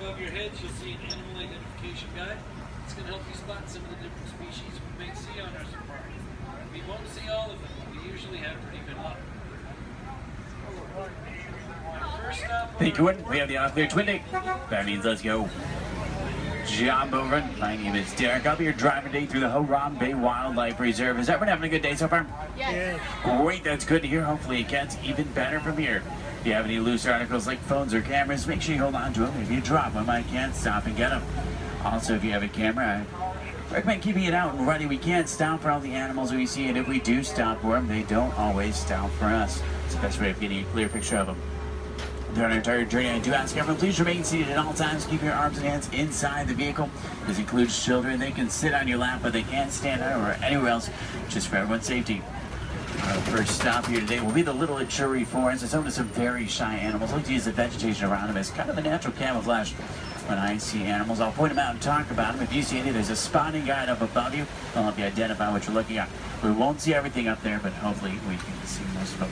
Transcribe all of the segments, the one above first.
above your heads, you'll see an animal identification guide. It's going to help you spot some of the different species we may see on our safari. We won't see all of them, but we usually have pretty good luck. First stop, Hey, Jordan, we have the off-clear twin day. That means let's go. Job over. My name is Derek. I'll be your driver today through the Harambe Wildlife Reserve. Is everyone having a good day so far? Yes. Great, that's good to hear. Hopefully it gets even better from here. If you have any loose articles like phones or cameras, make sure you hold on to them. If you drop them, I can't stop and get them. Also, if you have a camera, I recommend keeping it out and ready. We can't stop for all the animals we see, and if we do stop for them, they don't always stop for us. It's the best way of getting a clear picture of them. During our entire journey, I do ask everyone, please remain seated at all times. Keep your arms and hands inside the vehicle. This includes children. They can sit on your lap, but they can't stand up or anywhere else, just for everyone's safety. Our first stop here today will be the Little Ituri Forest. It's home to some very shy animals. I like to use the vegetation around them as kind of a natural camouflage. When I see animals, I'll point them out and talk about them. If you see any, there's a spotting guide up above you. I'll help you identify what you're looking at. We won't see everything up there, but hopefully we can see most of them.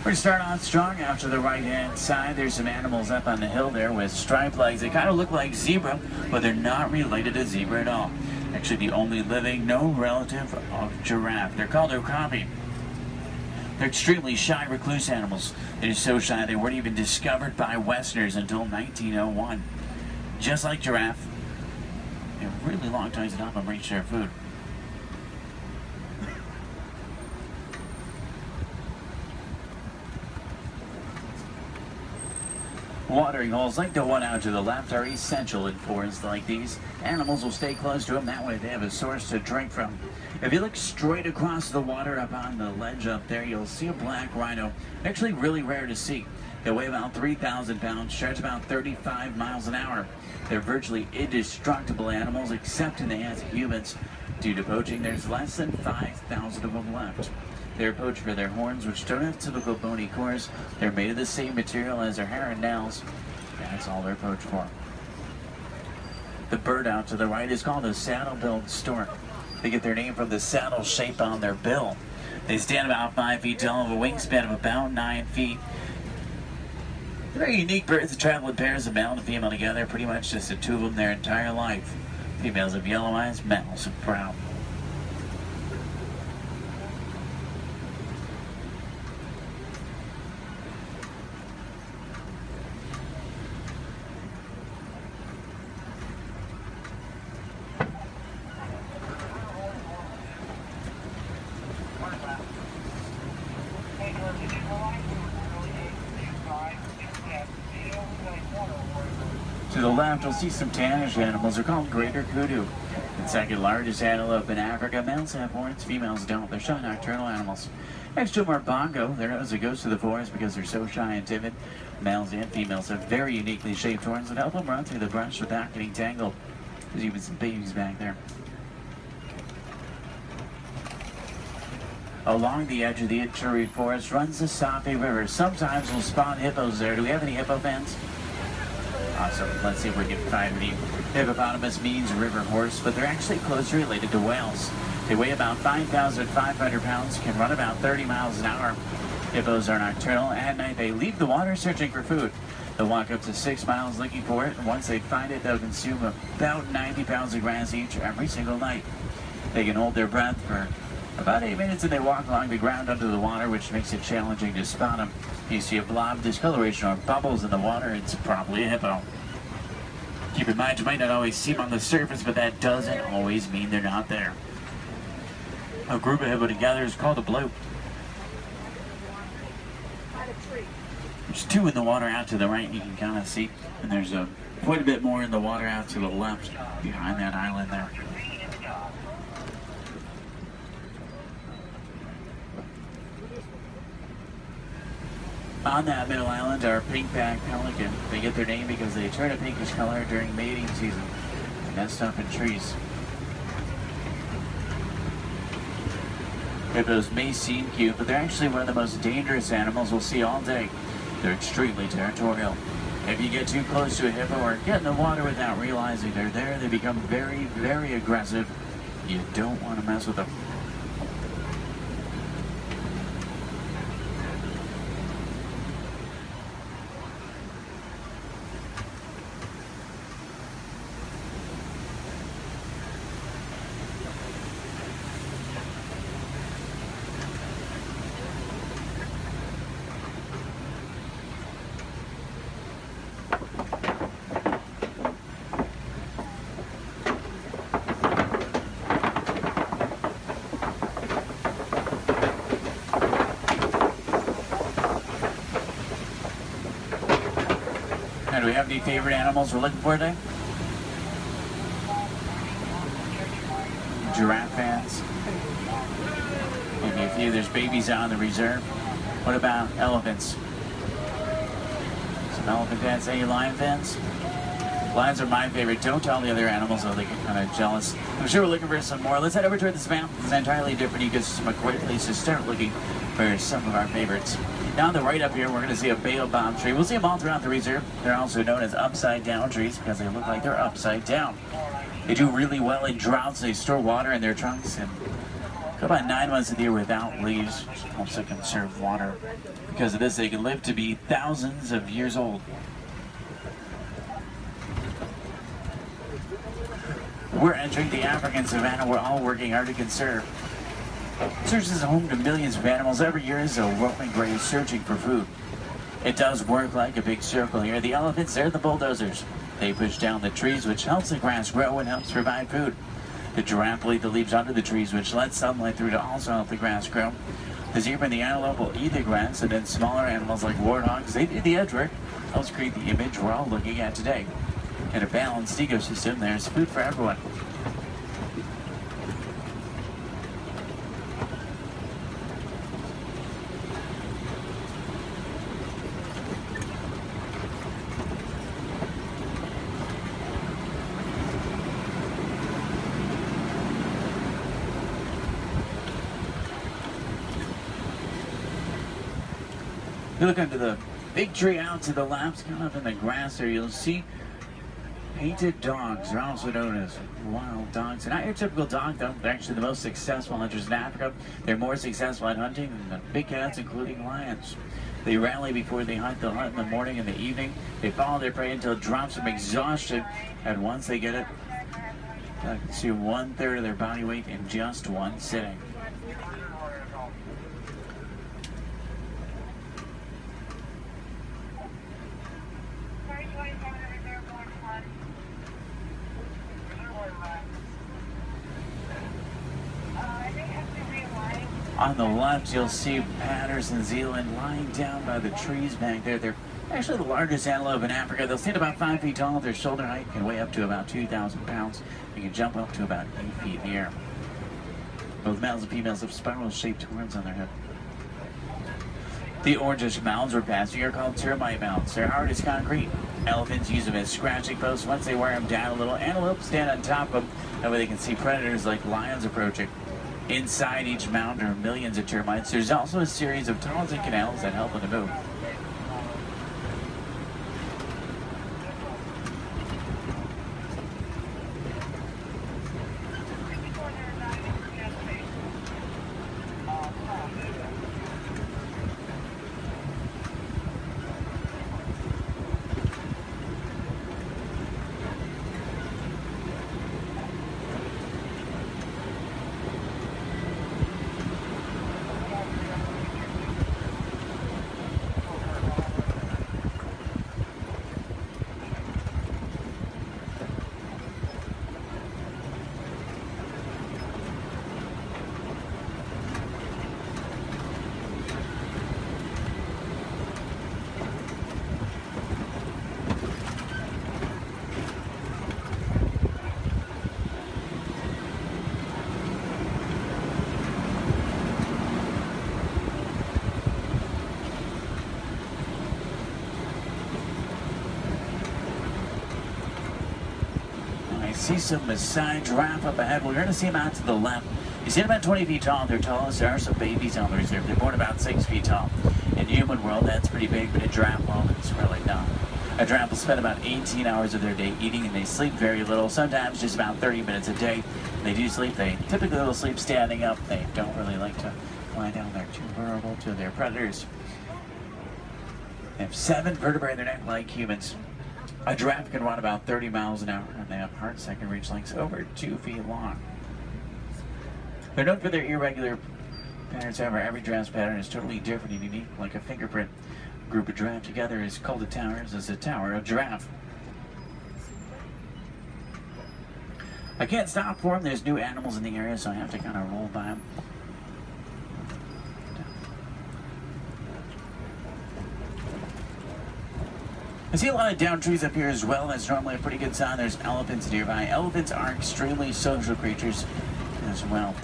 We're going to start on strong out to the right-hand side. There's some animals up on the hill there with striped legs. They kind of look like zebra, but they're not related to zebra at all. Actually, the only living, no relative of giraffe. They're called okapi. They're extremely shy, recluse animals. They're so shy they weren't even discovered by Westerners until 1901. Just like giraffe, they have really long tongues to help them reach their food. Watering holes like the one out to the left are essential in forests like these. Animals will stay close to them, that way they have a source to drink from. If you look straight across the water up on the ledge up there, you'll see a black rhino. Actually really rare to see. They weigh about 3,000 pounds, charge about 35 miles an hour. They're virtually indestructible animals except in the hands of humans. Due to poaching, there's less than 5,000 of them left. They're poached for their horns, which don't have typical bony cores. They're made of the same material as their hair and nails. That's all they're poached for. The bird out to the right is called a saddle-billed stork. They get their name from the saddle shape on their bill. They stand about 5 feet tall, have a wingspan of about 9 feet. They're very unique birds that travel in pairs of male and female together, pretty much just the two of them their entire life. Females have yellow eyes, males have brown. To the left, you'll see some tannish animals. They're called greater kudu. The second largest antelope in Africa. Males have horns, females don't. They're shy nocturnal animals. Next to them are bongo. They're known as the ghosts of the forest because they're so shy and timid. Males and females have very uniquely shaped horns that help them run through the brush without getting tangled. There's even some babies back there. Along the edge of the Ituri Forest runs the Sape River. Sometimes we'll spawn hippos there. Do we have any hippo fans? Awesome. Let's see if we can find any. Hippopotamus means river horse, but they're actually closely related to whales. They weigh about 5,500 pounds, can run about 30 miles an hour. Hippos are nocturnal. At night, they leave the water searching for food. They'll walk up to 6 miles looking for it, and once they find it, they'll consume about 90 pounds of grass each every single night. They can hold their breath for about 8 minutes, and they walk along the ground under the water, which makes it challenging to spot them. If you see a blob discoloration or bubbles in the water, it's probably a hippo. Keep in mind, you might not always see them on the surface, but that doesn't always mean they're not there. A group of hippo together is called a bloop. There's two in the water out to the right, you can kind of see, and there's quite a bit more in the water out to the left behind that island there. On that middle island are pink-backed pelican. They get their name because they turn a pinkish color during mating season. They nest up in trees. Hippos may seem cute, but they're actually one of the most dangerous animals we'll see all day. They're extremely territorial. If you get too close to a hippo or get in the water without realizing they're there, they become very, very aggressive. You don't want to mess with them. have any favorite animals we're looking for today? Giraffe fans? Maybe a few. There's babies out on the reserve. What about elephants? Some elephant fans. Any lion fans? Lions are my favorite. Don't tell the other animals, though they get kind of jealous. I'm sure we're looking for some more. Let's head over toward the savannah. It's an entirely different ecosystem, a great place to start looking for some of our favorites. Now on the right up here, we're going to see a baobab tree. We'll see them all throughout the reserve. They're also known as upside-down trees because they look like they're upside down. They do really well in droughts. They store water in their trunks and go about 9 months of the year without leaves, which helps to conserve water. Because of this, they can live to be thousands of years old. We're entering the African savanna we're all working hard to conserve. It serves as a home to millions of animals. Every year is a roaming grave searching for food. It does work like a big circle here. The elephants, they're the bulldozers. They push down the trees, which helps the grass grow and helps provide food. The giraffe will eat the leaves under the trees, which lets sunlight through to also help the grass grow. The zebra and the antelope will eat the grass, and then smaller animals like warthogs, they do the edge work. Helps create the image we're all looking at today. In a balanced ecosystem, there's food for everyone. If you look under the big tree out to the left, kind of in the grass there, you'll see painted dogs. They're also known as wild dogs. They're not your typical dog, though. They're actually the most successful hunters in Africa. They're more successful at hunting than the big cats, including lions. They rally before they hunt. They'll hunt in the morning and the evening. They follow their prey until it drops from exhaustion. And once they get it, they consume 1/3 of their body weight in just one sitting. On the left, you'll see Patterson Zealand lying down by the trees back there. They're actually the largest antelope in Africa. They'll stand about 5 feet tall. Their shoulder height can weigh up to about 2,000 pounds. They can jump up to about 8 feet in the air. Both males and females have spiral-shaped horns on their head. The orangish mounds we're passing are called termite mounds. They're hard as concrete. Elephants use them as scratching posts. Once they wear them down a little, antelopes stand on top of them. That way they can see predators like lions approaching. Inside each mound are millions of termites. There's also a series of tunnels and canals that help them to move. See some Maasai giraffe up ahead. We're going to see them out to the left. You see them about 20 feet tall. They're tallest. There are some babies on the reserve. They're born about 6 feet tall. In human world, that's pretty big, but in giraffe world, it's really not. A giraffe will spend about 18 hours of their day eating, and they sleep very little, sometimes just about 30 minutes a day. When they do sleep, they typically will sleep standing up. They don't really like to lie down. They're too vulnerable to their predators. They have 7 vertebrae in their neck like humans. A giraffe can run about 30 miles an hour, and they have hearts that can reach lengths over 2 feet long. They're known for their irregular patterns. However, every giraffe's pattern is totally different and unique, like a fingerprint. A group of giraffe together is called a tower. This is a tower of giraffe. I can't stop for them. There's new animals in the area, so I have to kind of roll by them. I see a lot of downed trees up here as well. That's normally a pretty good sign. There's elephants nearby. Elephants are extremely social creatures as well.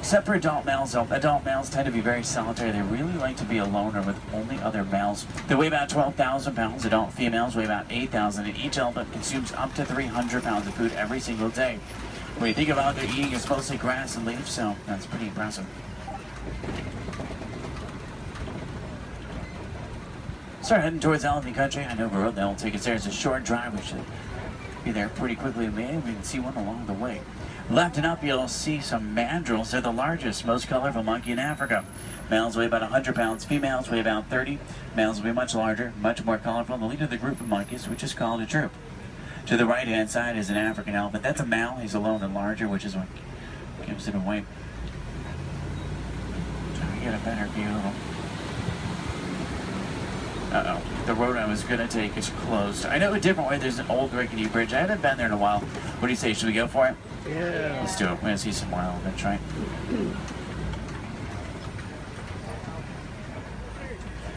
Except for adult males, though. Adult males tend to be very solitary. They really like to be alone or with only other males. They weigh about 12,000 pounds. Adult females weigh about 8,000, and each elephant consumes up to 300 pounds of food every single day. When you think about what they're eating, it's mostly grass and leaves, so that's pretty impressive. Start heading towards elephant country. I know the road that will take us there. It's a short drive. We should be there pretty quickly. Maybe we can see one along the way. Left and up, you'll see some mandrills. They're the largest, most colorful monkey in Africa. Males weigh about 100 pounds. Females weigh about 30. Males will be much larger, much more colorful. The leader of the group of monkeys, which is called a troop. To the right-hand side is an African elephant. That's a male. He's alone and larger, which is what gives it away. Try to get a better view of him. Uh-oh. The road I was going to take is closed. I know a different way. There's an old rickety bridge. I haven't been there in a while. What do you say? Should we go for it? Yeah. Let's do it. We're going to see some more elephants, right?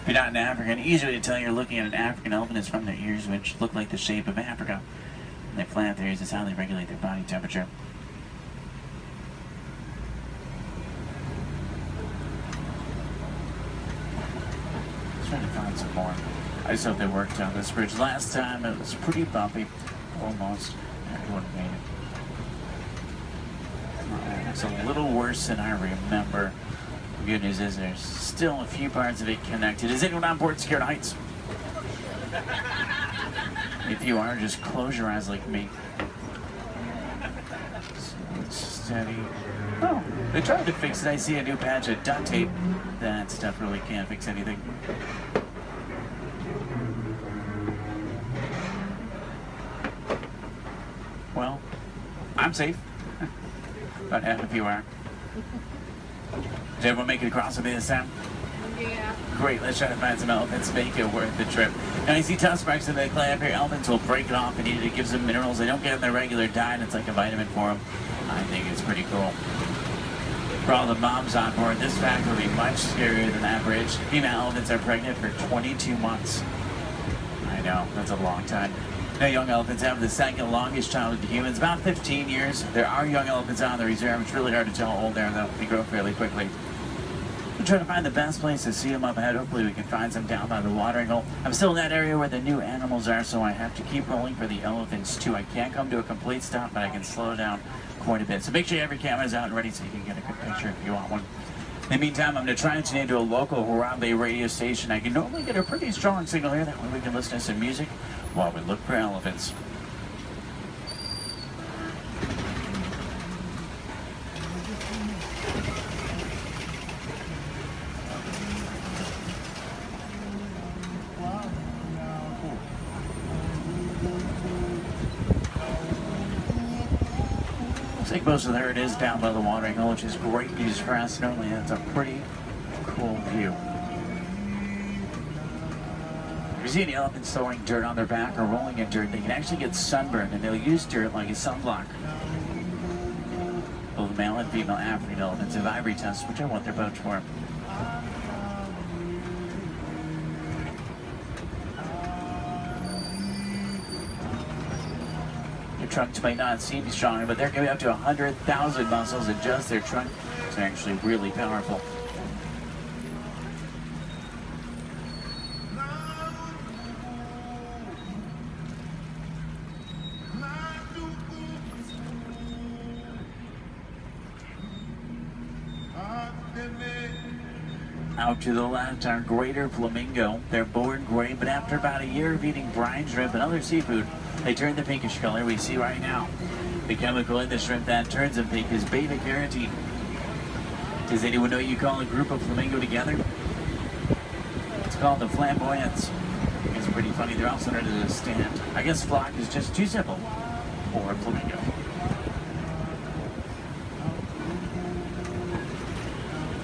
If you're not an African, easy way to tell you're looking at an African elephant is from their ears, which look like the shape of Africa. And they flap their ears. Is how they regulate their body temperature. Trying to find some more. I just hope they worked on this bridge. Last time it was pretty bumpy. Almost. Everyone made it. It's a little worse than I remember. The good news is there's still a few parts of it connected. Is anyone on board scared of heights? If you are, just close your eyes like me. Steady. Oh, they tried to fix it. I see a new patch of duct tape. That stuff really can't fix anything. Well, I'm safe. About half of you are. Did everyone make it across with me this time? Yeah. Great, let's try to find some elephants, make it worth the trip. Now you see tusk marks in the clay up here. Elephants will break it off and eat it. It gives them minerals they don't get in their regular diet. It's like a vitamin for them. I think it's pretty cool. For all the moms on board, this fact will be much scarier than that bridge. Female elephants are pregnant for 22 months. I know, that's a long time. Now, young elephants have the second longest childhood to humans, about 15 years. There are young elephants on the reserve. It's really hard to tell how old they are, though. They grow fairly quickly. We'll try to find the best place to see them up ahead. Hopefully we can find some down by the watering hole. I'm still in that area where the new animals are, so I have to keep rolling for the elephants, too. I can't come to a complete stop, but I can slow down quite a bit. So make sure you have your cameras out and ready so you can get a good picture if you want one. In the meantime, I'm going to try and tune into a local Harambe radio station. I can normally get a pretty strong signal here. That way we can listen to some music while we look for elephants. Looks like most of the herd is down by the watering hole, which is great news for us. Normally that's a pretty cool view. If you see any elephants throwing dirt on their back or rolling in dirt, they can actually get sunburned, and they'll use dirt like a sunblock. Both male and female African elephants have ivory tusks, which I want their boats for. Their trunks might not seem strong, but they're going to be up to 100,000 muscles in just their trunk. It's actually really powerful. Out to the left are greater flamingo. They're born gray, but after about a year of eating brine shrimp and other seafood, they turn the pinkish color we see right now. The chemical in the shrimp that turns them pink is beta-carotene. Does anyone know you call a group of flamingo together? It's called the flamboyants. It's pretty funny. They're also under the stand. I guess flock is just too simple for flamingo.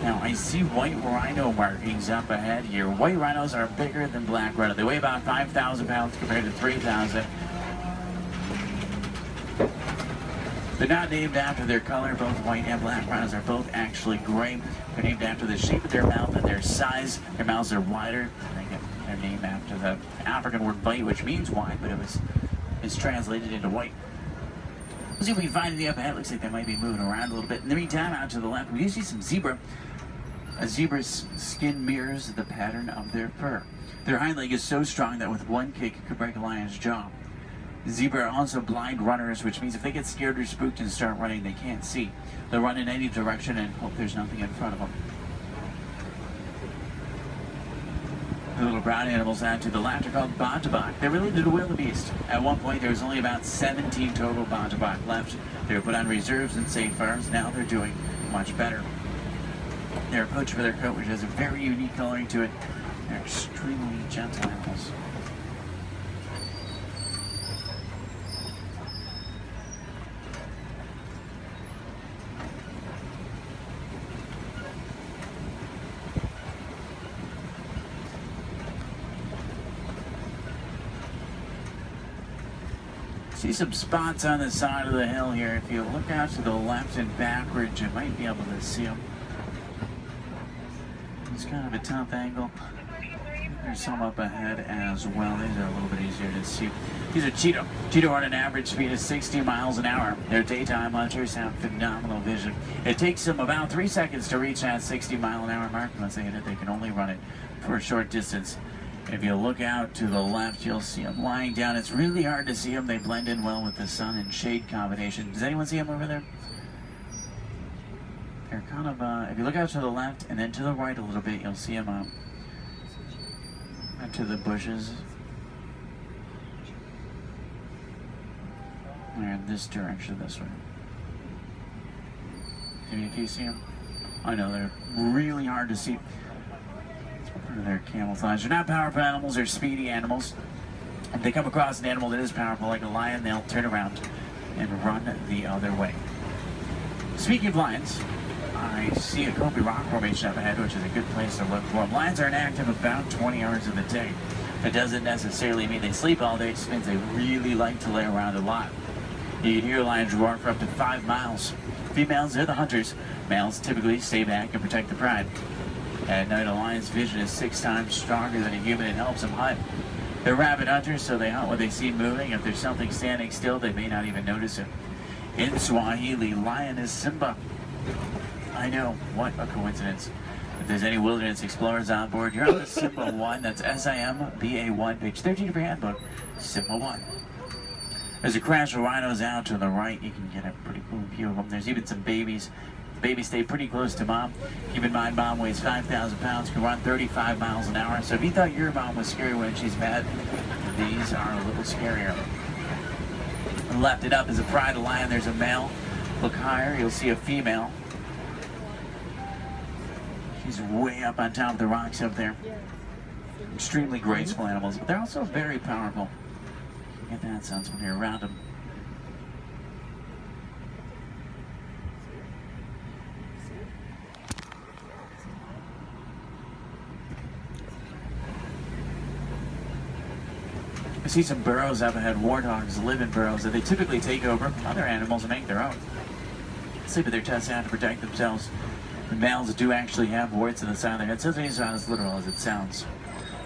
Now, I see white rhino markings up ahead here. White rhinos are bigger than black rhino. They weigh about 5,000 pounds compared to 3,000. They're not named after their color. Both white and black rhinos are both actually gray. They're named after the shape of their mouth and their size. Their mouths are wider. They get their name after the African word bite, which means white, but it's translated into white. Let's see if we can find any up ahead. Looks like they might be moving around a little bit. In the meantime, out to the left, we do see some zebra. A zebra's skin mirrors the pattern of their fur. Their hind leg is so strong that with one kick it could break a lion's jaw. Zebra are also blind runners, which means if they get scared or spooked and start running, they can't see. They'll run in any direction and hope there's nothing in front of them. The little brown animals out to the left are called bontebok. They're related to wildebeest. At one point, there was only about 17 total bontebok left. They were put on reserves and safe farms. Now they're doing much better. They're poached for their coat, which has a very unique coloring to it. They're extremely gentle animals. See some spots on the side of the hill here. If you look out to the left and backwards, you might be able to see them. It's kind of a tough angle. There's some up ahead as well. These are a little bit easier to see. These are cheetah. Cheetah run an average speed of 60 miles an hour. Their daytime hunters have phenomenal vision. It takes them about 3 seconds to reach that 60-mile-an-hour mark. Once they hit it, they can only run it for a short distance. If you look out to the left, you'll see them lying down. It's really hard to see them. They blend in well with the sun and shade combination. Does anyone see them over there? They're kind of, if you look out to the left and then to the right a little bit, you'll see them into the bushes. They're in this direction, this way. If you see them? I know, they're really hard to see. They're camouflage. They're not powerful animals, they're speedy animals. If they come across an animal that is powerful, like a lion, they'll turn around and run the other way. Speaking of lions, I see a Kobe rock formation up ahead, which is a good place to look for them. Lions are inactive about 20 hours of the day. It doesn't necessarily mean they sleep all day, it just means they really like to lay around a lot. You can hear lions roar for up to 5 miles. Females, they're the hunters. Males typically stay back and protect the pride. At night, a lion's vision is 6 times stronger than a human. It helps them hunt. They're rabbit hunters, so they hunt what they see moving. If there's something standing still, they may not even notice it. In Swahili, lion is Simba. I know, what a coincidence. If there's any wilderness explorers on board, you're on the Simba 1. That's SIMBA 1, page 13 of your handbook, Simba 1. There's a crash of rhinos out to the right. You can get a pretty cool view of them. There's even some babies. Babies stay pretty close to mom. Keep in mind, mom weighs 5,000 pounds, can run 35 miles an hour. So if you thought your mom was scary when she's mad, these are a little scarier. Left it up is a pride of lion. There's a male. Look higher, you'll see a female. She's way up on top of the rocks up there. Extremely graceful animals, but they're also very powerful. You get that sense when you're around them. I see some burrows up ahead. Warthogs live in burrows that they typically take over other animals and make their own. Sleep with their tusks out to protect themselves. The males do actually have warts in the side of their head, so it's not as literal as it sounds.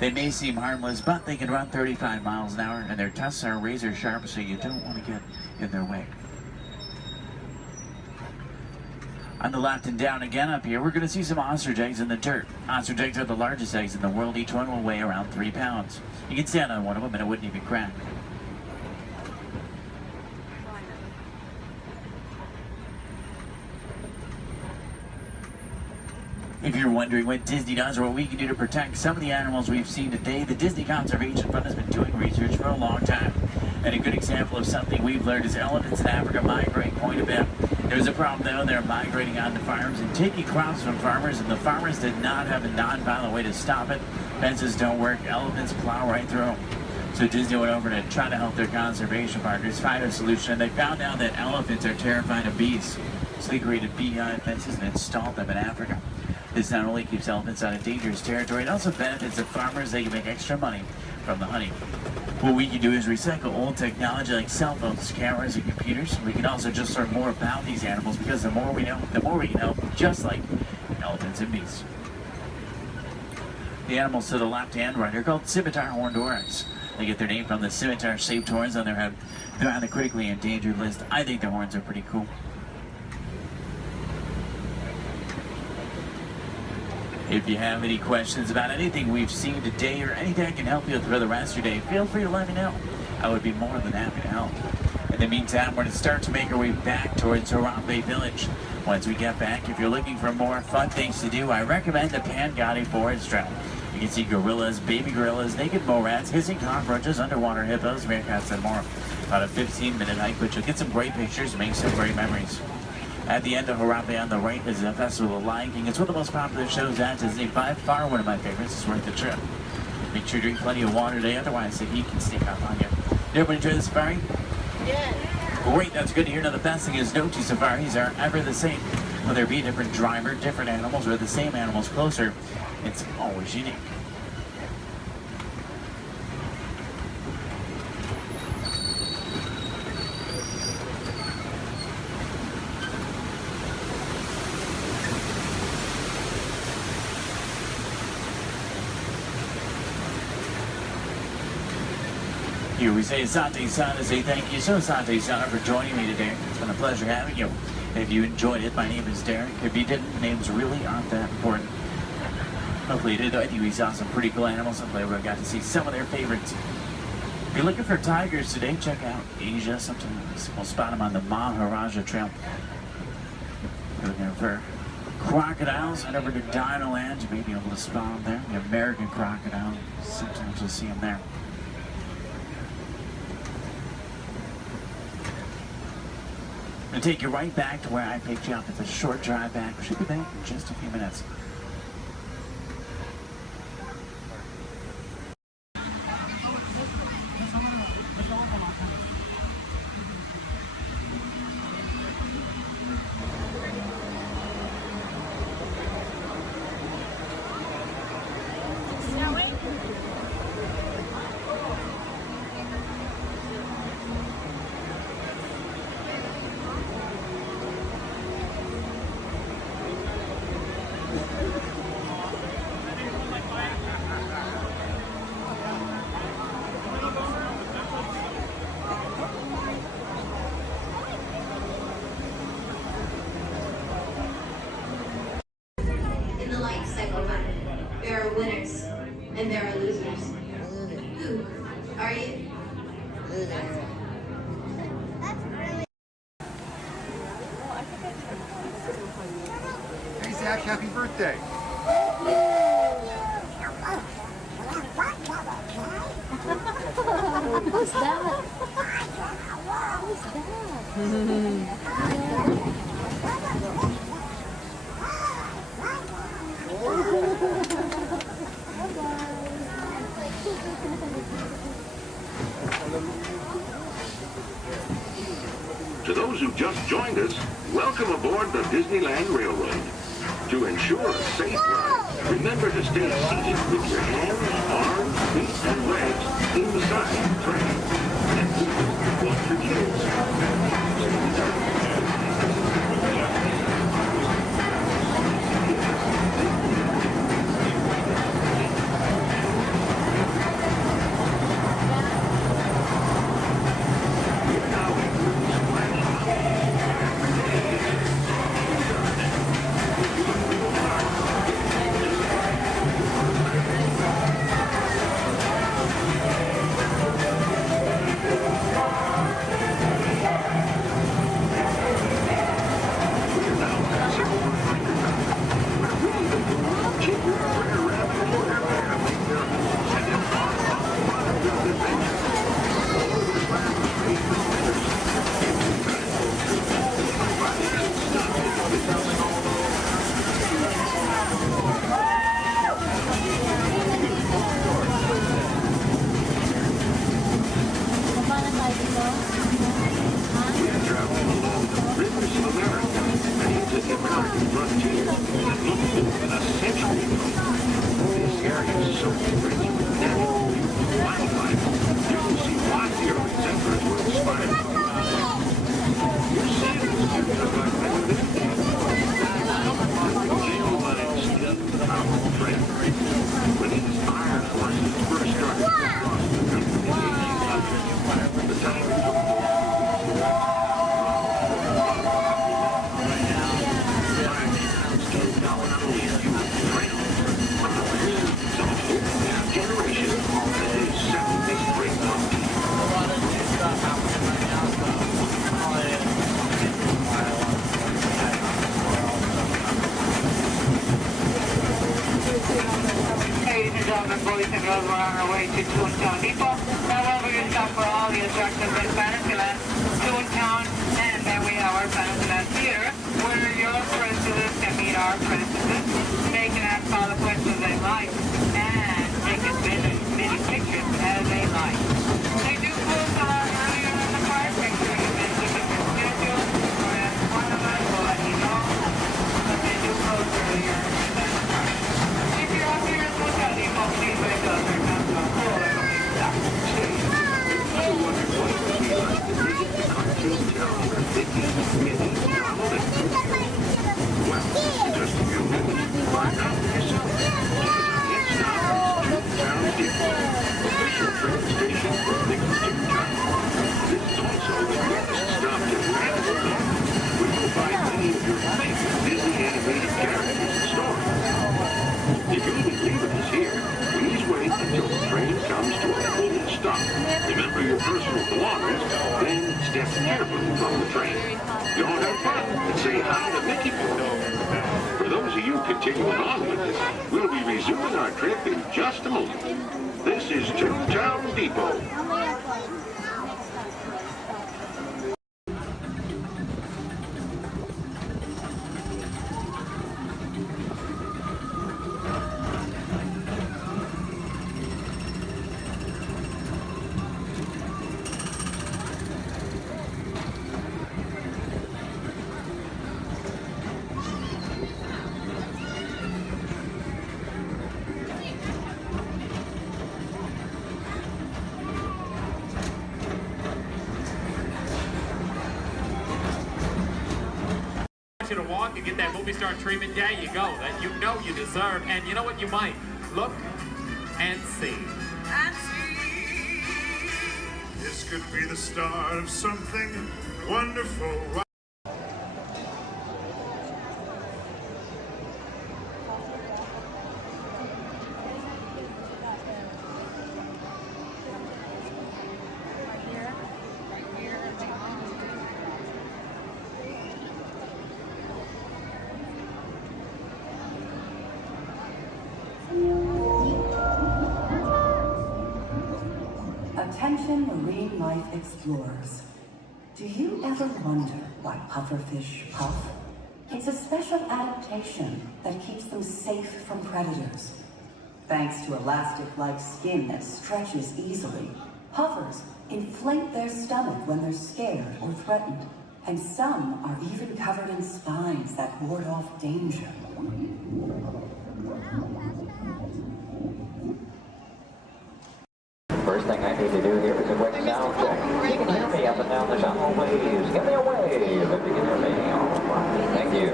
They may seem harmless, but they can run 35 miles an hour, and their tusks are razor sharp, so you don't want to get in their way. On the left and down again up here, we're going to see some ostrich eggs in the dirt. Ostrich eggs are the largest eggs in the world. Each one will weigh around 3 pounds. You can stand on one of them and it wouldn't even crack. If you're wondering what Disney does or what we can do to protect some of the animals we've seen today, the Disney Conservation Fund has been doing research for a long time. And a good example of something we've learned is elephants in Africa migrate quite a bit. There's a problem though, they're migrating onto farms and taking crops from farmers, and the farmers did not have a non-violent way to stop it. Fences don't work, elephants plow right through them. So Disney went over to try to help their conservation partners find a solution, and they found out that elephants are terrified of bees. So they created beehive fences and installed them in Africa. This not only keeps elephants out of dangerous territory, it also benefits the farmers. They can make extra money from the honey. What we can do is recycle old technology like cell phones, cameras, and computers. We can also just learn more about these animals, because the more we know, the more we can help, just like elephants and bees. The animals to the left and right are called scimitar horned oryx. They get their name from the scimitar-shaped horns on their head. They're on the critically endangered list. I think the horns are pretty cool. If you have any questions about anything we've seen today or anything I can help you with for the rest of your day, feel free to let me know. I would be more than happy to help. In the meantime, we're going to start to make our way back towards Harambe Village. Once we get back, if you're looking for more fun things to do, I recommend the Pangadi Forest Trail. You can see gorillas, baby gorillas, naked mole rats, hissing cockroaches, underwater hippos, meerkats, and more. About a 15-minute hike, but you'll get some great pictures and make some great memories. At the end of Harambe on the right is the Festival of Lion King. It's one of the most popular shows at Disney. By far one of my favorites. It's worth the trip. Make sure to drink plenty of water today, otherwise the heat can sneak up on you. Did everybody enjoy the safari? Yeah. Great, that's good to hear. Now the best thing is no two safaris are ever the same. Whether it be a different driver, different animals, or the same animals closer, it's always unique. Here we say Asante Sana, say thank you so Asante Sana for joining me today. It's been a pleasure having you. If you enjoyed it, my name is Derek. If you didn't, names really aren't that important. Hopefully you did. I think we saw some pretty cool animals. Hopefully we got to see some of their favorites. If you're looking for tigers today, check out Asia. Sometimes we'll spot them on the Maharaja Trail. If you're looking for crocodiles, head over to Disneyland. You may be able to spot them there. The American crocodile. Sometimes you'll see them there. I'm going to take you right back to where I picked you up. It's a short drive back. We should be back in just a few minutes. There are winners and there are losers. Who are you? Hey Zach, happy birthday. Who's that? To those who just joined us, welcome aboard the Disneyland Railroad. To ensure a safe ride, remember to stay seated with your hands, arms, feet, and legs inside the train. And please watch your kids. way to Toontown Depot. However, you stop for all the attractions in Fantasyland, Toontown, and then we have our Fantasyland Theater, where your princesses can meet our princesses. They can ask all the questions they like, and they can visit many pictures as they like. They do close a lot earlier than the park. Make sure you visit your schedule, or ask one of us will let you know. But they do close earlier than the park. If you're up here in Toontown Depot, please wake up. There comes a whole everything stuff. So wonderful to be like the visit to Cartoon Town where Mickey, Minnie, Donald, and well, in just a few minutes, find out for yourself. Because our next stop is Toontown Depot, official train station for Mickey Toontown. This is also the next stop to Fantasyland, where you'll find many of your favorite Disney animated characters and stories. If you'll be leaving us here, please wait until the train comes to a full stop. Remember your personal belongings, then step carefully from the train. Go have fun and say hi to Mickey for me. For those of you continuing on with us, we'll be resuming our trip in just a moment. This is Toontown Depot. To walk and get that movie star treatment, there you go, that you know you deserve. And you know what, you might look and see. This could be the start of something wonderful. Attention marine life explorers. Do you ever wonder why pufferfish puff? It's a special adaptation that keeps them safe from predators. Thanks to elastic-like skin that stretches easily, puffers inflate their stomach when they're scared or threatened, and some are even covered in spines that ward off danger. First thing I need to do here is a quick sound check. You can hear me up and down the shuttle waves. Give me a wave if you can hear me. All right, thank you.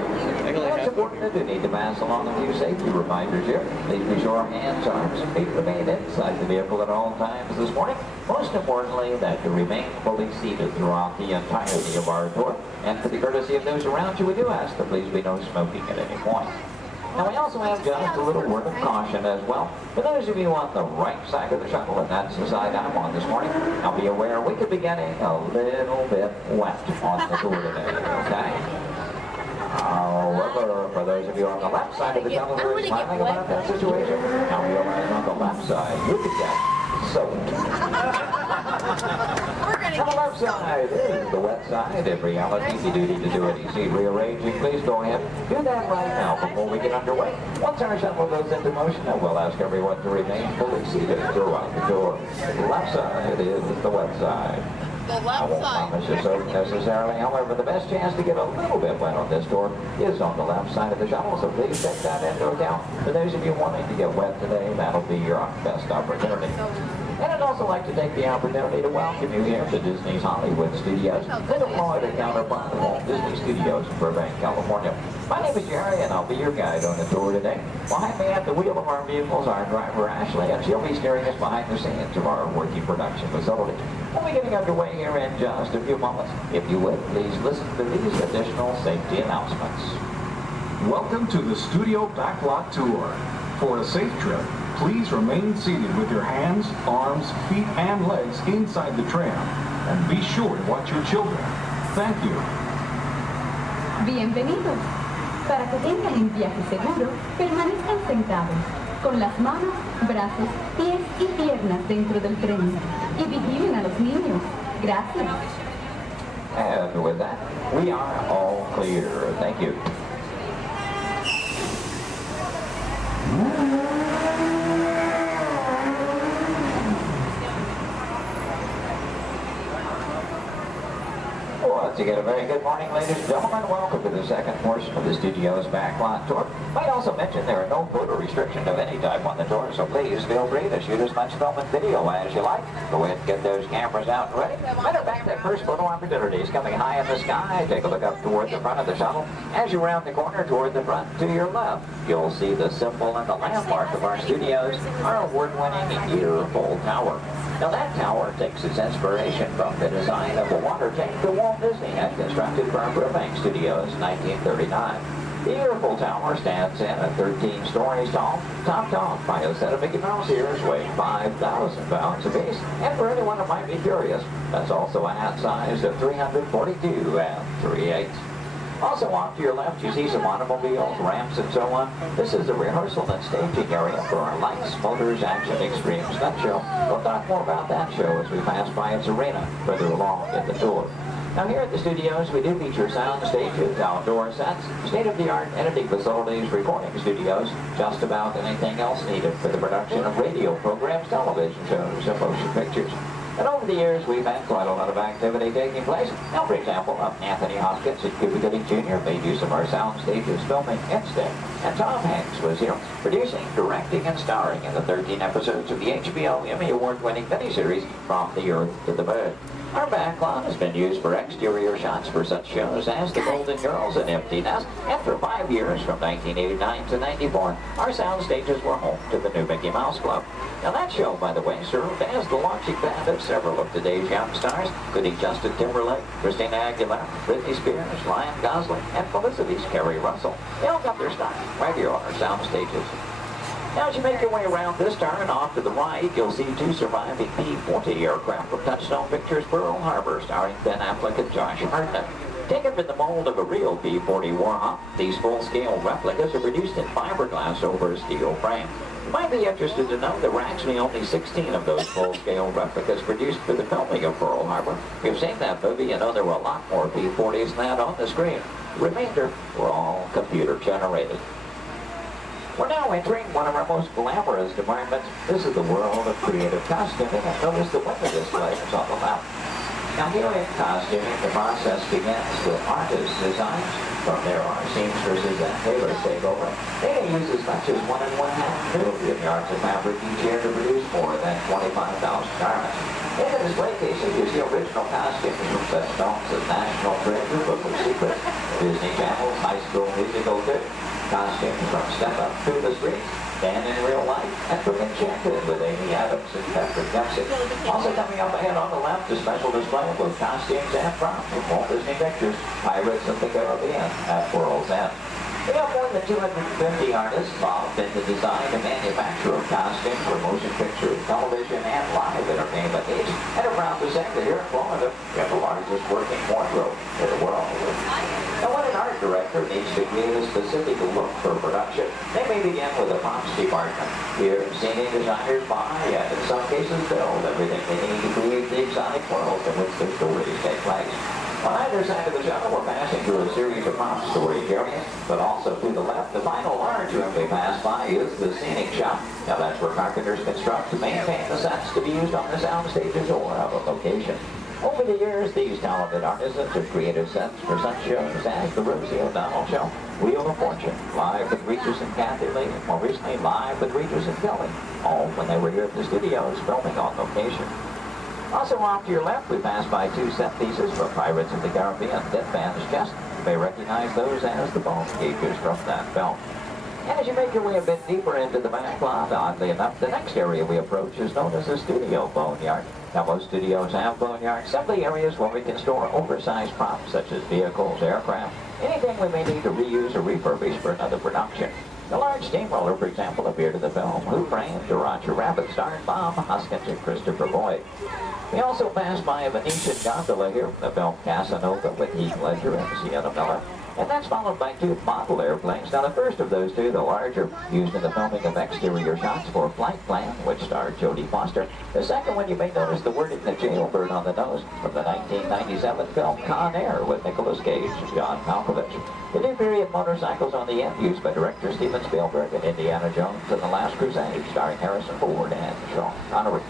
It's important that you need to pass along a few safety reminders here. Please be sure hands, arms, and feet remain inside the vehicle at all times this morning. Most importantly, that you remain fully seated throughout the entirety of our tour. And for the courtesy of those around you, we do ask that please be no smoking at any point. Now we also have just a little word of caution as well. For those of you on the right side of the shuttle, and that's the side I'm on this morning, now be aware we could be getting a little bit wet on the tour today, okay? However, for those of you on the left side of the shuttle who are smiling about that situation, now realize on the left side you could get soaked. On the left side is the wet side. If reality you do need to do any seat rearranging, please go ahead. Do that right now before we get underway. Once our shuttle goes into motion, I will ask everyone to remain fully seated throughout the tour. The left side is the wet side. I won't promise you so necessarily, however, the best chance to get a little bit wet on this tour is on the left side of the shuttle, so please take that into account. For those of you wanting to get wet today, that'll be your best opportunity. And I'd also like to take the opportunity to welcome you here to Disney's Hollywood Studios, with a Florida counterpart of Walt Disney Studios in Burbank, California. My name is Jerry, and I'll be your guide on the tour today. Behind me at the wheel of our vehicles, our driver Ashley, and she'll be steering us behind the scenes of our working production facility. We'll be getting underway here in just a few moments. If you would, please listen to these additional safety announcements. Welcome to the Studio Backlot Tour. For a safe trip, please remain seated with your hands, arms, feet, and legs inside the tram. And be sure to watch your children. Thank you. Bienvenidos. Para que tengan un viaje seguro, permanezcan sentados. con las manos, brazos, pies y piernas dentro del tren. Y vigilen a los niños. Gracias. And with that, we are all clear. Thank you. Once again, a very good morning, ladies and gentlemen. Welcome to the second portion of the studio's backlot tour. Might also mention there are no photo restrictions of any type on the tour, so please feel free to shoot as much film and video as you like. Go ahead and get those cameras out and ready. Matter of fact, that first photo opportunity is coming high in the sky. Take a look up toward the front of the shuttle. As you round the corner toward the front to your left, you'll see the symbol and the landmark of our studios, our award-winning Yearful Tower. Now that tower takes its inspiration from the design of a water tank that Walt Disney had constructed for our Burbank Studios in 1939. The Yearful Tower stands in at 13 stories tall, topped off by a set of Mickey Mouse ears weighing 5,000 pounds apiece. And for anyone who might be curious, that's also a hat size of 342 3/8. Also off to your left, you see some automobiles, ramps, and so on. This is the rehearsal and staging area for our Lights, Motors, Action Extreme Stunt Show. We'll talk more about that show as we pass by its arena further along in the tour. Now here at the studios, we do feature sound stages, outdoor sets, state-of-the-art editing facilities, recording studios, just about anything else needed for the production of radio programs, television shows, and motion pictures. And over the years, we've had quite a lot of activity taking place. Now, for example, Anthony Hopkins and Cuba Gooding Jr. made use of our sound stages filming Instinct. And Tom Hanks was here, producing, directing, and starring in the 13 episodes of the HBO Emmy Award-winning miniseries From the Earth to the Bird. Our backlot has been used for exterior shots for such shows as The Golden Girls and Empty Nest, and for 5 years, from 1989 to 94, our sound stages were home to the new Mickey Mouse Club. Now that show, by the way, served as the launching pad of several of today's young stars, including Justin Timberlake, Christina Aguilera, Britney Spears, Ryan Gosling, and Felicity's Kerry Russell. They all got their start right here on our sound stages. Now, as you make your way around this turn, off to the right, you'll see 2 surviving P-40 aircraft from Touchstone Pictures Pearl Harbor, starring Ben Affleck and Josh Hartnett. Taken from the mold of a real P-40 Warhawk, these full-scale replicas are produced in fiberglass over a steel frame. You might be interested to know there were actually only 16 of those full-scale replicas produced for the filming of Pearl Harbor. If you've seen that movie, you know there were a lot more P-40s than that on the screen. The remainder were all computer-generated. We're now entering one of our most glamorous departments. This is the world of creative costuming, and notice the window displays on the left. Now here in costuming, the process begins with artist designs. From there, our seamstresses and tailors take over. They may use as much as 1 1/2 million yards of fabric each year to produce more than 25,000 garments. In the display cases, you see original costumes from such films as National Treasure, Book of Secrets, Disney Channel's High School Musical 2, costumes from Step Up to the Streets, Dan in Real Life, and from Enchanted with Amy Adams and Patrick Dempsey. Also coming up ahead on the left, a special display of both costumes and props from Walt Disney Pictures, Pirates of the Caribbean at World's End. We have more than 250 artists involved in the design and manufacture of costumes for motion picture, television, and live entertainment needs. And are proud to say that here in Florida, we have the largest working wardrobe in the world. Now, when an art director needs to create a specific look for production, they may begin with a props department. Here, scenic designers buy and in some cases build everything they need to create the exotic world in which their stories take place. On either side of the shuttle, we're passing through a series of prop storage areas, but also to the left, the final large room we pass by is the scenic shop. Now that's where carpenters construct to maintain the sets to be used on the sound stages or of a location. Over the years, these talented artisans have created sets for such shows as the Rosie O'Donnell Show, Wheel of Fortune, Live with Regis and Kathy Lee, and more recently Live with Regis and Kelly, all when they were here at the studios filming on location. Also off to your left, we pass by 2 set pieces from Pirates of the Caribbean, Dead Man's Chest. You may recognize those as the bone cages from that film. And as you make your way a bit deeper into the backlot, oddly enough, the next area we approach is known as the studio boneyard. Now, most studios have boneyards, simply areas where we can store oversized props such as vehicles, aircraft, anything we may need to reuse or refurbish for another production. The large steamroller, for example, appeared in the film Who Framed Roger Rabbit, starring Bob Hoskins and Christopher Lloyd. We also passed by a Venetian gondola here from the film Casanova with Heath Ledger and Sienna Miller. And that's followed by two model airplanes. Now the first of those two, the larger, used in the filming of exterior shots for Flight Plan, which starred Jodie Foster. The second one, you may notice the wording, the jailbird on the nose, from the 1997 film Con Air with Nicolas Cage and John Malkovich. The new period motorcycles on the end, used by director Steven Spielberg in Indiana Jones and the Last Crusade, starring Harrison Ford and Sean Connery.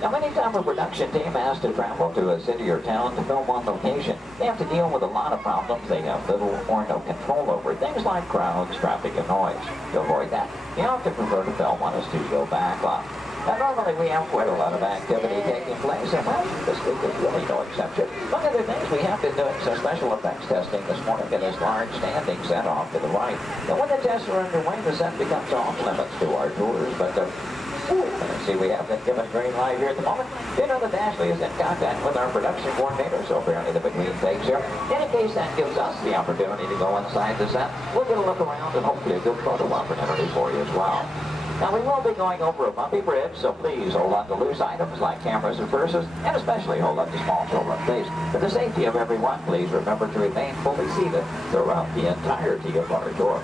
Now, anytime a production team has to travel to a city or town to film on location, they have to deal with a lot of problems they have little or no control over. Things like crowds, traffic, and noise. To avoid that, they often prefer to film on a studio backlot. Now, normally we have quite a lot of activity taking place, and well, this week is really no exception. Among other things, we have been doing some special effects testing this morning in this large standing set off to the right. Now, when the tests are underway, the set becomes off limits to our tours, but see, we have been given green light here at the moment. You know that Ashley is in contact with our production coordinator, so apparently the between takes here. In case that gives us the opportunity to go inside the set, we'll get a look around and hopefully a good photo opportunity for you as well. Now, we will be going over a bumpy bridge, so please hold on to loose items like cameras and purses, and especially hold on to small children, please. For the safety of everyone, please remember to remain fully seated throughout the entirety of our tour.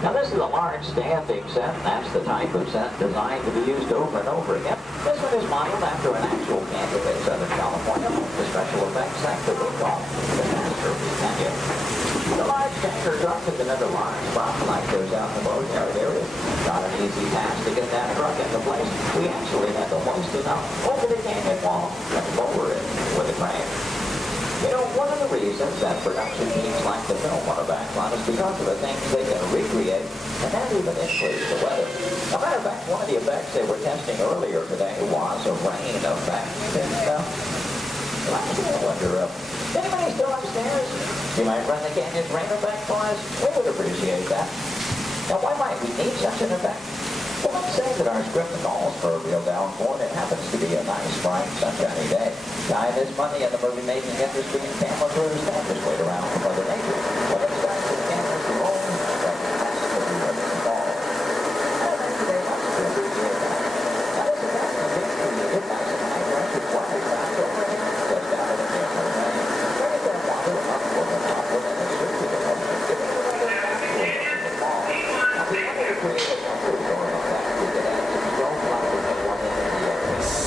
Now, this is a large standing set, and that's the type of set designed to be used over and over again. This one is modeled after an actual canyon in Southern California, the special effects set that we call the Master Canyon. The large tanker truck is another large prop like those out in the boatyard area. Not an easy task to get that truck into place. We actually had to hoist it up over the canyon wall and lower it with a crane. You know, one of the reasons that production teams like to film on a backlot is because of the things they can recreate and that even includes the weather. As a matter of fact, one of the effects they were testing earlier today was a rain effect. And, I wonder, anybody still upstairs? You might run the canyon's rain effect for us? We would appreciate that. Now, why might we need such an effect? Well, let's say that our script calls for a real downpour and it happens to be a nice, bright, sunshiny day. Time is money in the movie-making industry, and camera crews don't just wait around for Mother Nature. When it starts to cameras to roll, that has to be what it's called. Well, thank you very much. We appreciate that. Now, this effect is being created by some high-pressure water drops over here, just out of the camera lane. Bring it that water upward and upward in a circular motion, giving it a little backward in the fall. Now, we wanted to create a comfort zone of that. We could add some strobe lighting at one end of the airplane.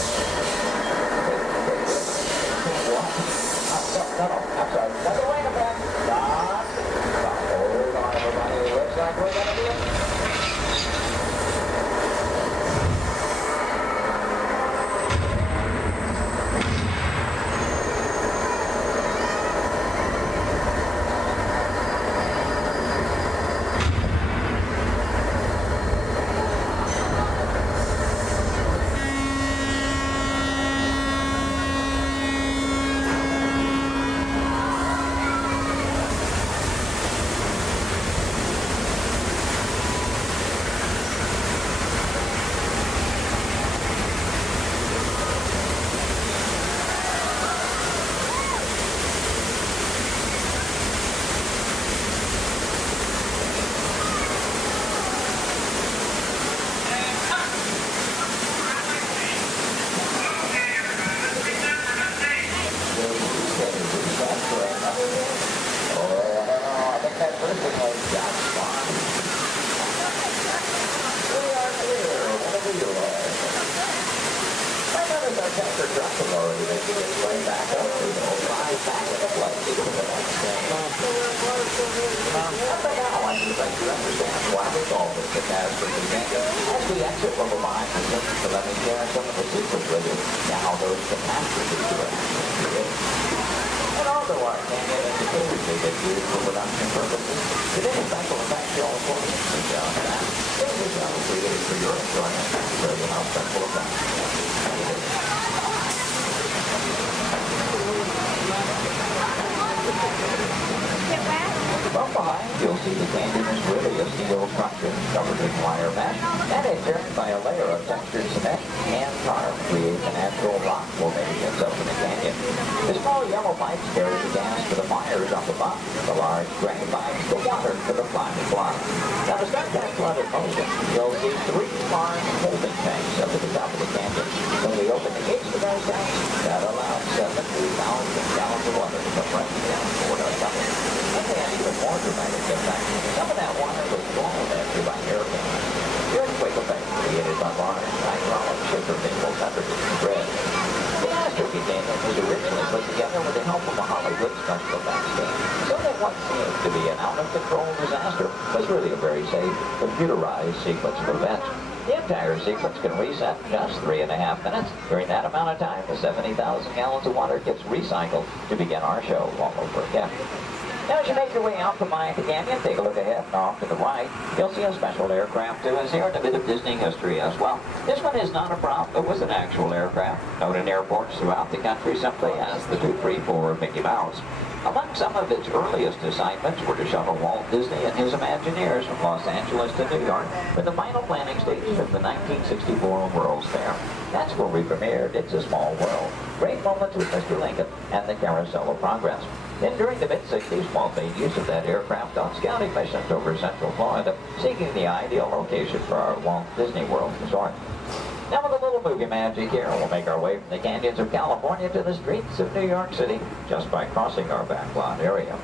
No, I'm sorry. Another way to back. Stop. Hold on, everybody. It looks like we're going to be From behind, you'll see the canyon is really a steel structure covered in wire mesh and adjoined by a layer of textured cement and tar creates a natural rock formations up in the canyon. The small yellow pipes carry the gas to the fires up above. The large gray pipes the water to the flying block. Now to start that flood in motion, you'll see 3 large holding tanks up at the top of the canyon. When we open the gates to those tanks, that allows 70,000 gallons of water to come right down toward our tunnel. Probably an even more dramatic impact. Some of that water was blown into by hurricanes. The earthquake effect created by large hydraulic shifter cables underneath the bridge. The Astro containment was originally put together with the help of a Hollywood special effects team, so that what seemed to be an out-of-control disaster was really a very safe, computerized sequence of events. The entire sequence can reset in just 3.5 minutes. During that amount of time, the 70,000 gallons of water gets recycled to begin our show all over again. Now, as you make your way out from the canyon, take a look ahead and off to the right. You'll see a special aircraft to us here and a bit of Disney history as well. This one is not a prop, it was an actual aircraft, known in airports throughout the country simply as the 234 of Mickey Mouse. Among some of its earliest assignments were to shuttle Walt Disney and his Imagineers from Los Angeles to New York for the final planning stages of the 1964 World's Fair. That's where we premiered It's a Small World. Great moments with Mr. Lincoln and the Carousel of Progress. Then during the mid-60s, Walt made use of that aircraft on scouting missions over Central Florida, seeking the ideal location for our Walt Disney World resort. Now with a little movie magic here, we'll make our way from the canyons of California to the streets of New York City just by crossing our backlot area.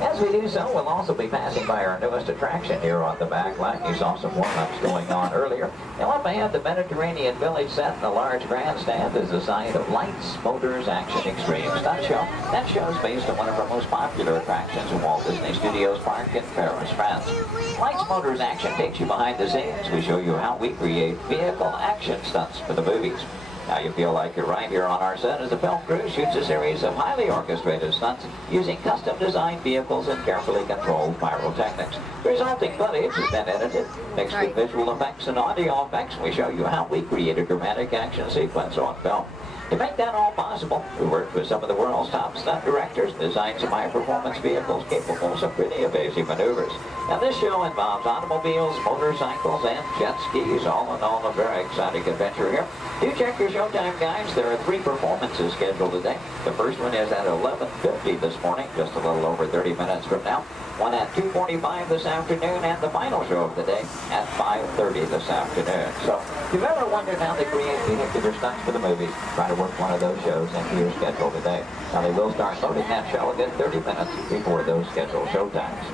As we do so, we'll also be passing by our newest attraction here on the backlot. You saw some warm-ups going on earlier. Now up ahead, the Mediterranean Village set in the large grandstand is the site of Lights, Motors, Action Extreme Stunt Show. That show is based on one of our most popular attractions in Walt Disney Studios Park in Paris, France. Lights, Motors, Action takes you behind the scenes. We show you how we create vehicle action stunts for the movies. Now you feel like you're right here on our set as the film crew shoots a series of highly orchestrated stunts using custom-designed vehicles and carefully controlled pyrotechnics. The resulting footage has been edited, mixed with visual effects and audio effects. We show you how we create a dramatic action sequence on film. To make that all possible, we worked with some of the world's top stunt directors, designed some high-performance vehicles capable of some pretty evasive maneuvers. Now this show involves automobiles, motorcycles, and jet skis, all in all a very exciting adventure here. Do check your showtime guides. There are 3 performances scheduled today. The first one is at 11:50 this morning, just a little over 30 minutes from now. One at 2:45 this afternoon, and the final show of the day at 5:30 this afternoon. So if you've ever wondered how they create vehicular stunts for the movies, try to work one of those shows into your schedule today. Now they will start loading that show again 30 minutes before those scheduled showtimes.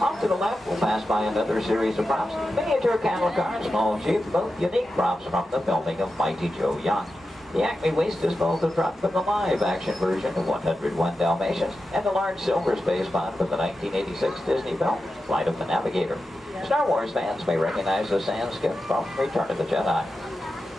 Off to the left, we'll pass by another series of props. Miniature cattle cars, small jeep, both unique props from the filming of Mighty Joe Yacht. The Acme Waste Disposal truck from the live-action version of 101 Dalmatians, and the large silver space pod from the 1986 Disney film, Flight of the Navigator. Star Wars fans may recognize the sand skip from Return of the Jedi.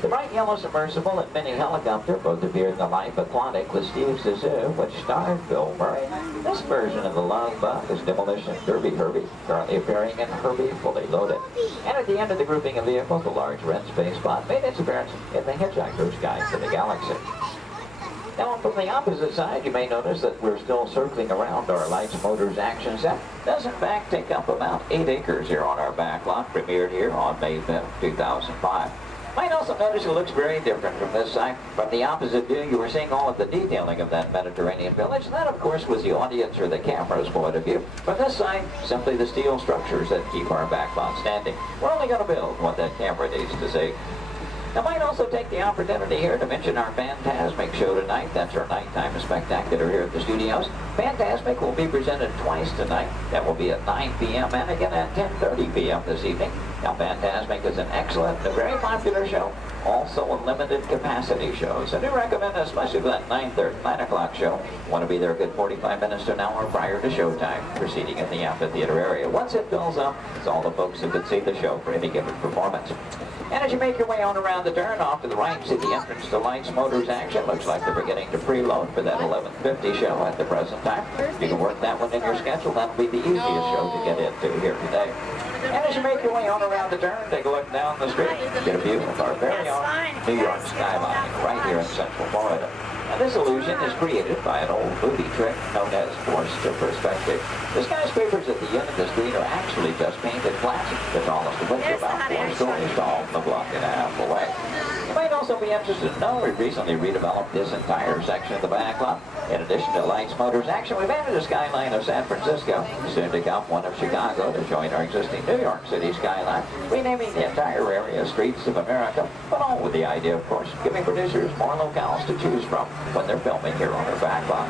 The bright yellow submersible and mini helicopter both appeared in The Life Aquatic with Steve Zissou, which starred Bill Murray. This version of the Love Bug is Demolition Derby Herbie, currently appearing in Herbie Fully Loaded. And at the end of the grouping of vehicles, the large red space pod made its appearance in The Hitchhiker's Guide to the Galaxy. Now from the opposite side, you may notice that we're still circling around our Lights, Motors, Action set. Does in fact take up about 8 acres here on our backlot, premiered here on May 5th, 2005. Might also notice it looks very different from this side. From the opposite view, you were seeing all of the detailing of that Mediterranean village. And that, of course, was the audience or the camera's point of view. From this side, simply the steel structures that keep our backlot standing. We're only going to build what that camera needs to see. I might also take the opportunity here to mention our Fantasmic show tonight. That's our nighttime spectacular here at the studios. Fantasmic will be presented twice tonight. That will be at 9 p.m. and again at 10:30 p.m. this evening. Now, Fantasmic is an excellent and very popular show, also a limited capacity show. So I do recommend, especially for that 9 o'clock show, want to be there a good 45 minutes to an hour prior to showtime, proceeding in the amphitheater area. Once it fills up, it's all the folks who could see the show for any given performance. And as you make your way on around the turn, off to the right, see the entrance to Lights, Motors, Action. Looks like they're beginning to preload for that 11:50 show at the present time. You can work that one in your schedule. That'll be the easiest show to get into here today. And as you make your way on around the turn, take a look down the street, get a view of our very own New York skyline right here in Central Florida. Now this illusion is created by an old movie trick known as forced perspective. The skyscrapers at the end of the street are actually just painted glass. The tallest of which are about 4 stories tall from a block and a half away. You might also be interested to know we've recently redeveloped this entire section of the backlot. In addition to Lights, Motors, Action, we've added a skyline of San Francisco, soon to come one of Chicago to join our existing New York City skyline, renaming the entire area Streets of America, but all with the idea, of course, giving producers more locales to choose from when they're filming here on our backlot.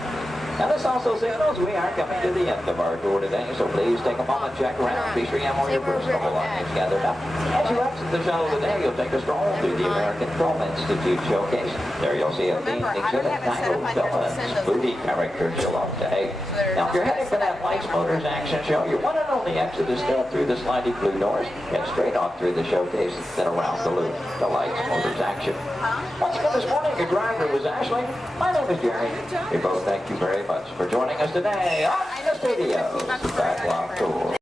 Now this also signals we are coming to the end of our tour today, so please take a moment, check around, be sure you have all your personal belongings gathered up. As you exit the shuttle today, you'll take a stroll through the American Film Institute showcase. There you'll see a themed exhibit titled Villains, movie characters you love to hate. Now if you're heading for that Lights Motors action show, your one and only exit is still through the sliding blue doors, and straight on through the showcase, then around the loop, the Lights Motors action. Once again this morning, your driver was Ashley. My name is Jerry. We both thank you very much for joining us today on the Studios Backlot Tour.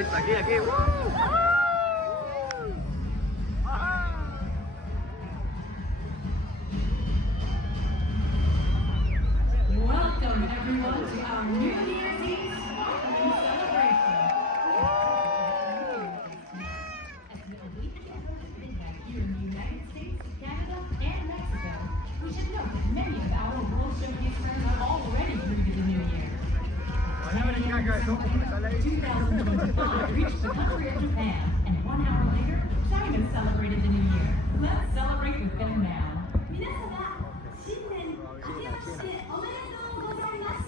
Aquí. Welcome everyone to our New Year's Eve sparkling celebration. As we await the approach of midnight here in the United States, Canada, and Mexico, we should note that many of our World Showcase friends are already greeted the New Year. 2025 reached the country of Japan, and 1 hour later, China celebrated the New Year. Let's celebrate with them now. 皆様、新年明けましておめでとうございます。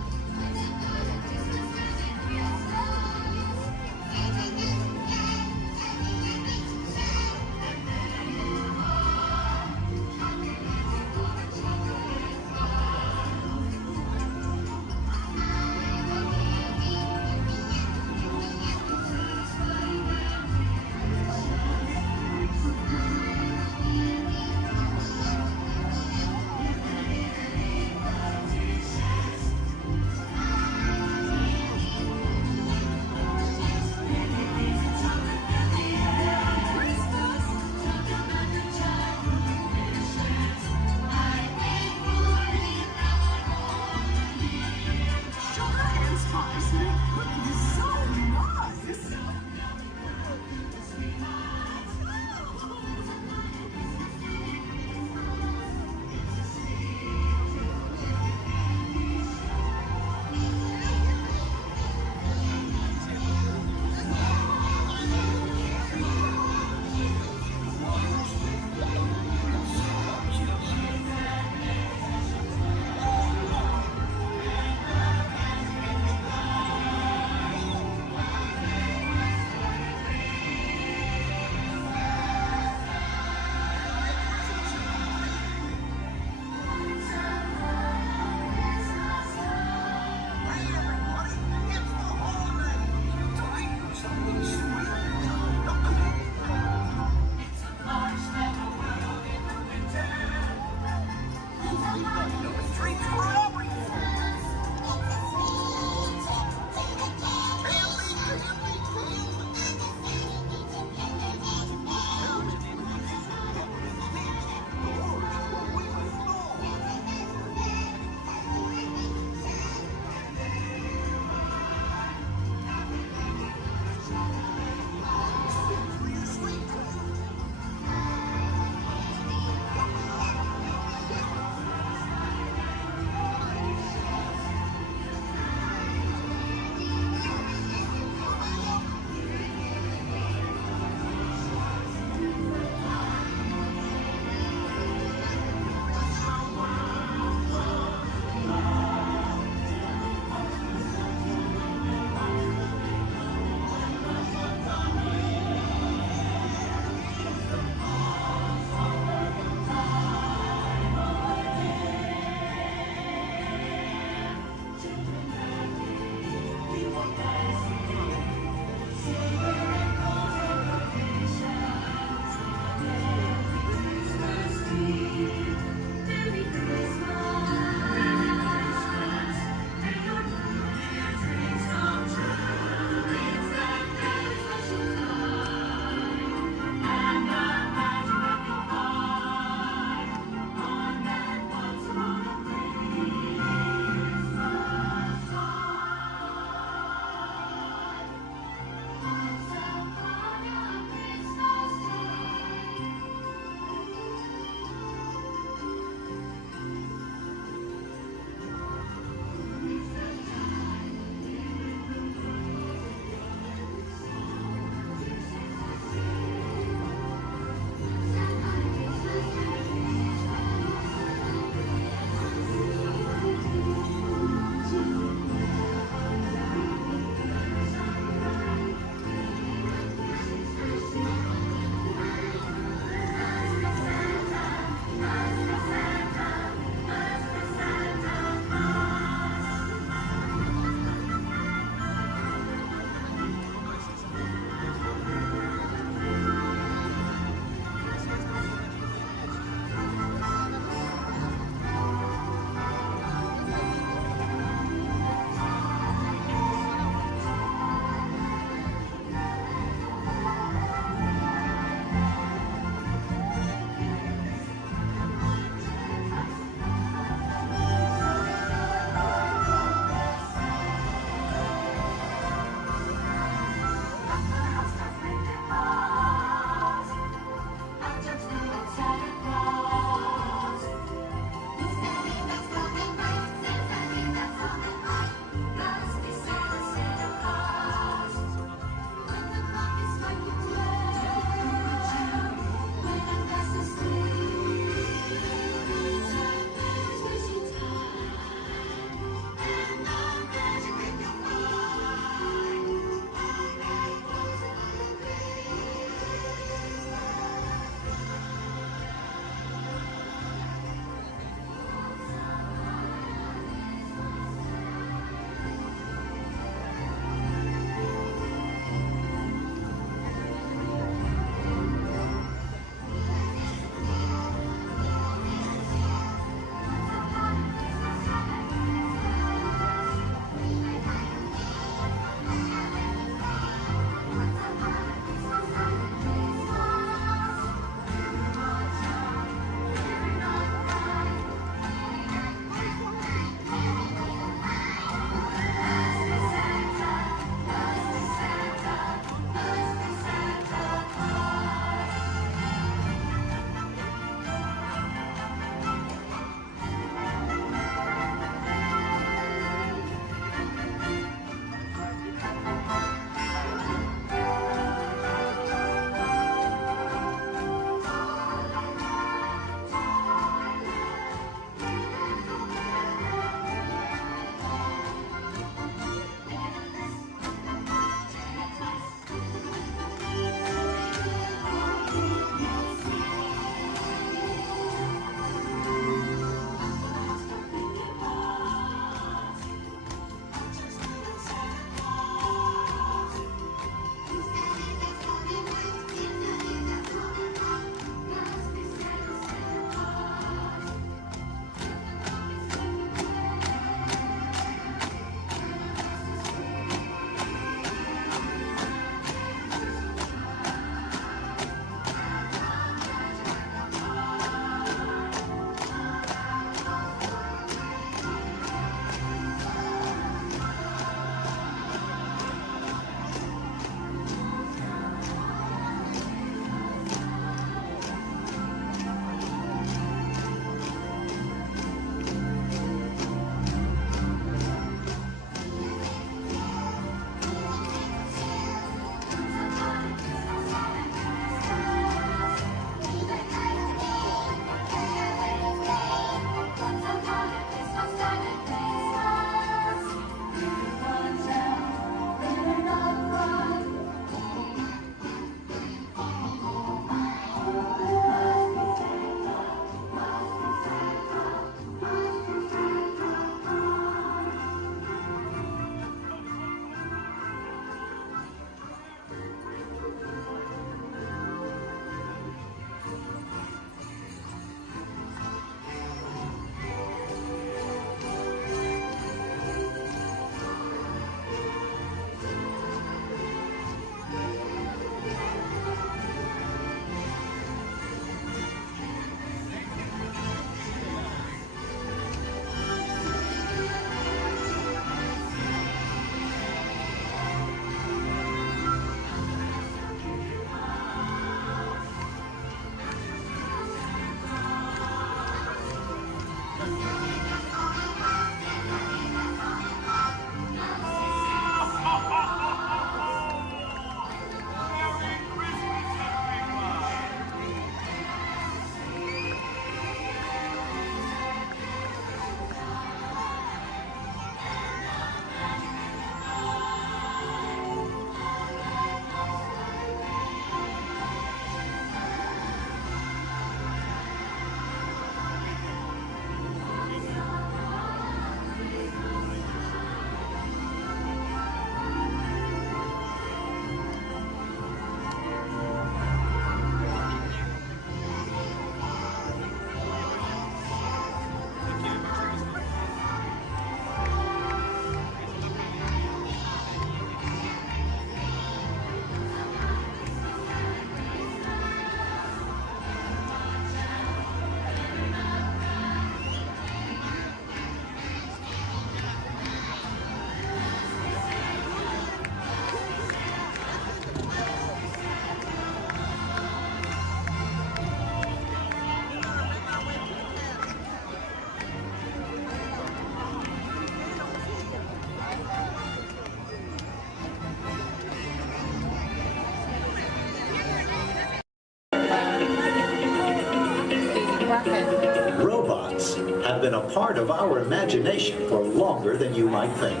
Robots have been a part of our imagination for longer than you might think.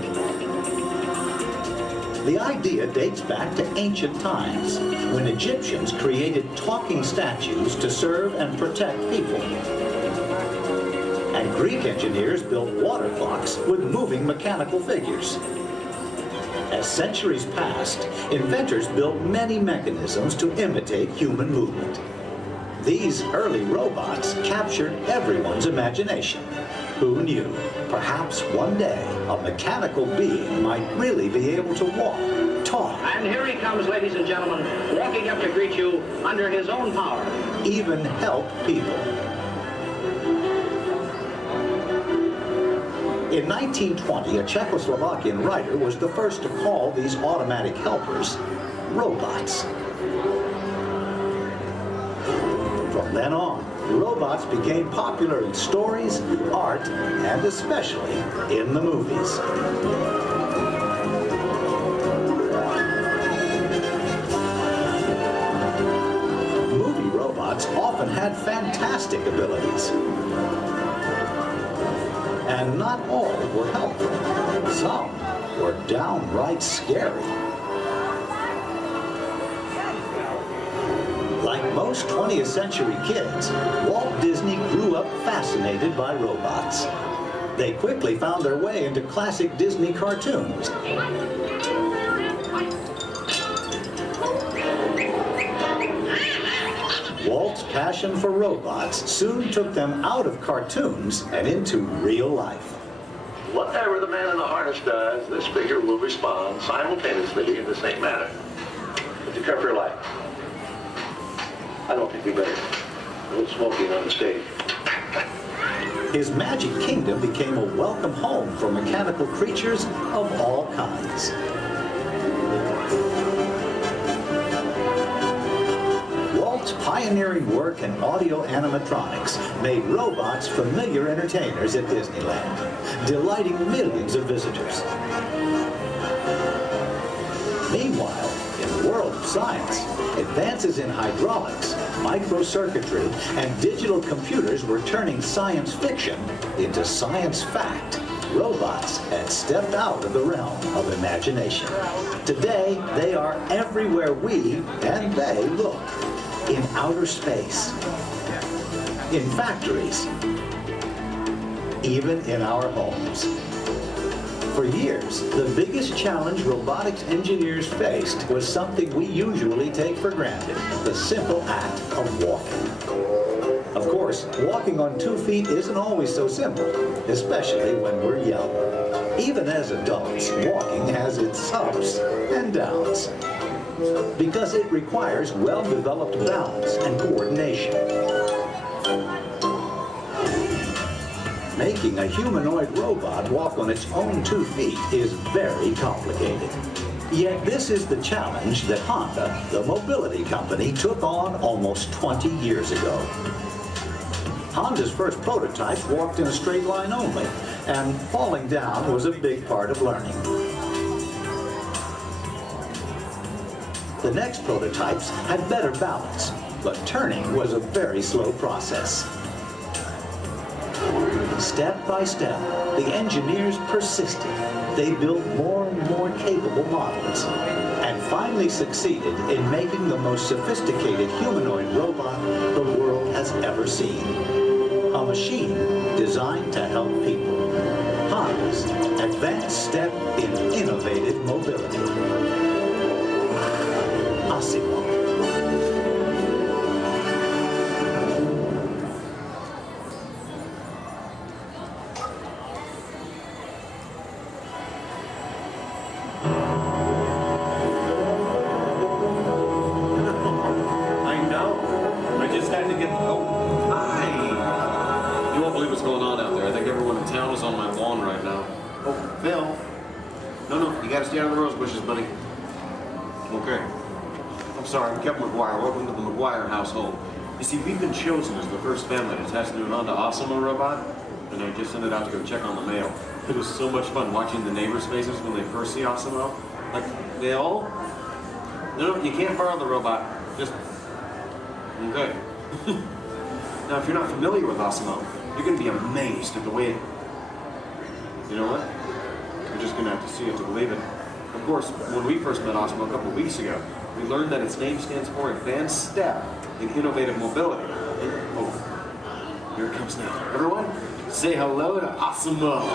The idea dates back to ancient times, when Egyptians created talking statues to serve and protect people. And Greek engineers built water clocks with moving mechanical figures. As centuries passed, inventors built many mechanisms to imitate human movement. These early robots captured everyone's imagination. Who knew? Perhaps one day a mechanical being might really be able to walk, talk. And here he comes, ladies and gentlemen, walking up to greet you under his own power. Even help people. In 1920, a Czechoslovakian writer was the first to call these automatic helpers robots. From then on, robots became popular in stories, art, and especially in the movies. Movie robots often had fantastic abilities. And not all were helpful. Some were downright scary. Like most 20th century kids, Walt Disney grew up fascinated by robots. They quickly found their way into classic Disney cartoons. Walt's passion for robots soon took them out of cartoons and into real life. Whatever the man in the harness does, this figure will respond simultaneously in the same manner. Would you care for your life? I don't think we better. A little smoking on the stage. His magic kingdom became a welcome home for mechanical creatures of all kinds. Walt's pioneering work in audio animatronics made robots familiar entertainers at Disneyland, delighting millions of visitors. Meanwhile, in the world of science, advances in hydraulics, microcircuitry, and digital computers were turning science fiction into science fact. Robots had stepped out of the realm of imagination. Today, they are everywhere we and they look. In outer space, in factories, even in our homes. For years, the biggest challenge robotics engineers faced was something we usually take for granted, the simple act of walking. Of course, walking on 2 feet isn't always so simple, especially when we're young. Even as adults, walking has its ups and downs, because it requires well-developed balance and coordination. Making a humanoid robot walk on its own 2 feet is very complicated. Yet this is the challenge that Honda, the mobility company, took on almost 20 years ago. Honda's first prototypes walked in a straight line only, and falling down was a big part of learning. The next prototypes had better balance, but turning was a very slow process. Step by step, the engineers persisted. They built more and more capable models, and finally succeeded in making the most sophisticated humanoid robot the world has ever seen. A machine designed to help people. Honda's advanced step in innovative mobility. Asimo. Stay out of the rose bushes, buddy. Okay. I'm sorry, I'm Kevin McGuire. Welcome to the McGuire household. You see, we've been chosen as the first family to test the new Honda Asimo robot, and I just sent it out to go check on the mail. It was so much fun watching the neighbors' faces when they first see Asimo. Like, they all... No, you can't borrow the robot. Just... Okay. Now, if you're not familiar with Asimo, you're going to be amazed at the way it... You know what? You're just going to have to see it to believe it. Of course, when we first met Asimo a couple of weeks ago, we learned that its name stands for Advanced Step in Innovative Mobility. Oh, here it comes now. Everyone, say hello to Asimo.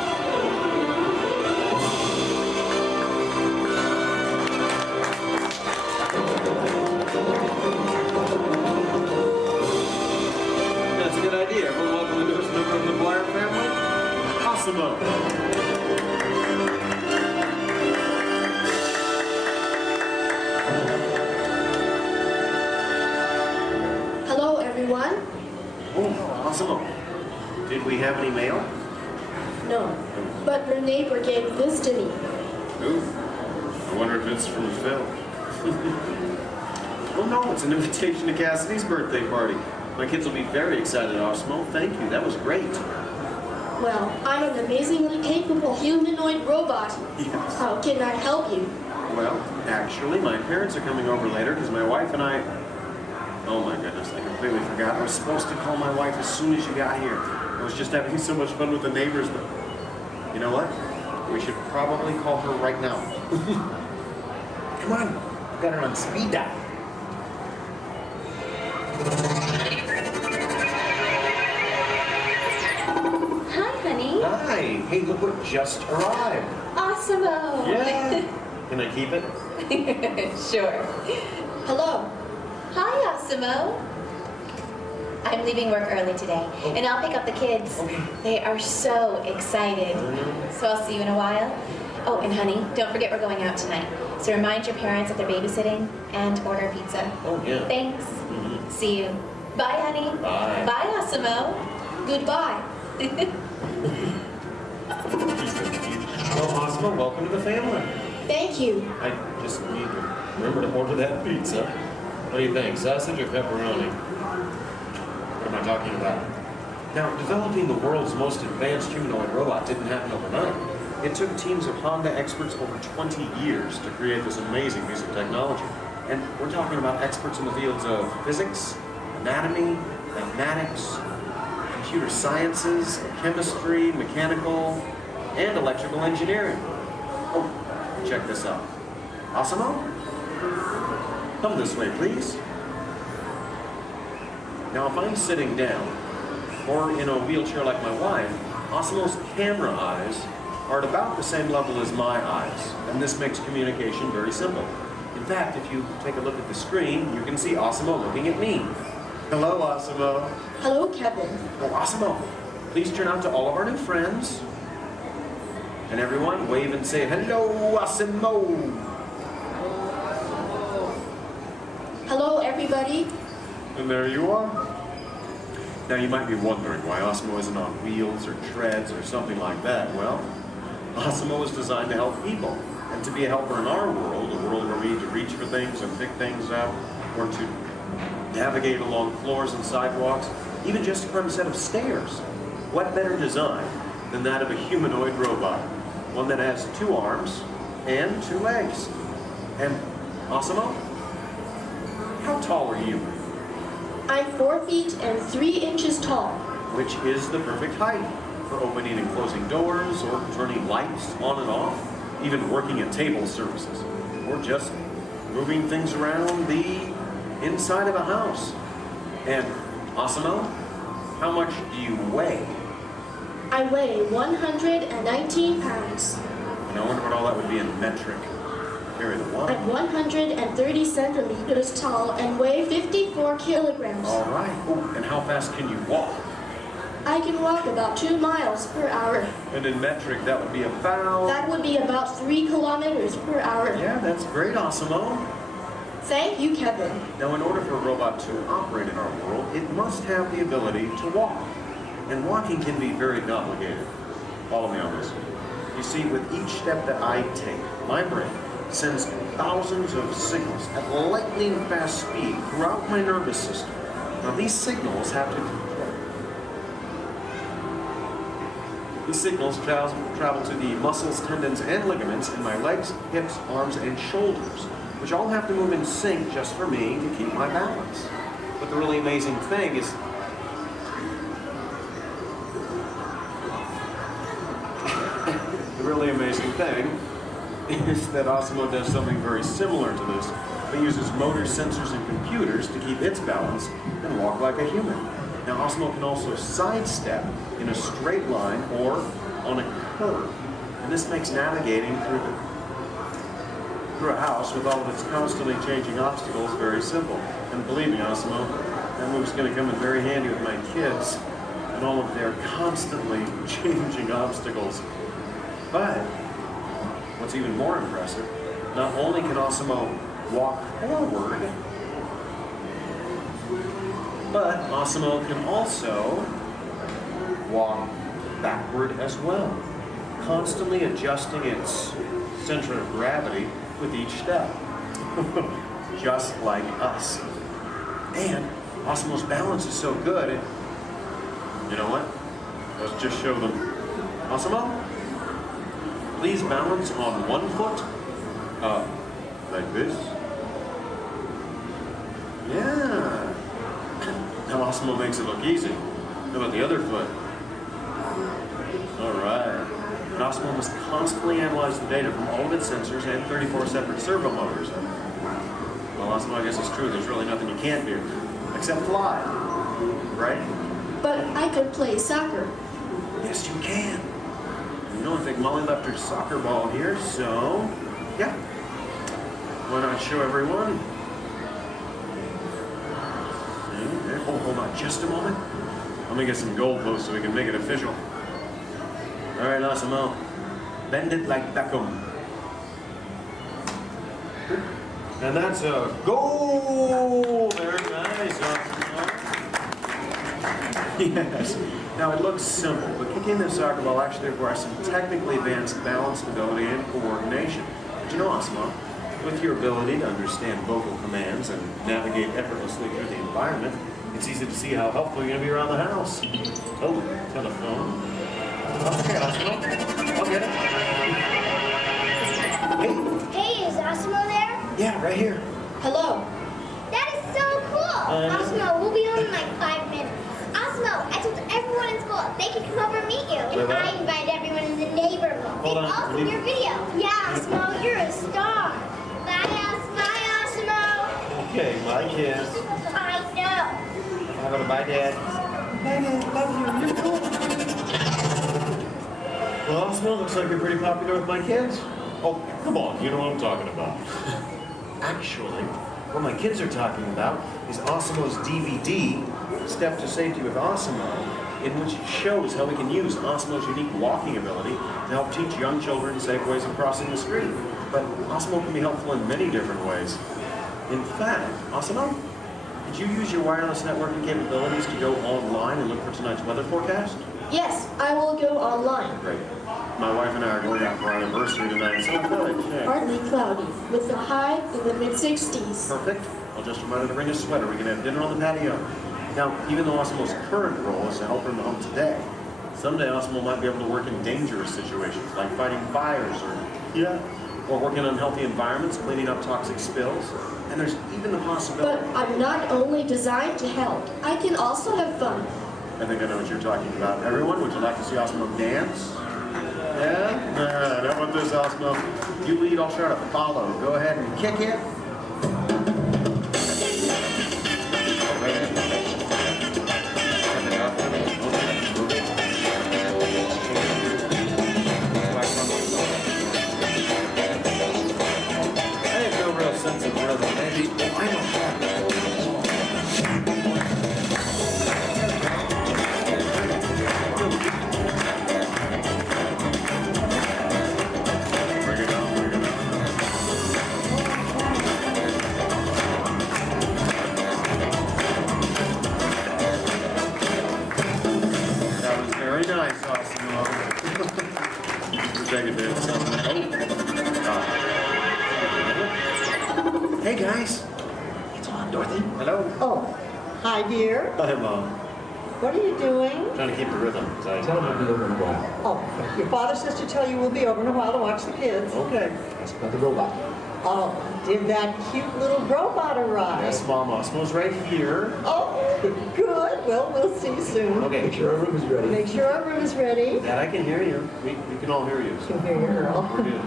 That's a good idea. Everyone welcome the newest member of the McGuire family, Asimo. Oh, Asimo. Did we have any mail? No, but your neighbor gave this to me. Ooh, I wonder if it's from Phil. Oh no, it's an invitation to Cassidy's birthday party. My kids will be very excited, Asimo. Thank you, that was great. Well, I'm an amazingly capable humanoid robot. Yes. How can I help you? Well, actually, my parents are coming over later because my wife and I... Oh my goodness, I completely forgot. I was supposed to call my wife as soon as you got here. I was just having so much fun with the neighbors, but you know what? We should probably call her right now. Come on, I've got her on speed dial. Hi, honey. Hi. Hey, look what just arrived. Awesome-o. Yeah. Can I keep it? Sure. Hello. Hi, Asimo. I'm leaving work early today, and I'll pick up the kids. Okay. They are so excited. So I'll see you in a while. Oh, and honey, don't forget we're going out tonight. So remind your parents that they're babysitting and order pizza. Oh, yeah. Thanks. See you. Bye, honey. Bye. Bye, Asimo. Goodbye. Well, Asimo, welcome to the family. Thank you. I just need to remember to order that pizza. What do you think, sausage or pepperoni? What am I talking about? Now, developing the world's most advanced humanoid robot didn't happen overnight. It took teams of Honda experts over 20 years to create this amazing piece of technology. And we're talking about experts in the fields of physics, anatomy, mathematics, computer sciences, chemistry, mechanical, and electrical engineering. Oh, check this out. Asimo? Come this way, please. Now, if I'm sitting down, or in a wheelchair like my wife, Asimo's camera eyes are at about the same level as my eyes, and this makes communication very simple. In fact, if you take a look at the screen, you can see Asimo looking at me. Hello, Asimo. Hello, Kevin. Oh, Asimo, please turn out to all of our new friends. And everyone, wave and say, hello, Asimo. Hello, everybody. And there you are. Now, you might be wondering why Asimo isn't on wheels or treads or something like that. Well, Asimo is designed to help people. And to be a helper in our world, a world where we need to reach for things and pick things up, or to navigate along floors and sidewalks, even just to climb a set of stairs. What better design than that of a humanoid robot? One that has 2 arms and 2 legs. And Asimo, how tall are you? I'm 4 feet and 3 inches tall. Which is the perfect height for opening and closing doors, or turning lights on and off, even working at table services, or just moving things around the inside of a house. And Asimo, how much do you weigh? I weigh 119 pounds. And I wonder what all that would be in metric. Carry the one. I'm 130 centimeters tall and weigh 54 kilograms. All right. Oh, and how fast can you walk? I can walk about 2 miles per hour. And in metric, that would be about... That would be about 3 kilometers per hour. Yeah, that's great, Asimo. Thank you, Kevin. Now, in order for a robot to operate in our world, it must have the ability to walk. And walking can be very complicated. Follow me on this. You see, with each step that I take, my brain sends thousands of signals at lightning fast speed throughout my nervous system. Now, these signals travel to the muscles, tendons, and ligaments in my legs, hips, arms, and shoulders, which all have to move in sync just for me to keep my balance. But the really amazing thing is that Asimo does something very similar to this. It uses motor sensors and computers to keep its balance and walk like a human. Now, Asimo can also sidestep in a straight line or on a curve. And this makes navigating through a house with all of its constantly changing obstacles very simple. And believe me, Asimo, that move's going to come in very handy with my kids and all of their constantly changing obstacles. But what's even more impressive, not only can Asimo walk forward, but Asimo can also walk backward as well, constantly adjusting its center of gravity with each step, just like us. And Asimo's balance is so good, you know what? Let's just show them. Asimo, please balance on one foot, like this. Yeah. Now Asimo makes it look easy. How about the other foot? All right. And Asimo must constantly analyze the data from all of its sensors and 34 separate servo motors. Well, Asimo, I guess it's true. There's really nothing you can't do, except fly, right? But I could play soccer. Yes, you can. You know, I think Molly left her soccer ball here, so yeah. Why not show everyone? Oh, hold on just a moment. Let me get some goalposts so we can make it official. All right, Asimo, bend it like Beckham. And that's a goal. Very nice, Asimo. Yes. Now, it looks simple, but kicking the soccer ball actually requires some technically advanced balance, stability, and coordination. But you know, Asimo, with your ability to understand vocal commands and navigate effortlessly through the environment, it's easy to see how helpful you're going to be around the house. Oh, telephone. Okay, Asimo. I'll get it. Hey. Hey, is Asimo there? Yeah, right here. Hello. That is so cool. Asimo, we'll be home in like 5 minutes. Asimo, I told everyone in school they can come over and meet you. And I invited everyone in the neighborhood. Hold on. Also your video. Yeah, Asimo, you're a star. Bye, Asimo. Okay, my kids. I know. Have a bye, Dad. Bye, Dad. Love you. You're cool. Well, Asimo, looks like you're pretty popular with my kids. Oh, come on. You know what I'm talking about. Actually, what my kids are talking about is Asimo's DVD, Step to Safety with Asimo, in which it shows how we can use Asimo's unique walking ability to help teach young children safe ways of crossing the street. But Asimo can be helpful in many different ways. In fact, Asimo, did you use your wireless networking capabilities to go online and look for tonight's weather forecast? Yes, I will go online. Great. My wife and I are going out for our anniversary tonight, so good. Yeah. Partly cloudy, with a high in the mid-60s. Perfect. I'll just remind her to bring a sweater. We can have dinner on the patio. Now, even though Osmo's current role is to help her in the home today, someday Osmo might be able to work in dangerous situations, like fighting fires or working in unhealthy environments, cleaning up toxic spills. And there's even the possibility... But I'm not only designed to help, I can also have fun. I think I know what you're talking about. Everyone, would you like to see Osmo dance? Yeah? Alright, how about this, Osmo? You lead, I'll try to follow. Go ahead and kick it. Sense of rhythm, maybe. Oh, I know that. Bring it on, bring it on. That was very nice, Osmo. Take it there. Hey guys, it's on, Dorothy. Hello. Oh, hi dear. Hi, Mom. What are you doing? Trying to keep the rhythm. Tell them we'll be over in a while. Oh, your father says to tell you we'll be over in a while to watch the kids. Okay. That's about the robot. Oh, did that cute little robot arrive? Yes, Mom. Osmo's right here. Oh, good. Well, we'll see you soon. Okay. Make sure our room is ready. Make sure our room is ready. Dad, I can hear you. We can all hear you. So. You can hear your girl. We're good.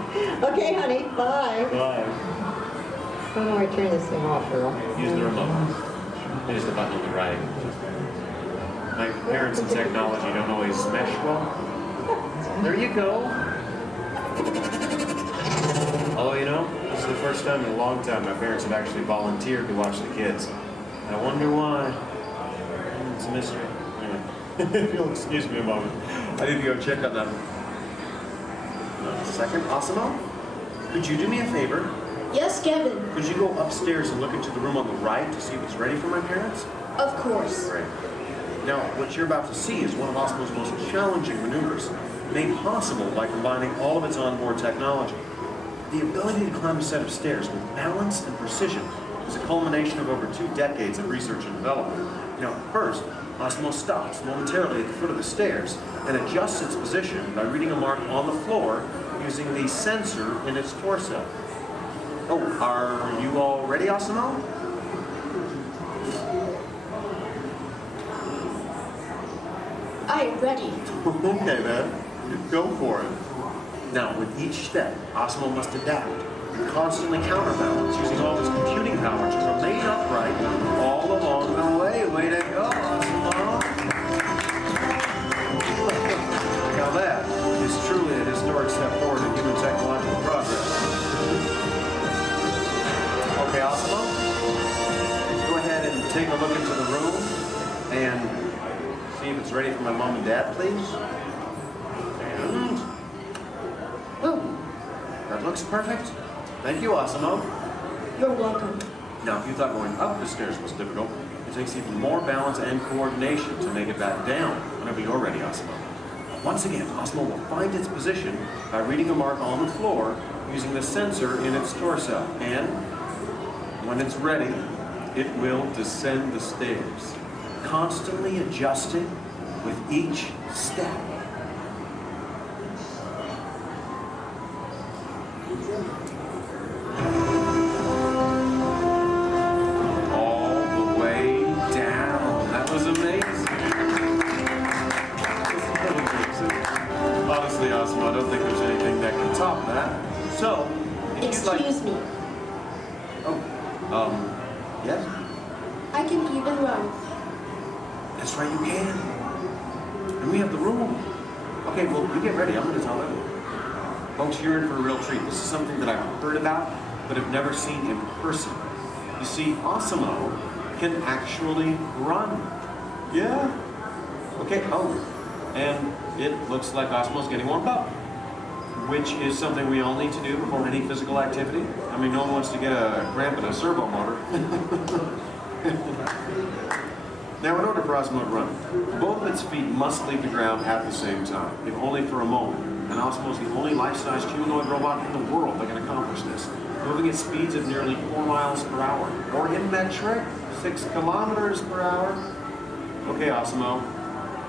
Okay, honey. Bye. Bye. How do I turn this thing off, girl? Use the remote. Use the button on the right. My parents and technology don't always mesh well. There you go. Oh, you know, this is the first time in a long time my parents have actually volunteered to watch the kids. I wonder why. It's a mystery. Anyway, if you'll excuse me a moment, I need to go check on them. A second, Osmo? Could you do me a favor? Yes, Kevin. Could you go upstairs and look into the room on the right to see if it's ready for my parents? Of course. Great. Now, what you're about to see is one of Osmo's most challenging maneuvers, made possible by combining all of its onboard technology. The ability to climb a set of stairs with balance and precision is a culmination of over 2 decades of research and development. Now, first, Osmo stops momentarily at the foot of the stairs and adjusts its position by reading a mark on the floor using the sensor in its torso. Oh, are you all ready, Osmo? I am ready. Okay, then. Go for it. Now, with each step, Osmo must adapt and constantly counterbalance using all his computing power to remain upright all along the way. Way to go, Osmo! Now that is truly a historic step forward in human technological progress. Okay, Osmo, go ahead and take a look into the room and see if it's ready for my mom and dad, please. And, oh, that looks perfect. Thank you, Osmo. You're welcome. Now, if you thought going up the stairs was difficult, it takes even more balance and coordination to make it back down whenever you're ready, Osmo. Once again, Osmo will find its position by reading a mark on the floor using the sensor in its torso. And when it's ready, it will descend the stairs, constantly adjusting with each step. All the way down. That was amazing. Honestly, Osmo, I don't think there's anything that can top that. So, if you'd like... Excuse me. Oh, yes? I can even run. That's right, you can. And we have the room. Okay, well, you get ready. I'm going to tell everyone. Folks, you're in for a real treat. This is something that I've heard about, but have never seen in person. You see, Osmo can actually run. Yeah. Okay, oh. And it looks like Osmo's getting warmed up, which is something we all need to do before any physical activity. I mean, no one wants to get a cramp in a servo motor. Now, in order for Osmo to run, both of its feet must leave the ground at the same time, if only for a moment. And Osmo is the only life-sized humanoid robot in the world that can accomplish this, moving at speeds of nearly 4 miles per hour, or in metric, 6 kilometers per hour. Okay, Osmo,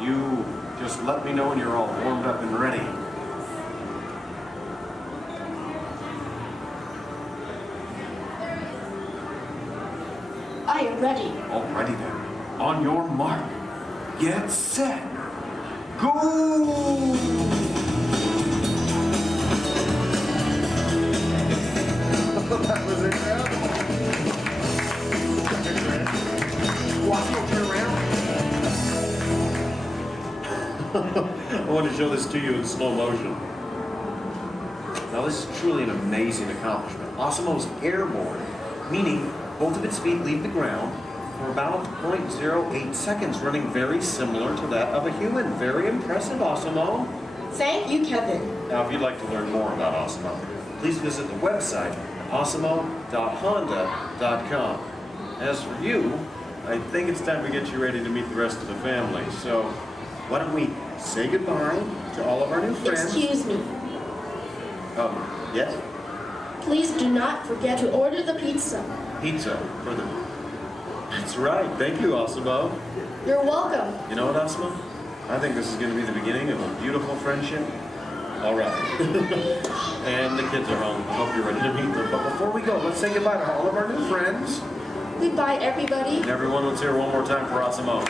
you just let me know when you're all warmed up and ready. I am ready. Alrighty then. On your mark, get set, go! That was incredible. Osmo, turn around. I want to show this to you in slow motion. Now this is truly an amazing accomplishment. Osmo's airborne, meaning both of its feet leave the ground for about 0.08 seconds, running very similar to that of a human. Very impressive, Osmo. Thank you, Kevin. Now if you'd like to learn more about Osmo, please visit the website osmo.honda.com. As for you, I think it's time to get you ready to meet the rest of the family. So why don't we say goodbye to all of our new friends? Excuse me. Yes? Please do not forget to order the pizza. Pizza for the... That's right. Thank you, Osmo. You're welcome. You know what, Osmo? I think this is going to be the beginning of a beautiful friendship. All right. And the kids are home. I hope you're ready to meet them. But before we go, let's say goodbye to all of our new friends. Goodbye, everybody. And everyone, let's hear one more time for Osmo.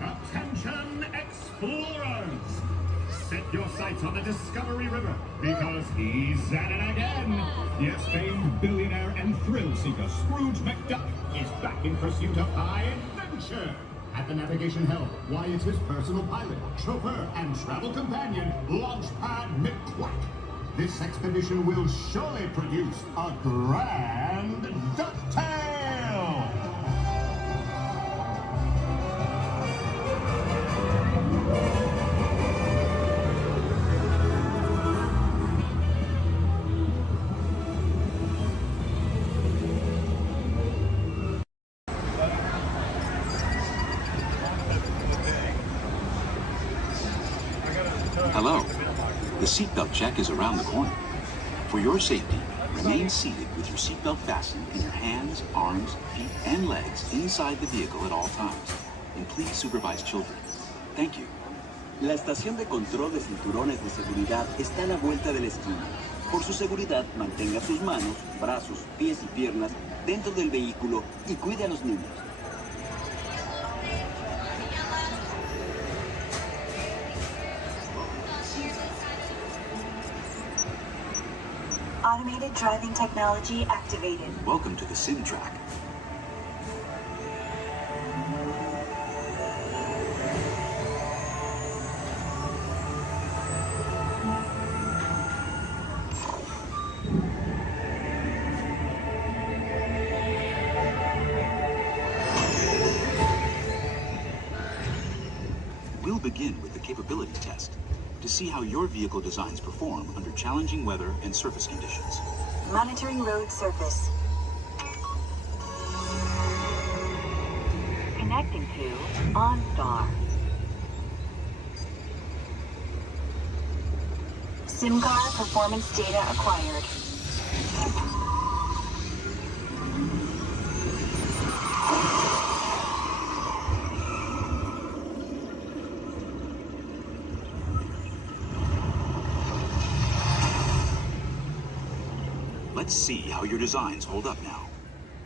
Attention explorers! Set your sights on the Discovery River, because he's at it again. Yes, famed billionaire and thrill seeker Scrooge McDuck is back in pursuit of high adventure. At the navigation helm, why, it's his personal pilot, chauffeur, and travel companion, Launchpad McQuack. This expedition will surely produce a grand ducktail! Hello. The seatbelt check is around the corner. For your safety, remain seated with your seatbelt fastened and your hands, arms, feet, and legs inside the vehicle at all times. And please supervise children. Thank you. La estación de control de cinturones de seguridad está a la vuelta de la esquina. Por su seguridad, mantenga sus manos, brazos, pies y piernas dentro del vehículo y cuide a los niños. Automated driving technology activated. Welcome to the Sim Track. We'll begin with the capability test to see how your vehicle designs perform under challenging weather and surface conditions. Monitoring road surface. Connecting to OnStar. SIM card performance data acquired. Let's see how your designs hold up now.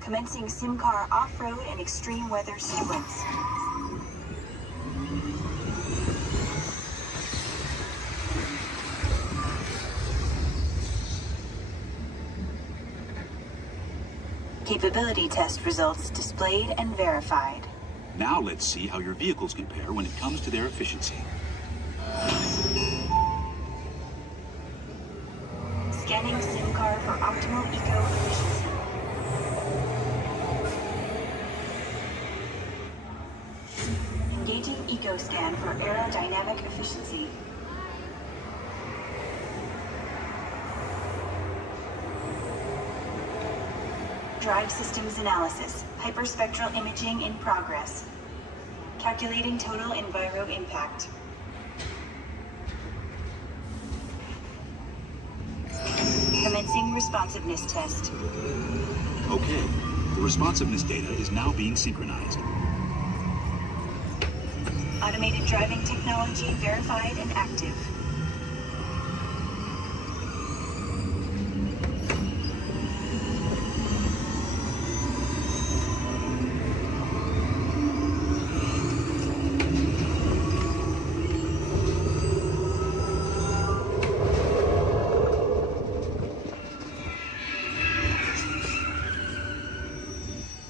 Commencing SIM car off-road and extreme weather sequence. Capability test results displayed and verified. Now let's see how your vehicles compare when it comes to their efficiency. Scanning SIM car for optimal eco-efficiency. Engaging eco-scan for aerodynamic efficiency. drive systems analysis. Hyperspectral imaging in progress. Calculating total enviro impact. Commencing responsiveness test. Okay, the responsiveness data is now being synchronized. Automated driving technology verified and active.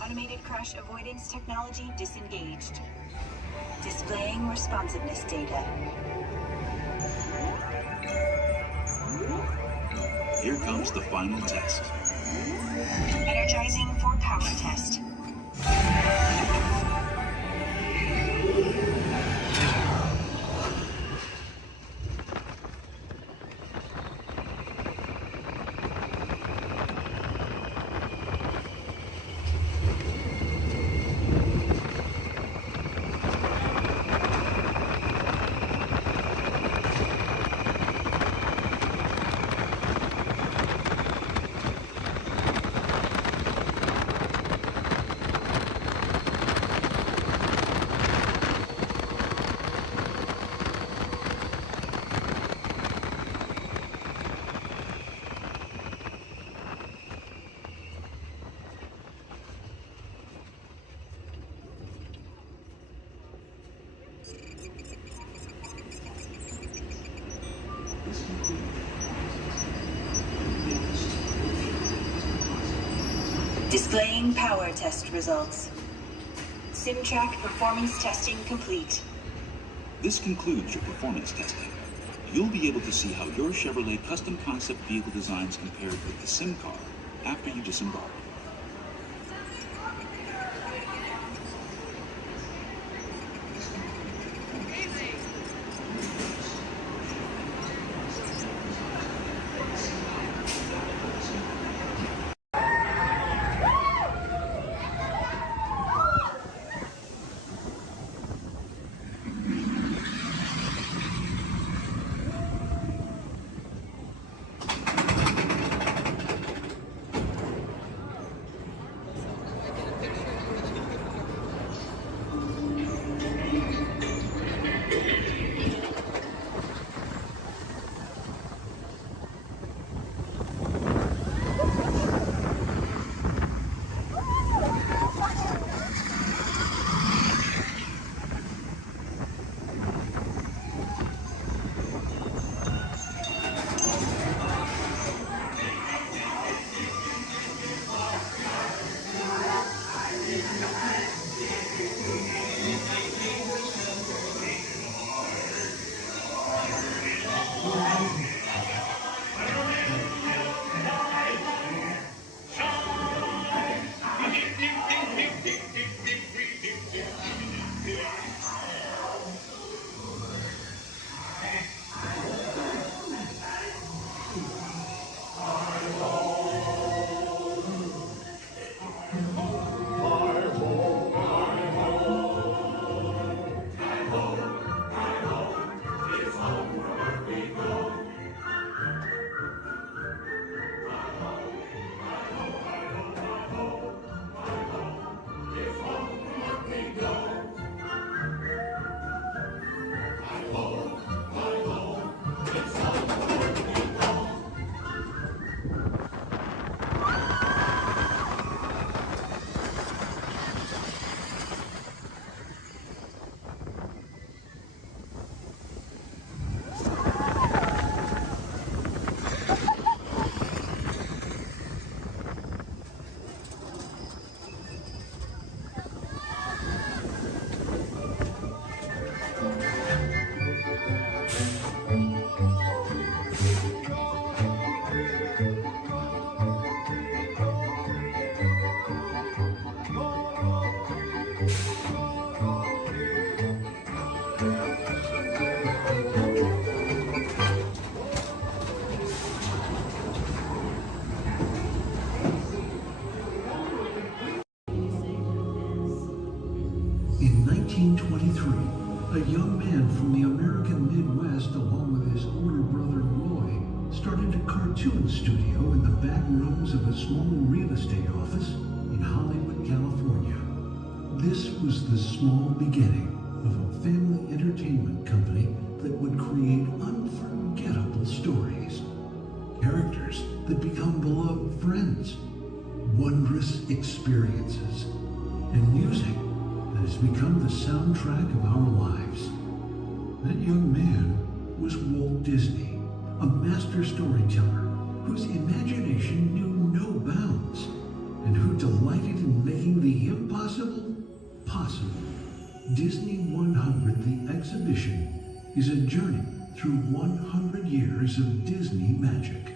Automated crash avoidance technology disengaged. Displaying responsiveness data. Here comes the final test. Energizing for power test. Displaying power test results. SimTrack performance testing complete. This concludes your performance testing. You'll be able to see how your Chevrolet custom concept vehicle designs compared with the sim car after you disembark. young man from the American Midwest, along with his older brother Roy, started a cartoon studio in the back rooms of a small real estate office in Hollywood, California. This was the small beginning of a family entertainment company that would create unforgettable stories, characters that become beloved friends, wondrous experiences, and music that has become the soundtrack of our lives. That young man was Walt Disney, a master storyteller whose imagination knew no bounds and who delighted in making the impossible possible. Disney 100, the exhibition, is a journey through 100 years of Disney magic,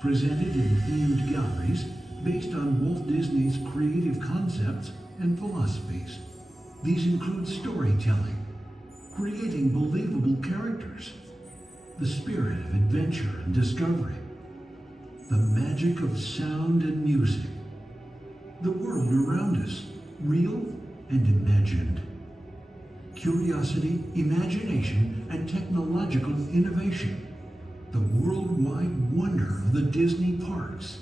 presented in themed galleries based on Walt Disney's creative concepts and philosophies. These include storytelling, creating believable characters, the spirit of adventure and discovery, the magic of sound and music, the world around us, real and imagined, curiosity, imagination, and technological innovation, the worldwide wonder of the Disney parks,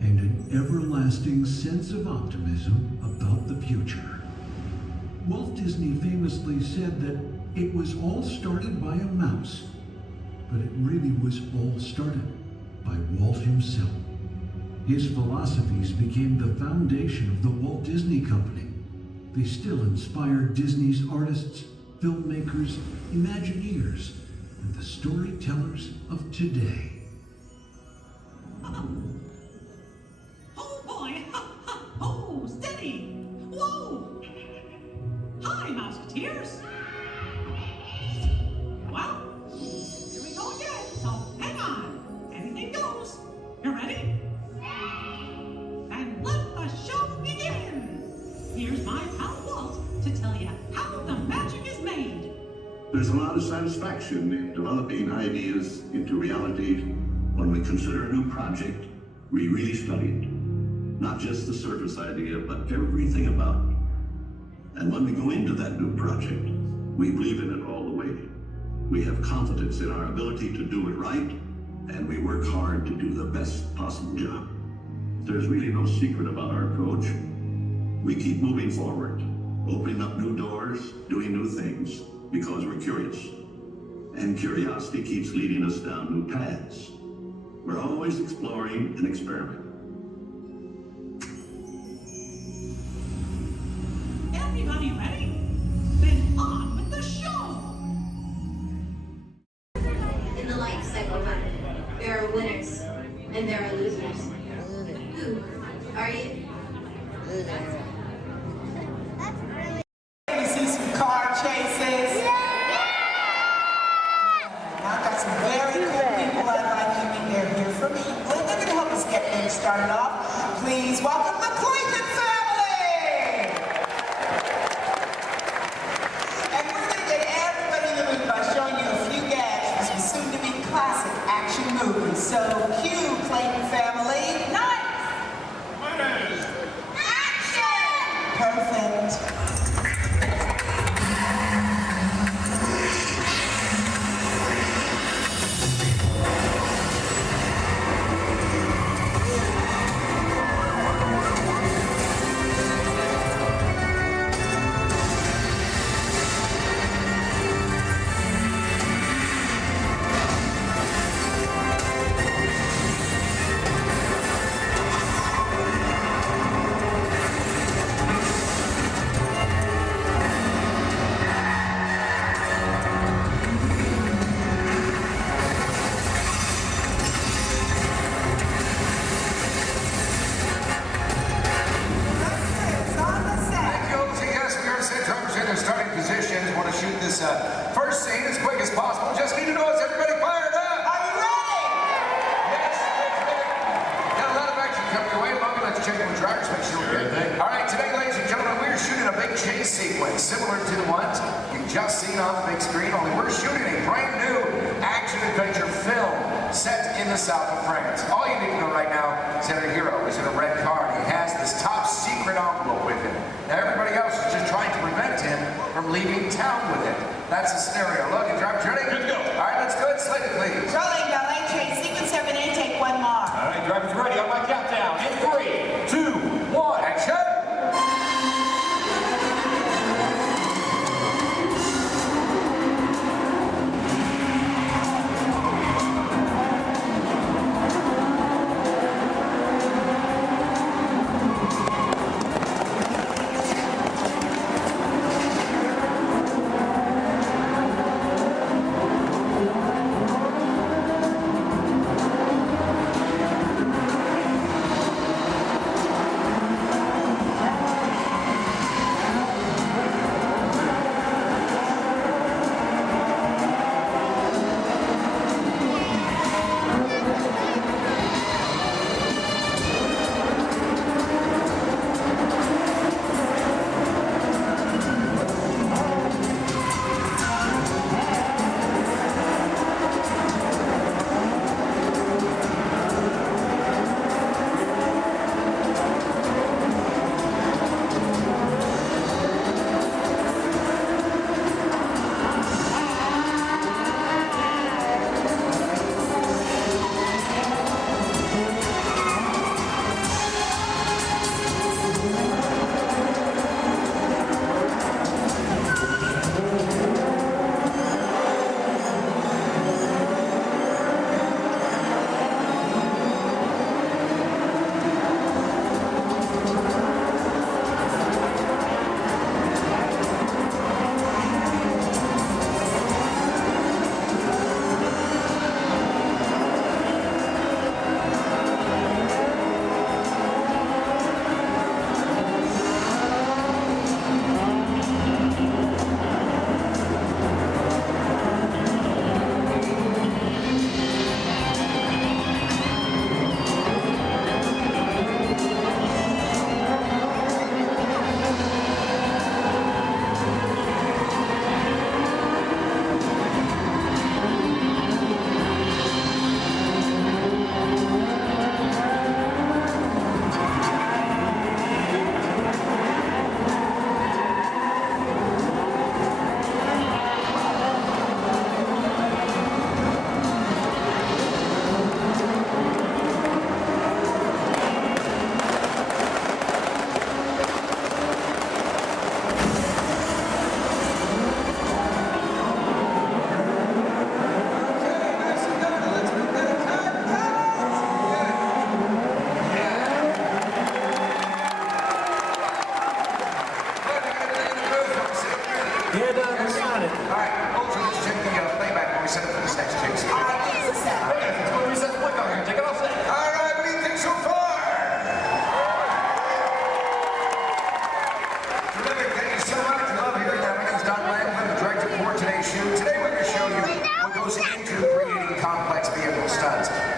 and an everlasting sense of optimism about the future. Walt Disney famously said that it was all started by a mouse, but it really was all started by Walt himself. His philosophies became the foundation of the Walt Disney Company. They still inspire Disney's artists, filmmakers, Imagineers, and the storytellers of today. Oh boy! Oh, steady! Whoa! Hi, Mouseketeers! Well, here we go again, so hang on. Anything goes. You ready? And let the show begin! Here's my pal Walt to tell you how the magic is made. There's a lot of satisfaction in developing ideas into reality when we consider a new project we really studied. Not just the surface idea, but everything about it. And when we go into that new project, we believe in it all the way. We have confidence in our ability to do it right, and we work hard to do the best possible job. There's really no secret about our approach. We keep moving forward, opening up new doors, doing new things, because we're curious. And curiosity keeps leading us down new paths. We're always exploring and experimenting. Everybody ready? Then on with the show! In the life cycle hunt, there are winners and there are losers. Who are you? You see some car chases? I've got some very cool people I'd like you to meet. They're here from England. They're going to help us get things started off. Please welcome the Clayton family! And we're going to get everybody in the mood by showing you a few gags from some soon-to-be classic action movies. So cue, Clayton family. Nice! Action! Perfect. First scene as quick as possible. Just need to know, is everybody fired up? Are you ready? Yes, let's got a lot of action coming your way. Bobby, let's check the drivers, make sure we're good. All right, today, ladies and gentlemen, we're shooting a big chase sequence similar to the ones you've just seen on the big screen, only we're shooting a brand new action-adventure film set in the south of France. All you need to know right now is that our hero is in a red car and he has this top secret envelope with him. Now, everybody else is just trying to prevent him from leaving town with it. That's the scenario. Look, and driver's ready? Good to go. All right, let's go ahead. Slate it, please. Rolling, ballet train, sequence 7 in, take one more. All right, driver's ready on my countdown. In 3, 2, 1. Action!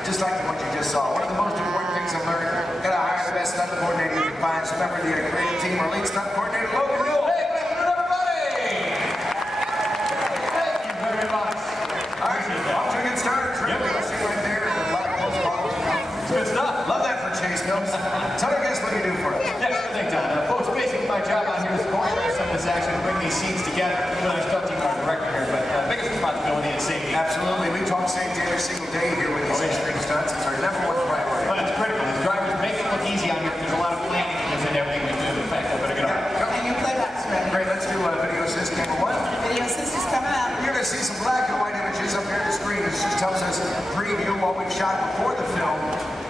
Just like what you just saw. One of the most important things I learned, gotta hire the best stunt coordinator you can find. So member of the creative team, our lead stunt coordinator, Logan Rule. Hey, good afternoon, everybody! Thank you very much. All right, off to a good start. Terrific. You'll see right there. A lot of close calls. It's good stuff. Love that for Chase Mills. Tell our guests what you do for us. Yes, sure thing, Don. Folks, basically my job out here is to choreograph some of this action and bring these scenes together. You know, there's stunt team, our director here, but biggest responsibility is safety. Absolutely. We talk safety every single day here with these extreme stunts. It's our number one priority. Well, it's critical. The drivers make it look easy on here. There's a lot of planning in everything we do. In fact, I better get on. And your playbacks ready. Great. Let's do video assist camera 1. Video assist is coming up. You're going to see some black and white images up here on the screen. This just helps us preview what we've shot before the film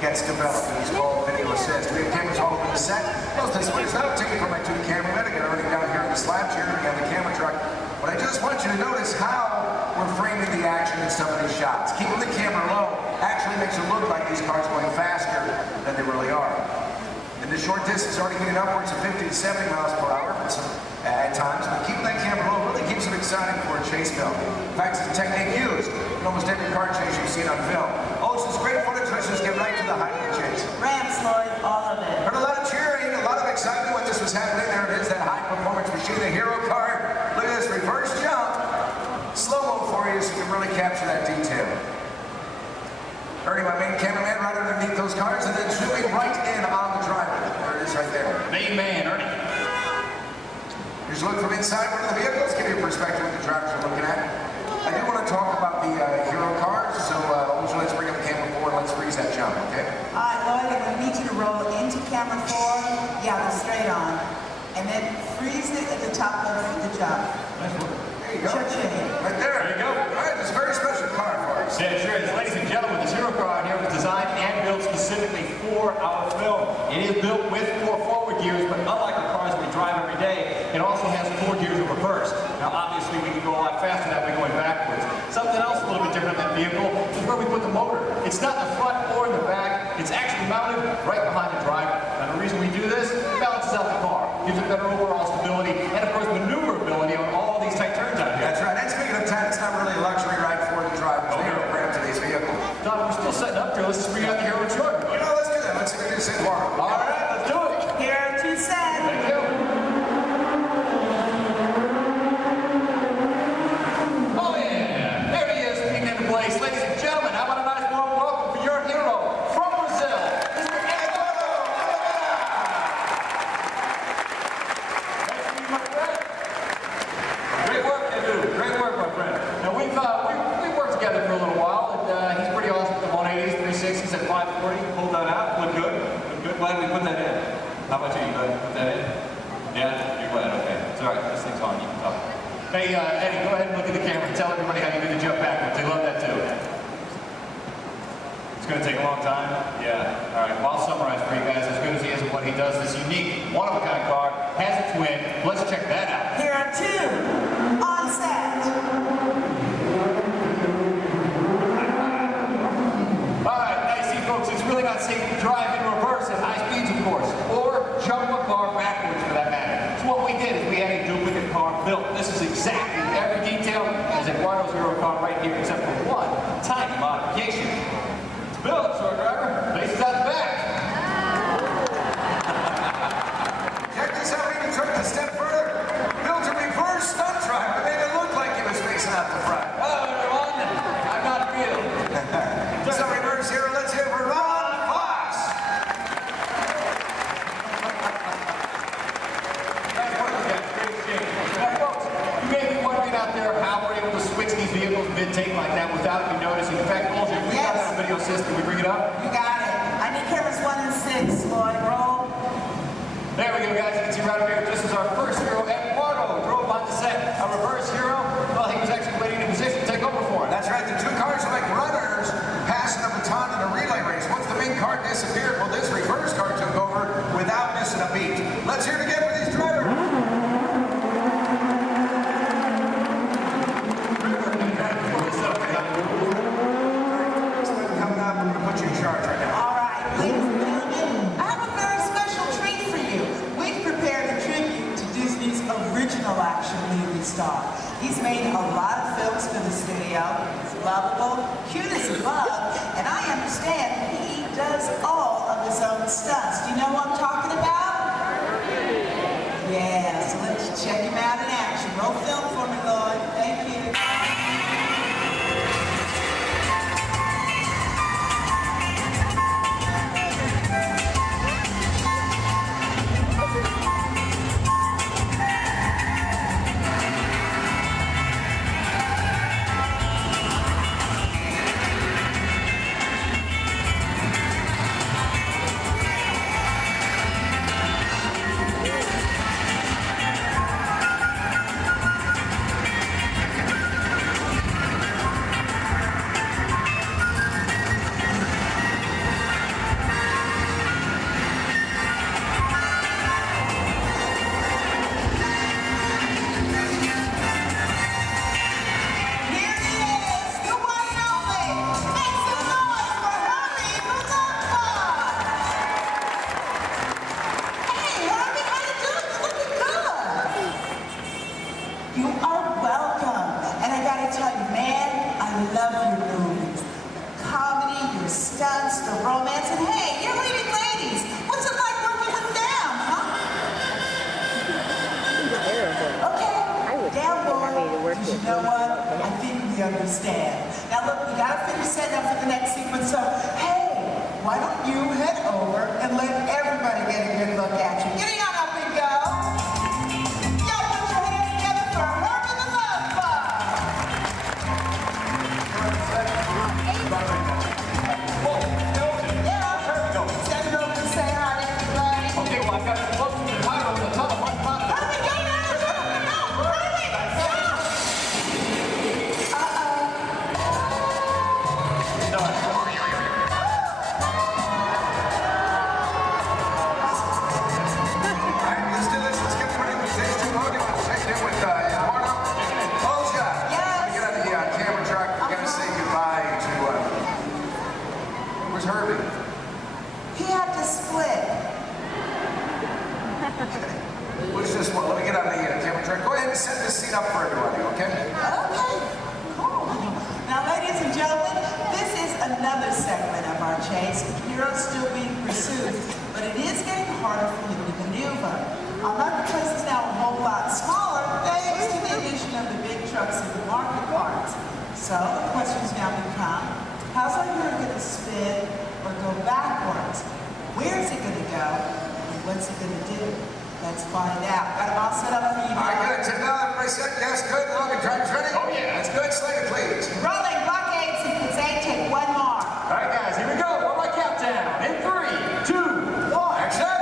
gets developed. It's called video assist. We have cameras all over the set. Most of this one is not taken from my 2 cameramen. I got everything down here in the slab chair. We got the camera truck. But I just want you to notice how we're framing the action in some of these shots. Keeping the camera low actually makes it look like these cars are going faster than they really are. And the short distance is already getting upwards of 50 to 70 miles per hour at times, but keeping that camera low really keeps it exciting for a chase film. In fact, it's a technique used in almost every car chase you've seen on film. Oh, it's this great footage. Let's just get right to the height of the chase. Rams, Lloyd, all of it. Heard a lot of cheering, a lot of excitement when this was happening. There it is, that high-performance machine, the hero car. Look at this reverse jump. Slow-mo for you so you can really capture that detail. Ernie, my main cameraman, right underneath those cars, and then zooming right in on the driver. There it is right there. Main man, Ernie. Here's a look from inside one of the vehicles. All right, Lloyd, I'm going to need you to roll into camera 4. Yeah, go straight on. And then freeze it at the top of the jump. Nice work. There you go. Cha-ching. Right there. There you go. All right, this is a very special car for us. Yeah, sure is. Ladies and gentlemen, this hero car here was designed and built specifically for our film. It is built with 4 forward gears, but unlike the cars we drive every day, it also has 4 gears in reverse. Now, obviously, we can go a lot faster that way going backwards. Something else a little bit different on that vehicle is where we put the motor. It's not in the front or in the back. It's actually mounted right behind the driver. And the reason we do this, it balances out the car, gives it better overall stability, and of course, maneuverability on all these tight turns out here. That's right. And speaking of time, it's not really a luxury ride for the drivers. They don't grab today's vehicle. Don, we're still setting up here. Let's just bring out the hero truck. You know, let's do that. Let's see what we do this tomorrow. All right, let's do it. Here to set. Thank you. Oh, yeah. There he is, speaking into place. Ladies and gentlemen, how about a nice warm welcome for your hero from Brazil, Mr. Eduardo. Nice to meet you, my friend. Great work, Edu. Great work, my friend. Now, we've worked together for a little while, and he's pretty awesome at the 180s, 360s, at 540. Pulled that out. Look good. Look good. Glad we put that in. How about you? You glad we put that in? Yeah? You're glad? Okay. It's all right. This thing's on. You can talk. Hey, Eddie, go ahead and look at the camera and tell everybody how you did the jump backwards. They love that, too. It's going to take a long time? Yeah. All right. Well, I'll summarize for you guys. As good as he is at what he does, this unique, one-of-a-kind car has a twin. Let's check that out. Here are 2 on set. All right, now you see, folks, it's really not safe to drive in reverse at high speeds, of course, or jump a car backwards for that matter. So what we did is we had a duplicate car built. This is exactly every detail as Eduardo's hero car right here, except for one tiny modification. It's built, so our driver faces out the back. Check this out. We even took it a step further. Built a reverse stunt driver. Made it look like he was facing out the front. Oh, everyone, I'm not real. So reverse hero. Let's hear for Ron Fox. Nice work, guys. Great exchange. Now, folks, you may be wondering out there how we're able to switch these vehicles mid-take like that without you noticing. In fact, Olger, we got that video system. We bring it up? You got it. I need cameras 1 and 6, Lloyd. Roll. There we go, guys. You can see right up here. This is our first hero, Eduardo. Drove on the set. Our reverse hero, well, he was actually waiting in position to take over for him. That's right. The 2 cars are like runners passing the baton in a relay race. Once the main car disappeared, well, this reverse car took over without missing a beat. Let's hear it again for these drivers. Coming up, we're going to put you in charge right now. All right, ladies and gentlemen, I have a very special treat for you. We've prepared the like a split? Which just what? Let me get on the camera track. Go ahead and set this scene up for everybody, okay? Okay, cool. Now, ladies and gentlemen, this is another segment of our chase. Heroes still being pursued, but it is getting harder for you to maneuver. Our marketplace is now a whole lot smaller thanks to the addition of the big trucks and the market carts. So the questions now become, how's our hero going to spin or go backwards? Where's it going to go? And what's it going to do? Let's find out. Got them all set up for you now. All right, good. 10 now, everybody set. Yes, good. Logan, drivers ready? Oh, yeah. That's good. Slate it, please. Rolling buckets. If it's 8, take one more. All right, guys, here we go. One more countdown. In 3, 2, 1. Action.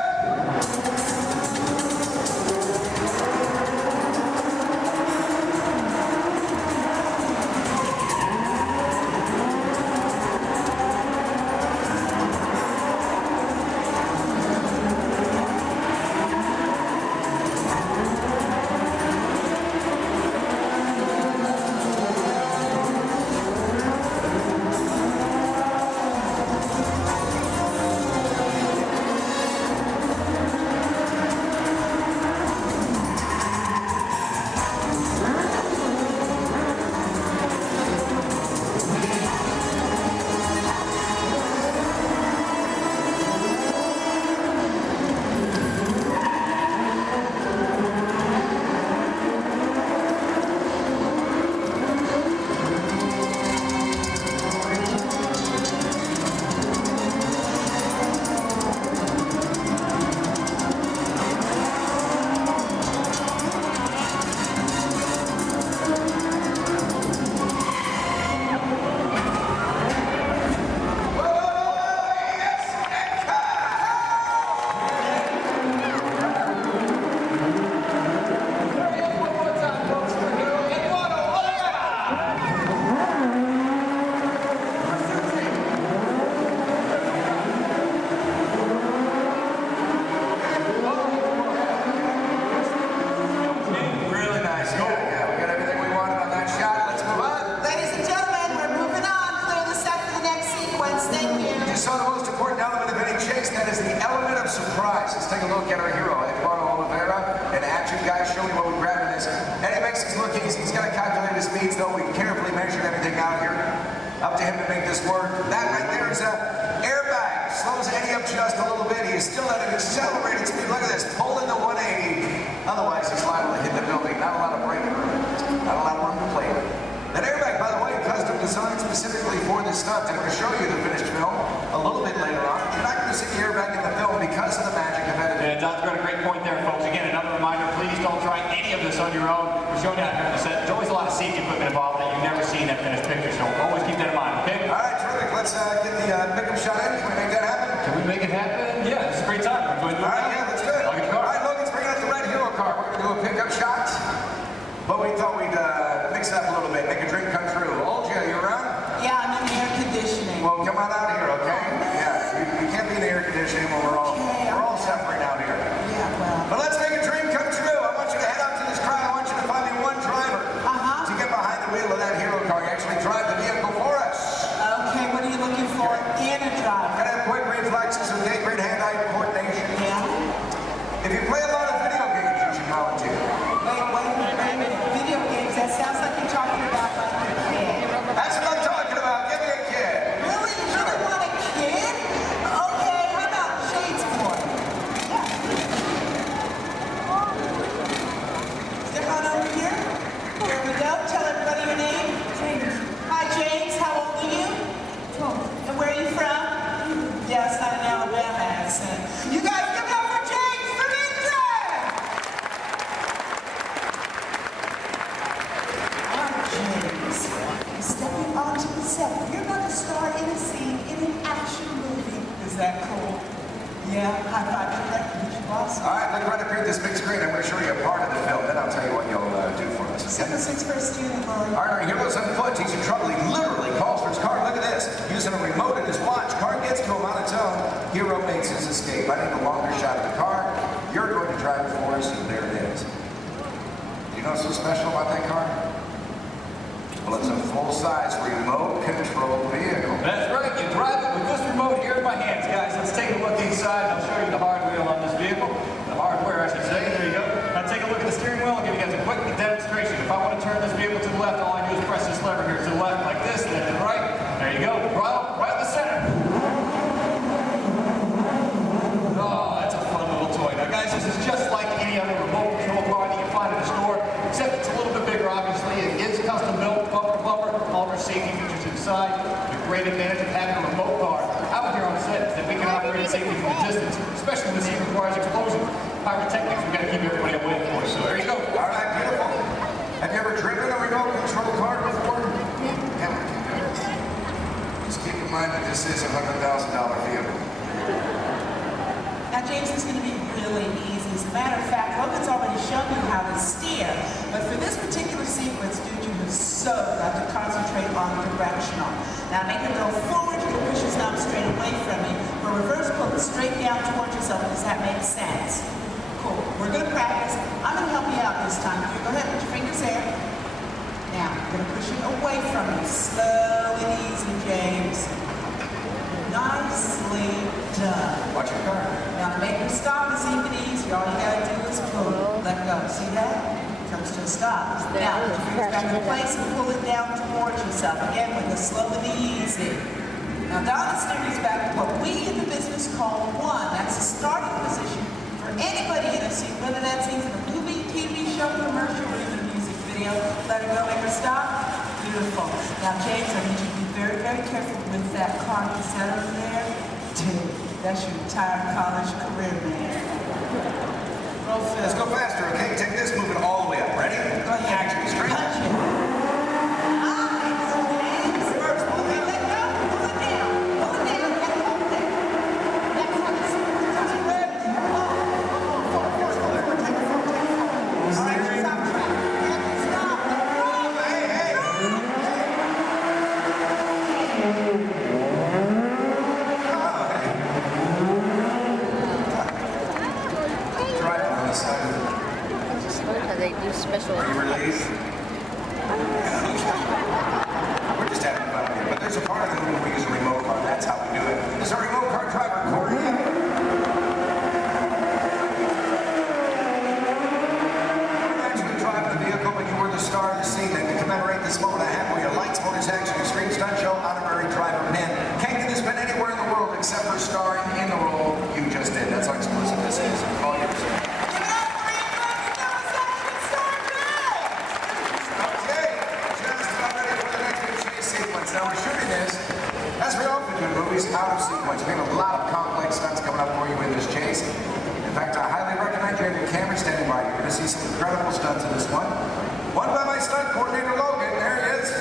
That's right, you drive it with this remote here in my hands, guys. Let's take a look inside. inside and I'll show you the hard wheel on this vehicle. The hardware, I should say. There you go. Now take a look at the steering wheel. I'll give you guys a quick demonstration. If I want to turn this vehicle to the left, all I do is press this lever here to the left like this, and then to the right. There you go. Right in the center. Oh, that's a fun little toy. Now guys, this is just like any other remote control car that you find in the store, except it's a little bit bigger, obviously. It is custom built, bumper to bumper, all of our safety features inside. The great advantage of having a remote car out here on set is that we can operate it safely from a distance, especially when this heat requires explosion. Pyrotechnics, we've got to keep everybody away, of course. So there you go. All right, beautiful. Have you ever driven a remote control car before? Yeah. Just keep in mind that this is a $100,000 vehicle. Now, James, it's going to be really easy. As a matter of fact, Logan's already shown you how to steer. But for this particular sequence, dude, you have so got to concentrate on directional. Now, make it go forward. You can push yourself straight away from you. For reverse, pull it straight down towards yourself. Does that make sense? Cool. We're going to practice. I'm going to help you out this time. You go ahead, put your fingers there. Now, I'm going to push it away from you. Slow and easy, James. Nicely done. Watch your car. Now to make her stop is even easier. All you gotta do is pull it. Let go. See that? Comes to a stop. Now put your fingers back in place and pull it down towards yourself. Again with the slow and easy. Now down the steering is back to what we in the business call one. That's the starting position for anybody in a scene, whether that's even a movie, TV show, commercial, or even a music video. Let her go, make her stop. Beautiful. Now James, I need you to be very, very careful with that car. You set over there. Dude, that's your entire college career, man. Roll fast. Let's go faster, okay? Take this, move it all the way up. Ready? Go ahead. Action, straight. Punch it. Nice, James. First, pull it down, let go. Pull it down. Pull it down, and hold it. Next one is ready. Forward. Take it forward. All right, stop track. Stop. Hey. They do special. Are you released? We're just having fun here. But there's a part of the movie we use a remote car. That's how we do it. This is our remote car driver, Corey. You actually drive the vehicle, but you were the star of the scene. And to commemorate this moment, I have for you lights, motors, action, extreme stunt show, honorary driver pin. Can't get this pin anywhere in the world except for starring in the role you just did. That's how exclusive this is. All yours. Now we're shooting this, as we often do in movies, out of sequence. We have a lot of complex stunts coming up for you in this chase. In fact, I highly recommend you have your camera standing by. You're going to see some incredible stunts in this one. One by my stunt coordinator, Logan. There he is.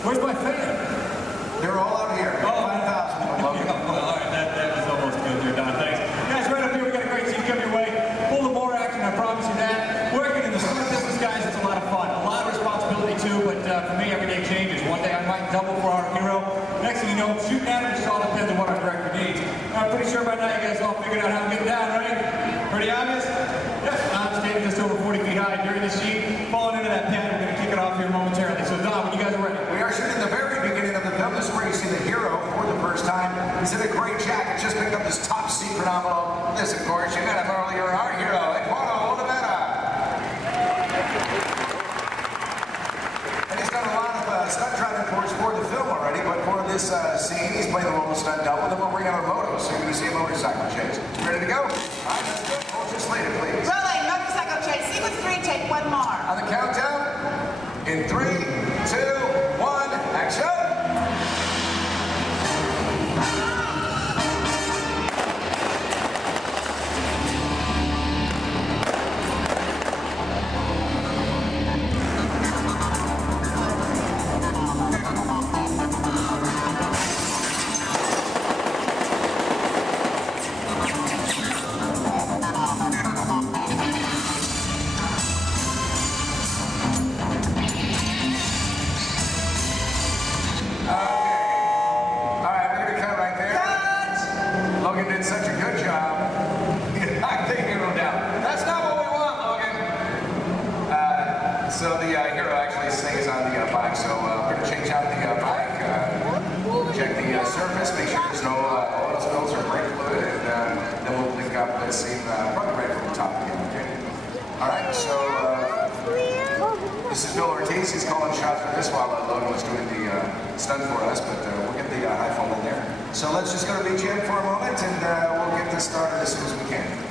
Where's my fan? They're all out here. 5,000 from Logan. Well, all right, that was almost good there, Don. Thanks. Guys, right up here, we got a great scene coming your way. Full of more action, I promise you that. Working in the stunt business, guys, it's a lot of fun. A lot of responsibility, too, but for me, every day changes. One day I might double for our hero. Next thing you know, shooting at him just all depends on what our director needs. I'm pretty sure by now you guys all figured out how to get down, right? Pretty obvious? Yes, I'm standing just over 40 feet high during the scene. Falling into that pad, we're going to kick it off here momentarily. So, Don, when you guys are ready. We are shooting the very beginning of the film. This is where you see the hero for the first time. He's in a gray jacket, just picked up this top secret envelope. This, of course, you met him earlier, our hero, Eduardo Olivera. And he's done a lot of stunt driving for the film already, but for this scene, he's playing the role of stunt double. Then we'll bring out our motos, so you're going to see a motorcycle chase. Ready to go? All right, let's go. Hold your slated, please. Rolling, motorcycle chase. Sequence 3, take one more. On the countdown, in 3, 2, 1, action! So the hero actually stays on the bike, so we're going to change out the bike, check the surface, make sure there's no oil spills or brake fluid. that scene probably right from the top again, okay? All right, so this is Bill Ortiz. He's calling shots for this while Logan was doing the stunt for us, but we'll get the high fall in there. So let's just go to BGM for a moment, and we'll get this started as soon as we can.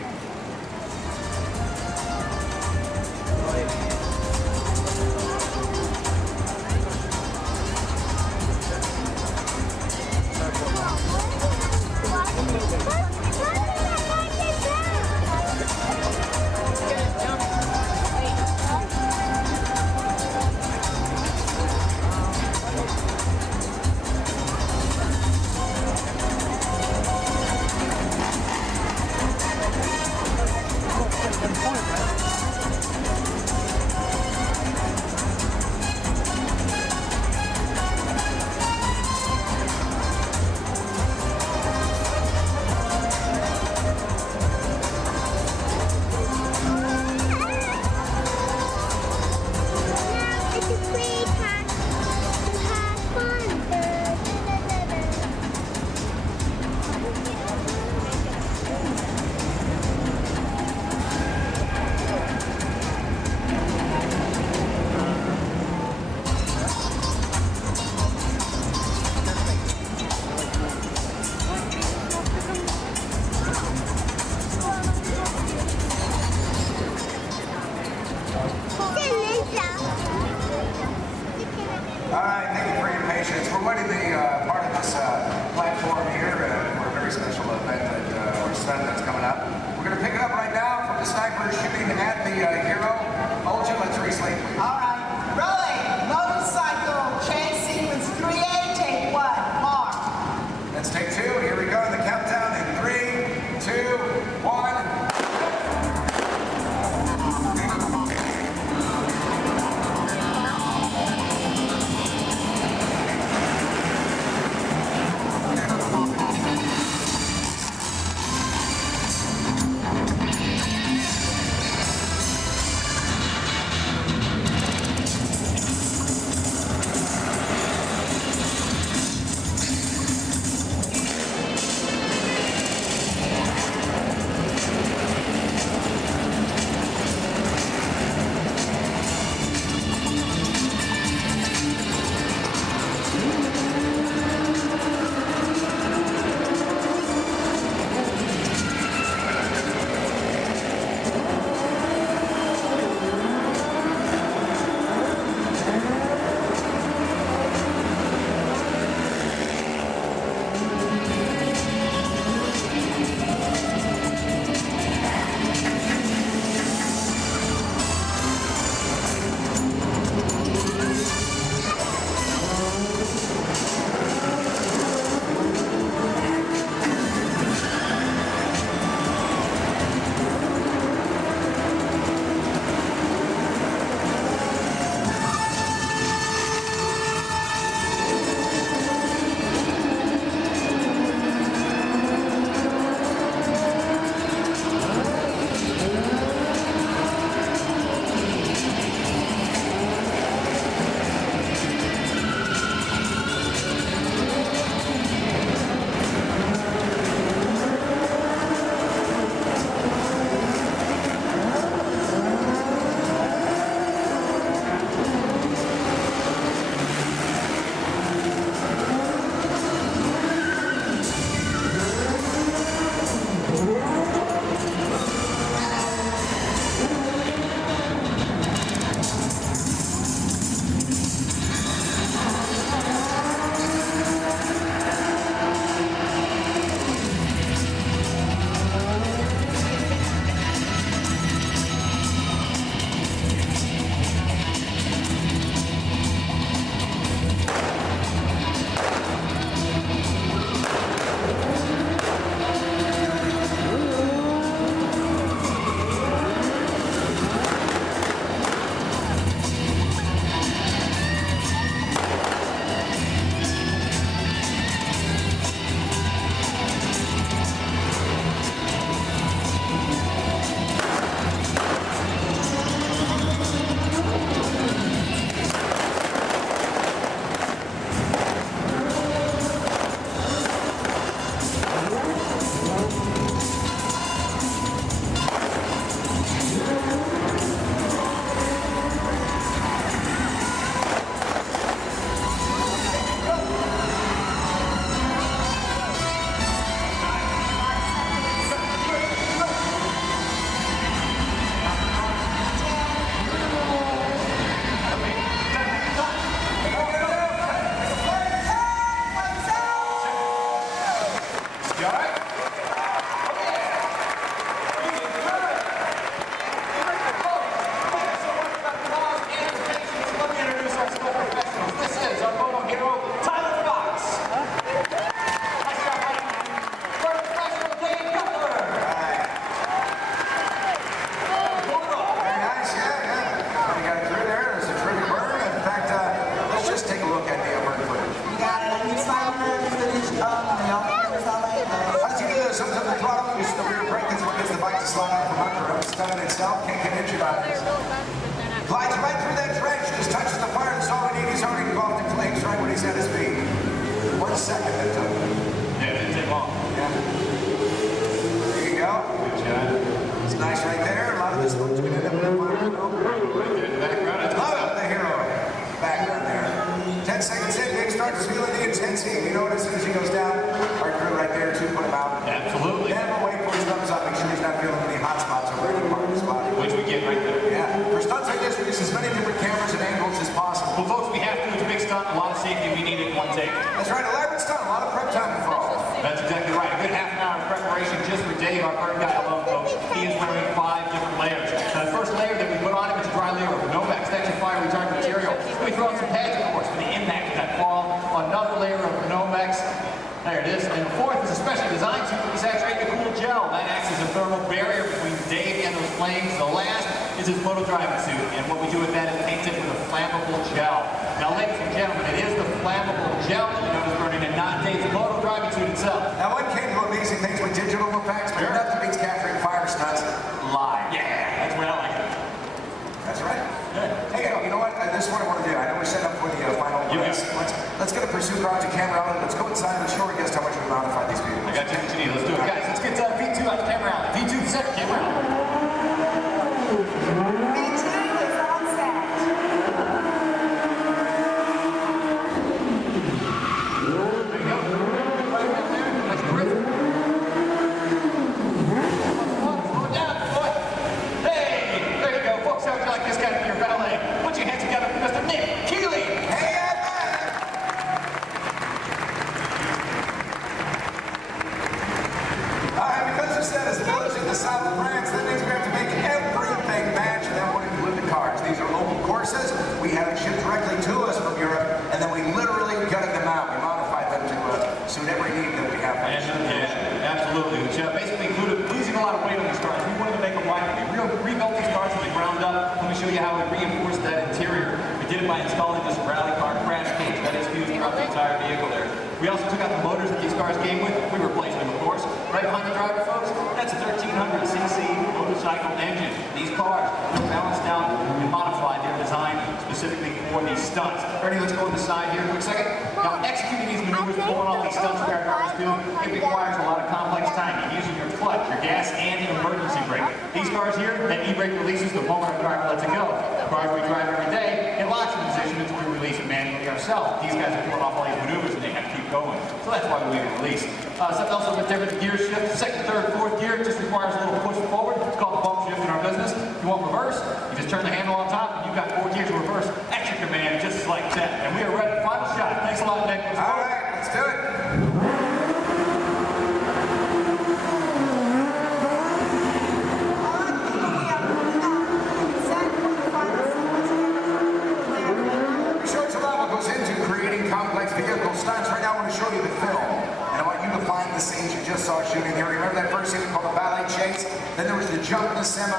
shot. Glides right through that trench, just touches the fire. That's all we need. He's already engulfed in flames right when he's at his feet. 1 second that took. Yeah, it didn't take long. Yeah. There you go. Good shot. It's nice right there. A lot of this looks good. Right there in the background. I love the hero background there. 10 seconds in, Nick starts feeling the intensity. You know what? As soon as he goes down, our crew right there too, put him out. Absolutely. Never wait for his thumbs up. Make sure he's not feeling any hot spots over any part of his body. Which we get right there. Yeah. For stunts like this, we use as many different cameras and angles as possible. Well, folks, we have to. It's a big stunt. A lot of safety. We need it in one take. That's right. Elaborate stunt. A lot of prep time involved. That's exactly right. A good half an hour of preparation just for Dave, our bird guy alone, folks. He is wearing 5 different layers. Now, the first layer that we put on him is a dry layer of Nomex, extra fire retardant material. We throw in some pads, of course, for the impact of that fall. Another layer of Nomex. There it is. And the fourth is a specially designed suit that we saturate in cool gel. That acts as a thermal barrier between Dave and those flames. The last is his moto driving suit. And what we do with that is paint it with a flammable gel. Now, ladies and gentlemen, it is the flammable gel that you notice burning and not Dave's moto driving suit itself. Now, one can do amazing things with digital effects, but nothing beats capturing fire stunts live. Yeah, that's what I like it. That's right. Good. Hey, you know what? This is what I want to do. I know we're set up for the final race. Let's get a pursuit car to camera out. Let's go inside and show our guests how much we modify these vehicles. I got you what you need. Let's do it. Guys, let's get V2 out to camera out. V2 set, camera out. V2 is on set. There you go. Right there. That's terrific. Slow it down, boy. Hey, there you go. Folks, how would you like this guy to be your valet? Put your hands together for Mr. Nick Keeley. Hey, because the set is village in the south of France, that means we have to make everything match, and that would include the cars. These are local courses. We have it shipped directly to us from Europe, and then we literally gutted them out. We modified them to suit every need that we have. Yeah, absolutely. Which basically included losing a lot of weight on these cars. We wanted to make them lighter. We rebuilt these cars from the ground up. Let me show you how we reinforced that interior. We did it by installing this rally car crash cage that is fused throughout the entire vehicle there. We also took out the motors that these cars came with. We replaced them, of course. Right behind the driver, folks, that's a 1300cc motorcycle engine. These cars are balanced out and modified. They're designed specifically for these stunts. Ernie, let's go on the side here a quick second. Now, executing these maneuvers, pulling off these stunts that our cars do, it requires a lot of complex timing, using your clutch, your gas, and your emergency brake. These cars here, that e-brake releases the moment our driver lets it go. The cars we drive every day, it locks in position until we release it manually ourselves. These guys are pulling off all these maneuvers and they have to keep going. So that's why we leave it released. Something else a little bit different, the gear shift. Second, third, fourth gear just requires a little push forward. It's called the bump shift in our business. If you want reverse, you just turn the handle on top and you've got 4 gears of reverse at your command just like that. And we are ready. Final shot. Thanks a lot, Nick. All right, let's do it. Complex vehicle stunts. Right now I want to show you the film, and I want you to find the scenes you just saw shooting here. Remember that first scene called the ballet chase? Then there was the jump in the semi.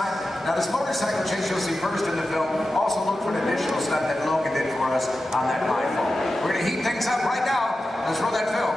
Now this motorcycle chase you'll see first in the film. Also look for an additional stunt that Logan did for us on that iPhone. We're going to heat things up right now. Let's roll that film.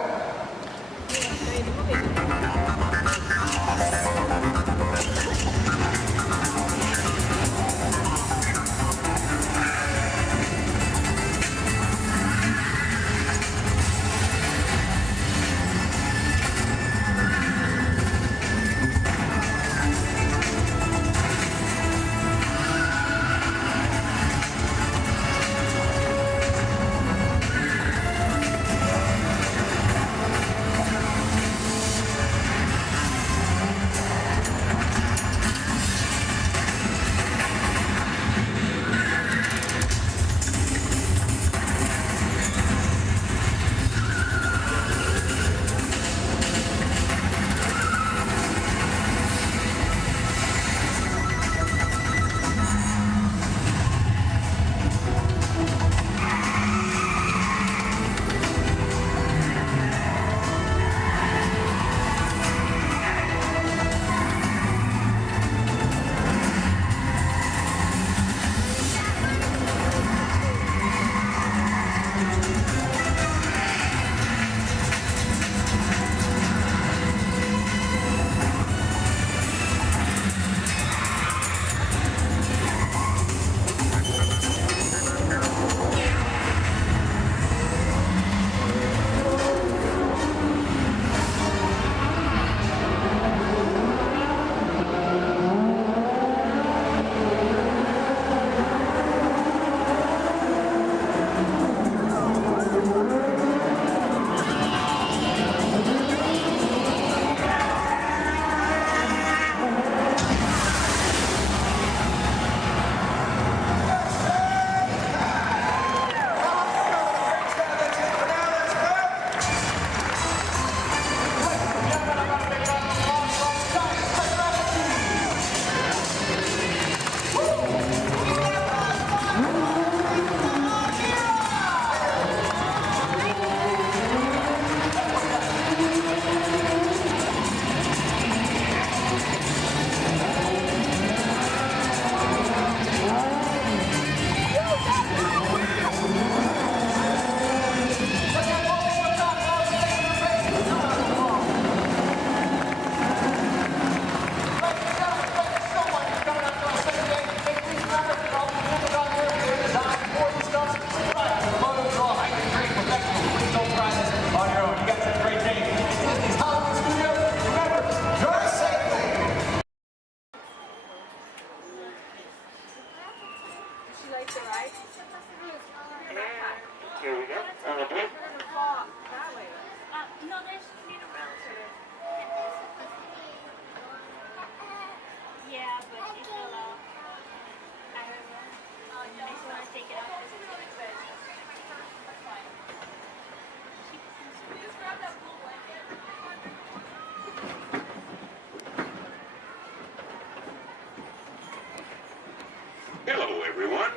Hello, everyone.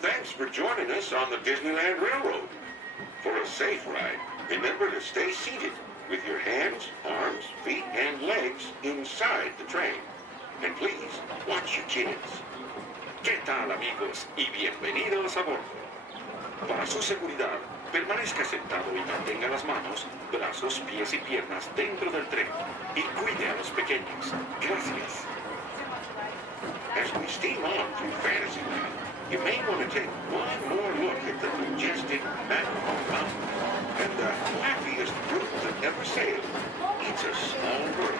Thanks for joining us on the Disneyland Railroad. For a safe ride, remember to stay seated with your hands, arms, feet, and legs inside the train. And please, watch your kids. ¿Qué tal, amigos? Y bienvenidos a bordo. Para su seguridad, permanezca sentado y mantenga las manos, brazos, pies y piernas dentro del tren. Y cuide a los pequeños. Gracias. As we steam on through Fantasyland, you may want to take one more look at the majestic Matterhorn Mountain and the happiest group that ever sailed. It's a small world.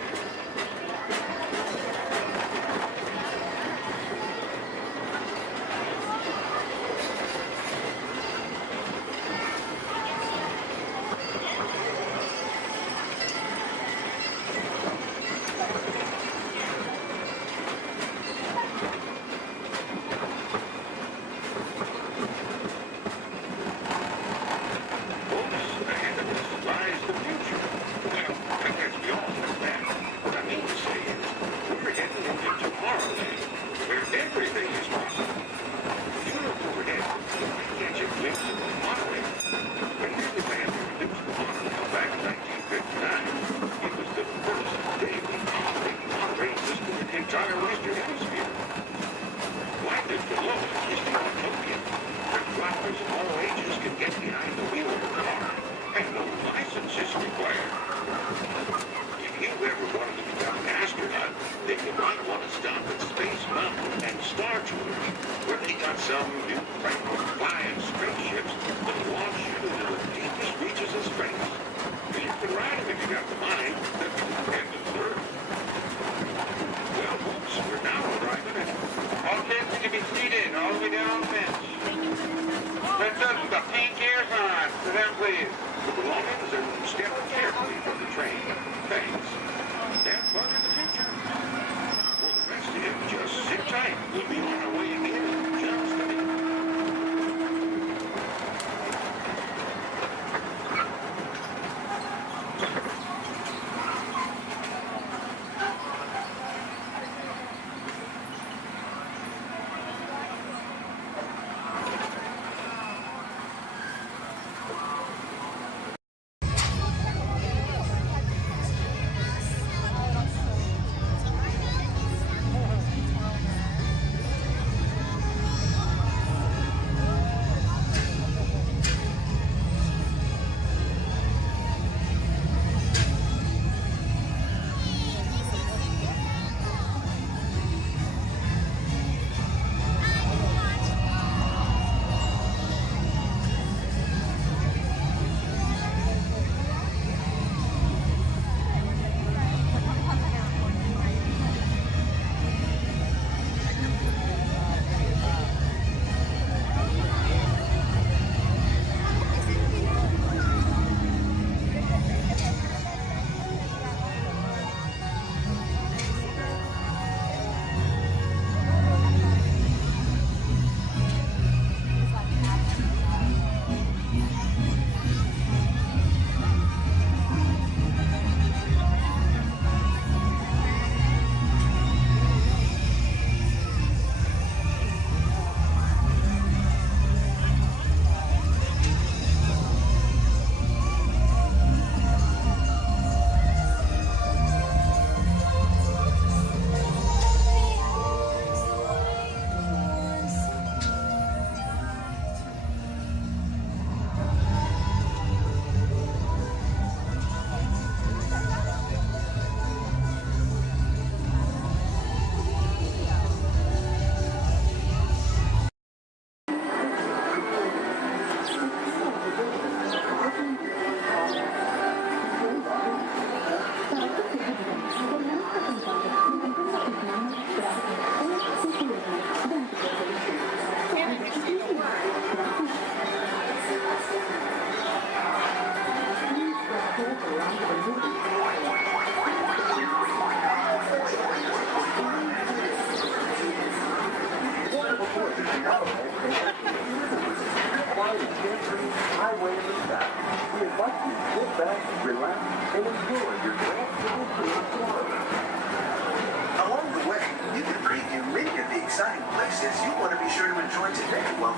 Along the way, you can preview many of the exciting places you want to be sure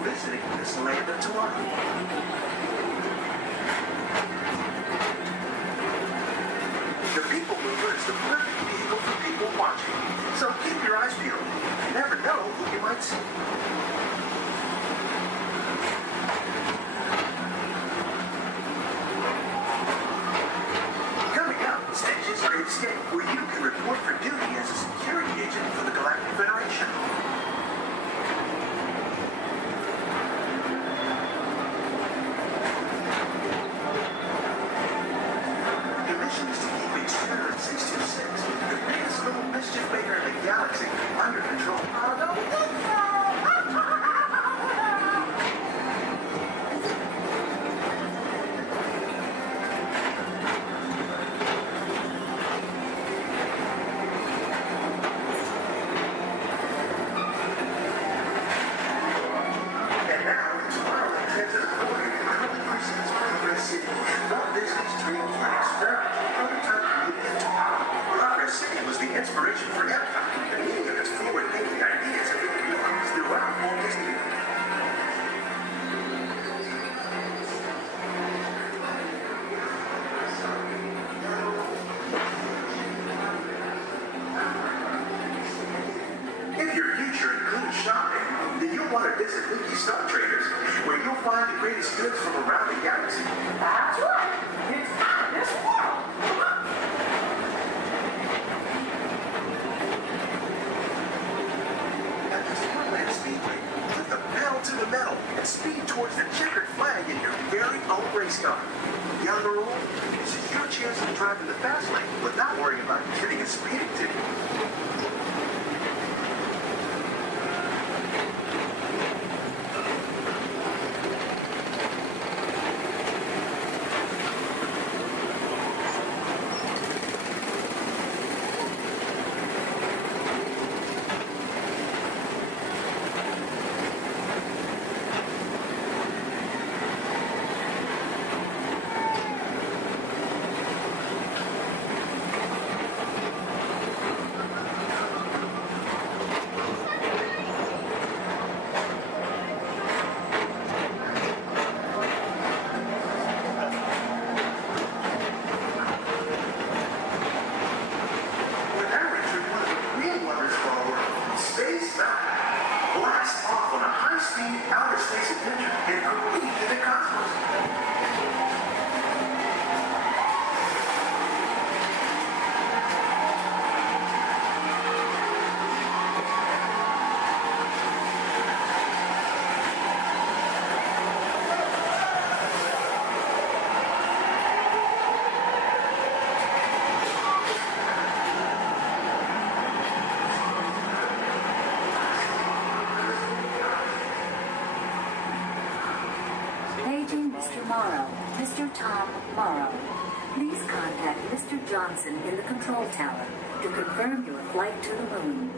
visiting Disneyland of tomorrow. The People Mover is the perfect vehicle for people watching. So keep your eyes peeled. You never know who you might see. Coming up, Station's Great Escape, where you can report for duty as a security agent for the Galactic Federation. The mission is to keep Experiment 626, the biggest little mischief maker in the galaxy, under control. And now, Tomorrowland heads to the corner and proudly presents Progress City, Walt Disney's dream for an experimental prototype movie into power. Progress City was the inspiration for Epcot, and many of its forward-thinking ideas have been realized throughout Walt Disney. If your future includes shopping, then you'll want to visit Mickey Star Traders, where you'll find the greatest goods from around the galaxy. That's right. It's out of this world. At the Disneyland Speedway, put the pedal to the metal and speed towards the checkered flag in your very own race car. Young or old, this is your chance to drive in the fast lane without worrying about getting a speeding ticket. Mr. Tom Morrow. Please contact Mr. Johnson in the control tower to confirm your flight to the moon.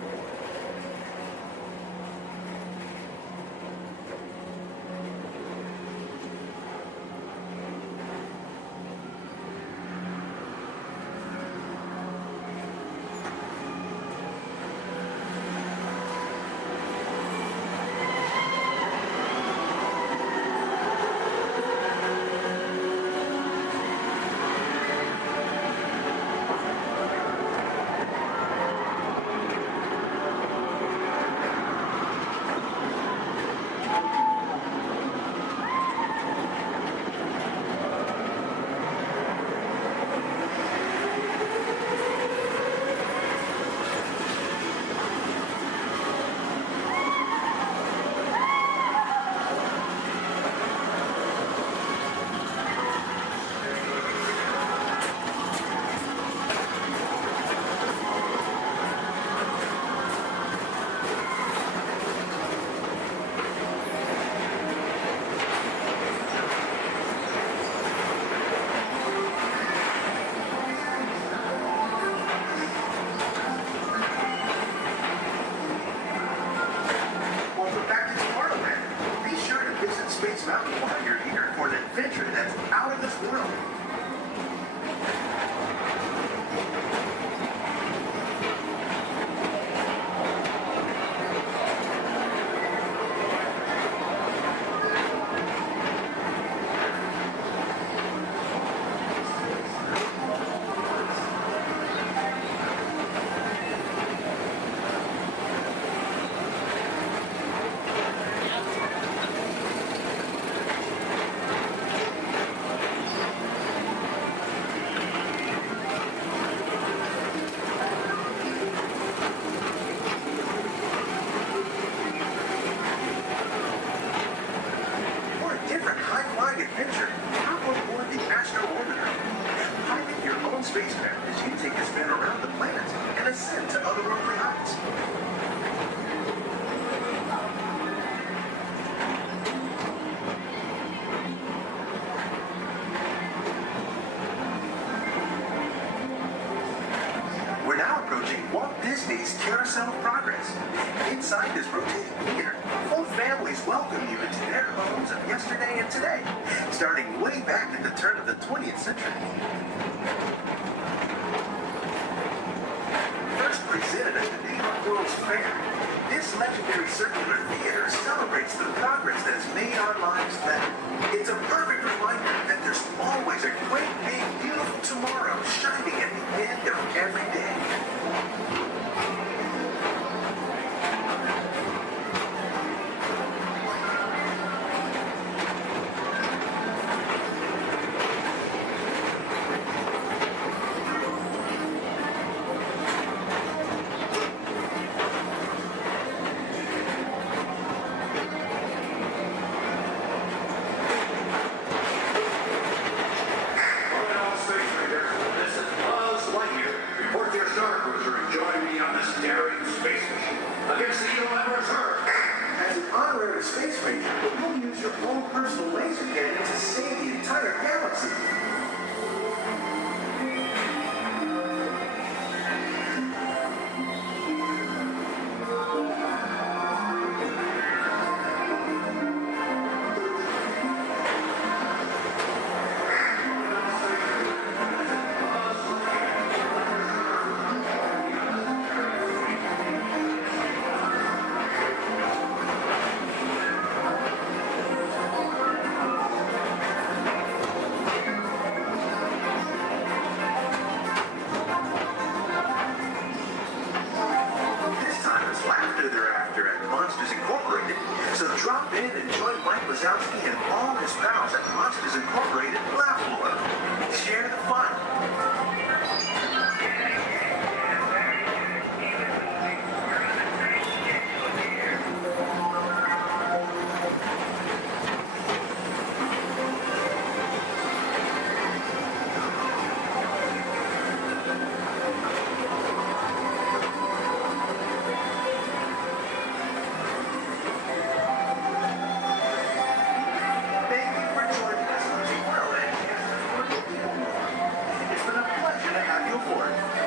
ascend to otherworldly heights. We're now approaching Walt Disney's Carousel of Progress. Inside this rotating theater, full families welcome you into their homes of yesterday and today, starting way back at the turn of the 20th century. First presented at the New York World's Fair, this legendary circular theater celebrates the progress that has made our lives better. It's a perfect reminder that there's always a great, big, beautiful tomorrow shining at the end of every day. As an honorary space ranger, you'll use your own personal laser cannon to save the entire galaxy. So drop in and join Mike Wazowski and all his pals at Monsters Incorporated Laugh Floor. Share the fun.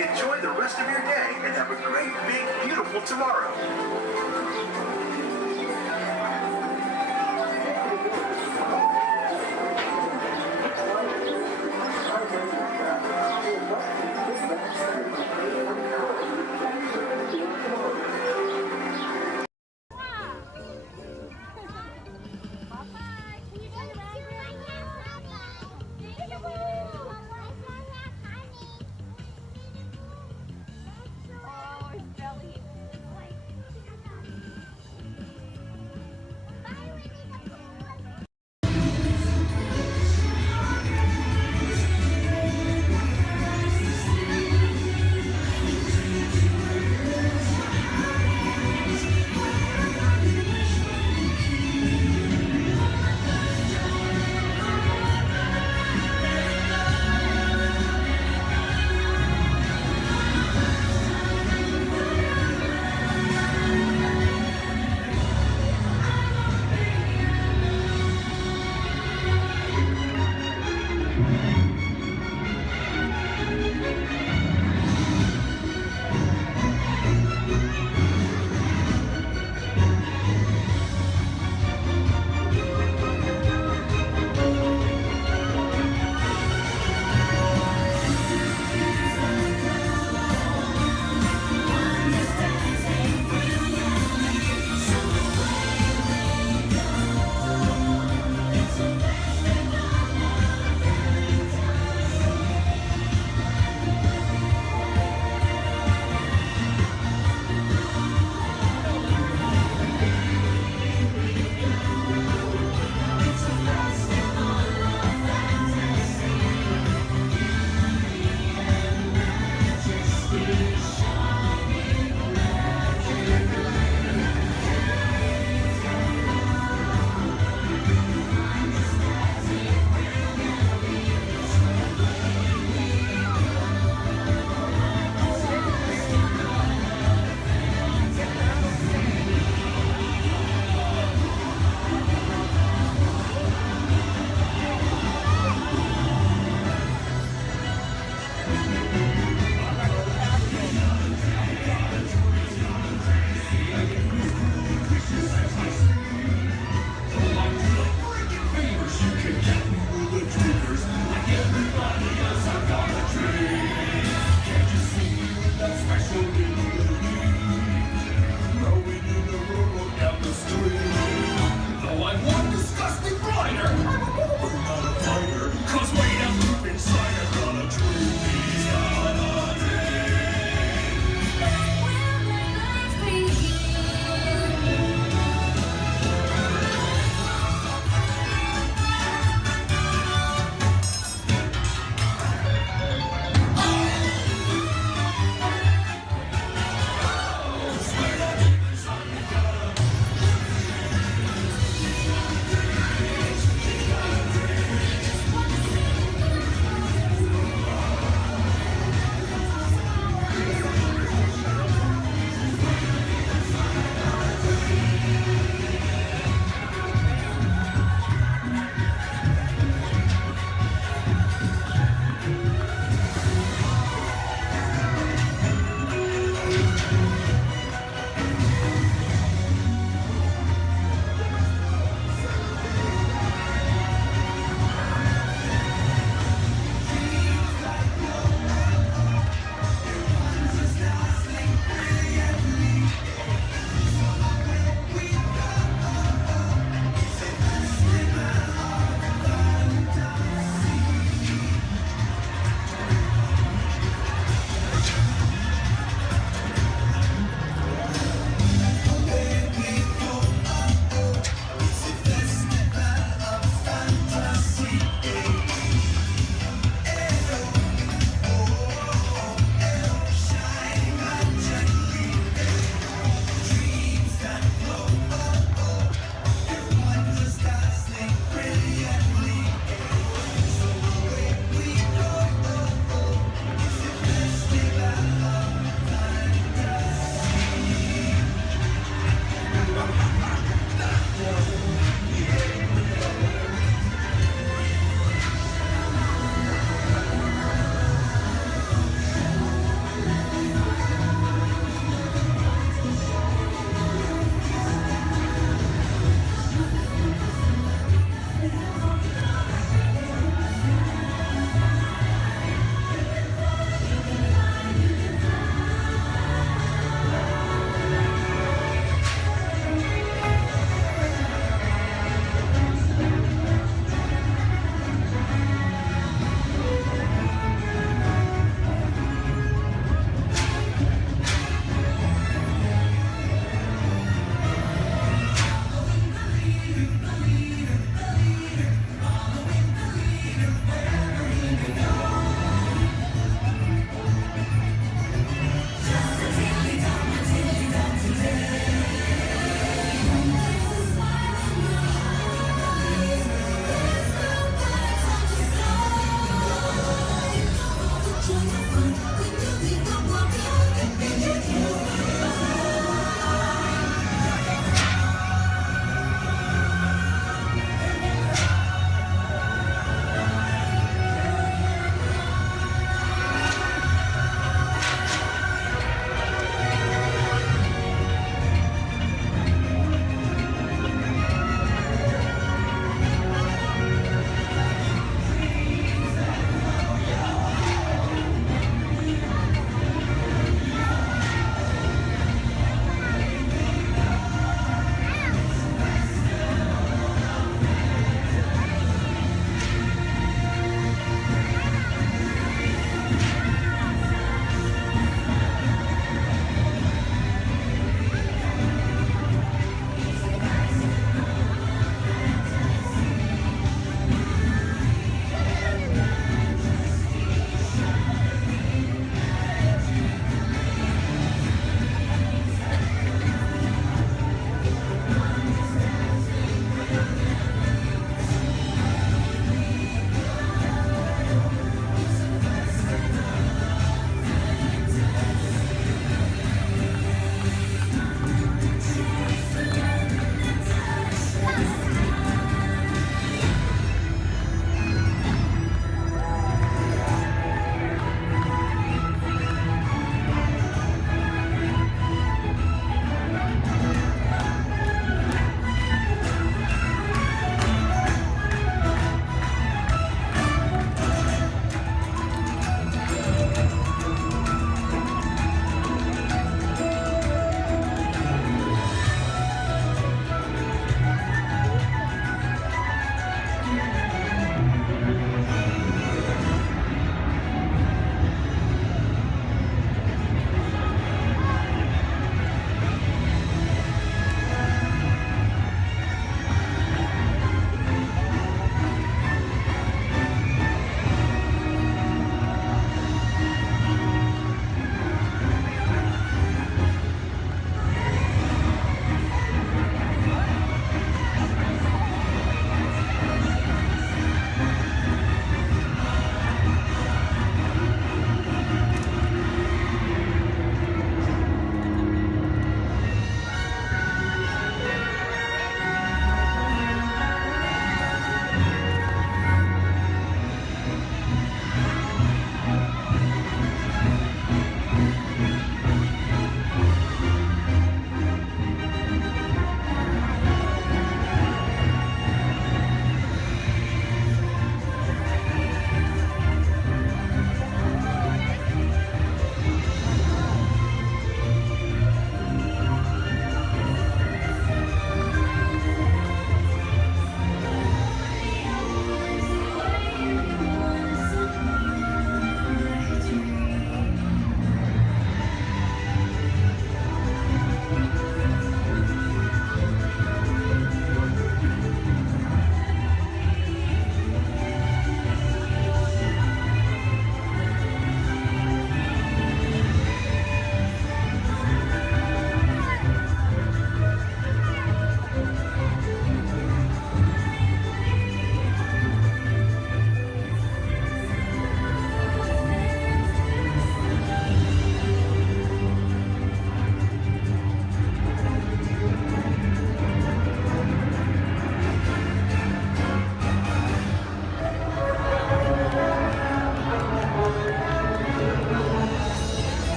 Enjoy the rest of your day and have a great, big, beautiful tomorrow.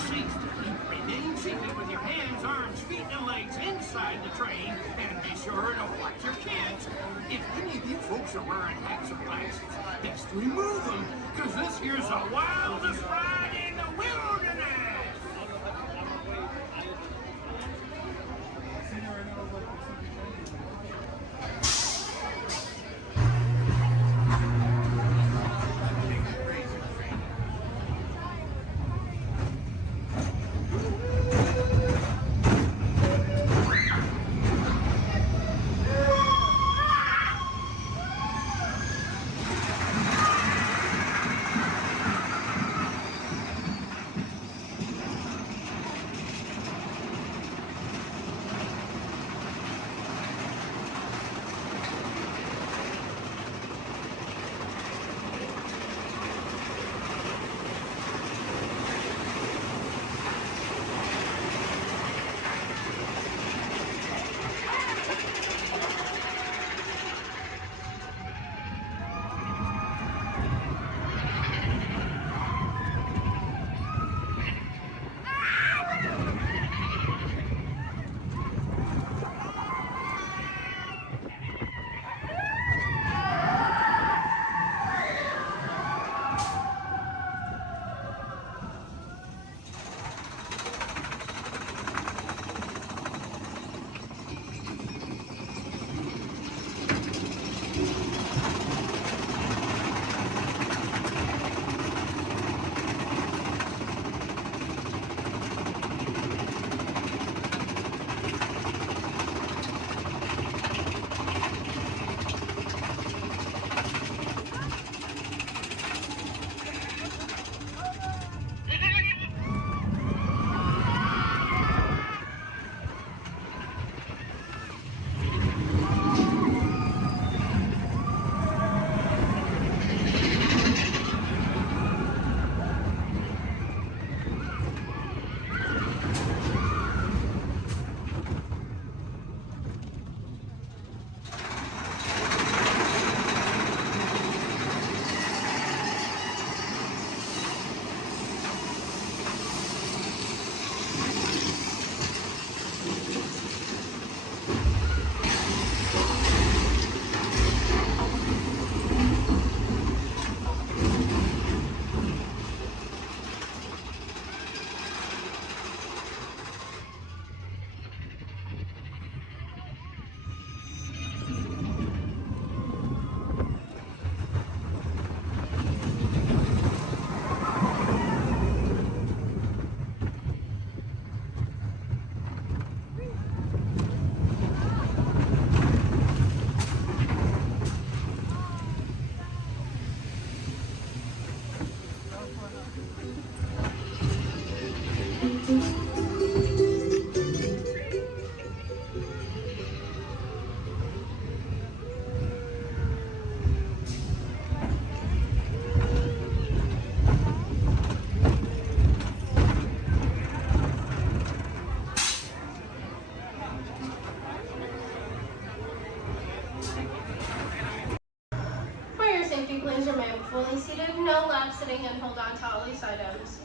seats. Remain seated with your hands, arms, feet, and legs inside the train, and be sure to watch your kids. If any of you folks are wearing hats or glasses, best remove them, because this here's the wildest ride in the wilderness! Please remain fully seated, no lap sitting, and hold on to all loose items.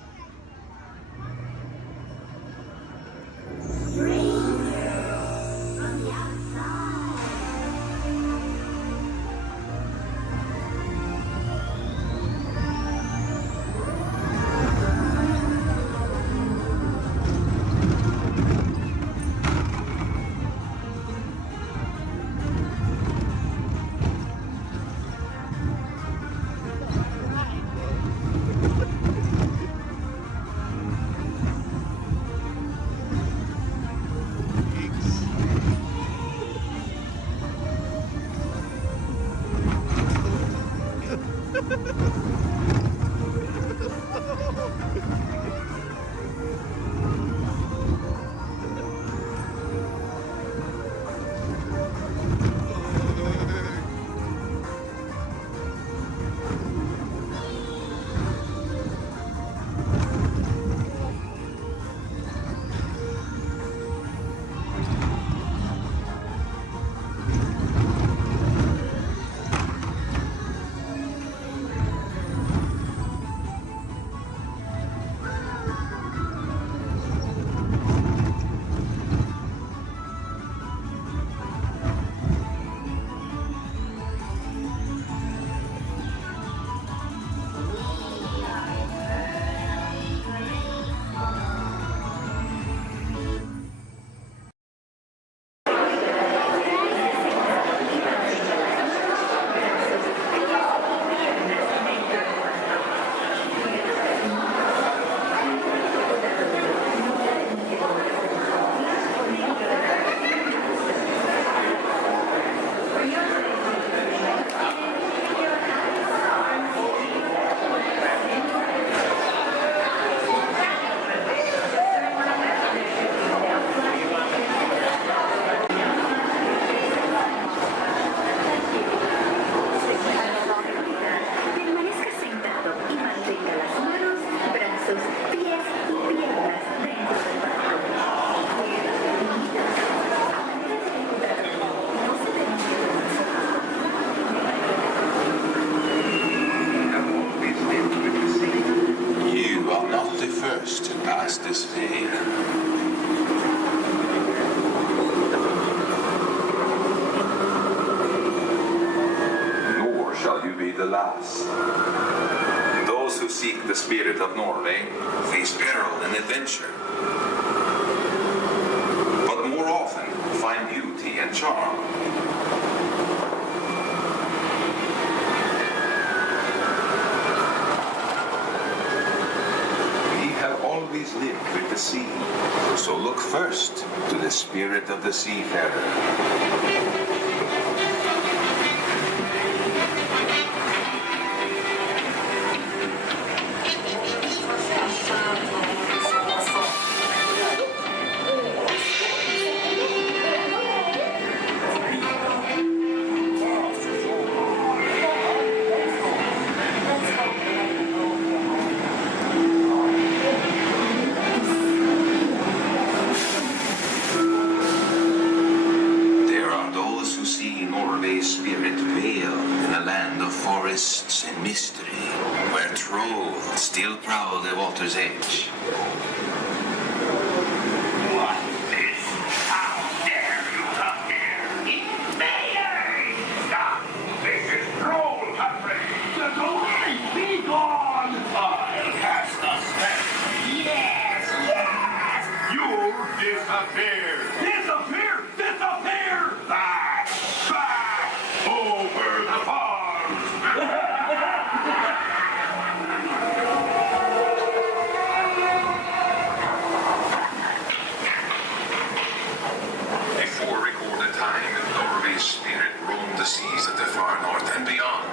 to pass this way. Nor shall you be the last. Those who seek the spirit of Norway face peril and adventure, but more often find beauty and charm. We have always lived with the sea, so look first to the spirit of the seafarer. Spirit veiled in a land of forests and mystery, where trolls still prowl the water's edge. What is? How dare you come here? Invaders! Stop! This is troll country! The Goliath, be gone! I'll cast a spell. Yes, yes! You disappear! Disappear! Disappear! Back! Back! Over the farm! Before recorded time, Norway's spirit roamed the seas of the far north and beyond.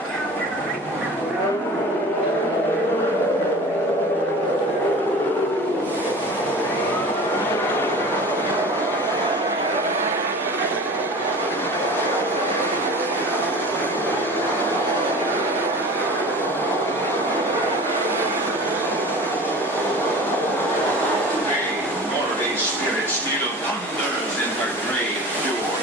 Norway's spirit still thunders in her grave fjord.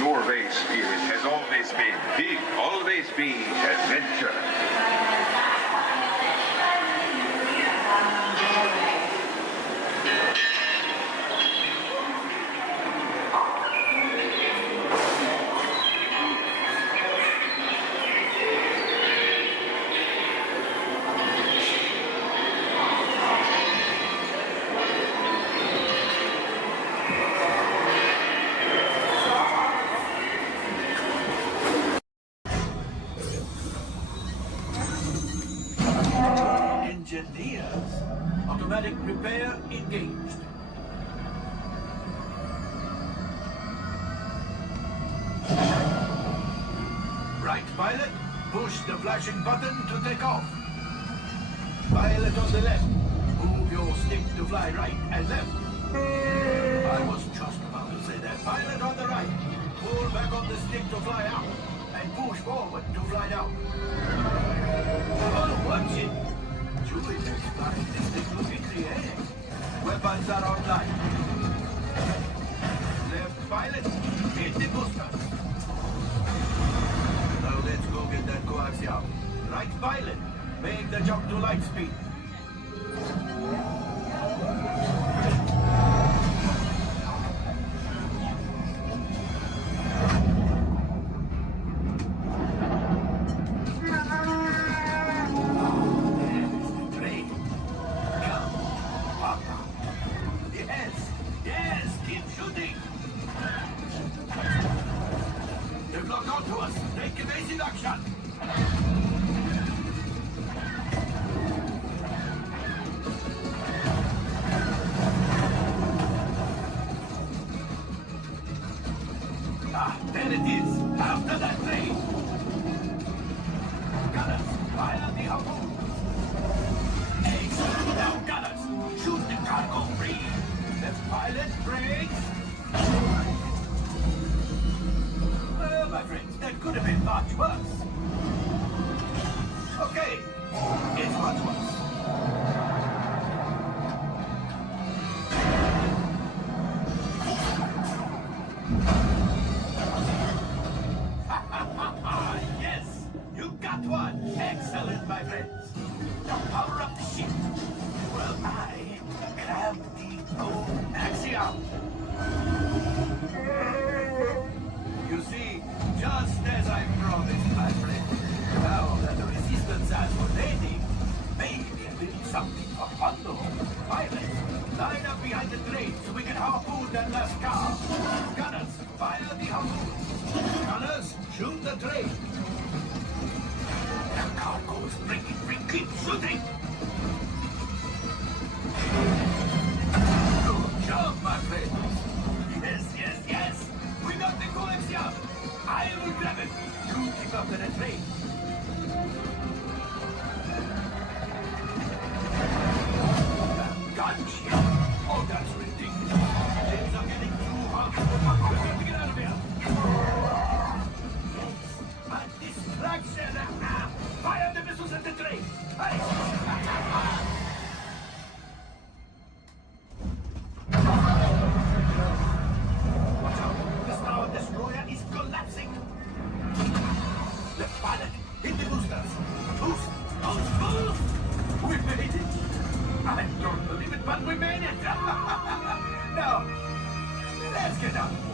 Norway's spirit has always been big, always be adventure. Engineers. Automatic repair engaged. Right, pilot. Push the flashing button to take off. Pilot on the left. Move your stick to fly right and left. I was just about to say that. Pilot on the right. Pull back on the stick to fly out. And push forward to fly down. Oh, watch it. Julie is flying this thing look in the air. Weapons are online. Left pilot, hit the booster. Now let's go get that coaxial. Right pilot, make the jump to light speed. Take evasive action. got one. Excellent, my friends. Now power up the ship. Well, I grab the old axiom. You see, just as I promised, my friend, now that the resistance has already, maybe a little something for Hondo. Pilots, line up behind the train so we can harpoon that last car. Gunners, fire the harpoon. Gunners, shoot the train. The cargo is breaking free. Keep shooting. Good job, my friend. Yes, yes, yes. We got the coaxium. I will grab it. You keep up to the train. Gunship. Oh, that's ridiculous. Things are getting too hot. We've got to get out of here. Yes, a distraction. Fire the missiles at the train. Watch out. The Star Destroyer is collapsing. Let's pilot. Hit the boosters. Boost. Boost. We made it. I don't believe it, but we made it. Now, let's get out of here.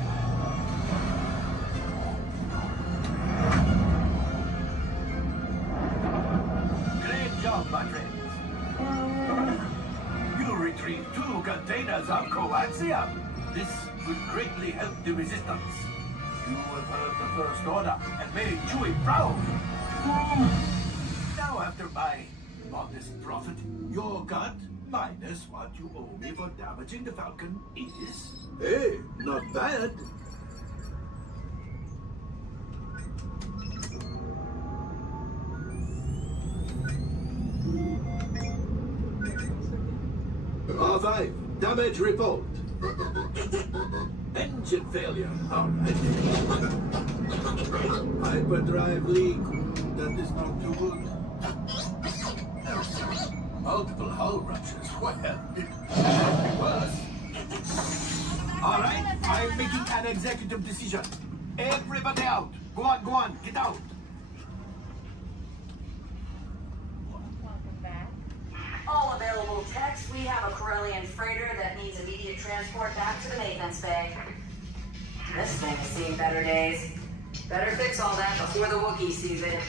Great job, my friends. You retrieved 2 containers of coaxium. This will greatly help the resistance. You have heard the First Order and made Chewie proud. Now, after my modest profit, your cut minus what you owe me for damaging the Falcon is... Hey, not bad. R5, damage report. Engine failure. All right. Hyperdrive leak. That is not too good. Multiple hull ruptures. Well, it could be worse. All right, I'm making an executive decision. Everybody out. Go on, get out. All available techs, we have a Corellian freighter that needs immediate transport back to the maintenance bay. This thing has seen better days. Better fix all that before the Wookiee sees it.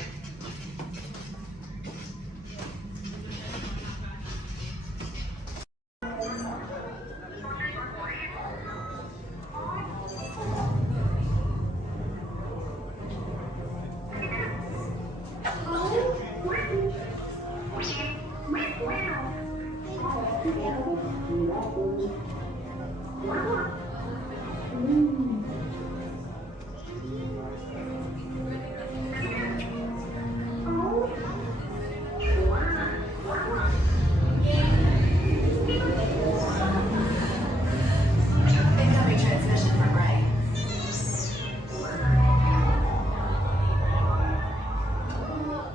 Incoming transmission from Ray.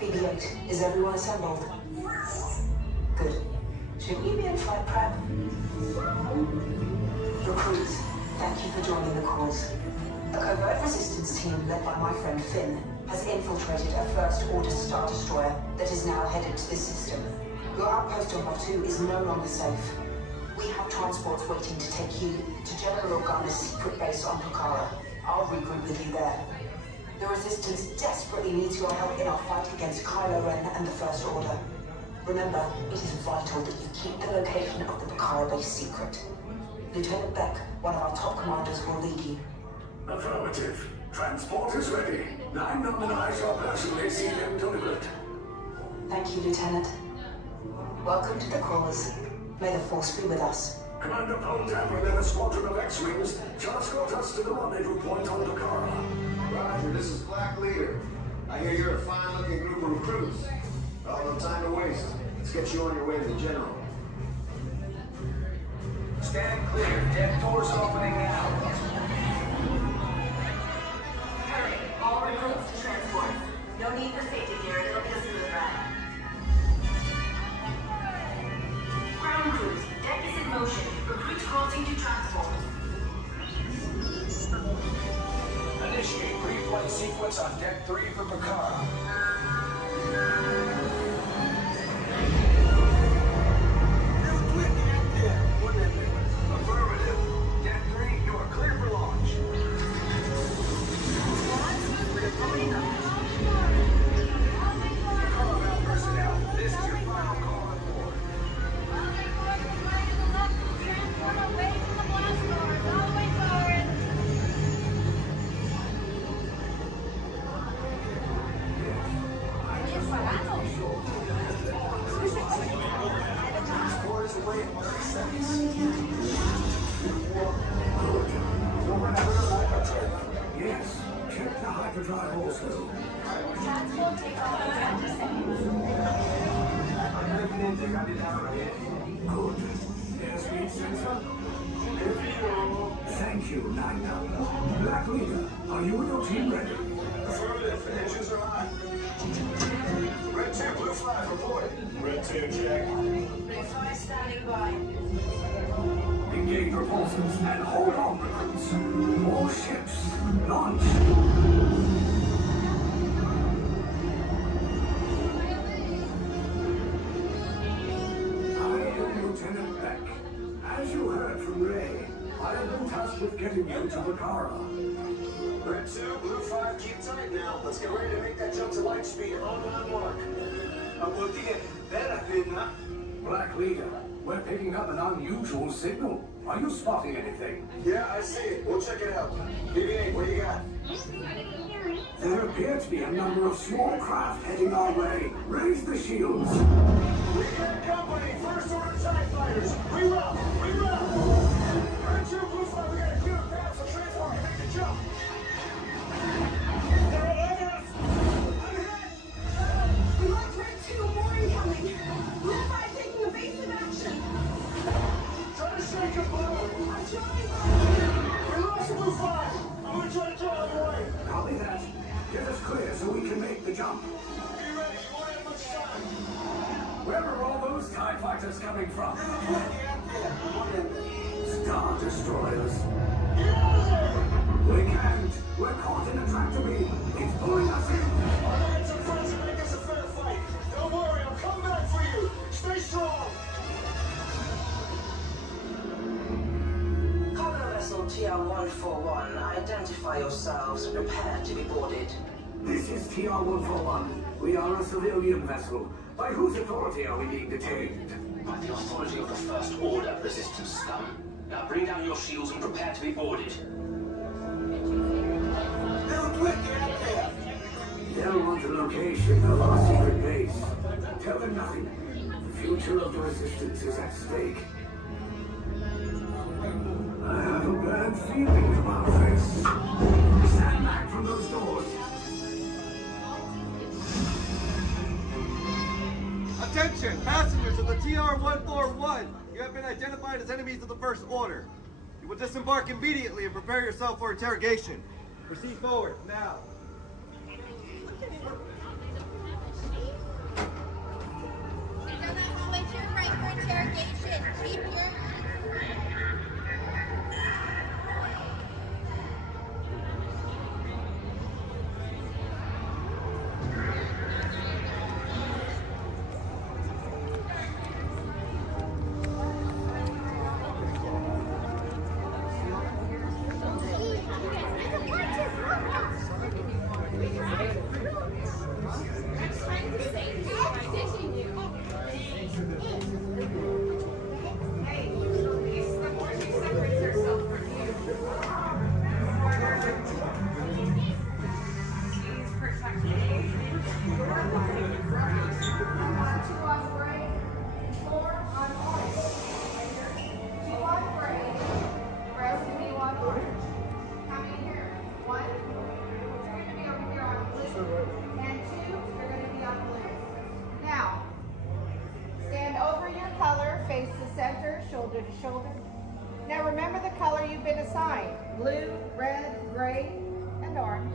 BB-8, is everyone assembled? Good. Should we be in flight prep? Recruits, thank you for joining the cause. A covert resistance team led by my friend Finn has infiltrated a First Order Star Destroyer that is now headed to this system. Your outpost on Batuu is no longer safe. We have transports waiting to take you to General Organa's secret base on Pucara. I'll regroup with you there. The Resistance desperately needs your help in our fight against Kylo Ren and the First Order. Remember, it is vital that you keep the location of the Pucara base secret. Lieutenant Beck, one of our top commanders, will lead you. Affirmative. Transport is ready. 9 nominalized shall personally see them delivered. Thank you, Lieutenant. Welcome to the Crawlers. May the Force be with us. Commander Poltam and a squadron of X-Wings shall escort us to the rendezvous point on Pucara. Roger, this is Black Leader. I hear you're a fine-looking group of recruits. Well, no time to waste. Let's get you on your way to the General. Stand clear. Deck doors opening now. Hurry, all recruits to transport. No need for safety gear. It'll be a smooth ride. Ground crews, deck is in motion. Recruits crossing to transport. Initiate pre-flight sequence on Deck 3 for Pucara. also. Good. Airspeed sensor. Thank you, Nina. Black Leader, are you and your team ready? Affirmative. Engines are hot. Red 2, Blue 5, reporting. Red 2, check. Blue 5 standing by. Engage repulsors and hold on, recruits. All ships, launch. I am Lieutenant Beck. As you heard from Ray, I have been tasked with getting you to Bakara. Red 2, Blue 5, keep tight now. Let's get ready to make that jump to light speed on my mark. Black Leader, we're picking up an unusual signal. Are you spotting anything? Yeah, I see it. We'll check it out. BB-8, what do you got? There appear to be a number of small craft heading our way. Raise the shields. We got company. First order TIE fighters. Reroute. Reroute. Red 2, Blue 5, we got a clear path so transport can make the jump. They're all over us. I'm hit. We lost Red 2, more incoming. Blue 5 taking evasive action. Try to shake him, Blue. I'm trying. We lost Blue 5. I'm going to try to draw out of the way. Copy that. Get us clear so we can make the jump. Be ready. You won't have much time. Where are all those TIE fighters coming from? Star Destroyers. Get out of there. We can't. We're caught in a tractor beam. It's pulling us in. Our lines are friends and make this a fair fight. Don't worry, I'll come back for you. Stay strong. Cargo vessel TR-141, identify yourselves and prepare to be boarded. This is TR-141. We are a civilian vessel. By whose authority are we being detained? By the authority of the First Order, Resistance scum. Now bring down your shields and prepare to be boarded. They'll want the location of our secret base. Tell them nothing. The future of the Resistance is at stake. I have a bad feeling about this. Stand back from those doors. Attention, passengers of the TR-141. You have been identified as enemies of the First Order. You will disembark immediately and prepare yourself for interrogation. Proceed forward, now. Down that hallway to your right for interrogation. Keep your... shoulder to shoulder. Now remember the color you've been assigned: blue, red, gray, and orange.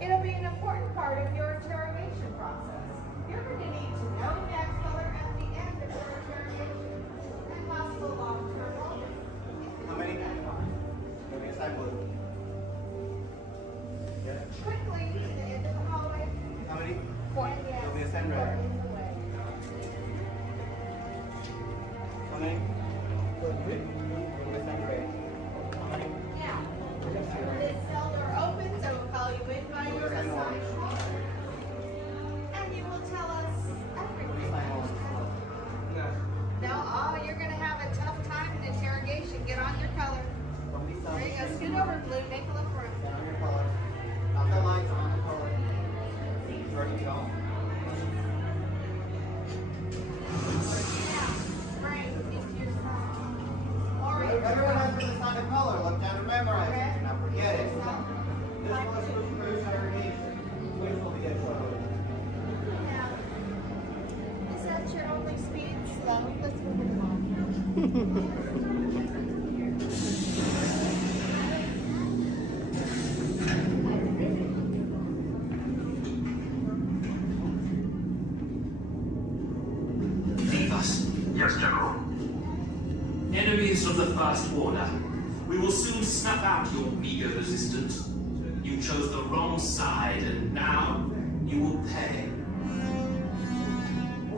It'll be an important part of your interrogation process. You're going to need to know that color at the end of your interrogation and possible long-term motive. How many? Maybe assign blue. Quickly to the end of the hallway. How many? 4. Maybe assign red. How many? Now, this cell door opens, I will call you in by your assignment. And you will tell us everything. No, oh, you're going to have a tough time in interrogation. Get on your color. There you go. Scoot over, Blue. Make a look for him. Get on your color. Not the lights, on your color. Turn it off. Now, Frank, into your side. wheelchair only speed slow. Let's move it along. Leave us. Yes, General. Enemies of the First Order. We will soon snuff out your meager resistance. You chose the wrong side, and now you will pay.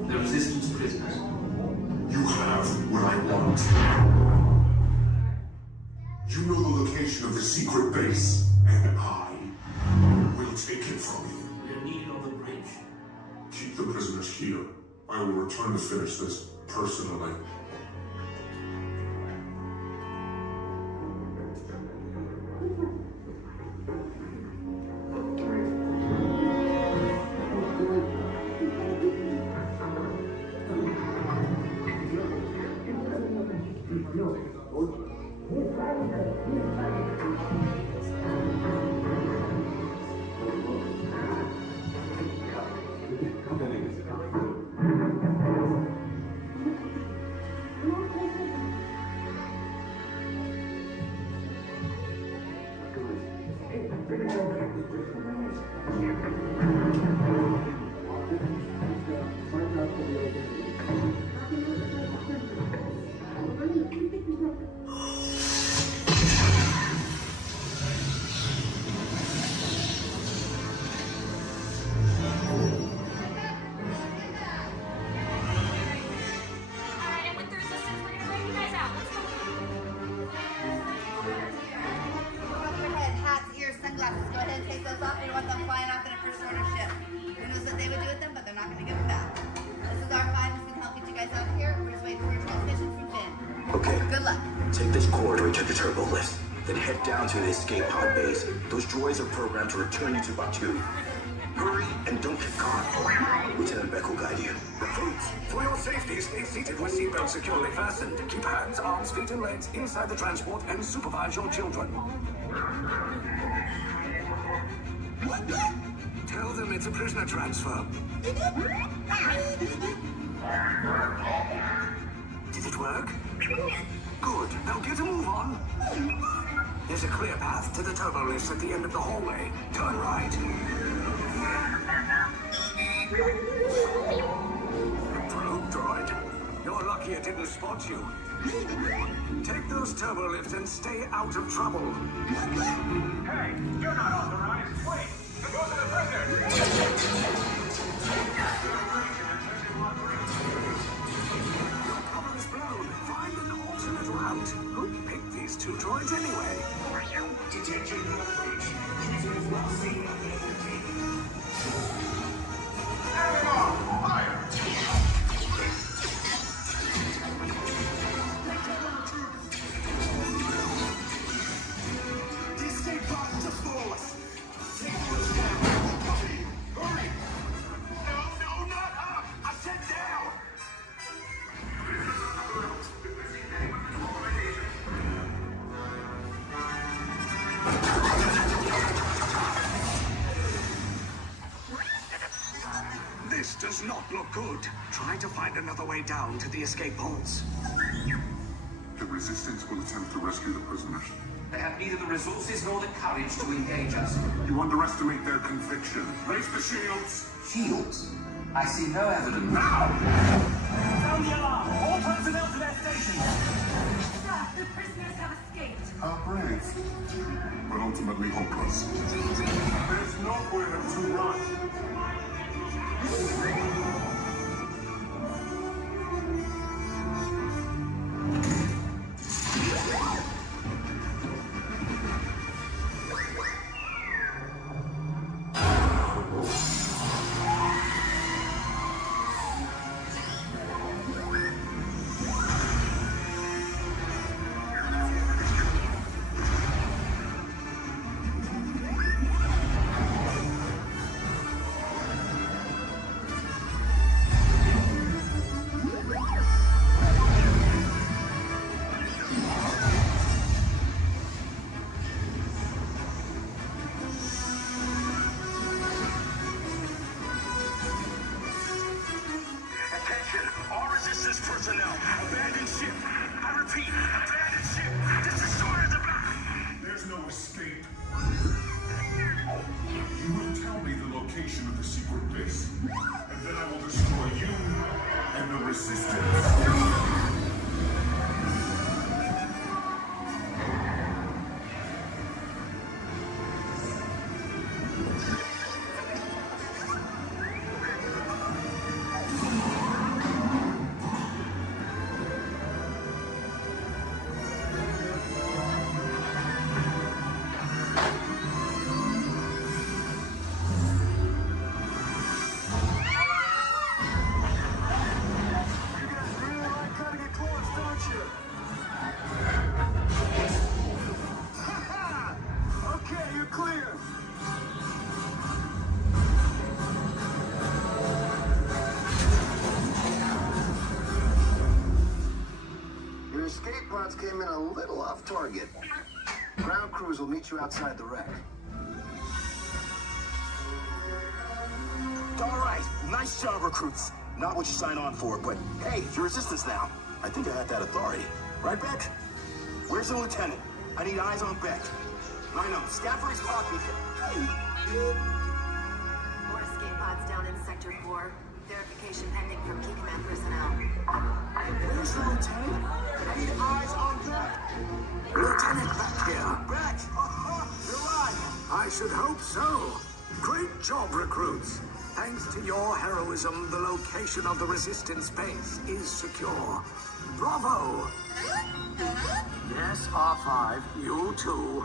The Resistance prisoners. You have what I want. You know the location of the secret base, and I will take it from you. We're needed on the bridge. Keep the prisoners here. I will return to finish this personally. To the escape pod base. Those droids are programmed to return you to Batu. Hurry and don't get caught. Lieutenant Beck will guide you. Recruits, for your safety, stay seated with seatbelts securely fastened. Keep hands, arms, feet, and legs inside the transport and supervise your children. Tell them it's a prisoner transfer. Did it work? Good. Now get a move on. There's a clear path to the turbo lifts at the end of the hallway. Turn right. Probe droid. You're lucky it didn't spot you. Take those turbo lifts and stay out of trouble. Hey, you're not authorized. Wait, go to the prison. Your cover is blown. Find an alternate route. Who picked these two droids anyway? Detention approach. Prisoners not seen on the entertainment. Fire! The escape pod just below us. Take those down. Copy. Hurry! No, not up! I said down! This does not look good. Try to find another way down to the escape pods. The Resistance will attempt to rescue the prisoners. They have neither the resources nor the courage to engage us. You underestimate their conviction. Raise the shields! Shields? I see no evidence. Now! Sound the alarm! All personnel to their stations! Sir, the prisoners have escaped. How brave, but ultimately hopeless. There's nowhere to run. personnel. Abandoned ship. I repeat, abandoned ship. This destroyer's about. There's no escape. You will tell me the location of the secret base, and then I will destroy you and the Resistance. Escape pods came in a little off target. Ground crews will meet you outside the wreck. All right, nice job, recruits. Not what you signed on for, but hey, you're Resistance now. I think I have that authority. Right, Beck? Where's the lieutenant? I need eyes on Beck. I know, Stafford's poppy. More escape pods down in Sector 4. Verification pending from Key Command personnel. Where's the lieutenant? I need eyes on Beck. Lieutenant Beck here. Beck! You're alive! I should hope so. Great job, recruits. Thanks to your heroism, the location of the Resistance base is secure. Bravo! Yes, R5, you too.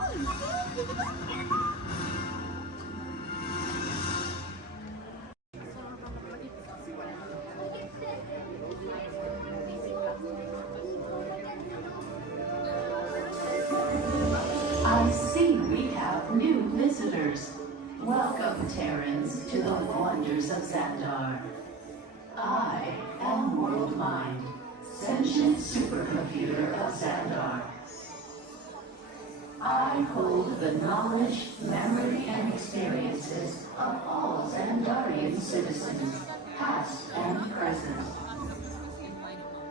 I see we have new visitors. Welcome, Terrans, to the wonders of Xandar. I am World Mind, sentient supercomputer of Xandar. I hold the knowledge, memory, and experiences of all Xandarian citizens, past and present.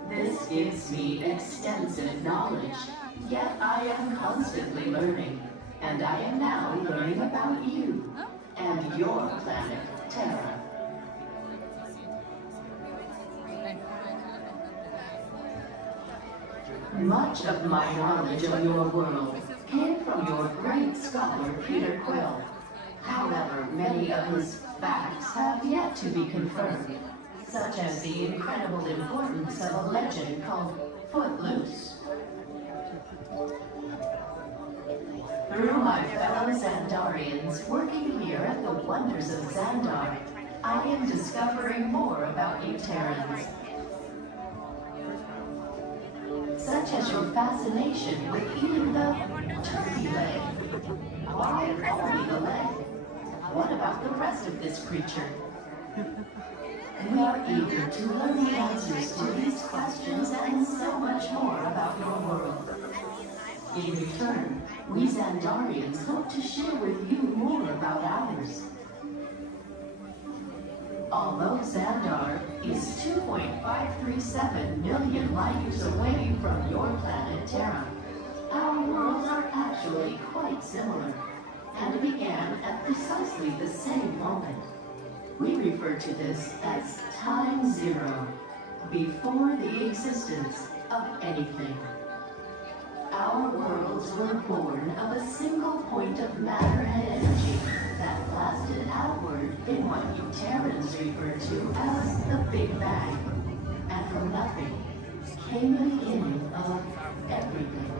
This gives me extensive knowledge, yet I am constantly learning, and I am now learning about you and your planet, Terra. Much of my knowledge of your world came from your great scholar, Peter Quill. However, many of his facts have yet to be confirmed, such as the incredible importance of a legend called Footloose. Through my fellow Xandarians working here at the wonders of Xandar, I am discovering more about you Terrans. Such as your fascination with eating the turkey leg. Why only the leg? What about the rest of this creature? We are eager to learn the answers to these questions and so much more about your world. In return, we Xandarians hope to share with you more about ours. Although Xandar is 2.537 million light years away from your planet Terra, our worlds are actually quite similar, and began at precisely the same moment. We refer to this as Time Zero, before the existence of anything. Our worlds were born of a single point of matter and energy that blasted outward in what you Terrans refer to as the Big Bang. And from nothing came the beginning of everything.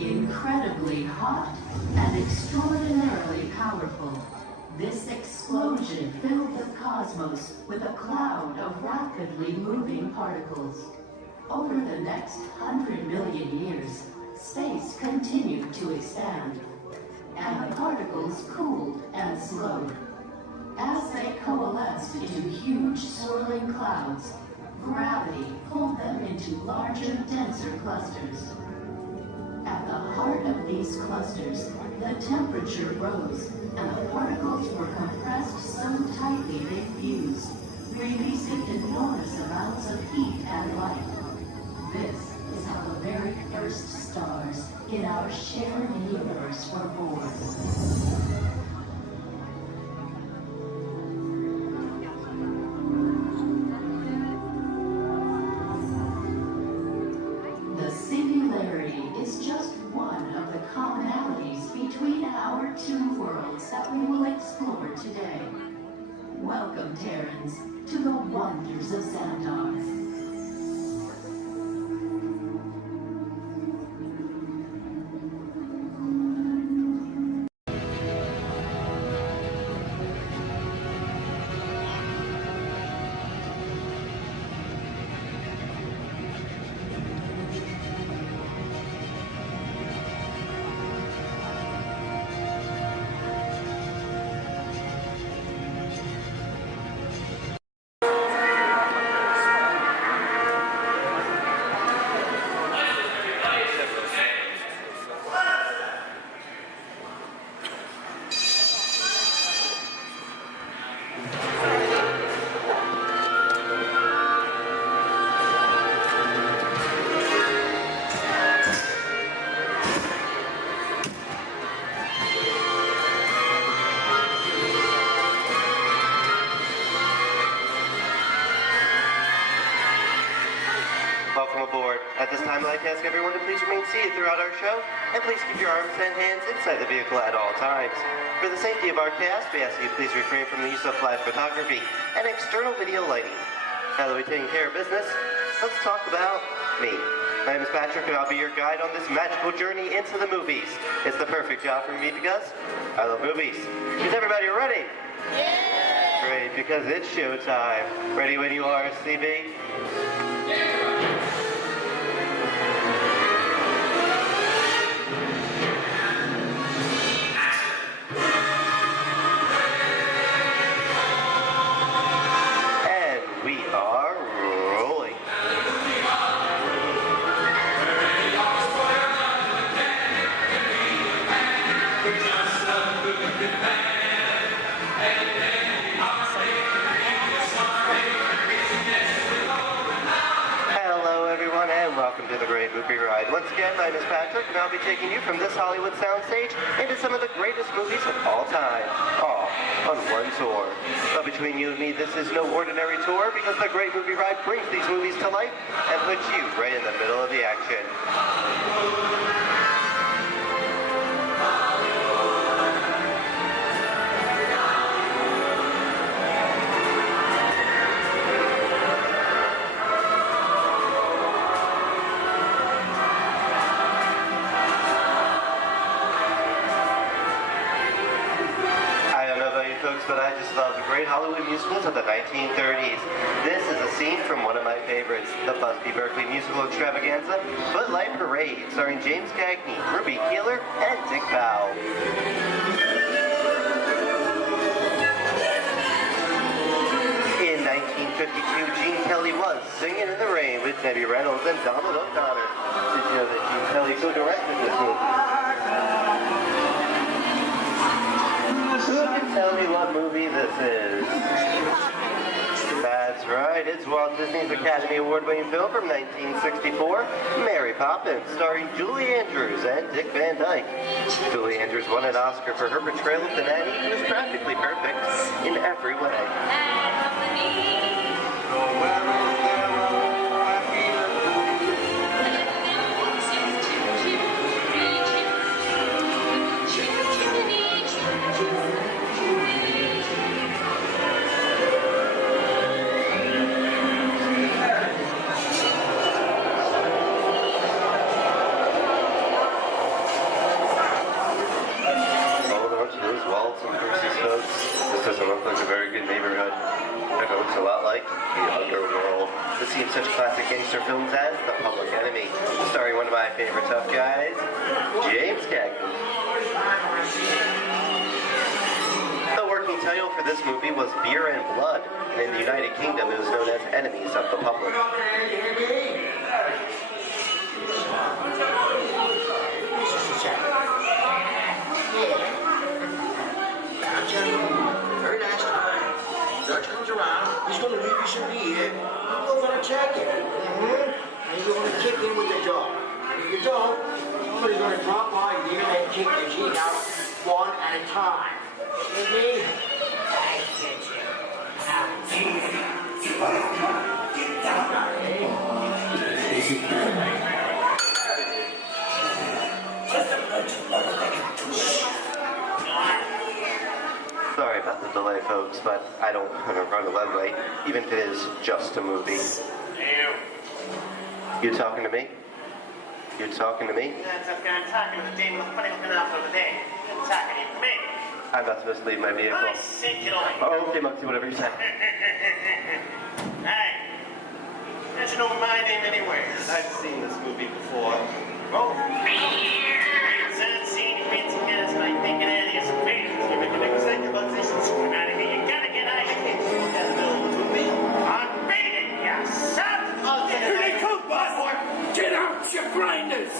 Incredibly hot and extraordinarily powerful, this explosion filled the cosmos with a cloud of rapidly moving particles. Over the next 100 million years, space continued to expand, and the particles cooled and slowed. As they coalesced into huge swirling clouds, gravity pulled them into larger, denser clusters. At the heart of these clusters, the temperature rose, and the particles were compressed just so tightly they fuse, releasing enormous amounts of heat and light. This is how the very first stars in our shared universe were born. The singularity is just one of the commonalities between our two worlds that we will explore today. Welcome, Terrans, to the wonders of Xandar. Welcome aboard. At this time, I'd like to ask everyone to please remain seated throughout our show, and please keep your arms and hands inside the vehicle at all times. For the safety of our cast, we ask you to please refrain from the use of flash photography and external video lighting. Now that we've taken care of business, let's talk about me. My name is Patrick, and I'll be your guide on this magical journey into the movies. It's the perfect job for me because I love movies. Is everybody ready? Yeah! Great, because it's showtime. Ready when you are, CB? Welcome to the Great Movie Ride. Once again, my name is Patrick, and I'll be taking you from this Hollywood soundstage into some of the greatest movies of all time, all on one tour. But between you and me, this is no ordinary tour, because the Great Movie Ride brings these movies to life and puts you right in the middle of the action. But I just love the great Hollywood musicals of the 1930s. This is a scene from one of my favorites, the Busby Berkeley musical extravaganza, Footlight Parade, starring James Cagney, Ruby Keeler, and Dick Powell. In 1952, Gene Kelly was Singing in the Rain with Debbie Reynolds and Donald O'Connor. Did you know that Gene Kelly co-directed this movie? Who can tell me what movie this is? That's right, it's Walt Disney's Academy Award-winning film from 1964, Mary Poppins, starring Julie Andrews and Dick Van Dyke. Julie Andrews won an Oscar for her portrayal of the nanny, who was practically perfect in every way. To see such classic gangster films as The Public Enemy, starring one of my favorite tough guys, James Cagney. The working title for this movie was Beer and Blood, and in the United Kingdom it was known as Enemies of the Public. Gentlemen, very nice believe you should be here. You go for a jacket. And you're going to kick in with the door. And if you don't, somebody's going to drop by here and kick your teeth out one at a time. You me? I get you. Get down, Sorry about the delay, folks, but I don't want to run a red light, even if it is just a movie. You talking to me? You talking to me? That's okay. I'm talking to the demon who's putting me off over there. You're talking to me. I'm not supposed to leave my vehicle. I said get away. Oh, okay, Moxie, whatever you say. Hey, how'd you know my name anyway? I've seen this movie before. Oh. I've seen you fancy cats like thinking that is great. You're making an executive position. Scream out of here. You gotta get out of here. You can't do that in the movie. I'm beating you, son. Here they come, boss. Get out your grinders.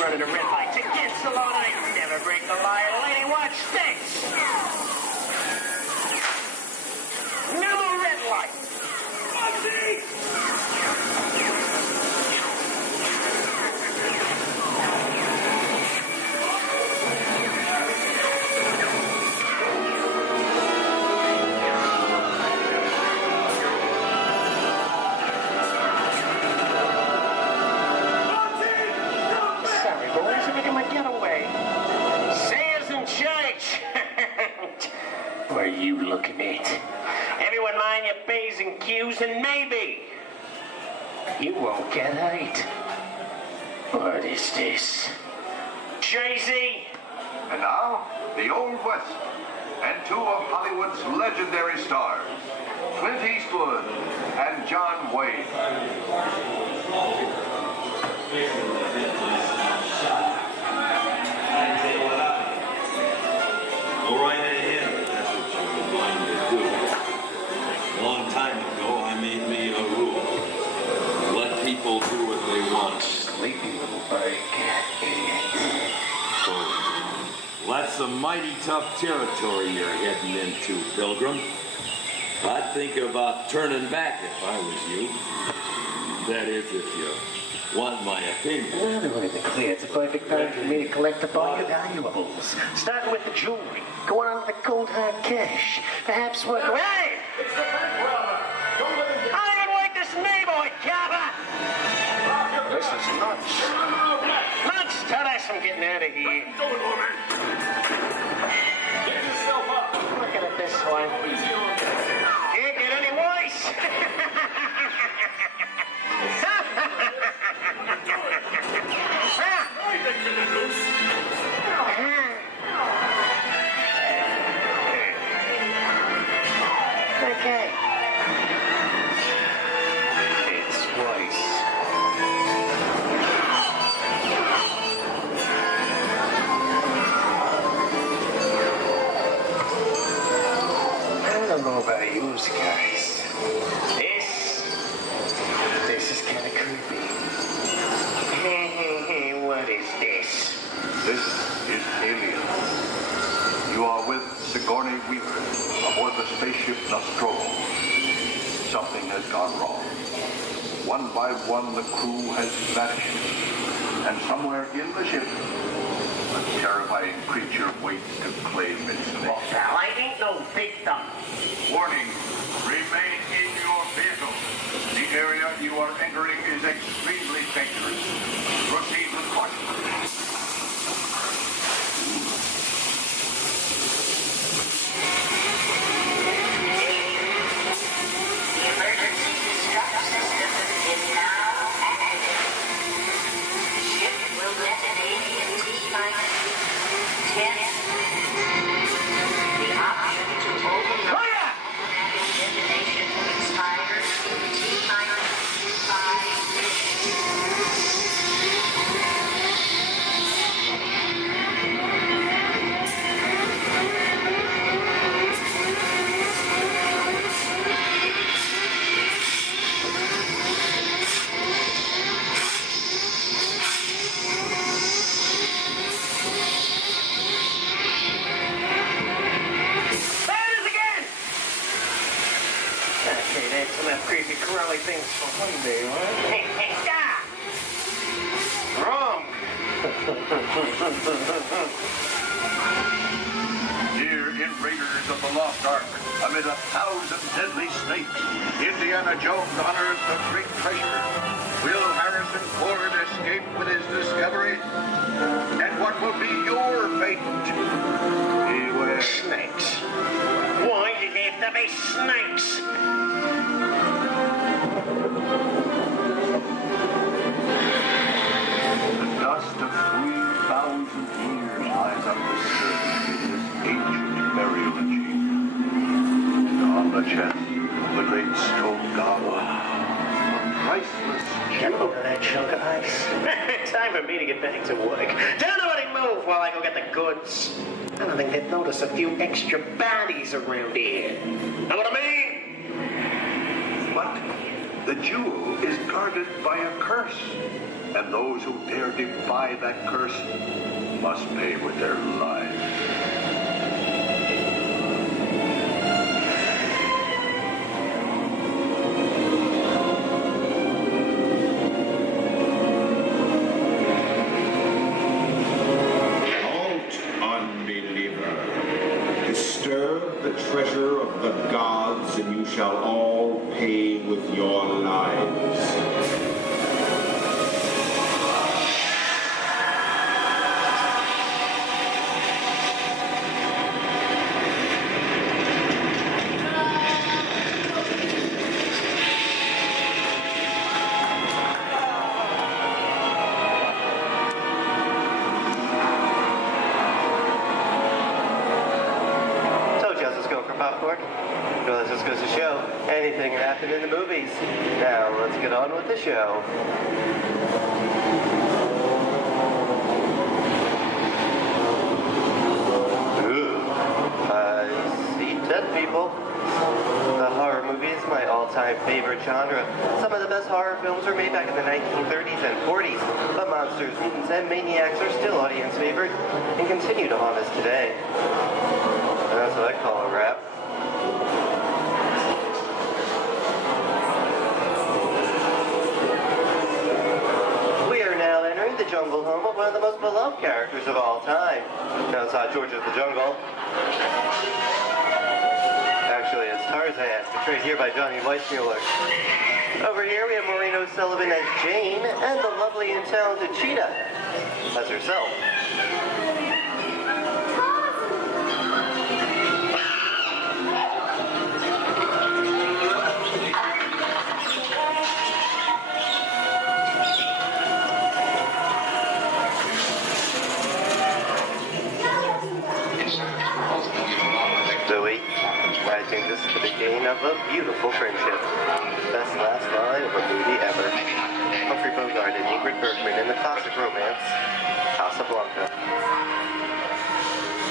Running a red light against the law. I never break the law. Lady, watch this. No more red light. What are you looking at? Everyone mind your P's and Q's, and maybe you won't get hurt. What is this? Jay-Z? And now, the Old West, and two of Hollywood's legendary stars, Clint Eastwood and John Wayne. Go right ahead, if that's what you're going to do. A long time ago, I made me a rule. Let people do what they want. Sleepy little bird. So, that's a mighty tough territory you're heading into, Pilgrim. I'd think about turning back if I was you. That is, if you want my opinion. Well, to make it clear, it's a perfect time for me to collect up all your valuables. Starting with the jewelry, going on to the cold hard cash. Perhaps work. Hey! I don't even like this name, boy, Kappa! This is nuts. Nuts! Tell us I'm getting out of here. Get yourself up. Looking at this one. Can't get any worse. Okay. It's twice. I don't know about you guys. This is kind of creepy. What is this? This is Alien. You are with Sigourney Weaver aboard the spaceship Nostromo. Something has gone wrong. One by one, the crew has vanished. And somewhere in the ship, a terrifying creature waits to claim its name. Now, I ain't no victim. Warning, remain in your vehicle. The area you are entering is extremely dangerous. Proceed with caution. save your curly things for one day, right? Wrong. Here in Raiders of the Lost Ark, amid 1,000 deadly snakes, Indiana Jones honors the great treasure. Will Harrison Ford escape with his discovery? And what will be your fate? Beware. Snakes. Why did there have to be snakes? The dust of 3,000 years lies undisturbed in this ancient burial chamber. And on the chest of the great stone goblet, a priceless Get a load of that chunk of ice. Time for me to get back to work. Don't nobody move while I go get the goods. I don't think they'd notice a few extra bodies around here. Know what I mean? But the jewel is guarded by a curse, and those who dare defy that curse must pay with their lives. Disturb the treasure of the gods, and you shall all pay with your lives. Popcorn. Well, this just goes to show anything can happen in the movies. Now, let's get on with the show. Ooh, I see dead people. The horror movie is my all-time favorite genre. Some of the best horror films were made back in the 1930s and 40s, but monsters, mutants, and maniacs are still audience favorite and continue to haunt us today. That's what I call a wrap. We are now entering the jungle home of one of the most beloved characters of all time. No, it's not George of the Jungle. Actually, it's Tarzan, portrayed here by Johnny Weissmuller. Over here we have Maureen O'Sullivan as Jane, and the lovely and talented Cheetah as herself. I think this is the beginning of a beautiful friendship. Best last line of a movie ever. Humphrey Bogart and Ingrid Bergman in the classic romance, Casablanca.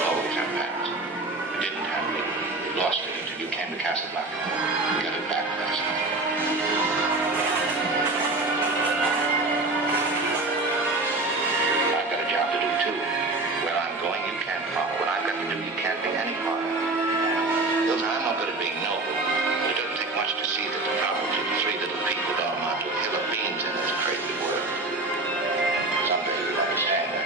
Always have passed. You didn't have it. You lost it until you came to Casablanca. You got it back last night. I've got a job to do too. Where I'm going, you can't follow. What I've got to do, you can't be any part of. I'm not good at being noble, but it doesn't take much to see that the problems of three little people don't amount to a hill of beans in this crazy world. Someday you'll understand that.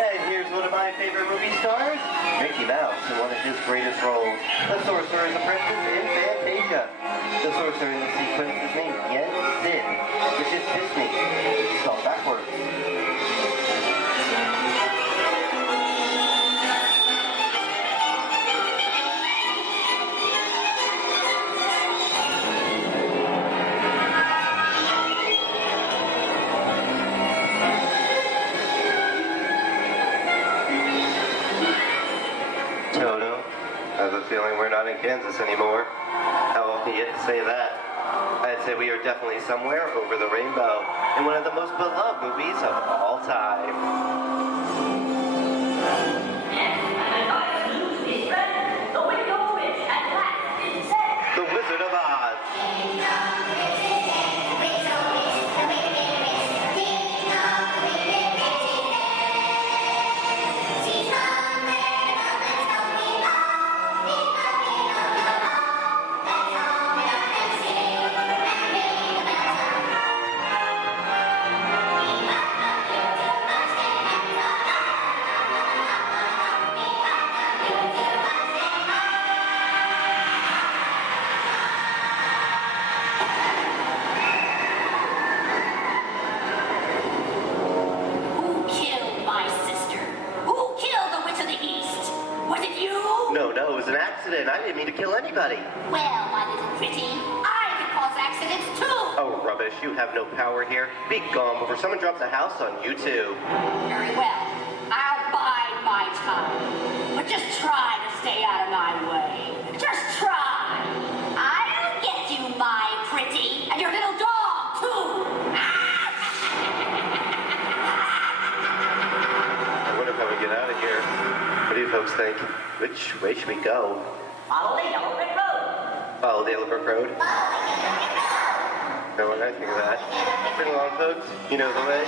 And here's one of my favorite movie stars, Mickey Mouse, in one of his greatest roles, the Sorcerer's Apprentice in Fantasia. The sorcerer in the sequence is named Yen Sid, which is Disney, spelled backwards. Toto, I have a feeling we're not in Kansas anymore. How often do you get to say that? I'd say we are definitely somewhere over the rainbow in one of the most beloved movies of all time. The Wizard of Oz. accidents too. Oh, rubbish. You have no power here. Be gone before someone drops a house on you, too. Very well. I'll bide my time. But just try to stay out of my way. Just try. I'll get you, my pretty, and your little dog, too. I wonder how we get out of here. What do you folks think? Which way should we go? Follow the yellow brick road. Follow the Yellow Brick Road? No, what I think of that. Bring along, folks. You know the way.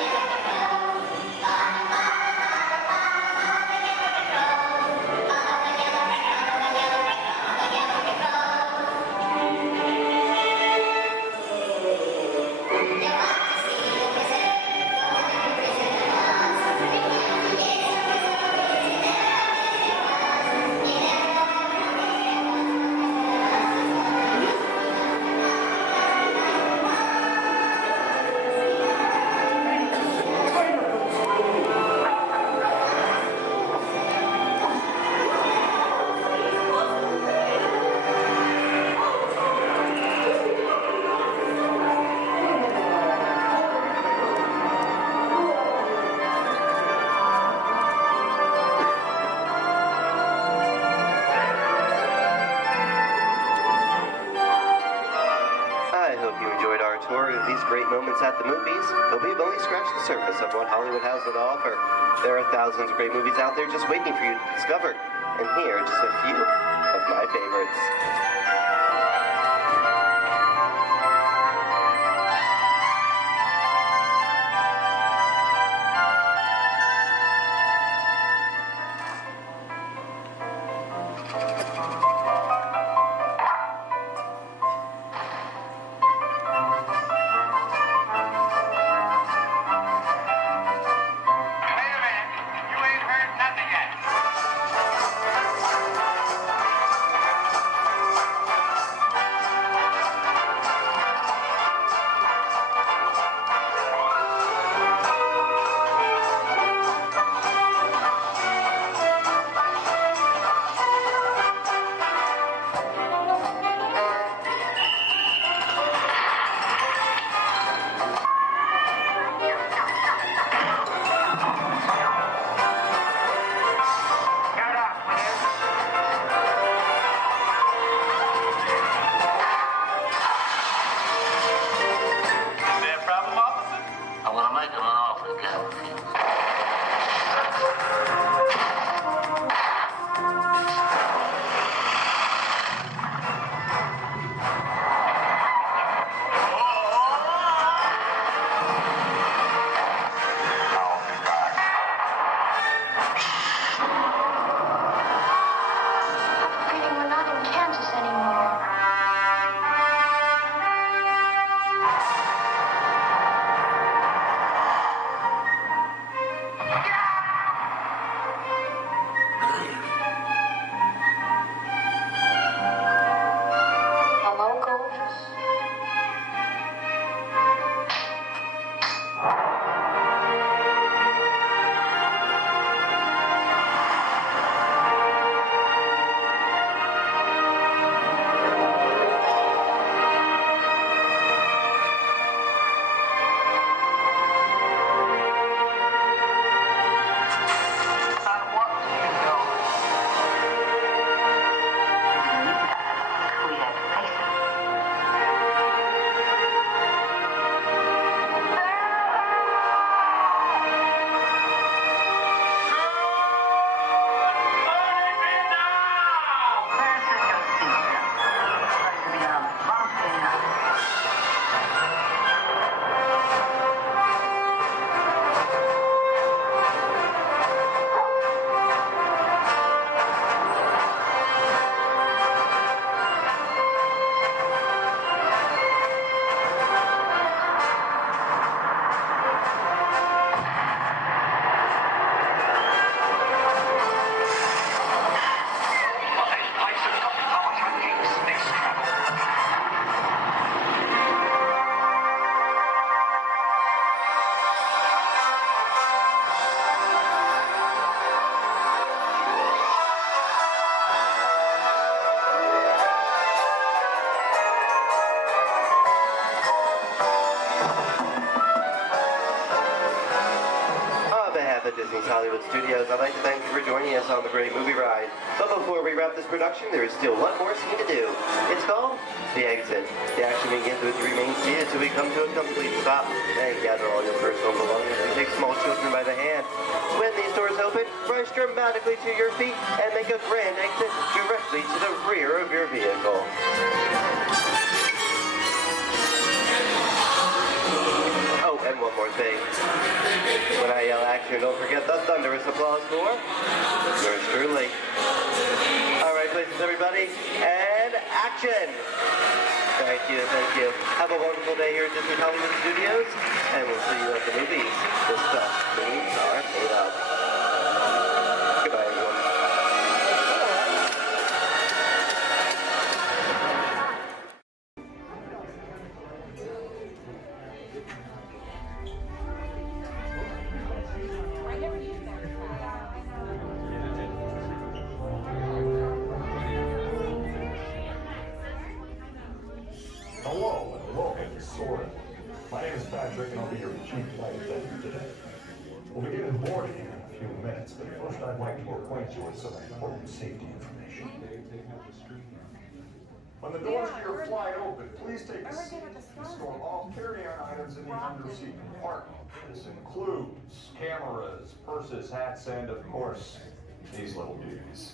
I hope you enjoyed our tour of these great moments at the movies, but we've only scratched the surface of what Hollywood has to offer. There are thousands of great movies out there just waiting for you to discover, and here are just a few of my favorites. Hollywood Studios, I'd like to thank you for joining us on the Great Movie Ride. But before we wrap this production, there is still one more scene to do. It's called The Exit. The action begins with remain seated till we come to a complete stop. Then gather all your personal belongings and take small children by the hand. When these doors open, rush dramatically to your feet and make a grand exit directly to the rear of your vehicle. Oh, and one more thing. When I yell action, don't forget the thunderous applause for yours truly. All right, places, everybody, and action! Thank you, thank you. Have a wonderful day here at Disney Hollywood Studios, and we'll see you at the movies. The stuff movies are made of. Goodbye, everyone. Hello, sort of. My name is Patrick, and I'll be your chief flight attendant today. We'll begin boarding in a few minutes, but first I'd like to acquaint you with some important safety information. When the doors to your flight open, please take a seat and store all carry-on items in the under-seat compartment. This includes cameras, purses, hats, and, of course, these little beauties.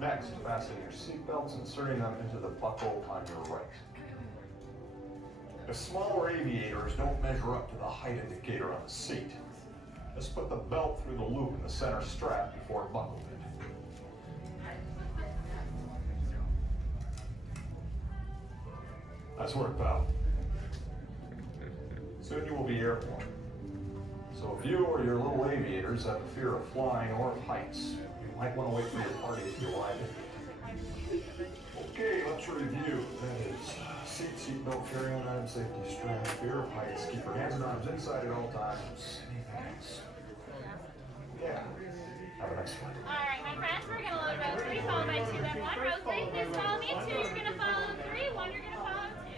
Next, fasten your seatbelts, inserting them into the buckle on your right. The smaller aviators don't measure up to the height indicator on the seat. Just put the belt through the loop in the center strap before buckling it. Nice work, pal. Soon you will be airborne. So if you or your little aviators have a fear of flying or of heights, you might want to wait for your party to arrive. Okay, let's review. That is seatbelt, carry-on item, safety strap, fear of heights, keep your hands and arms inside at all times. Anything else? Yeah. Have a nice flight. Alright, my friends, we're gonna load row 3, followed by 2, then 1. Row 3, please follow me. 2, you're gonna follow 3, 1, you're gonna follow 2.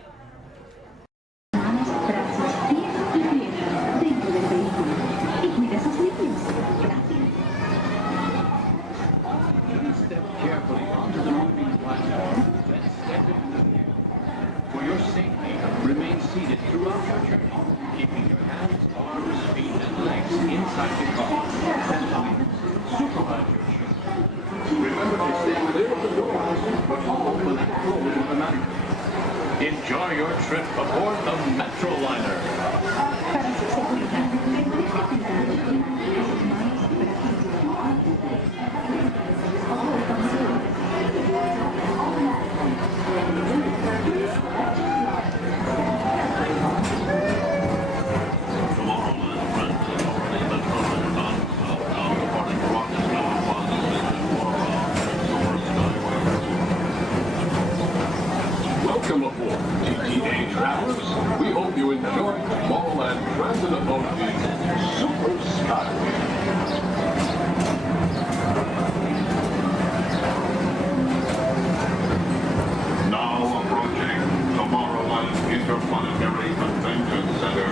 Step carefully onto the moving platform, then step in. For your safety, remain seated throughout your journey, keeping your hands, arms, feet, and legs inside the car. Supervise your journey. Remember to stay clear of the doors, but follow the left road automatically. Enjoy your trip aboard the Metroliner. Welcome aboard, TTA travelers. We hope you enjoy Tomorrowland Transit Authority's Super Skyway. Now approaching Tomorrowland Interplanetary Convention Center.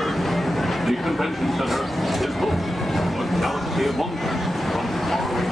The convention center is home to a galaxy of wonders from faraway.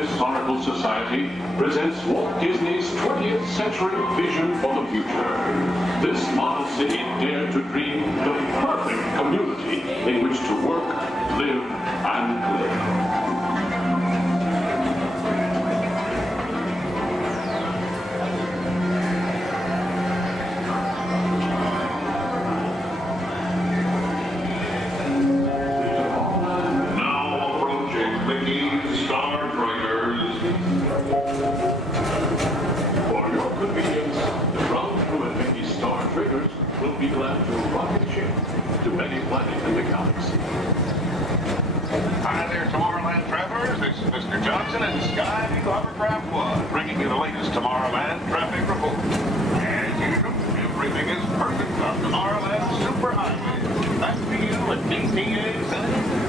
Historical Society presents Walt Disney's 20th century vision for the future. This model city dared to dream the perfect community in which to work, live, and play. traders will be glad to rocket ship to any planet in the galaxy. Hi there, Tomorrowland travelers. This is Mr. Johnson and Sky Eagle Hovercraft One, bringing you the latest Tomorrowland traffic report. As usual, everything is perfect on Tomorrowland Superhighway. Back to you at DTA Center.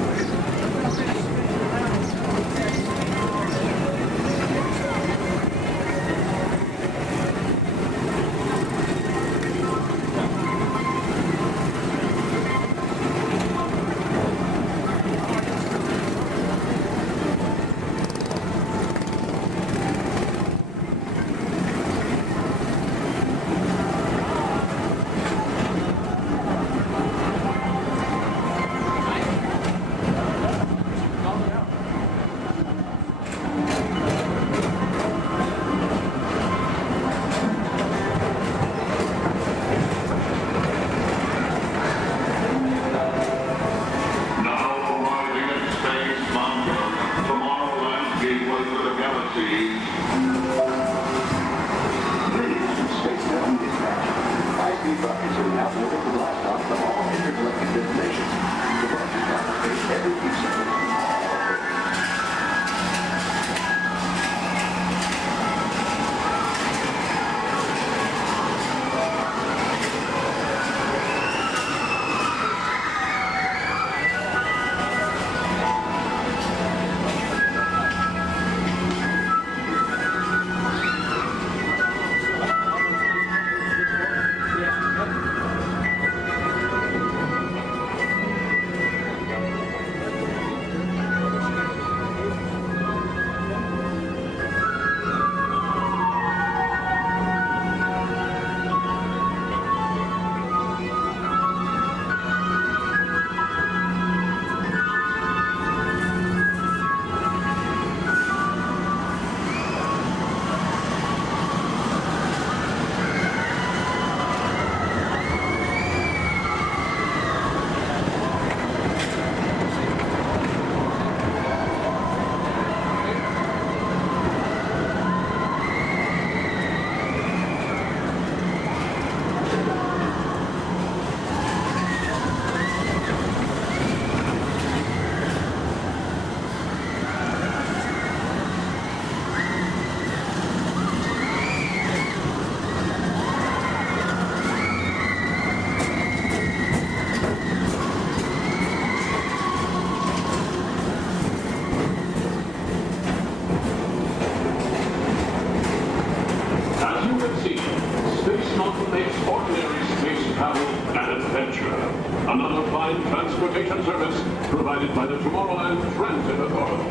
Another fine transportation service provided by the Tomorrowland Transit Authority.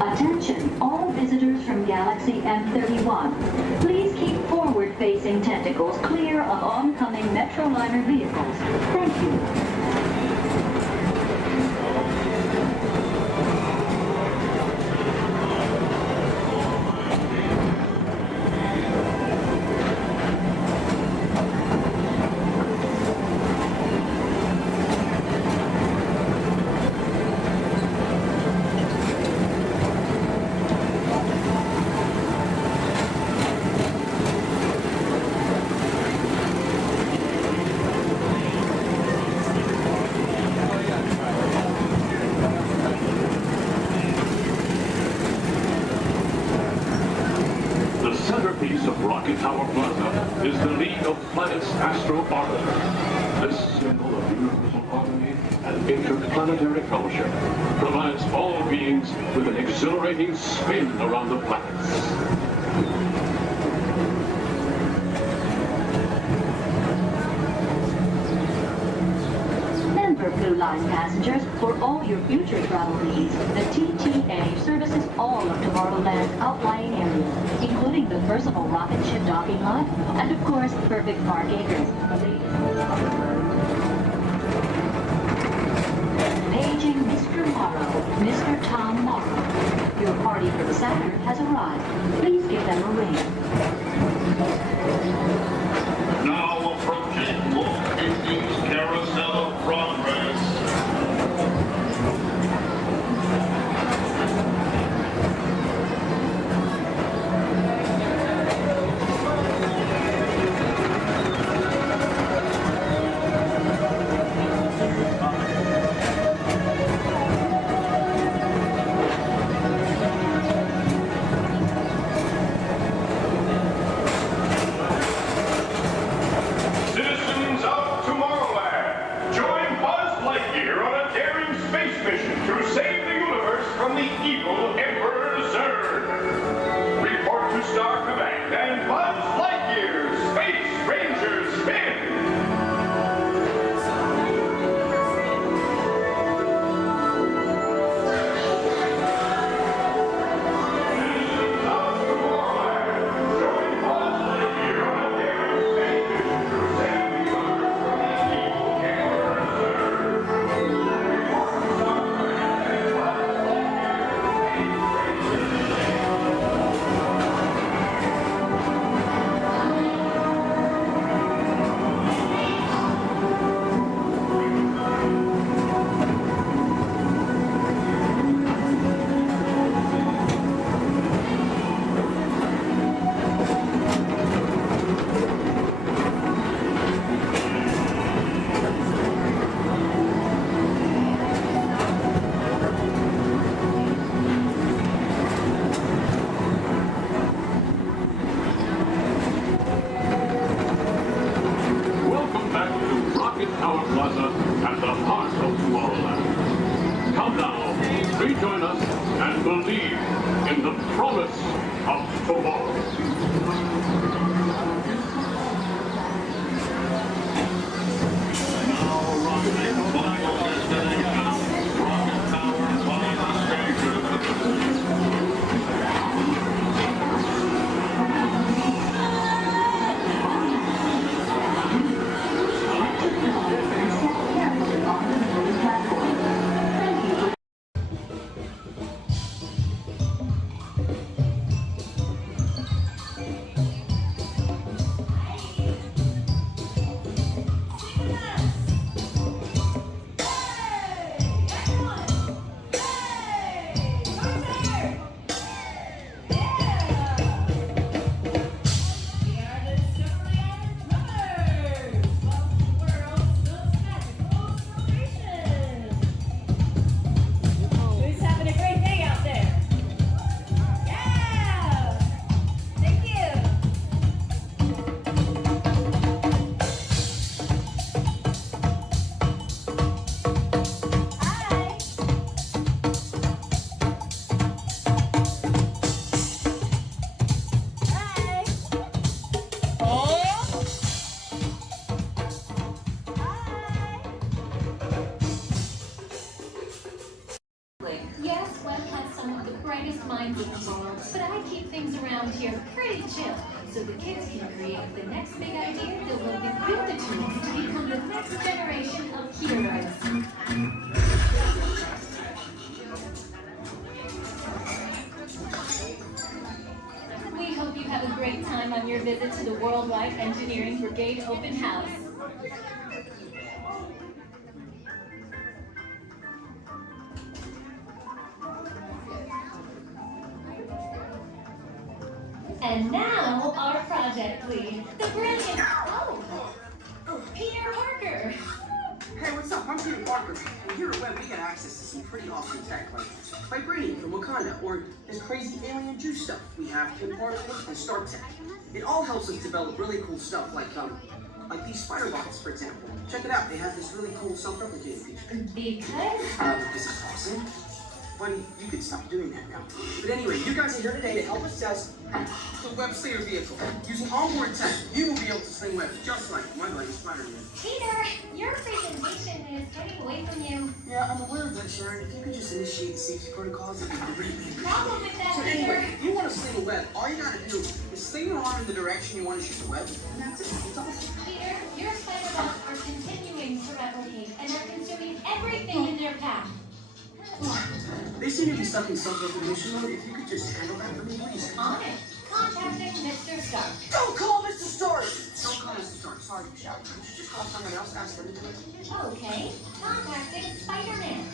Attention, all visitors from Galaxy M31. Please keep forward-facing tentacles clear of oncoming Metroliner vehicles. Thank you. This symbol of universal harmony and interplanetary fellowship provides all beings with an exhilarating spin around the planets. Remember, Blue Line passengers, for all your future travel needs, the TTA services all of Tomorrowland's outlying areas, including the personal rocket ship docking lot, and of course, Perfect Park Acres. Paging Mr. Morrow, Mr. Tom Morrow. Your party for the Saturn has arrived. Please give them a ring. Now approaching Walt Disney's Carousel of Progress. Rocket Tower Plaza at the heart of Tomorrowland. Come now, rejoin us and believe in the promise of tomorrow. Who's having a great day out there? Yeah! Thank you! Hi! Hi! Oh! Yes, Walt has some of the brightest minds in the world, but I keep things around here pretty chill, so the kids can create the next big idea that will give you the tools to become the next generation of heroes. We hope you have a great time on your visit to the Worldwide Engineering Brigade Open House. And now, our project lead, the brilliant, Peter Parker. Hey, what's up? I'm Peter Parker. And here at Web, we get access to some pretty awesome tech, like vibranium from Wakanda, or this crazy alien juice stuff. We have Kim particles and Star Tech. It all helps us develop really cool stuff, like these spider bots, for example. Check it out. They have this really cool self-replicating feature. Because? This is awesome. Buddy, you could stop doing that now. But anyway, you guys are here today to help us test the web slinger vehicle. Using onboard tech, you will be able to sling webs just like my buddy Spider-Man. Peter, your presentation is getting away from you. Yeah, I'm aware of that, Sharon. If you could just initiate the safety protocols, it'd be great. Problem with that, So Peter. anyway, if you want to sling a web, all you gotta do is sling your arm in the direction you want to shoot the web, and that's it. It's awesome. Peter, your spider bots are continuing to replicate and are consuming everything in their path. They seem to be stuck in self-recognition mode. If you could just handle that for me, please. On it. Contacting Mr. Stark. Don't call Mr. Stark! Don't call Mr. Stark. Sorry, shout. Just call someone else. Ask them to do it. Okay. Contacting Spider-Man.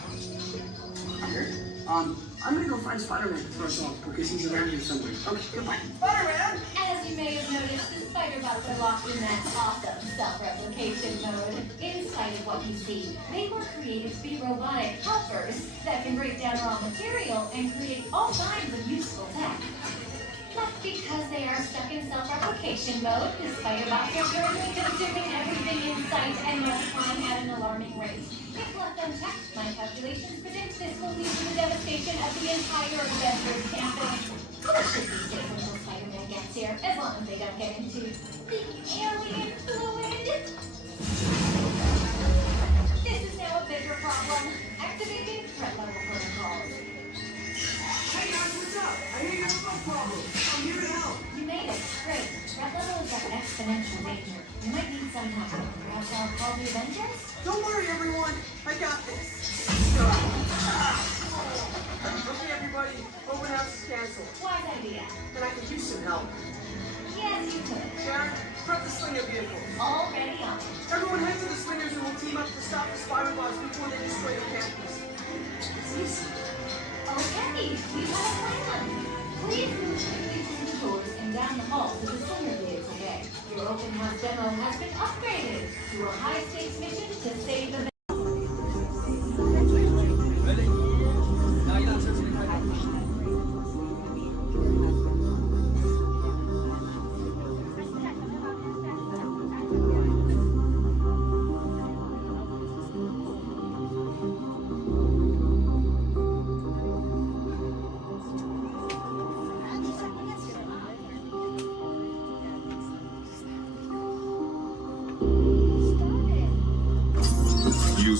Here. I'm gonna go find Spider-Man for us all because he's around here somewhere. Okay, goodbye. Spider-Man! As you may have noticed, the spider bots are locked in that awesome self-replication mode. In spite of what you see, they were created to be robotic helpers that can break down raw material and create all kinds of useful tech. But because they are stuck in self-replication mode, the spider bots are currently consuming everything in sight and multiplying at an alarming rate. If left unchecked, my calculations predict this will lead to the devastation of the entire Avengers campus. It should be safe until Spider-Man gets here, as long as they don't get into the alien fluid. This is now a bigger problem. Activating threat level protocols. Hey guys, what's up? I hear you have a problem. I'm here to help. You made it. Great. Threat level is at exponential danger. You might need some help. Perhaps I'll call the Avengers? Don't worry, everyone. I got this. Okay, everybody. Open house is canceled. Wise idea. And I could use some help. Yes, you could. Sharon, prep the slinger vehicle. Already on. Everyone head to the slingers and we'll team up to stop the spider bots before they destroy the campus. It's easy. Okay, we have a plan. Please move quickly through the doors and down the hall to the slinger vehicle bay. Your open house demo has been upgraded to a high-stakes mission to save the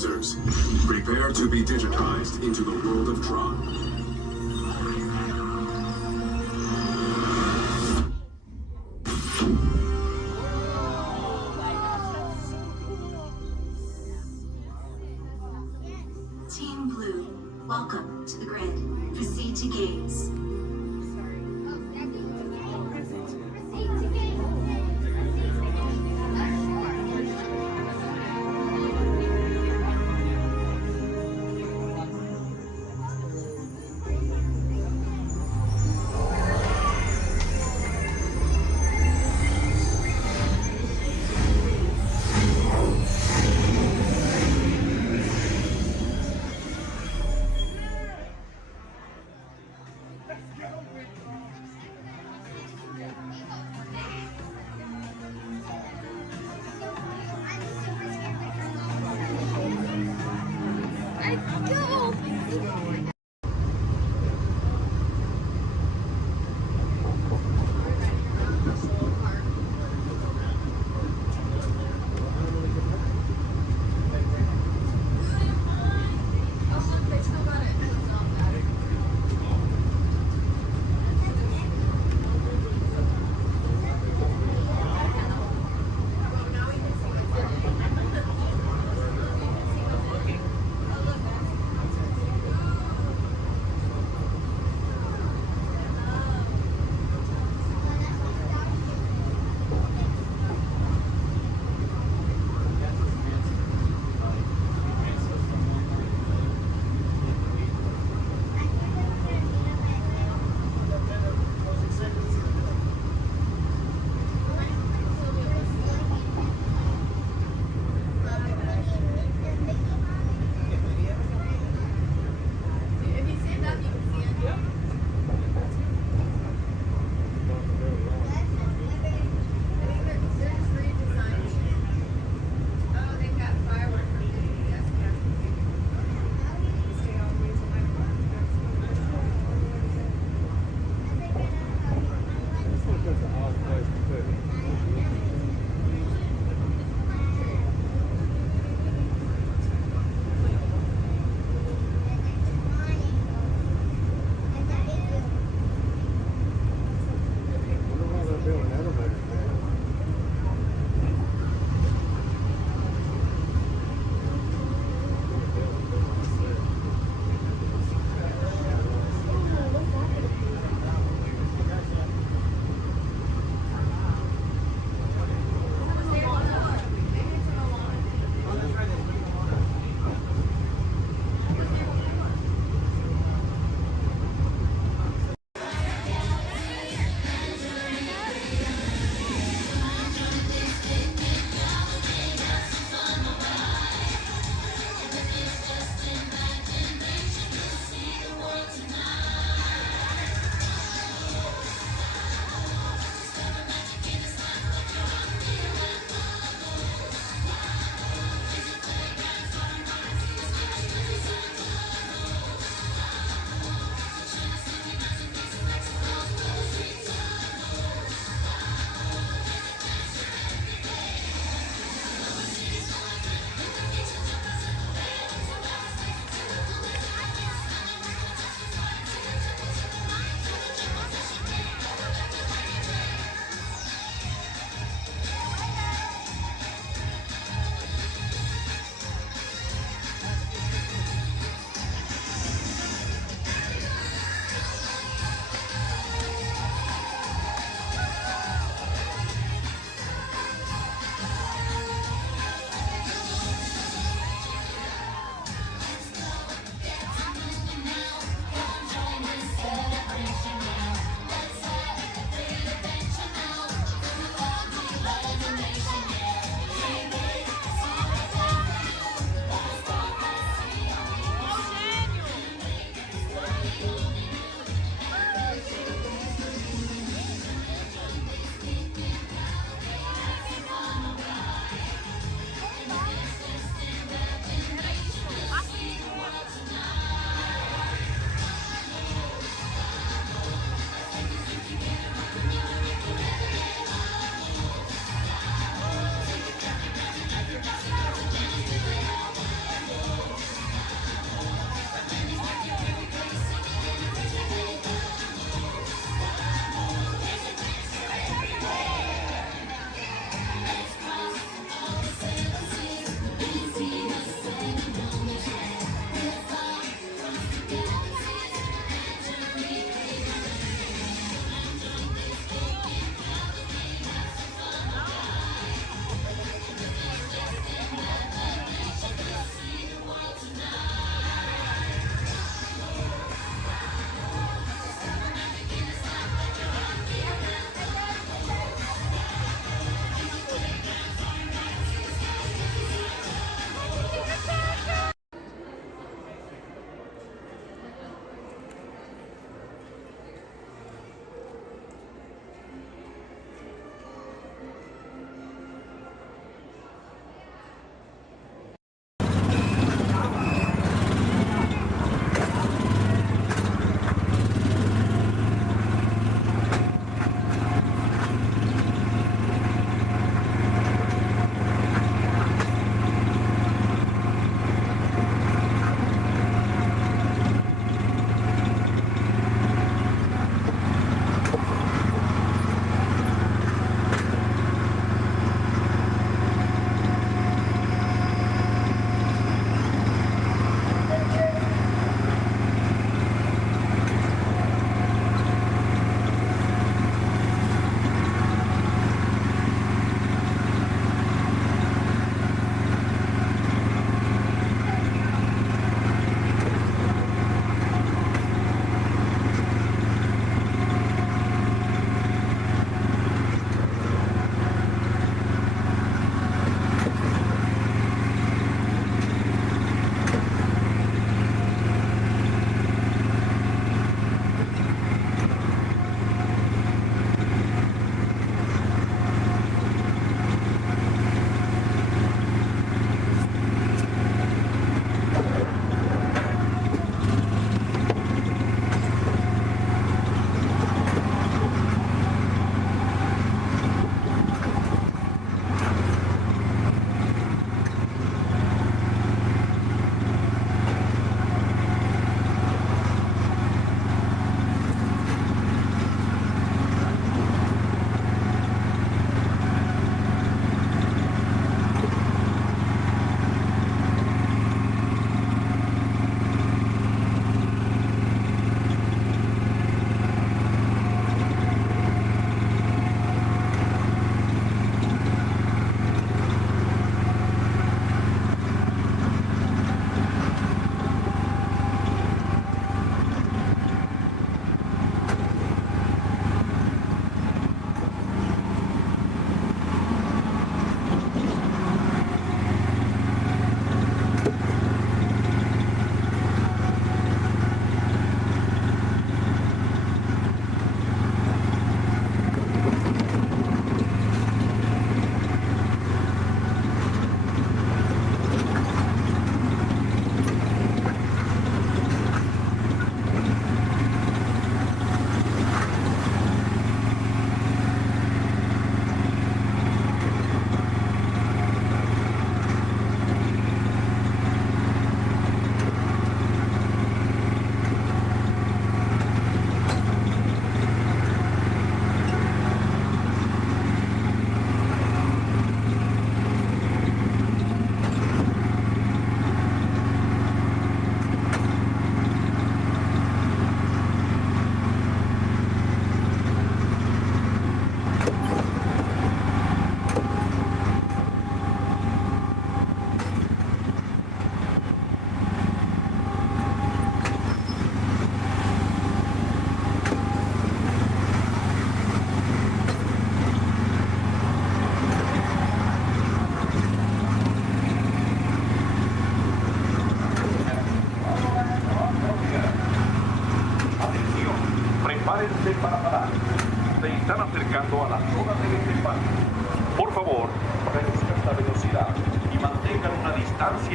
users. Prepare to be digitized into the world of Tron. Team Blue, welcome to the grid. Proceed to games.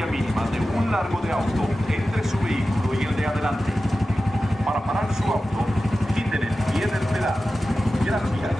distancia mínima de un largo de auto entre su vehículo y el de adelante. Para parar su auto, quiten el pie del pedal. Gracias.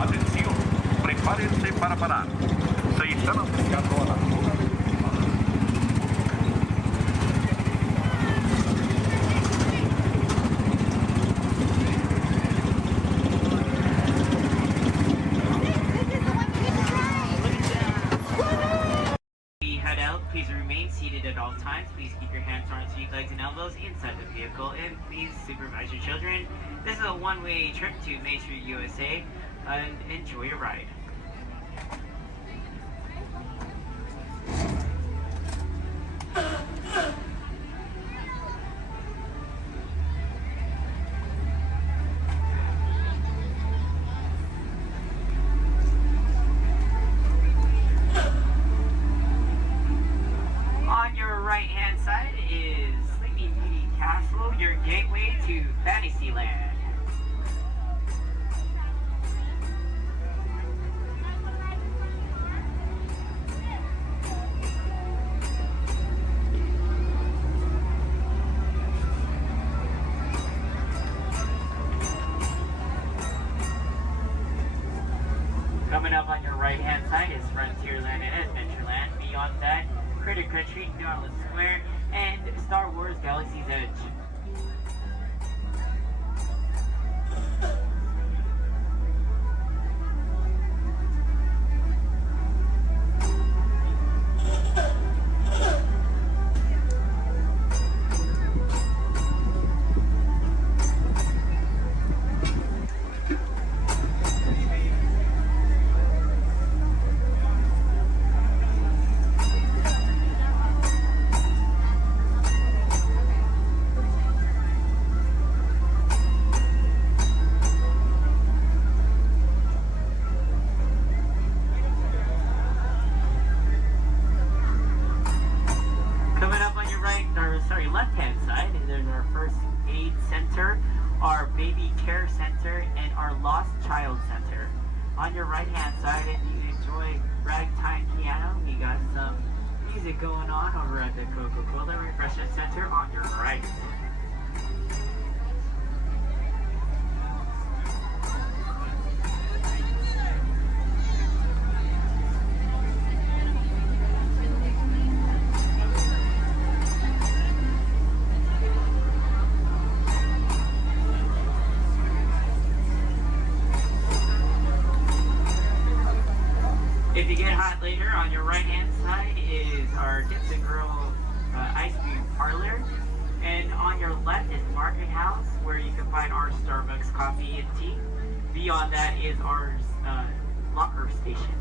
Atención, prepárense para parar. Se están acercando a la zona de head out, please remain seated at all times. Please keep your hands, arms, feet, legs, and elbows inside the vehicle, and please supervise your children. This is a one-way trip to Main Street, USA, and enjoy your ride. On your right-hand side is Sleeping Beauty Castle, your gateway to Fantasyland. Coming up on your right-hand side is Frontierland and Adventureland. Beyond that, Critter Country, Darling Square, and Star Wars Galaxy's Edge. Left-hand side, there's our first aid center, our baby care center, and our lost child center. On your right-hand side, if you enjoy ragtime piano, we got some music going on over at the Coca-Cola Refreshment Center on your right. If you get hot later, on your right-hand side is our Dips and Grill ice cream parlor. And on your left is Market House, where you can find our Starbucks coffee and tea. Beyond that is our locker station.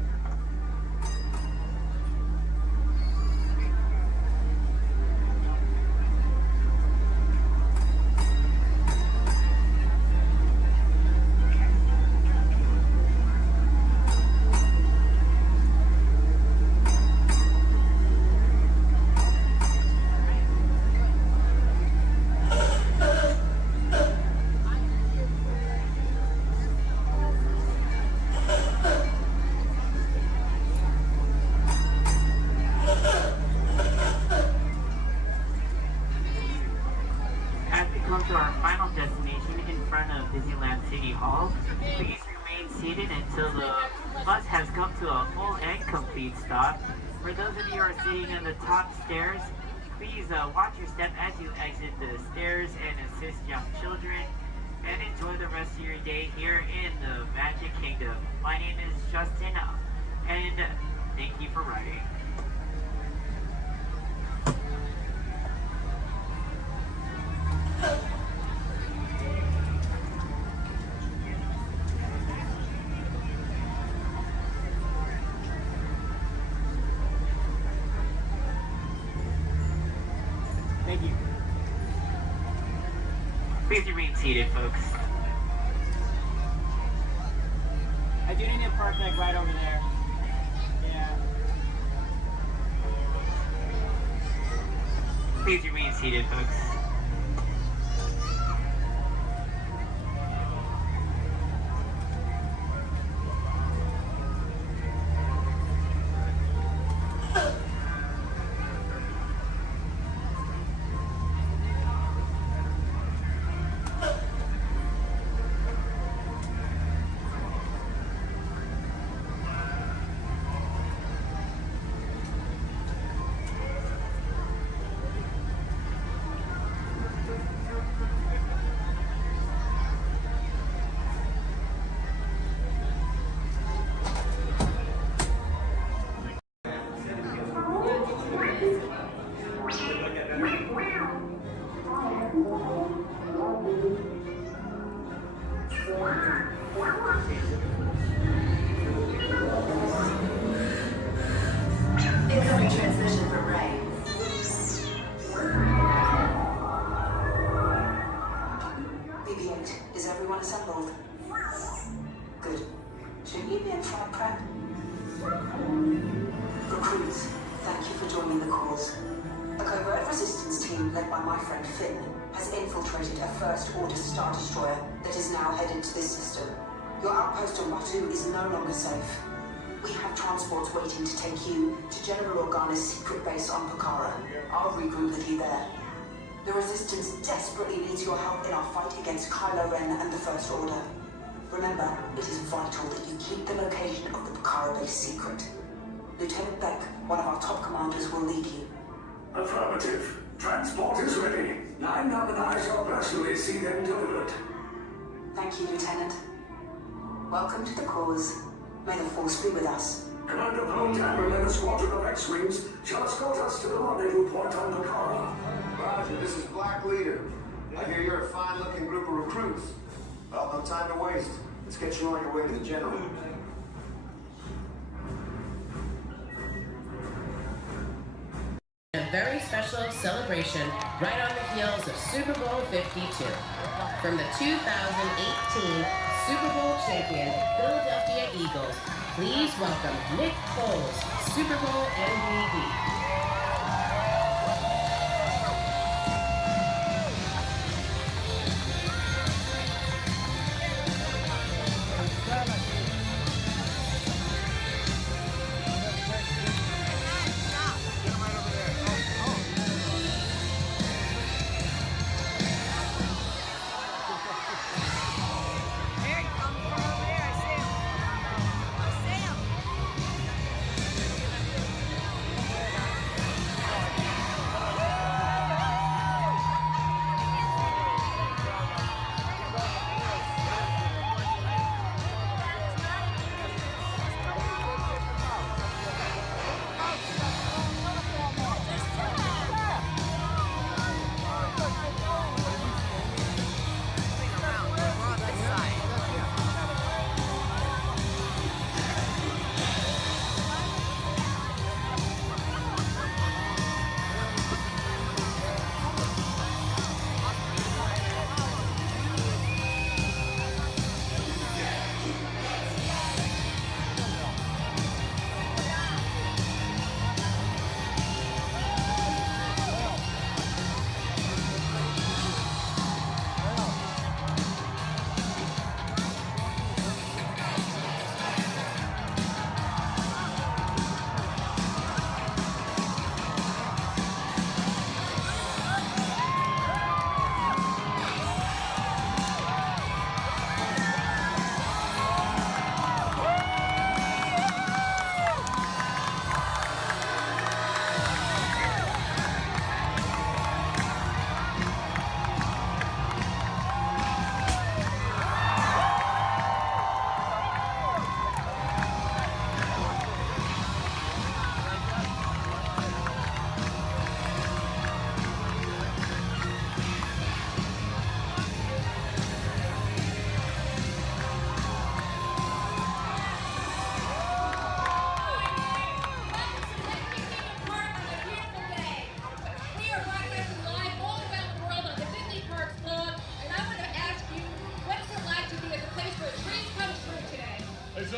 To our final destination in front of Disneyland City Hall. Please remain seated until the bus has come to a full and complete stop. For those of you who are sitting in the top stairs, please watch your step as you exit the stairs and assist young children, and enjoy the rest of your day here in the Magic Kingdom. My name is Justin. And thank you for riding. Thank you. Please remain seated, folks. I do need to park like right over there. Yeah. Please remain seated, folks. Incoming transmission from Ray. BB-8, is everyone assembled? Good. Shouldn't you be in flight prep? Recruits, thank you for joining the cause. A covert resistance team led by my friend Finn has infiltrated a First-Order Star Destroyer that is now headed to this system. Your outpost on Batu is no longer safe. We have transports waiting to take you to General Organa's secret base on Pucara. I'll regroup with you there. The Resistance desperately needs your help in our fight against Kylo Ren and the First Order. Remember, it is vital that you keep the location of the Pucara base secret. Lieutenant Beck, one of our top commanders, will lead you. Affirmative. Transport is ready. Line up and I shall personally see them delivered. Thank you, Lieutenant. Welcome to the cause. May the Force be with us. Commander Poltan and a squadron of X-Wings shall escort us to the rendezvous point on Pucara. Roger, this is Black Leader. I hear you're a fine-looking group of recruits. Well, no time to waste. Let's get you on your way to the General. A very special celebration right on the heels of Super Bowl 52. From the 2018 Super Bowl champion Philadelphia Eagles, please welcome Nick Foles, Super Bowl MVP.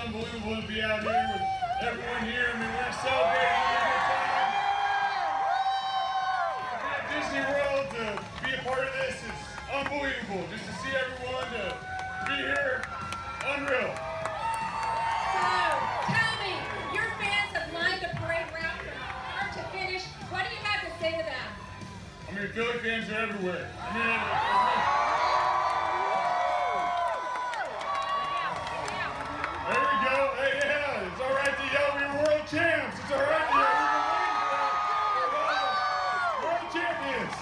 unbelievable to be out here with everyone here. I mean, we're celebrating a good time. To be at Disney World, to be a part of this is unbelievable. Just to see everyone, to be here, unreal. So, tell me, your fans have lined the parade route from start to finish. What do you have to say to them? I mean, Philly fans are everywhere. I mean, there we go. Hey, yeah, it's all right to yell we're world champs. It's all right to yell we're world champions.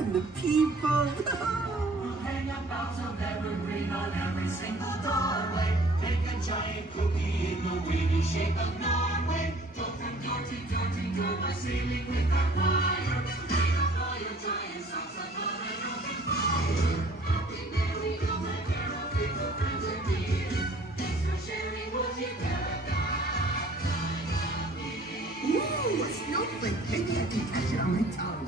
and the people. Hang a box of evergreen on every single doorway. Make a giant cookie in the wavy shape of Norway. Go from door to door to door by sailing with our choir. Make a fire giant socks above an open fire. Happy merry go my carol, faithful friends and dear. Thanks for sharing what you Ooh, a snowflake. Maybe I can catch it on my tongue.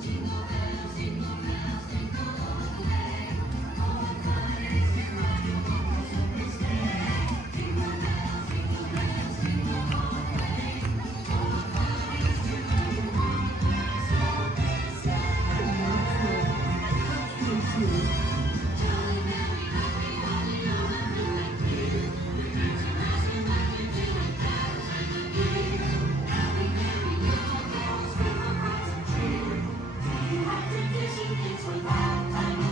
Tradition is without time.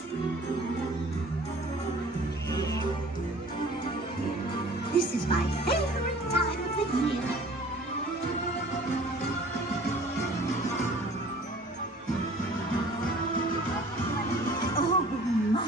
Christmas. This is my favorite time of the year. Oh my.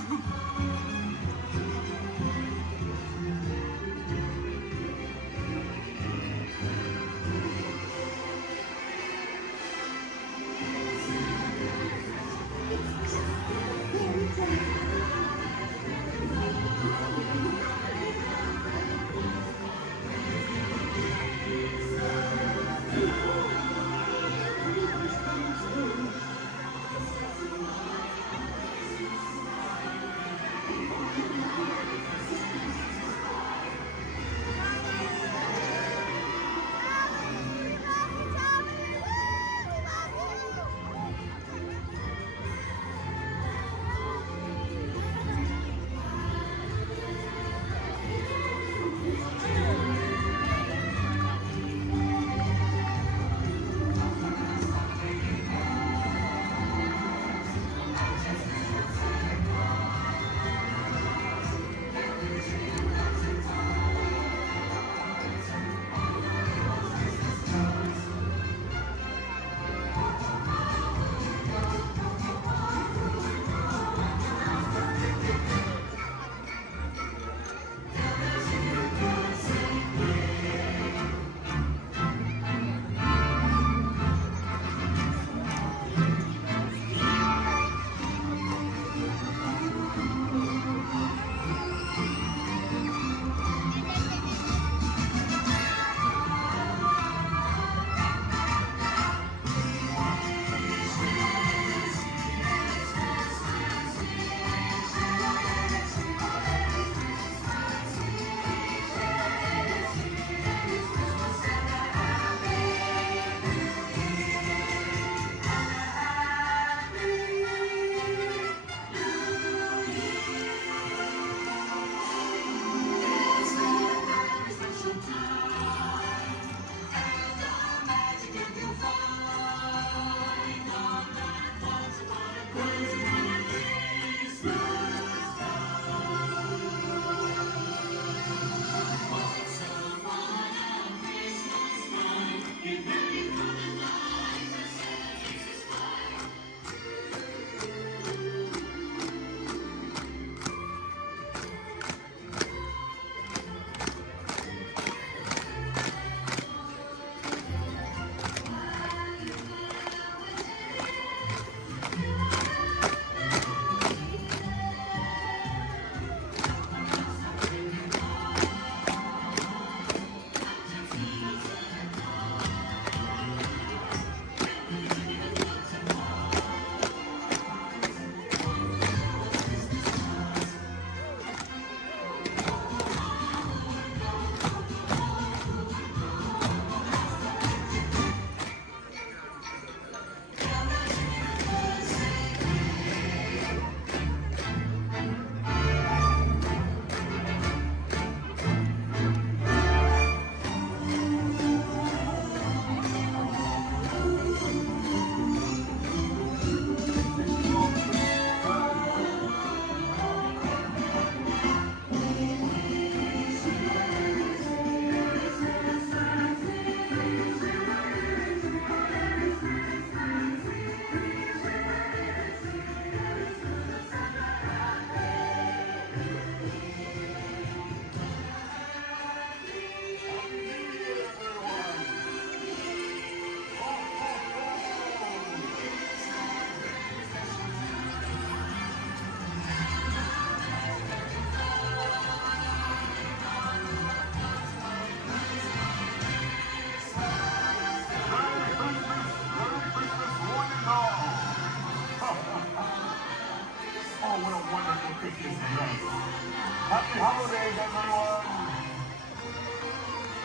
Happy holidays, everyone!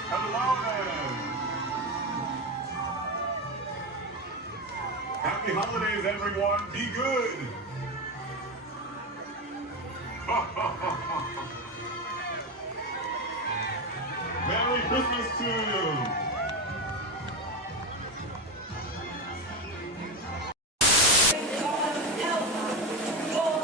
Hello there! Happy holidays, everyone! Be good! Merry Christmas to you! For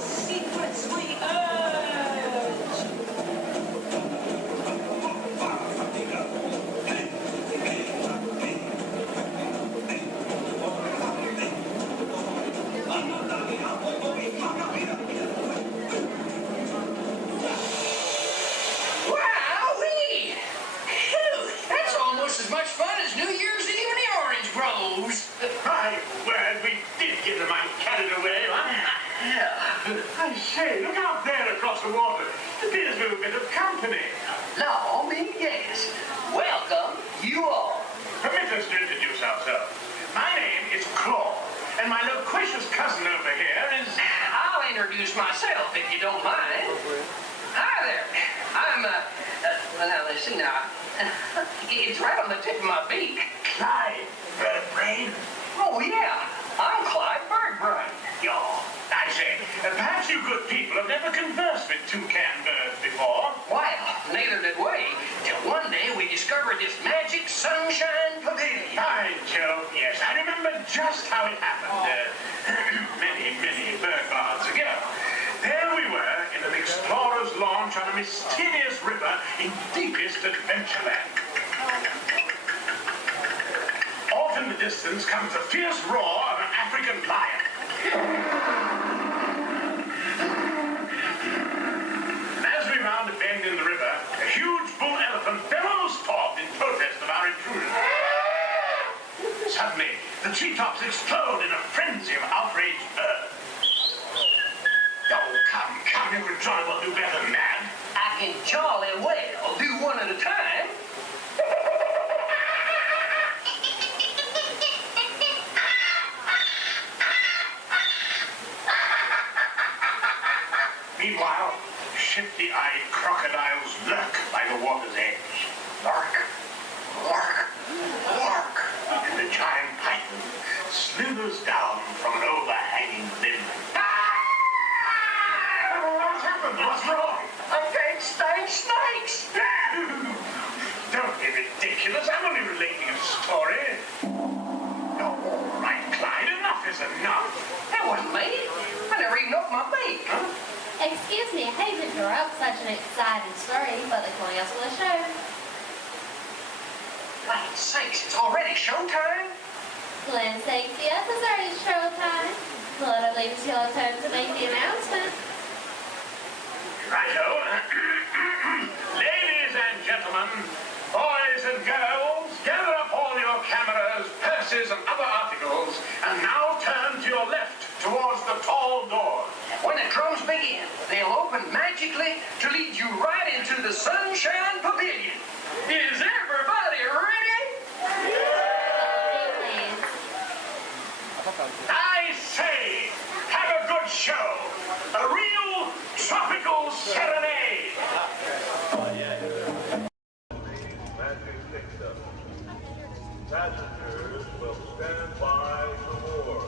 say, look out there across the water. There's a little bit of company. Now, me, yes. Welcome, you all. Permit us to introduce ourselves. My name is Claude, and my loquacious cousin over here is... I'll introduce myself, if you don't mind. Hi there. I'm, well, let's see now. It's right on the tip of my beak. Clyde Birdbrain. Oh, yeah. I'm Clyde Birdbrain. Y'all, I say, perhaps you good people have never conversed with toucan birds before. Well, neither did we, till one day we discovered this magic sunshine pavilion. By Jove, yes, I remember just how it happened. Many bird baths ago. There we were in an explorer's launch on a mysterious river in deepest Adventureland. Off in the distance comes the fierce roar of an African lion. And as we round a bend in the river, a huge bull elephant bellows forth in protest of our intrusion. Suddenly, the treetops explode in a frenzy of outraged birds. Oh, come, you and Johnny will do better than that. I can jolly well do one at a time. Meanwhile, shifty-eyed crocodiles lurk by the water's edge. Lurk, lurk, lurk. And the giant python slithers down from an overhanging limb. What's happened? What's wrong? I can't stand snakes. Don't be ridiculous. I'm only relating a story. Oh, all right, Clyde. Enough is enough. That wasn't me. I never even opened my beak. Huh? Excuse me, I hate to interrupt such an exciting story, but they're calling us for the show. Land's sakes, it's already showtime? Land's sakes, yes, it's already showtime. Well, I believe it's your turn to make the announcement. Righto. Ladies and gentlemen, boys and girls, gather up all your cameras, purses, and other articles, and now turn to your left towards the tall door. When the drums begin, they'll open magically to lead you right into the Sunshine Pavilion. Is everybody ready? I say, have a good show. A real tropical serenade. Passengers will stand by for more.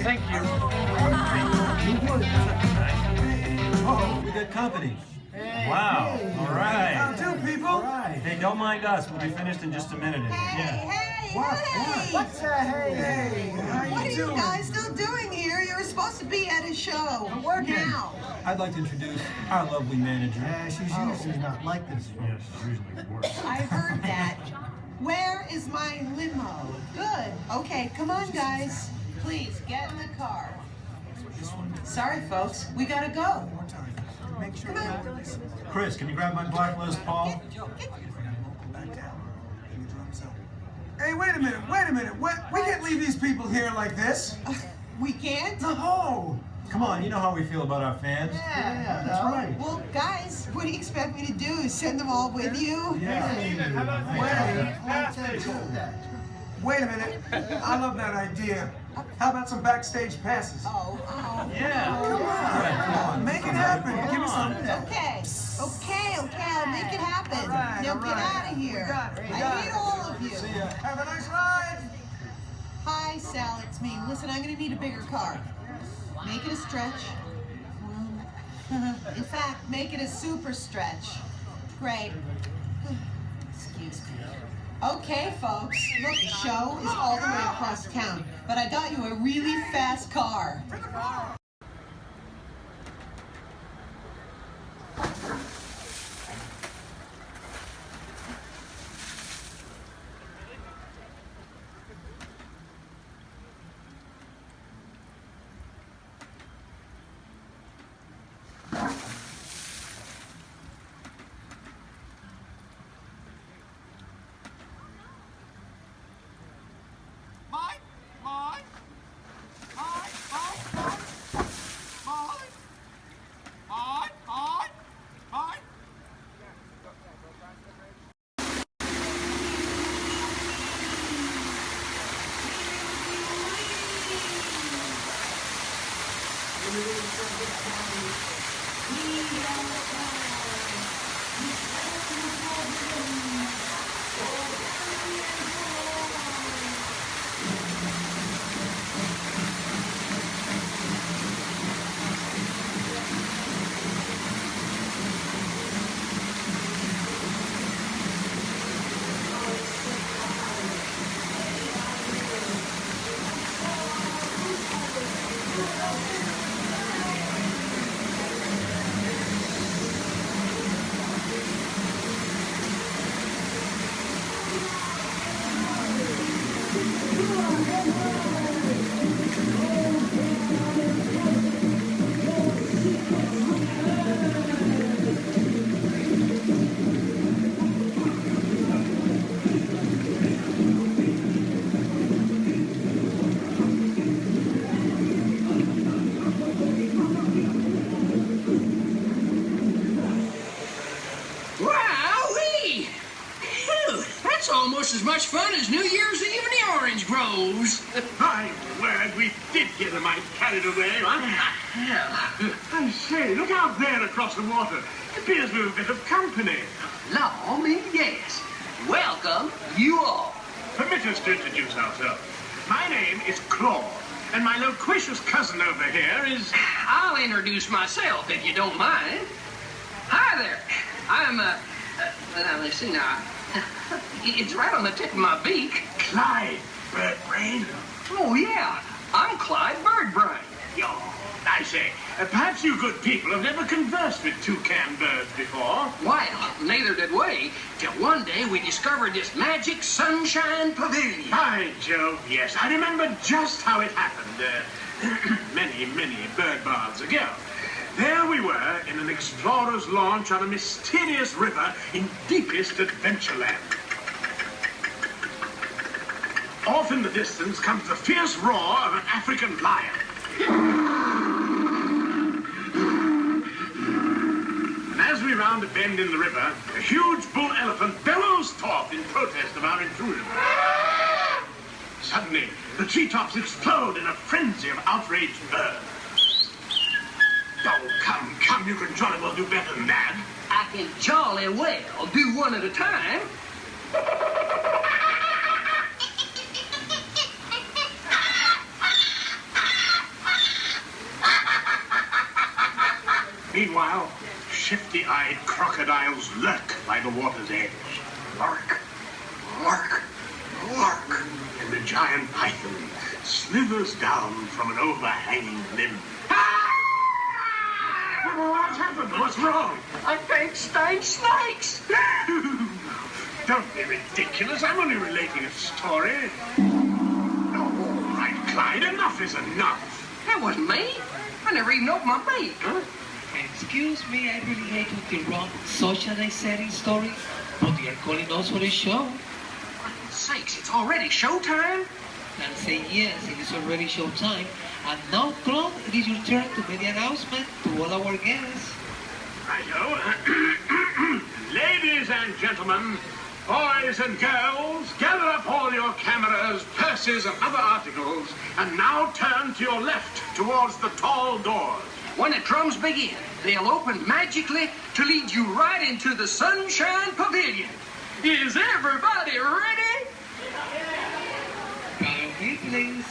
Thank you. Oh, we got company. Wow. All right. How do, people? Hey, don't mind us. We'll be finished in just a minute. What's hey? How What are you you doing? guys still doing here? You're supposed to be at a show. I'm working. Now. I'd like to introduce our lovely manager. Yeah, she's usually not like this. Yes, usually worse. I heard that. Where is my limo? Good. Okay, come on, guys. Please, get in the car. Sorry, folks. We gotta go. Make sure Come on. Chris, can you grab my black list, Paul? Hey, wait a minute. We can't leave these people here like this. We can't? No. Come on, you know how we feel about our fans. Yeah, that's right. Well, guys, what do you expect me to do? Send them all with you? Wait a minute. I love that idea. How about some backstage passes? Oh. Yeah. Come on. Make it happen. Give me some. Okay, I'll make it happen. Now get out of here. I need all of you. See ya. Have a nice ride. Hi, Sal, it's me. Listen, I'm gonna need a bigger car. Make it a stretch. In fact, make it a super stretch. Great. Excuse me. Okay, folks. Look, the show is all the way across town, but I got you a really fast car. Wowee! Phew, that's almost as much fun as New Year's Eve in the orange groves. My word, we did get a mite carried away, huh? I say, look out there across the water. It appears we're a bit of company. Law me, yes. Welcome, you all. Permit us to introduce ourselves. My name is Claude, and my loquacious cousin over here is... I'll introduce myself, if you don't mind. Hi there. I'm, now, let's see now. It's right on the tip of my beak. Clyde Birdbrain. Oh, yeah. I'm Clyde Birdbrain. I say, perhaps you good people have never conversed with toucan birds before. Well, neither did we, till one day we discovered this magic sunshine pavilion. By Jove, yes. I remember just how it happened, many, many bird baths ago. There we were in an explorer's launch on a mysterious river in deepest Adventureland. Off in the distance comes the fierce roar of an African lion. And as we round a bend in the river, a huge bull elephant bellows forth in protest of our intrusion. Suddenly, the treetops explode in a frenzy of outraged birds. Oh, come, you can jolly well do better than that. I can jolly well do one at a time. Meanwhile, shifty-eyed crocodiles lurk by the water's edge. Lurk, lurk, lurk. And the giant python slithers down from an overhanging limb. What's happened? What's wrong? I think snakes. Don't be ridiculous. I'm only relating a story. Oh, all right, Clyde. Enough is enough. That wasn't me. I never even opened my beak. Huh? Excuse me, I really hate to interrupt such an exciting story, but you're calling us for a show. For sakes, it's already showtime? And say yes, it is already showtime. And now, Claude, it is your turn to make the announcement to all our guests. Righto. Ladies and gentlemen, boys and girls, gather up all your cameras, purses, and other articles, and now turn to your left towards the tall doors. When the drums begin, they'll open magically to lead you right into the Sunshine Pavilion. Is everybody ready? Follow me, please.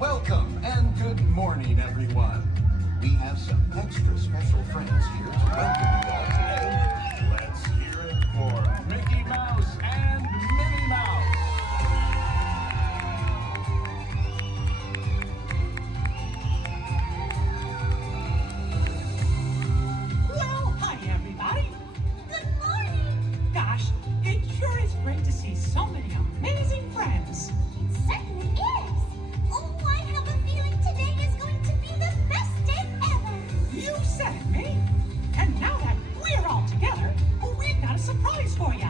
Welcome and good morning, everyone. We have some extra special friends here to welcome you all today. Let's hear it for Mickey Mouse and Minnie Mouse. Well, hi, everybody. Good morning. Gosh, it sure is great to see so many amazing friends. It certainly is. Oh, I have a feeling today is going to be the best day ever. You said it, Minnie. And now that we're all together, we've got a surprise for you.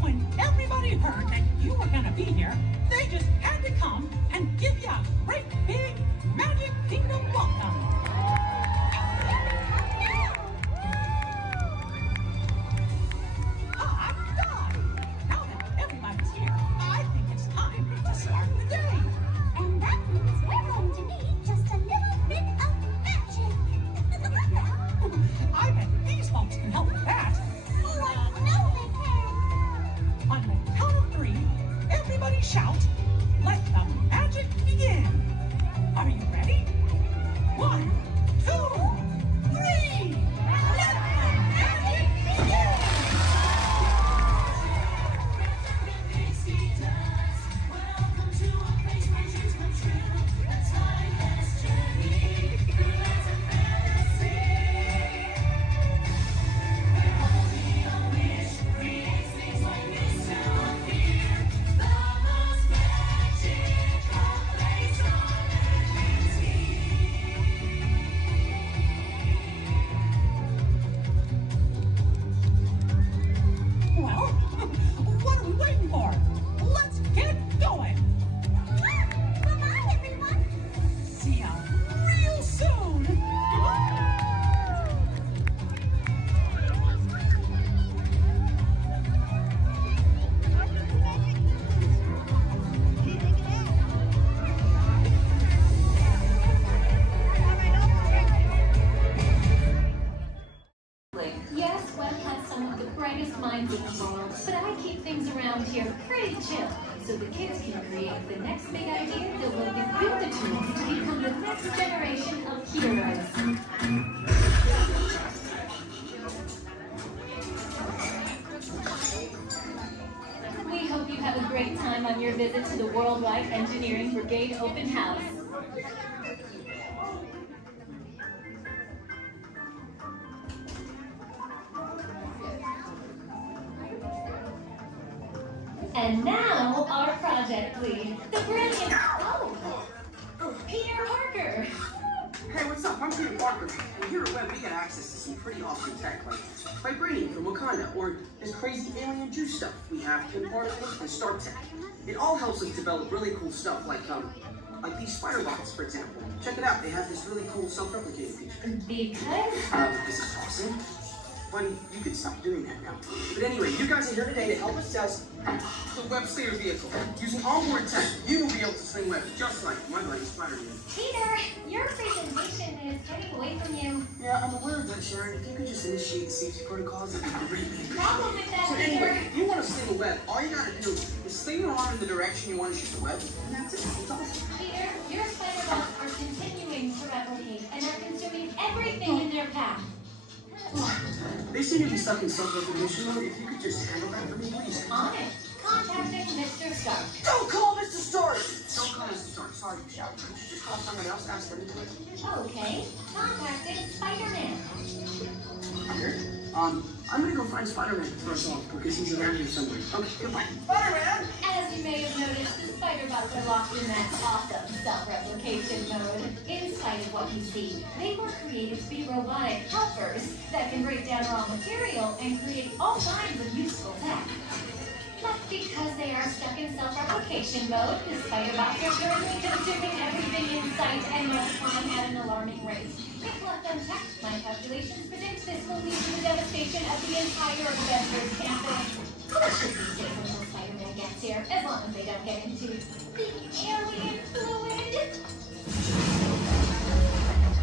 When everybody heard that you were going to be here, they just had to come and give you a great big Magic Kingdom welcome. Hot dog! Now that everybody's here, I think it's time to start the day. And that means we're going to need just a little bit of magic. I bet these folks can help with that. Oh, I know they can. On the count of 3, everybody shout, "Let the magic begin." Are you ready? 1, 2, 3. Let the magic begin! Well, what are we waiting for? Let's get going! Bye-bye, everyone. See ya real soon! Yes, Walt has some of the brightest minds in the world, but I keep things around here pretty chill, so the kids can create the next big idea that will give you the tools to become the next generation of heroes. We hope you have a great time on your visit to the Worldwide Engineering Brigade Open House. And now, our project lead, the brilliant, Peter Parker. Hey, what's up? I'm Peter Parker. And here at Web, we get access to some pretty awesome tech, like vibranium from Wakanda, or this crazy alien juice stuff. We have pin particles and Star Tech. It all helps us develop really cool stuff, like these spider bots, for example. Check it out. They have this really cool self-replicating feature. Because? This is awesome. Buddy, you could stop doing that now. But anyway, you guys are here today to help us test the Web Slayer vehicle. Using onboard tech, you will be able to sling webs just like my buddy Spider-Man. Peter, your presentation is getting away from you. Yeah, I'm aware of that, Sharon. If you could just initiate the safety protocols, it'd be great. Problem with that, So Peter. anyway, if you want to sling a web, all you gotta do is Just swing your arm in the direction you want to shoot the web, and that's it. It's awesome. Peter, your spider bots are continuing to replicate and are consuming everything in their path. They seem to be stuck in self-recognition mode. If you could just handle that for me, please. On it. Contacting Mr. Stark. Don't call Mr. Stark! Don't call Mr. Stark. Sorry, Michelle. Could you just call someone else? Ask them to do it. Okay. Contacting Spider-Man. Here. I'm gonna go find Spider-Man first off because he's around here somewhere. Okay, goodbye. Spider-Man! As you may have noticed, the spider bots are locked in that awesome self-replication mode. In spite of what you see, they were created to be robotic helpers that can break down raw material and create all kinds of useful tech. But because they are stuck in self-replication mode, the spider bots are currently consuming everything in sight and multiplying at an alarming rate. If left unchecked, my calculations predict this will lead to the devastation of the entire Avengers campus. That should be safe until Spider-Man gets here, as long as they don't get into the alien fluid.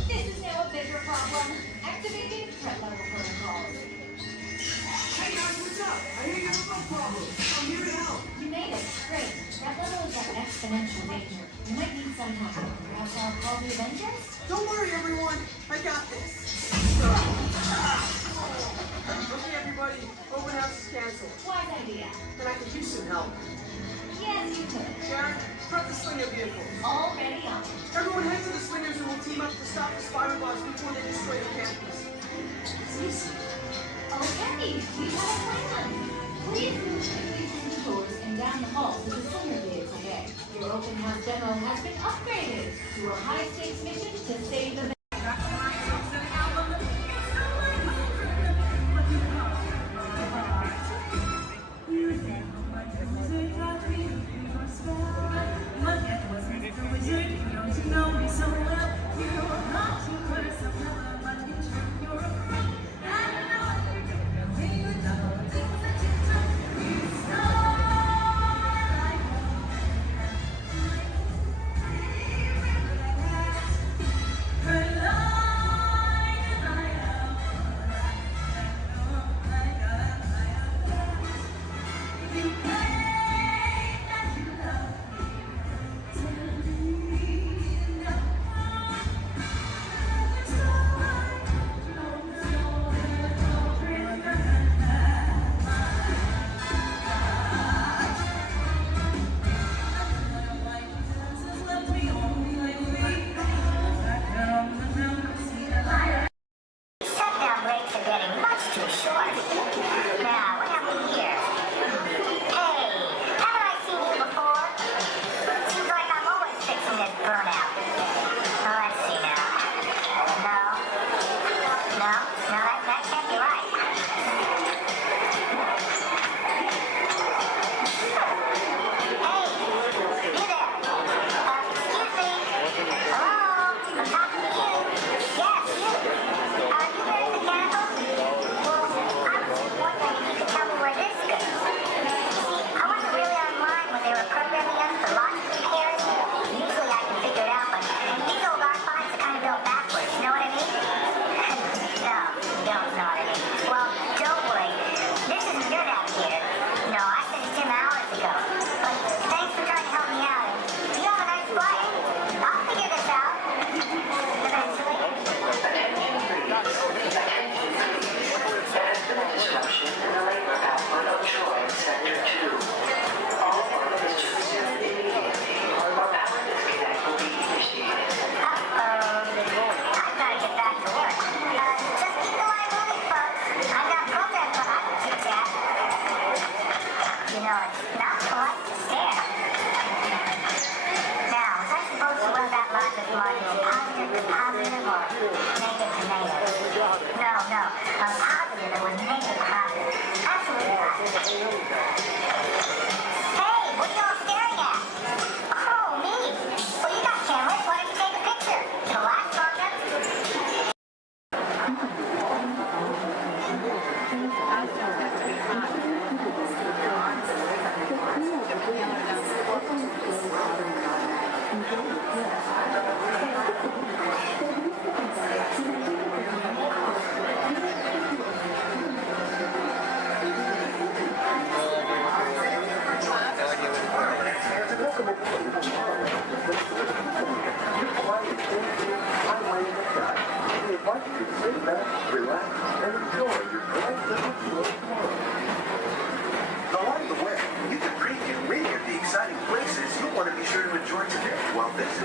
This is now a bigger problem. Activating threat level protocols. Hey guys, what's up? I hear you have no problem. I'm here to help. You made it. Great. Threat level is at exponential danger. You might need some help. Perhaps I'll call the Avengers? Don't worry, everyone. I got this. Okay, everybody. Open house is canceled. Wise idea. And I could use some help. Yes, you could. Sharon, prep the slinger vehicle. Already on. Everyone head to the slingers and we'll team up to stop the spider bots before they destroy the campus. It's easy. Okay, we have a plan. Please move quickly through the doors and down the hall to the slinger vehicle bay. Your open house demo has been upgraded to a high-stakes mission to save the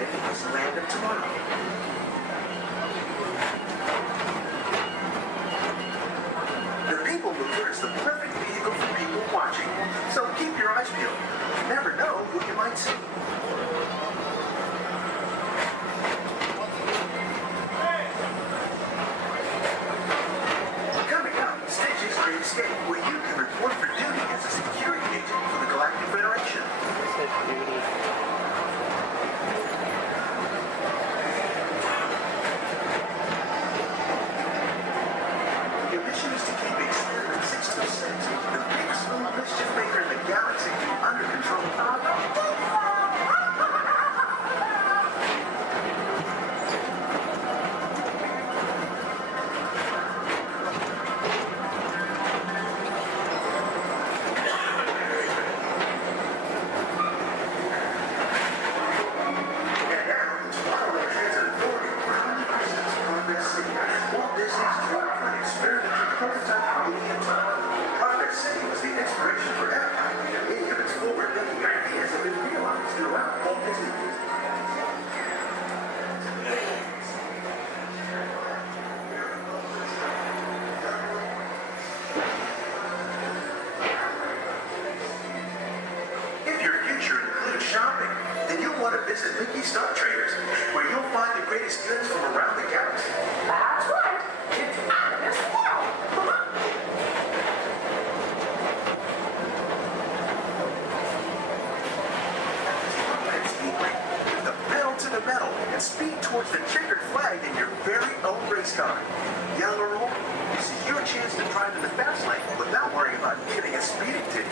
in Disneyland of tomorrow. The People Mover is the perfect vehicle for people watching, so keep your eyes peeled. You never know who you might see. Coming up, Stitch's Great Escape, where you can report for duty as a security agent for the Galactic Federation. Your mission is to keep Experiment 626, the biggest little mischief maker in the galaxy, under control. Walt Disney's dream for an experimental prototype medium tunnel. Progress City was the inspiration for Epcot. Many of its forward-thinking ideas have been realized throughout Walt Disney. If your future includes shopping, then you'll want to visit Mickey's Star Traders, where you'll find the greatest goods from around the galaxy. That's right. It's out of this world. With the pedal to the metal and speed towards the checkered flag in your very own race car. Young or old, this is your chance to drive in the fast lane without worrying about getting a speeding ticket.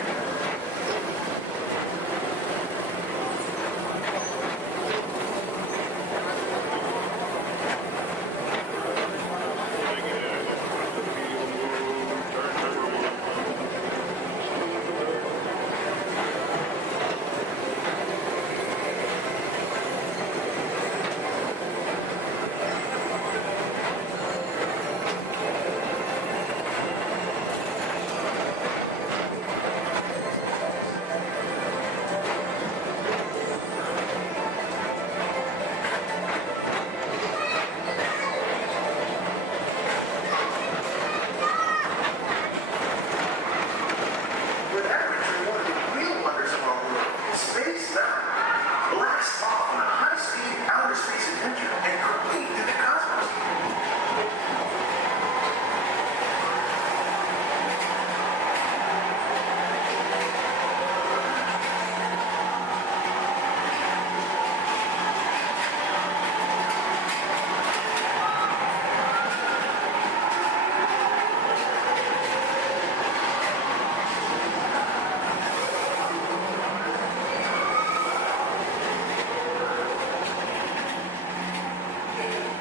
With adventure, one of the real wonders of our world, space travel. Blast off on a high-speed outer space adventure and complete through the cosmos.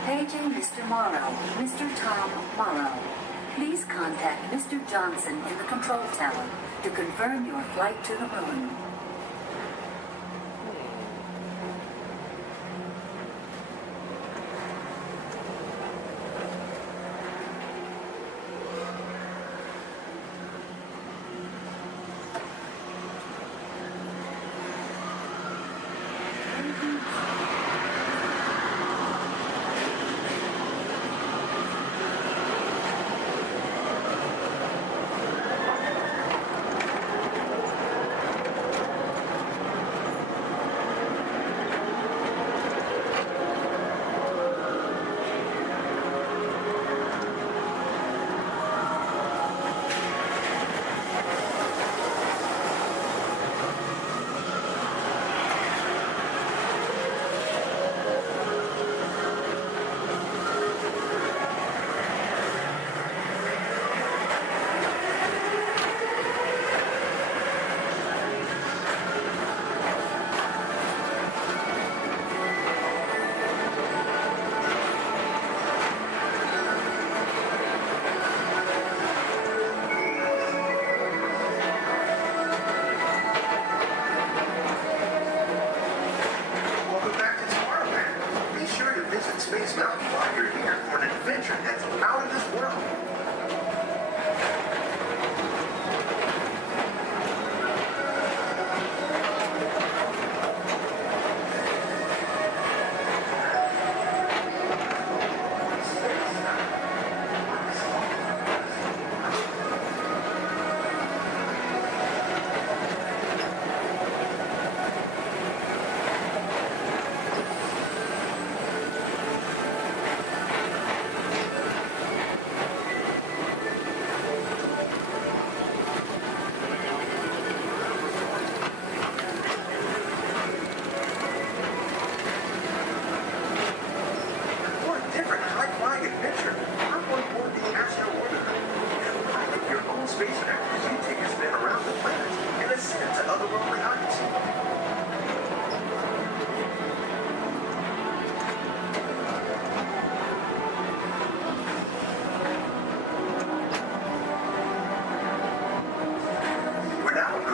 Paging Mr. Morrow, Mr. Tom Morrow. Please contact Mr. Johnson in the control tower to confirm your flight to the moon.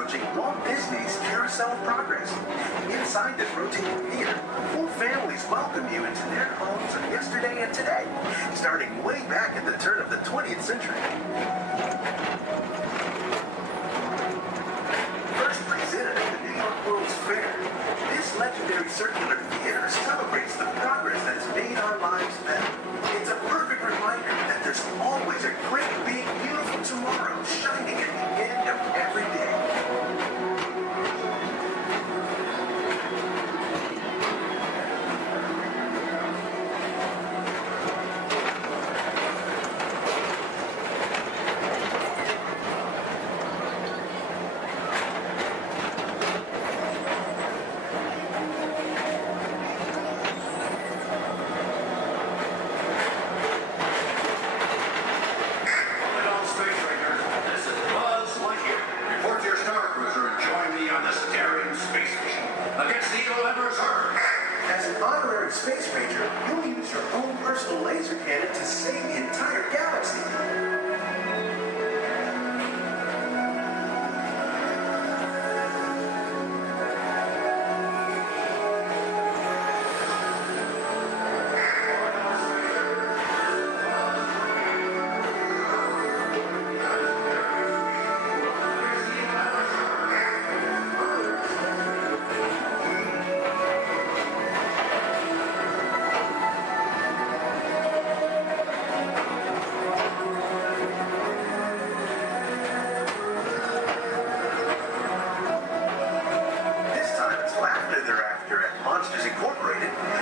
launching Walt Disney's Carousel of Progress. Inside this rotating theater, full families welcome you into their homes of yesterday and today, starting way back at the turn of the 20th century. First presented at the New York World's Fair, this legendary circular theater celebrates the progress that has made our lives better. It's a perfect reminder that there's always a great, big, beautiful tomorrow shining at the end of every day. Space Ranger, you'll use your own personal laser cannon to save the entire galaxy.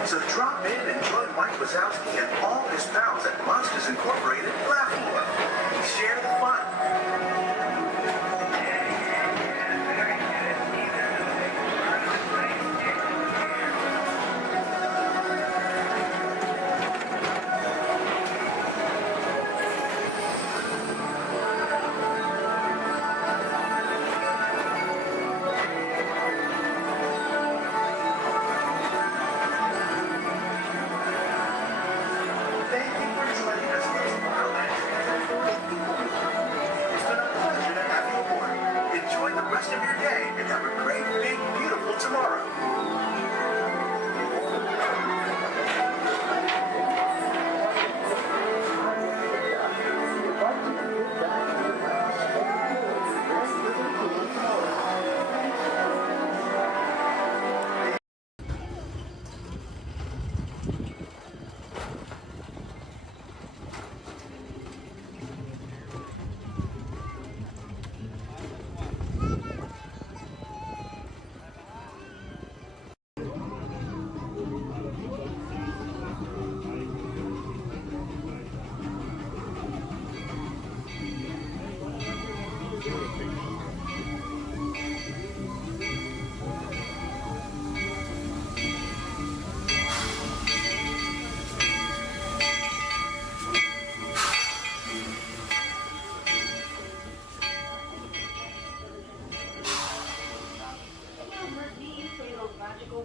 So drop in and join Mike Wazowski and all his pals at Monsters Incorporated Laugh More. Share the fun. Rest of your day and have a great, big, beautiful tomorrow.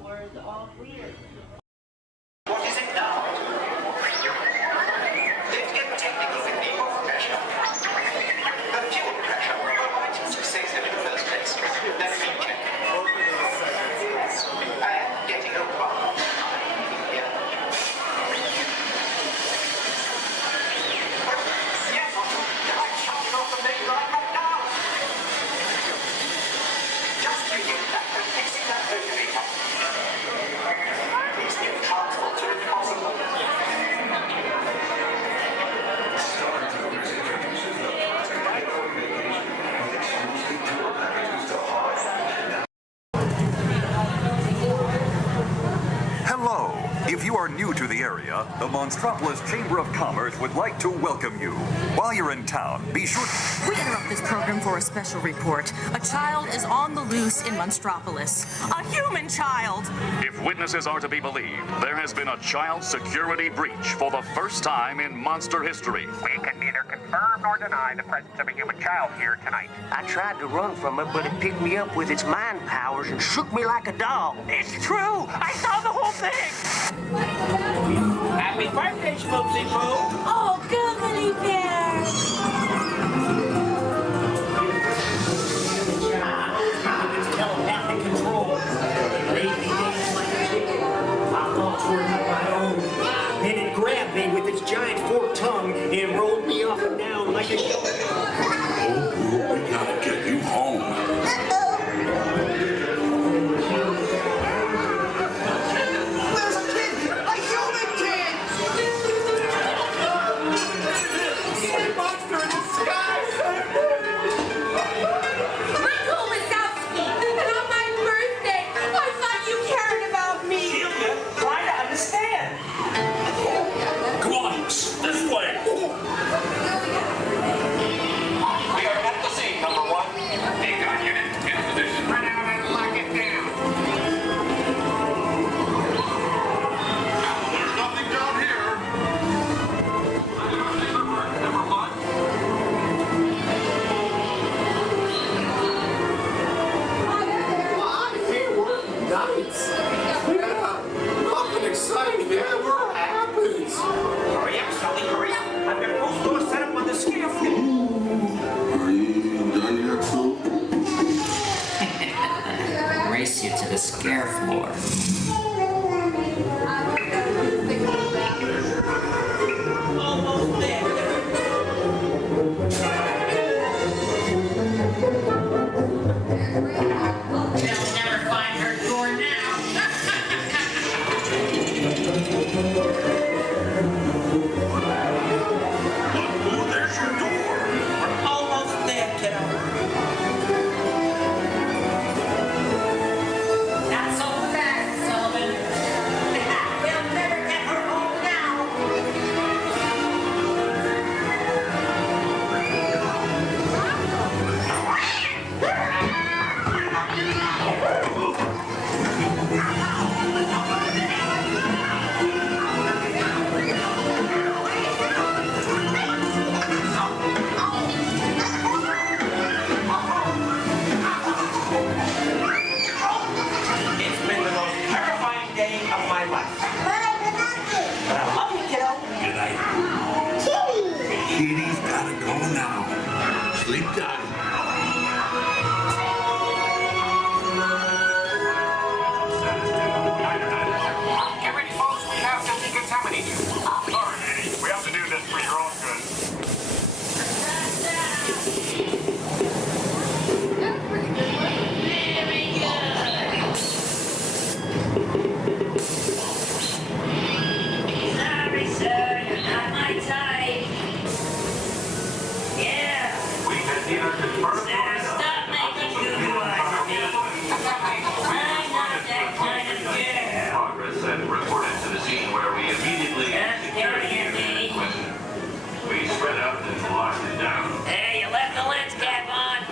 Words all weird. What is it now? Let's get technical with the pressure. The fuel pressure. Why didn't you say so in the first place? Let me check. I am getting a rumble. Yeah. Yes, I'm shutting off the main line right now. Just you get that and fixing that motivator. Please get transport to impossible. Hello. If you are new to the area, the Monstropolis Chamber of Commerce would like to welcome you. While you're in town, be sure... We interrupt this program for a special report. A child is on the loose in Monstropolis. A human child! If witnesses are to be believed, there has been a child security breach for the first time in monster history. We can neither confirm nor deny the presence of a human child here tonight. I tried to run from it, but it picked me up with its mind powers and shook me like a dog. It's true! I saw the whole thing! Happy birthday, Schmoopsy Poo! Oh, goodly bear! scare floor. Almost there. They'll never find her door now. Oh, there's your door. We're almost there, kiddo. Not so fast, Sullivan. We'll never get her home now. It's been the most terrifying day of my life. But I love you, kiddo. Good night. Kitty's gotta go now. Sleep tight. Get ready, folks. We have to decontaminate you. Sorry, Eddie. We have to do this for your own good. Sorry, sir. You're not my type. Yeah. We can either confirm Sir, stop making goo eyes at me. I'm not that kind of girl. progress and reported to the scene where we immediately staring at me. we spread out and locked it down. Hey, you left the lens cap on.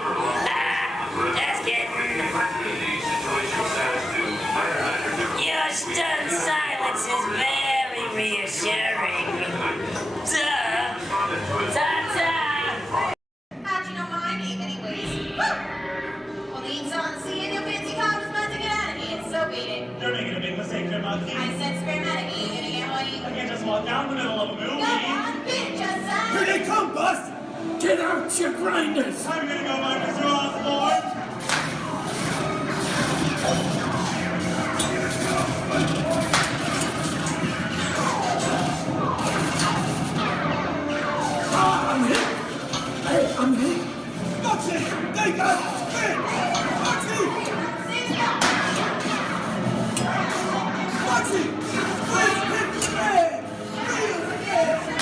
That's good. Your stunned silence is very reassuring. Duh. Ta-ta. How'd you know my name, anyways? Well, the ink's on. See, and your fancy car was about to get out of here, so beat it. You're making a big mistake, Grandma. I said scram out of here. You're gonna get money. I can't just walk down the middle of a movie. Go on, beat it, just son. Here they come, Bus! Get out your grinders! I'm gonna go by Mr. Osborne. I'm hit! Hey, I'm hit! That's it! They got it! Foxy! Foxy! Let's hit the man! Real man!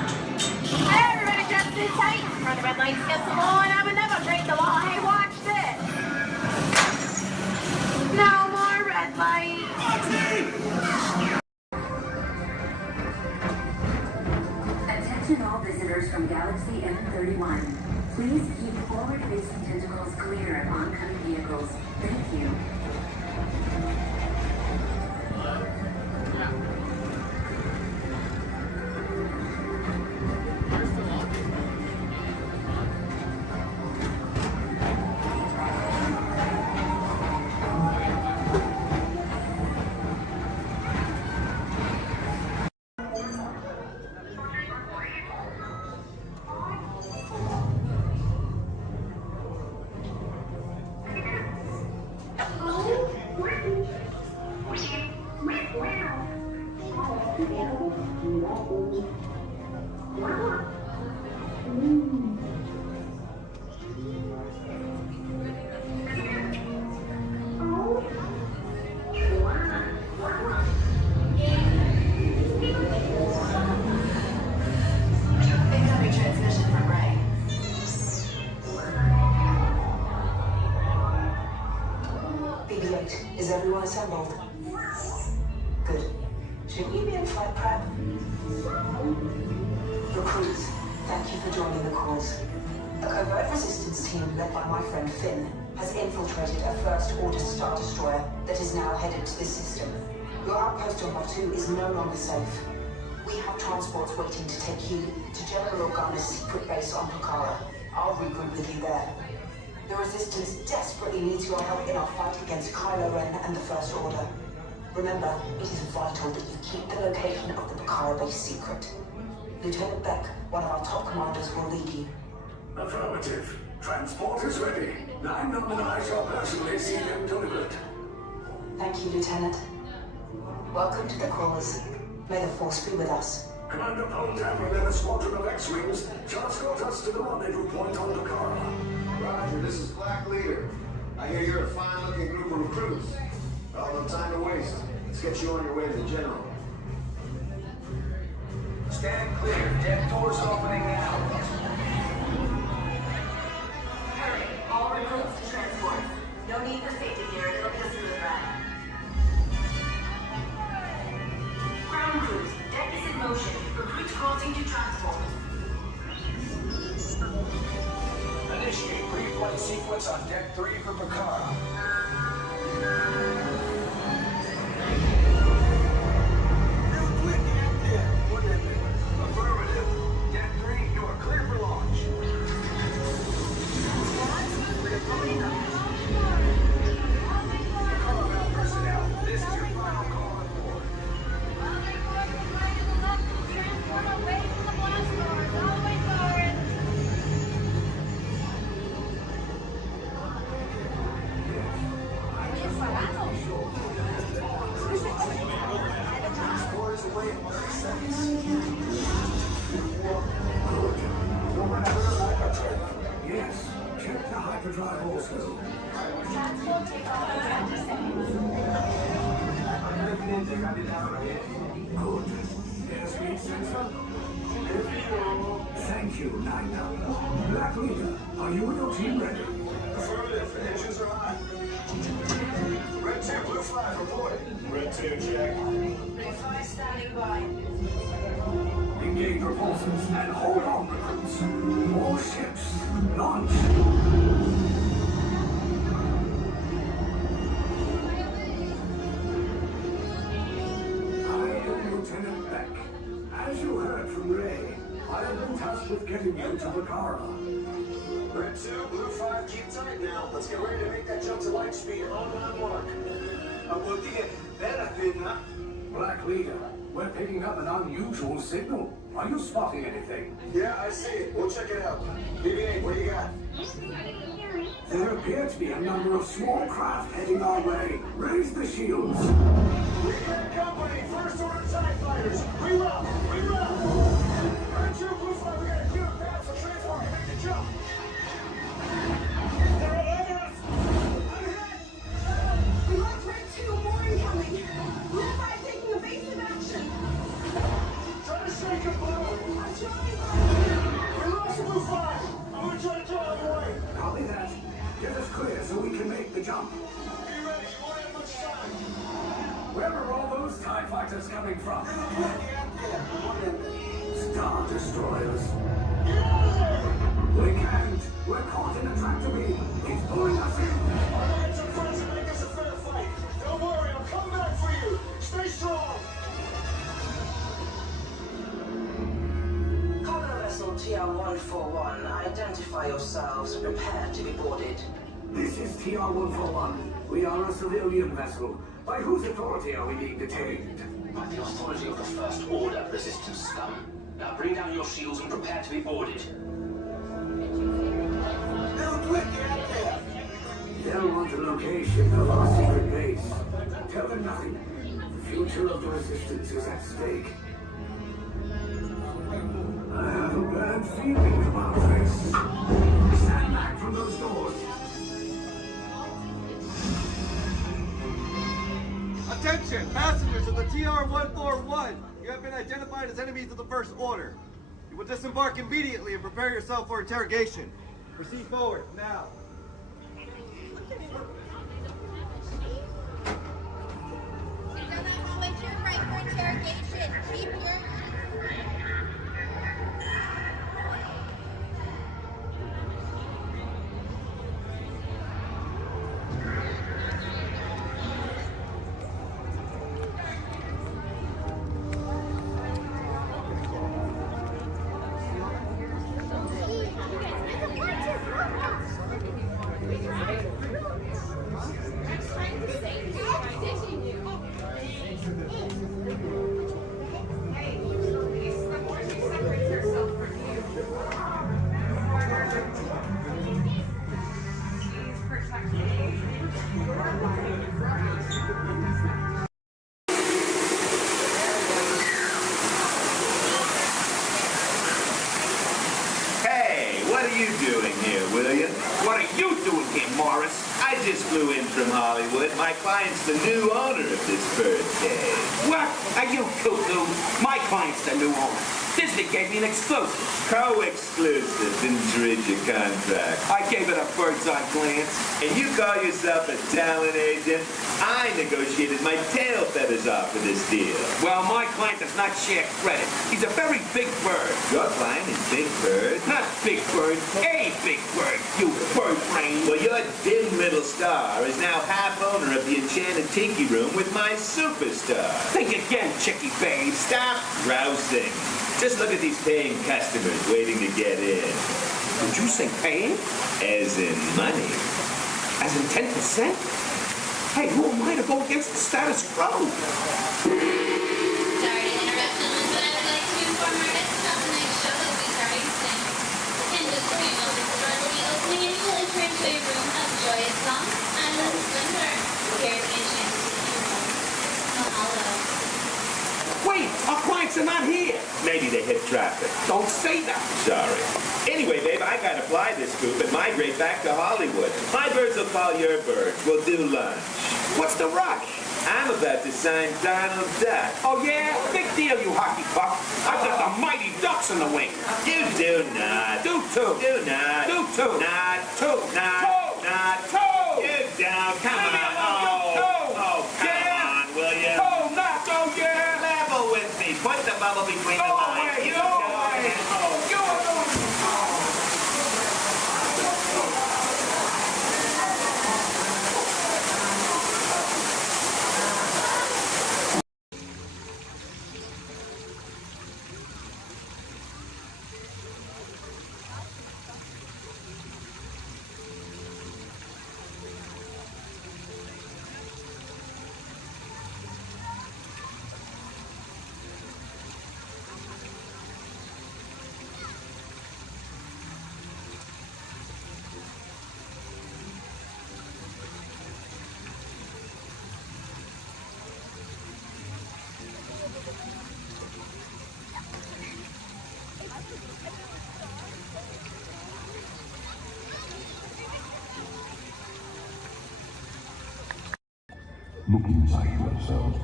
Hey, everybody, just sit tight. Run the red lights against the law, and I would never break the law. Hey, watch this. No more red light. Attention all visitors from Galaxy M31. Please keep forward-facing tentacles clear of oncoming vehicles. Thank you. Incoming transmission from Ray. BB-8, is everyone assembled? Good. Shouldn't you be in flight prep? Recruits, thank you for joining the cause. A covert resistance team led by my friend Finn has infiltrated a First-Order Star Destroyer that is now headed to this system. Your outpost on Batu is no longer safe. We have transports waiting to take you to General Organa's secret base on Pucara. I'll regroup with you there. The Resistance desperately needs your help in our fight against Kylo Ren and the First Order. Remember, it is vital that you keep the location of the Pucara base secret. Lieutenant Beck, one of our top commanders, will lead you. Affirmative. Transport is ready. 9 and I shall personally see them delivered. Thank you, Lieutenant. Welcome to the crawlers. May the Force be with us. Commander Poltam and a squadron of X-Wings shall escort us to the rendezvous point on Dakar. Roger, this is Black Leader. I hear you're a fine-looking group of recruits. Well, no time to waste. Let's get you on your way to the General. Stand clear. Deck doors opening now. Hurry, all recruits to transport. No need for safety gear, it'll be a smooth ride. Ground crews, deck is in motion. Recruits crossing to transport. Initiate pre-flight sequence on Deck 3 for Picard. Affirmative. Deck 3, you are clear for launch. Combat personnel, this is your final call on board. Transport away from the blast doors. All the way forward. Transport is away in 30 seconds. Yes, check the hyperdrive also. Transport takeoff in 20 seconds. Good. Airspeed sensor. Thank you, Nina. Black Leader, are you and your team ready? Affirmative. Engines are hot. Red 2, blue flag reporting. Red 2, check. Blue 5 standing by. Engage repulsors and hold on, recruits. More ships. Launch. I am Lieutenant Beck. As you heard from Ray, I have been tasked with getting you to Vakara. Red 2, blue 5, keep tight now. Let's get ready to make that jump to light speed. On mark. Black Leader, we're picking up an unusual signal. Are you spotting anything? Yeah, I see it. We'll check it out. BB-8, what do you got? There appear to be a number of small craft heading our way. Raise the shields. We got company. First order TIE fighters. Reroute. Reroute. Red 2, blue 5, we got a clear path so transport can make the jump. They're all over us. I'm hit. We lost Red 2, more incoming. Blue 5 taking evasive action. Try to shake him, Blue. I'm trying. We lost Blue 5. I'm gonna try to draw him away. Copy that. Get us clear so we can make the jump. Be ready. You won't have much time. Where are all those TIE fighters coming from? Star Destroyers. Get out of there. We can't. We're caught in a tractor beam. It's pulling us in. Our lives are friends and make this a fair fight. Don't worry, I'll come back for you. Stay strong. Cargo vessel TR-141, identify yourselves and prepare to be boarded. This is TR-141. We are a civilian vessel. By whose authority are we being detained? By the authority of the First Order, Resistance scum. Now bring down your shields and prepare to be boarded. They'll want the location of our secret base. Tell them nothing. The future of the Resistance is at stake. I have a bad feeling about this. Stand back from those doors. Attention, passengers of the TR-141. You have been identified as enemies of the First Order. You will disembark immediately and prepare yourself for interrogation. Proceed forward, now. Down that hallway to your right for interrogation. Keep your... Hey, you doing here, William? What are you doing here, Morris? I just flew in from Hollywood. My client's the new owner of this birdcage. What? Are you cuckoo? My client's the new owner. Disney gave me an exclusive. Co-exclusive. Didn't you read your contract? I gave it a bird's eye glance. And you call yourself a talent agent? I negotiated my tail feathers off for this deal. Well, my client does not share credit. He's a very big bird. Your client is Big Bird? Not Big Bird, a big bird, you bird brain. Well, your dim little star is now half owner of the Enchanted Tiki Room with my superstar. Think again, chickie babe. Stop grousing. Just look at these paying customers waiting to get in. Did you say paying? As in money. As in 10%? Hey, who am I to go against the status quo? Sorry to interrupt, but I would like to inform our guests about tonight's show that we starting soon. In just a few moments, the door will be opening and you will enter into a room of joyous song, island splendor. Here at the Enchanted Tiki Room. Mahalo. Wait, our clients are not here. Maybe they hit traffic. Don't say that. Sorry. Anyway, babe, I gotta fly this coop and migrate back to Hollywood. My birds will call your birds. We'll do lunch. What's the rush? I'm about to sign Donald Duck. Oh, yeah? Big deal, you hockey puck. I've got the mighty ducks in the wing. You do not. Do too. Do not. Do too. Not. Two. Not. Two. Not. Two. You down. Come Leave me on. alone, you two. Oh, come on, will you? Two, not go, yeah. Level with me. Put the bubble between the Go lines. away, You go away. Oh. You are going. Look inside yourself.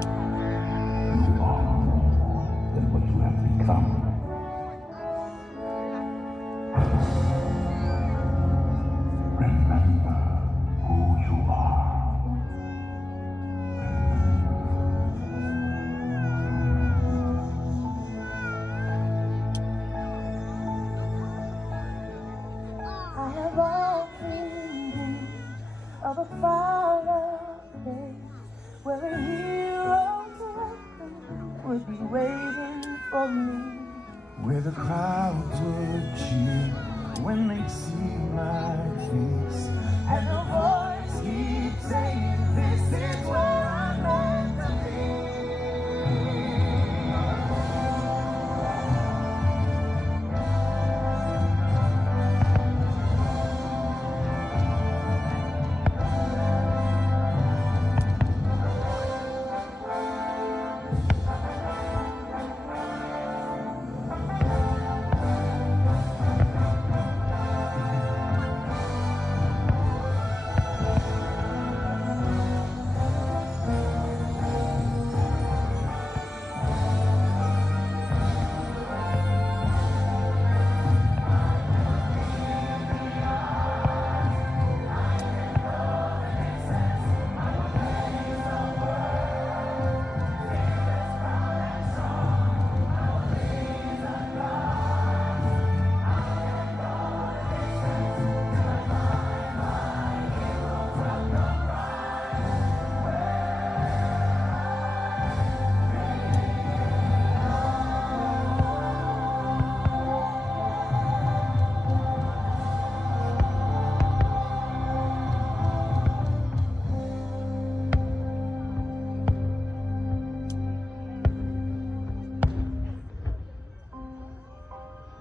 You are more than what you have become. Remember who you are. I have often dreamed of a far place where a hero's welcome would be waiting for me. Where the crowds would cheer when they see my face, And a voice keeps saying, this is where I'm meant to be.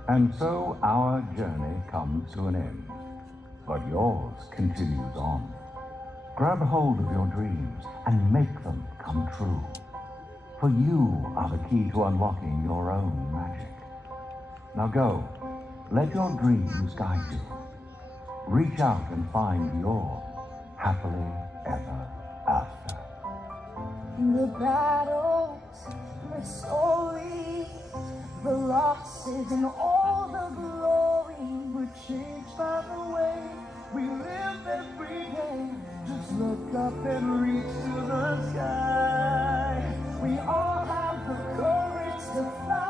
And so our journey comes to an end, but yours continues on. Grab hold of your dreams and make them come true. For you are the key to unlocking your own magic. Now go, let your dreams guide you. Reach out and find your happily ever after. The battles, the stories, the losses, and all the glory were changed by the way we live every day. Just look up and reach to the sky. We all have the courage to fly.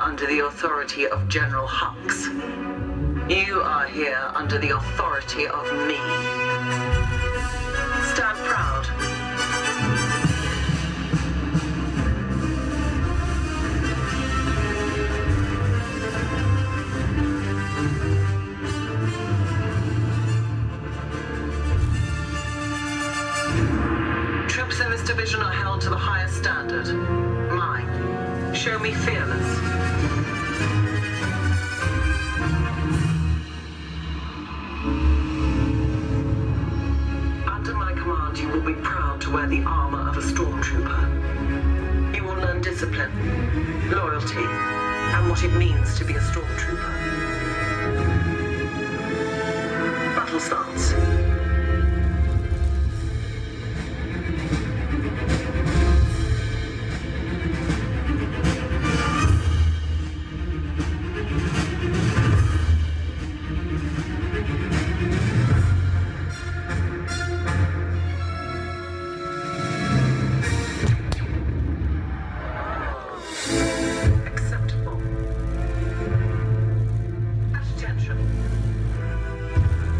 Under the authority of General Hux. You are here under the authority of me. Stand proud. Troops in this division are held to the highest standard. Mine. Show me fearless. Under my command, you will be proud to wear the armor of a stormtrooper. You will learn discipline, loyalty, and what it means to be a stormtrooper. Battle starts.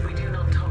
We do not tolerate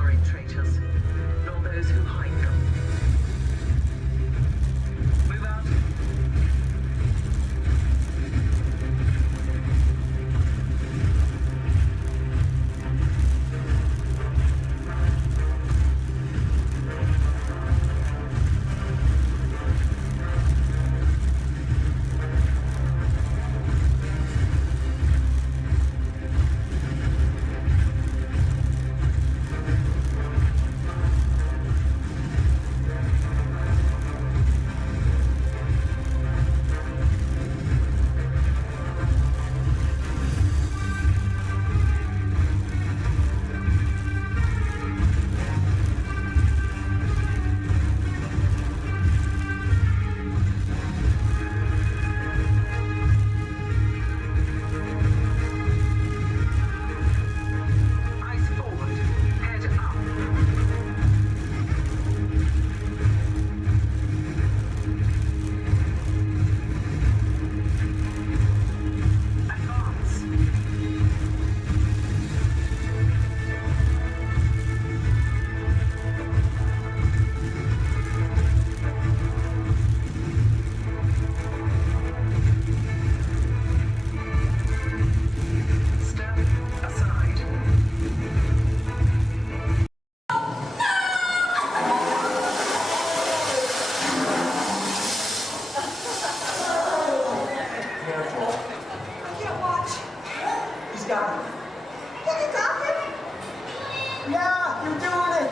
You're doing it!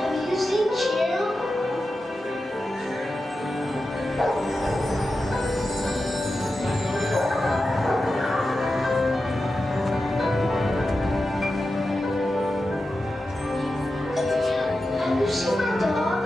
Have you seen Cheryl? Have you seen my dog?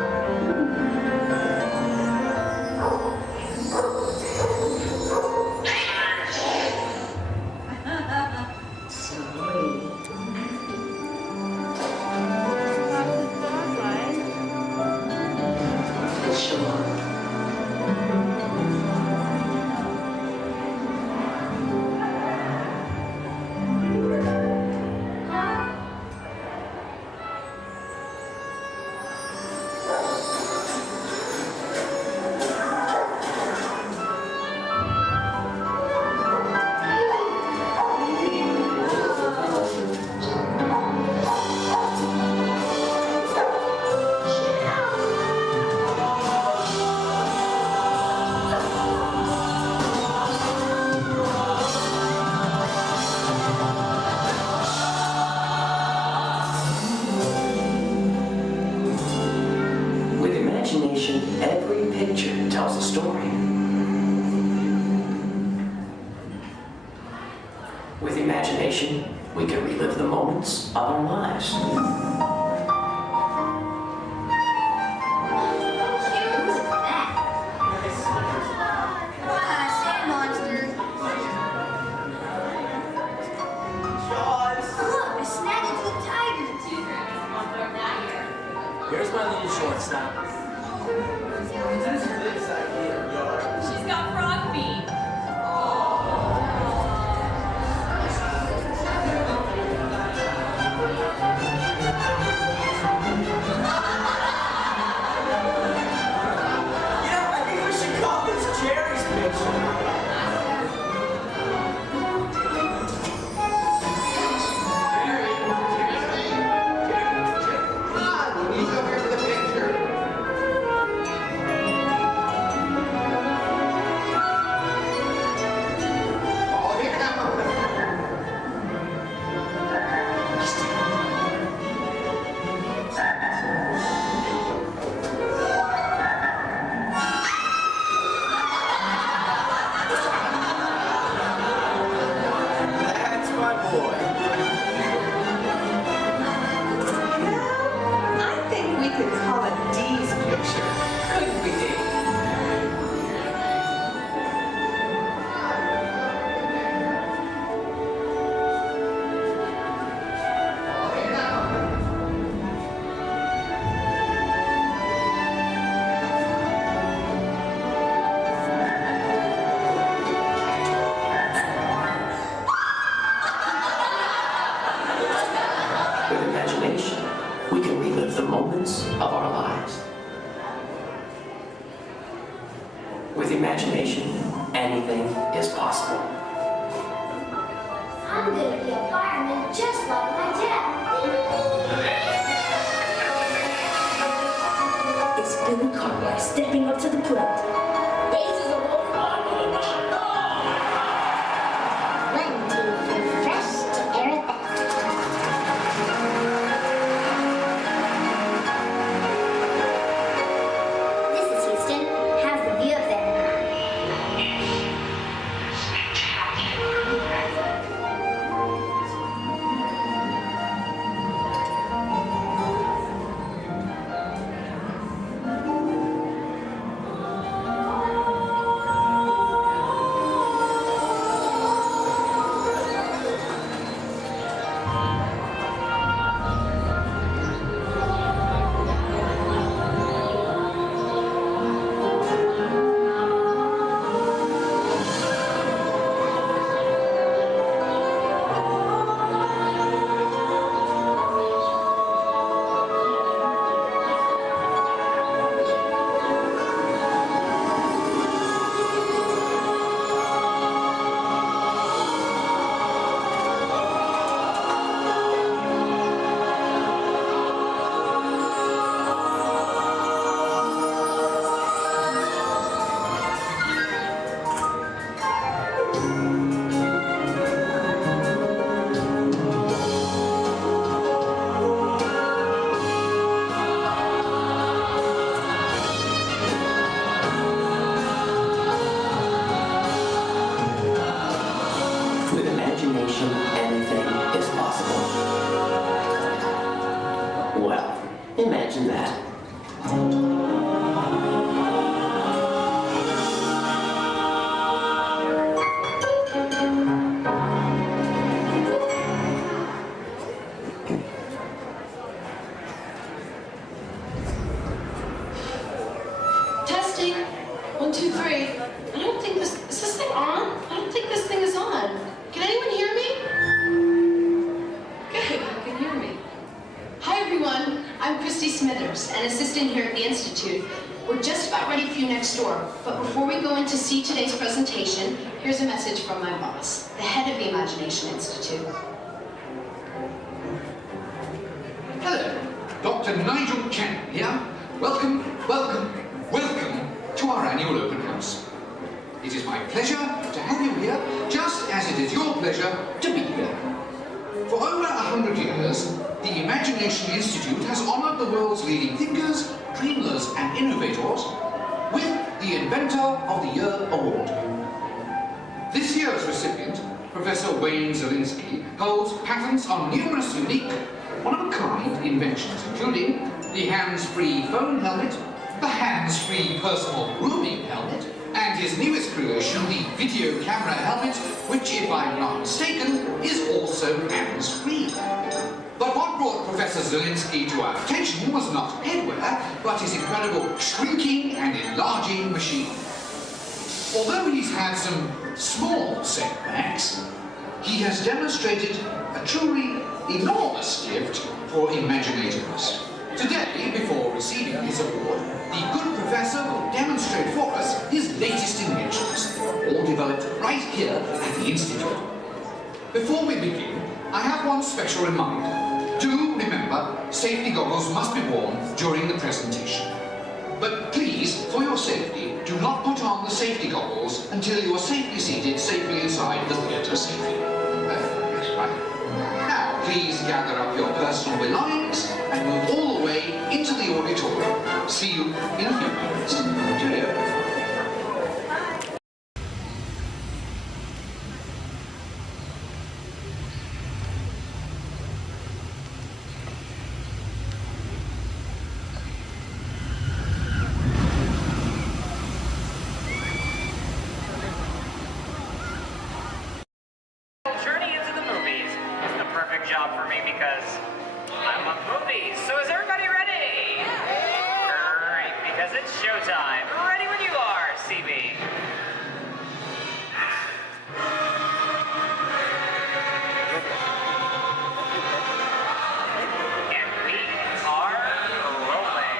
With imagination, every picture tells a story. With imagination, we can relive the moments of our lives. Sand monster. Look, a snag into a tiger. Here's my little shortstop. She's got frog feet. I think we should call this Jerry's picture. That's my boy. I think we could call it Dee's picture. Couldn't we, Dee? With imagination, we can relive the moments of our lives. With imagination, anything is possible. I'm gonna be a fireman just like my dad. It's Billy Cartwright stepping up to the plate. Bases are over. One, two, three, fresh to air it back. This is Houston. How's the view up there? Well, imagine that. Testing. 1, 2, 3. I don't think this... Is this thing on? I don't think this thing is on. Can anyone hear me? Good, you can hear me. Hi, everyone. I'm Christy Smithers, an assistant here at the Institute. We're just about ready for you next door. But before we go in to see today's presentation, here's a message from my boss, the head of the Imagination Institute. Hello, Dr. Nigel Chen here. Welcome, welcome, welcome to our annual open house. It is my pleasure to have you here, just as it is your pleasure to be here. For over 100 years, the Imagination Institute has honored the world's leading thinkers, dreamers, and innovators with the Inventor of the Year Award. This year's recipient, Professor Wayne Zielinski, holds patents on numerous unique, one-of-a-kind inventions, including the hands-free phone helmet, the hands-free personal grooming helmet, and his newest creation, the video camera helmet, which, if I'm not mistaken, is also hands-free. But what brought Professor Zielinski to our attention was not headwear, but his incredible shrinking and enlarging machine. Although he's had some small setbacks, he has demonstrated a truly enormous gift for imaginativeness. Today, before receiving his award, the good professor will demonstrate for us his latest inventions, all developed right here at the Institute. Before we begin, I have one special reminder. Do remember, safety goggles must be worn during the presentation. But please, for your safety, do not put on the safety goggles until you are safely seated safely inside the theatre safely. That's right. Now, please gather up your personal belongings and move all the way into the auditorium. See you in a few moments. Cheerio. Journey into the movies is the perfect job for me because I love movies. So is everybody ready? Great, because it's showtime. Ready when you are, CB. And we are rolling.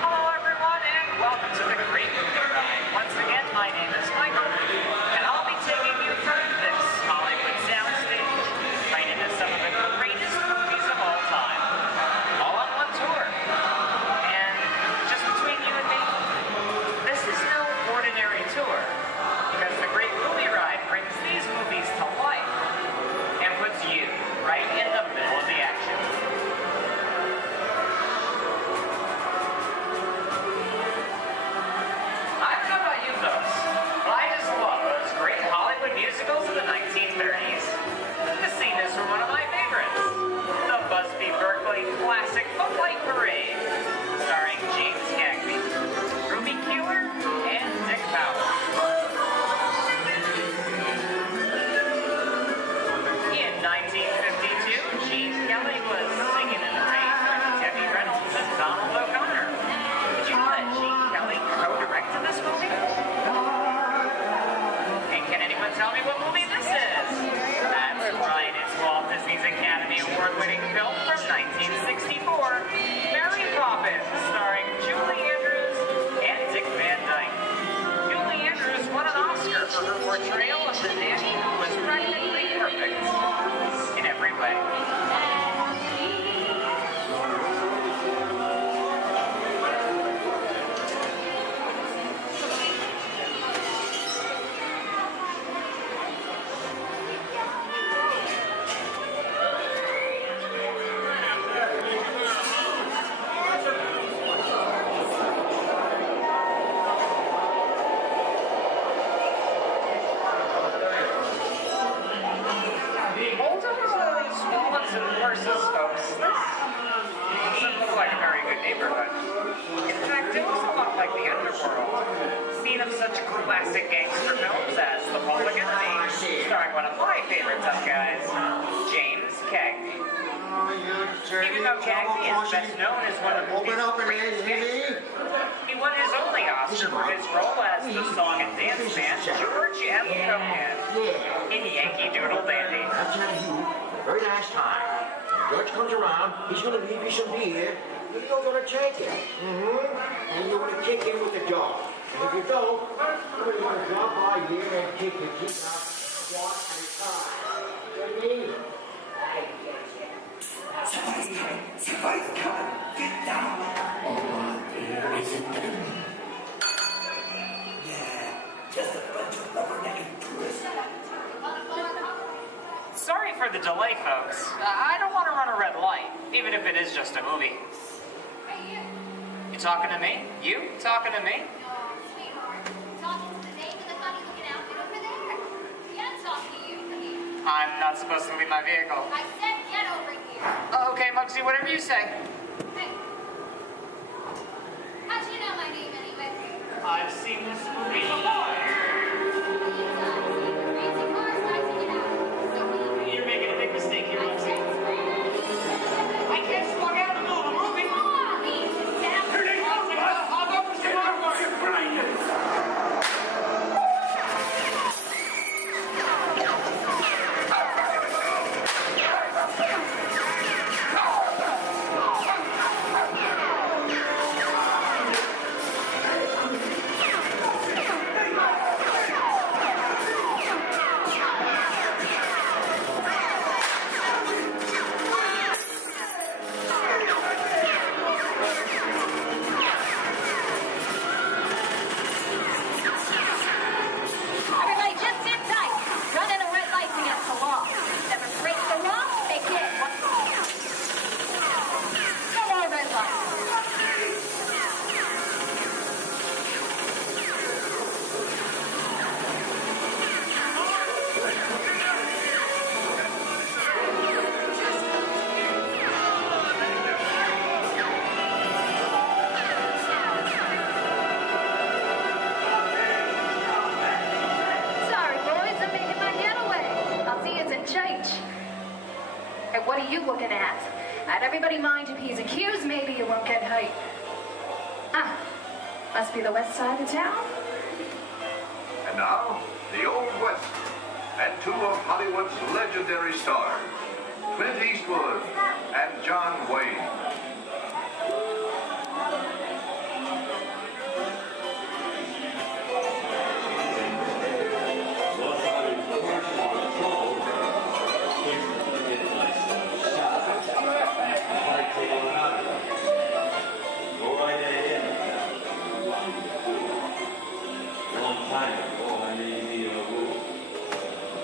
Hello everyone and welcome to the Great Movie Ride. Once again, my name is Michael, and I'll be taking you from this Hollywood soundstage right into some of the greatest movies of all time. All on one tour. And just between you and me, this is no ordinary tour, because the Great Movie Ride brings these movies to life and puts you right in the middle of the action. I don't know about you folks, but I just love those great Hollywood musicals of the 1930s. This scene is from one of my favorites, the Busby Berkeley classic Footlight Parade, starring James Cagney, Ruby Keeler, and Dick Powell. In 1952, Gene Kelly was singing in the rain with Debbie Reynolds and Donald O'Connor. Did you know that Gene Kelly co-directed this movie? And can anyone tell me what movie this is? That's right, it's Walt Disney's Academy Award-winning film from 1964, neighborhood. In fact, it looks a lot like the underworld. Scene of such classic gangster films as The Public Enemy, starring one of my favorite tough guys, James Cagney. Even though Cagney is best known as one of the greatest gangsters, he won his only Oscar for his role as the song and dance man George M. Cohan in Yankee Doodle Dandy. I'm telling you, very last time. George comes around, he's gonna leave you some beer, and you're gonna take it. And you're gonna kick in with the dog. And if you don't, somebody's gonna drop by here and kick your teeth out one at a time. You know what I mean? Somebody's coming! Somebody's coming! Get down! Oh, dear, is it them? Yeah, just a bunch of rubber-necked tourists. Sorry for the delay, folks. I don't want to run a red light, even if it is just a movie. You talking to me? You talking to me? I'm not supposed to leave my vehicle. I said get over here. Okay, Muggsy, whatever you say. Hey. How'd you know my name anyway? I've seen this movie before. You're making a big mistake here, Muggsy. I can't just walk out in the middle of a movie. Here they go, I'll go for some artwork. Everybody just sit tight. Running a red light's against the law. Never break the law, they get one. No more red lights. Sorry, boys, I'm making my getaway. I'll see you in change. And what are you looking at? Not everybody mind if he's accused, maybe you won't get hurt. Ah, must be the west side of town. And now, the Old West, and two of Hollywood's legendary stars, Clint Eastwood and John Wayne. Go right ahead. Long time ago, I made me a rule.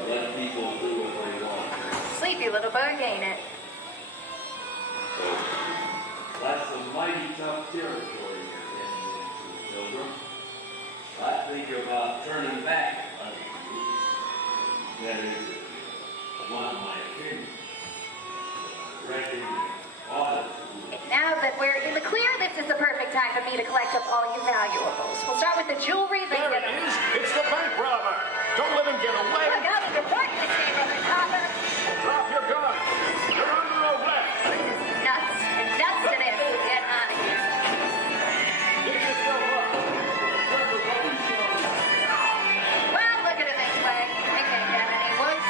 Let people do what they want. Sleepy little bug, ain't it? So, that's a mighty tough territory you're heading into, Pilgrim. I think about turning back on you. That is, if you want my opinion. I reckon you ought to. Now that we're in the clear, this is the perfect time for me to collect up all your valuables. We'll start with the jewelry, then There it is! It's the bank robber! Don't let him get away! Look out, it's important to stay from the copper. Drop your gun! You're under arrest! Nuts. It's nuts to this. Get out of here. Get yourself up! Well, look at it this way. I can't get any worse.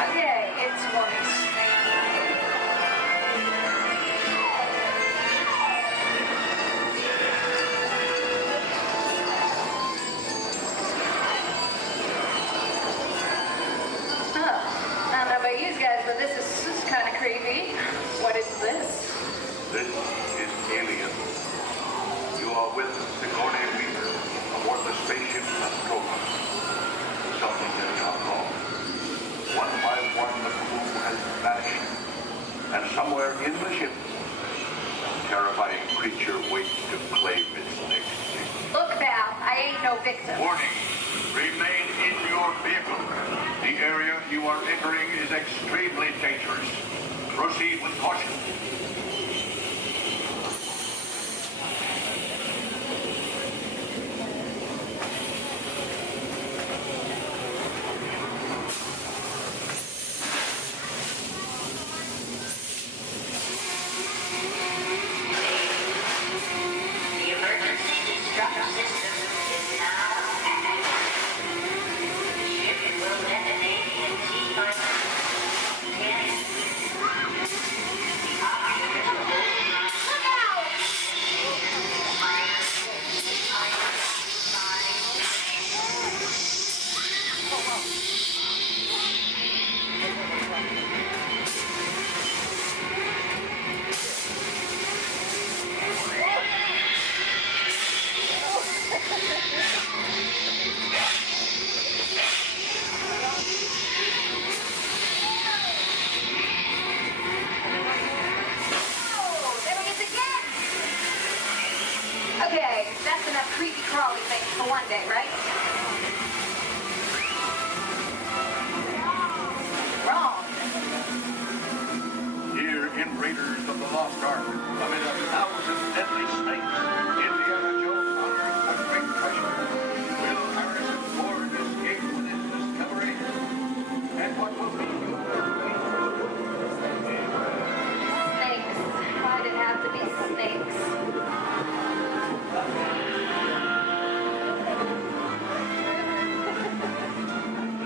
Okay, it's worse. I don't know about you guys, but this is kind of creepy. What is this? This is Alien. You are with Sigourney Weaver aboard the spaceship Nostromo. Something has gone wrong. One by one, the crew has vanished. And somewhere in the ship, a terrifying creature waits to claim its next victim. Look, pal, I ain't no victim. Warning. Remain in your vehicle. The area you are entering is extremely dangerous. Proceed with caution. The emergency distractor system is now active. The ship will detonate in T-minus 10. The operators will hold on. Look out! Okay, that's enough creepy crawly things for one day, right? Wrong. Here in Raiders of the Lost Ark, amid 1,000 deadly snakes, Indiana Jones unearths a great treasure. Will Harrison Ford escape with his discovery? And what will be your Snakes. Why'd it have to be snakes?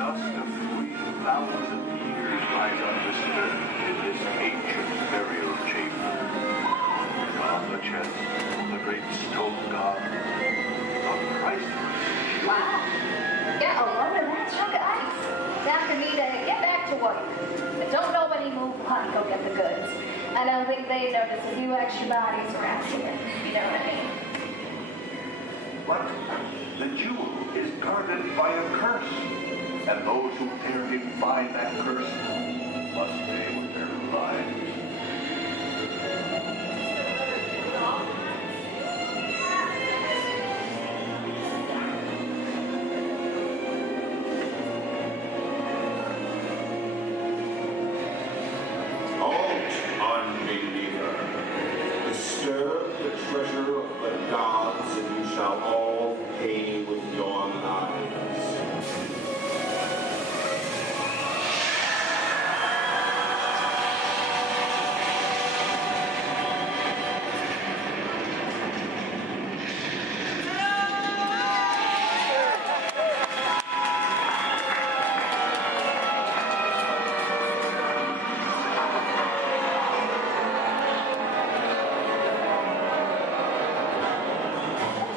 dust of 3,000 years lies undisturbed in this ancient burial chamber? On the chest, the great stone god of Christ. Wow. Yeah, a load of that chunk of ice. Time for me to get back to work. But don't nobody move on, go get the goods. I don't think they notice a few extra bodies around here. You know what I mean? But the jewel is guarded by a curse, and those who dare defy that curse must pay with their lives. Halt, unbeliever. Disturb the treasure of the gods, and you shall all pay with your lives.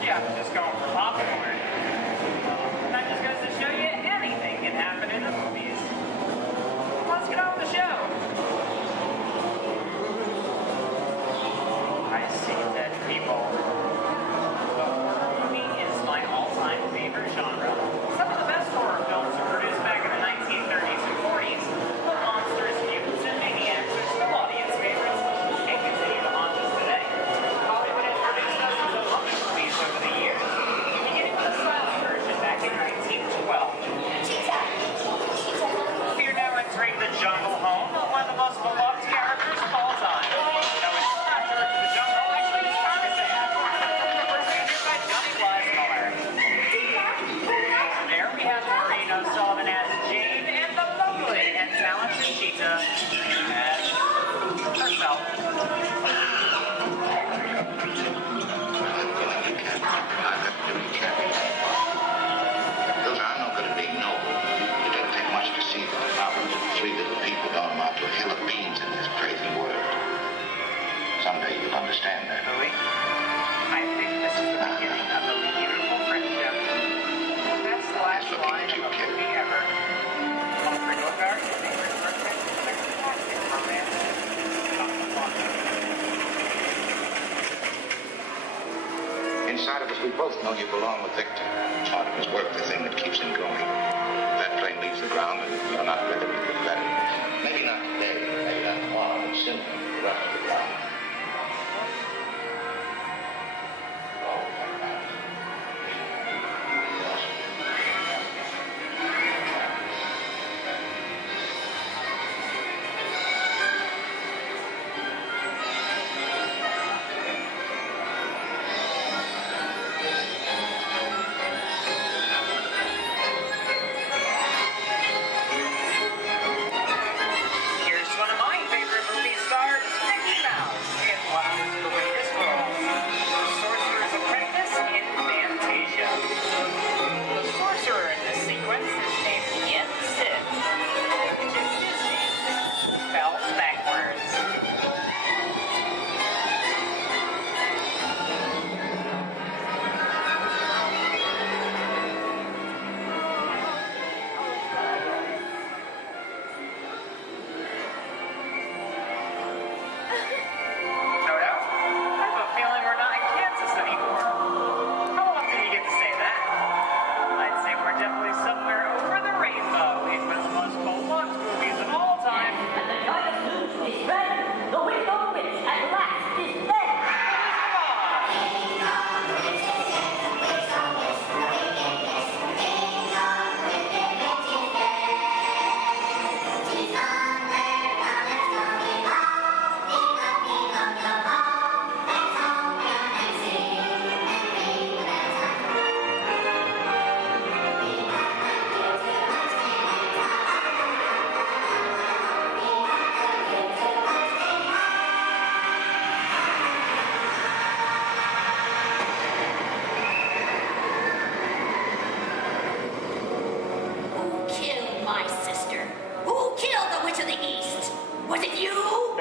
Yeah, just going for popcorn. That just goes to show you anything can happen in the movies. Let's get on with the show. I see dead people. The horror movie is my all-time favorite genre. Some of the best horror films were produced back in the 1930s and 40s. But monsters, mutants, and maniacs are still audience favorites and continue to haunt us today. Hollywood has produced dozens of other movies over the years, beginning with a silent version back in 1912. We're now entering the jungle home of one of the most beloved characters of all time. No, it's not George of the Jungle, actually it's Tarzan. Represented by Johnny Weissmuller. There we have Maureen O'Sullivan as Jane and the lovely and talented Cheetah as herself. Those are no good at being noble. It doesn't take much to see that the problems of three little people don't amount to a hill of beans in this crazy world. Someday you'll understand that. Louis, I think this is the beginning of a beautiful friendship. That's the last line of a movie ever. Humphrey Bogart, favorite perfect, fantastic romance. Inside of us, we both know you belong with Victor. Part of his work, the thing that keeps him going. If that plane leaves the ground and you're not with him, you'll better. Maybe not today, maybe not tomorrow, but soon. The rest of the ground.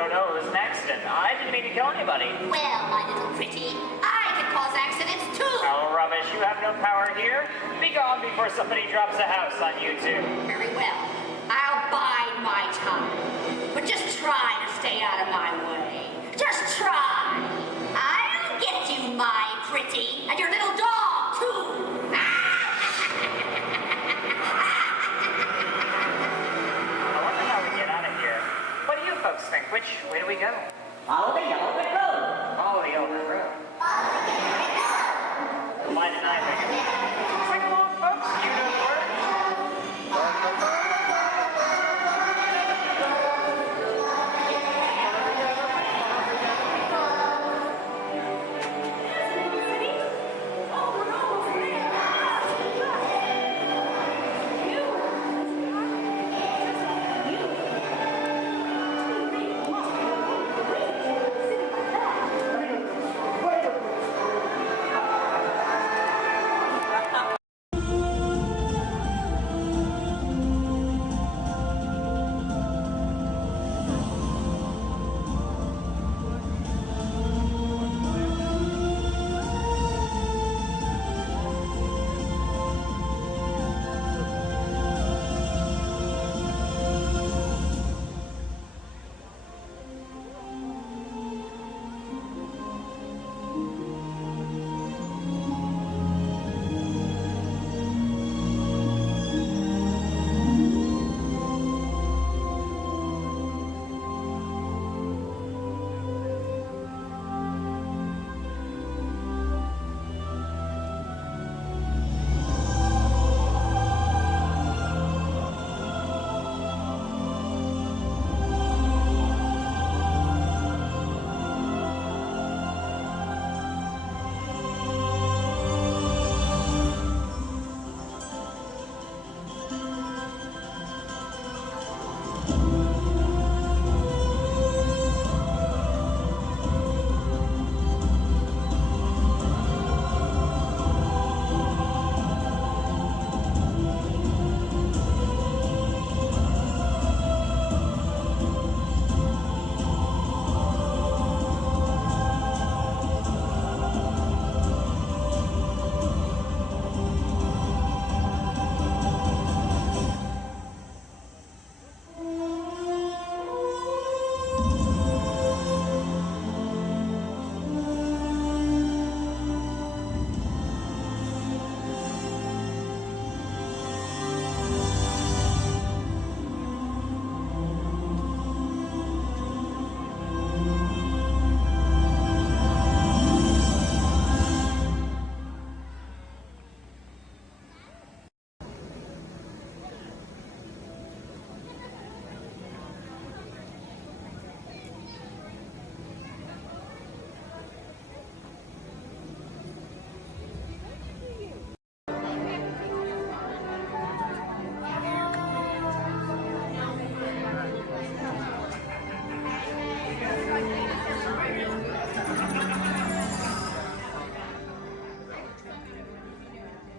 don't know who's next, and I didn't mean to kill anybody. Well, my little pretty, I can cause accidents too. Oh, rubbish. You have no power here. Be gone before somebody drops a house on you, too. Very well. I'll bide my time. But just try to stay out of my way. Just try. I'll get you, my pretty, and your little dog, too. I wonder how we get out of here. What do you folks think? Which way do we go? Follow the yellow brick road. Follow the yellow brick road. Why didn't I think of it? Sing along, folks. You know the words.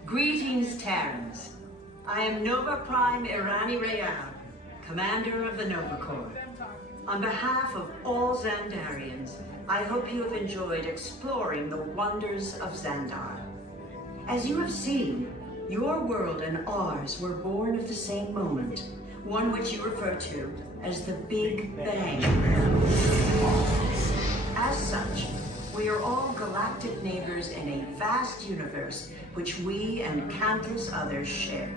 Greetings, Terrans. I am Nova Prime Irani Real, Commander of the Nova Corps. On behalf of all Xandarians, I hope you have enjoyed exploring the wonders of Xandar. As you have seen, your world and ours were born of the same moment, one which you refer to as the Big Bang. As such, we are all galactic neighbors in a vast universe which we and countless others share.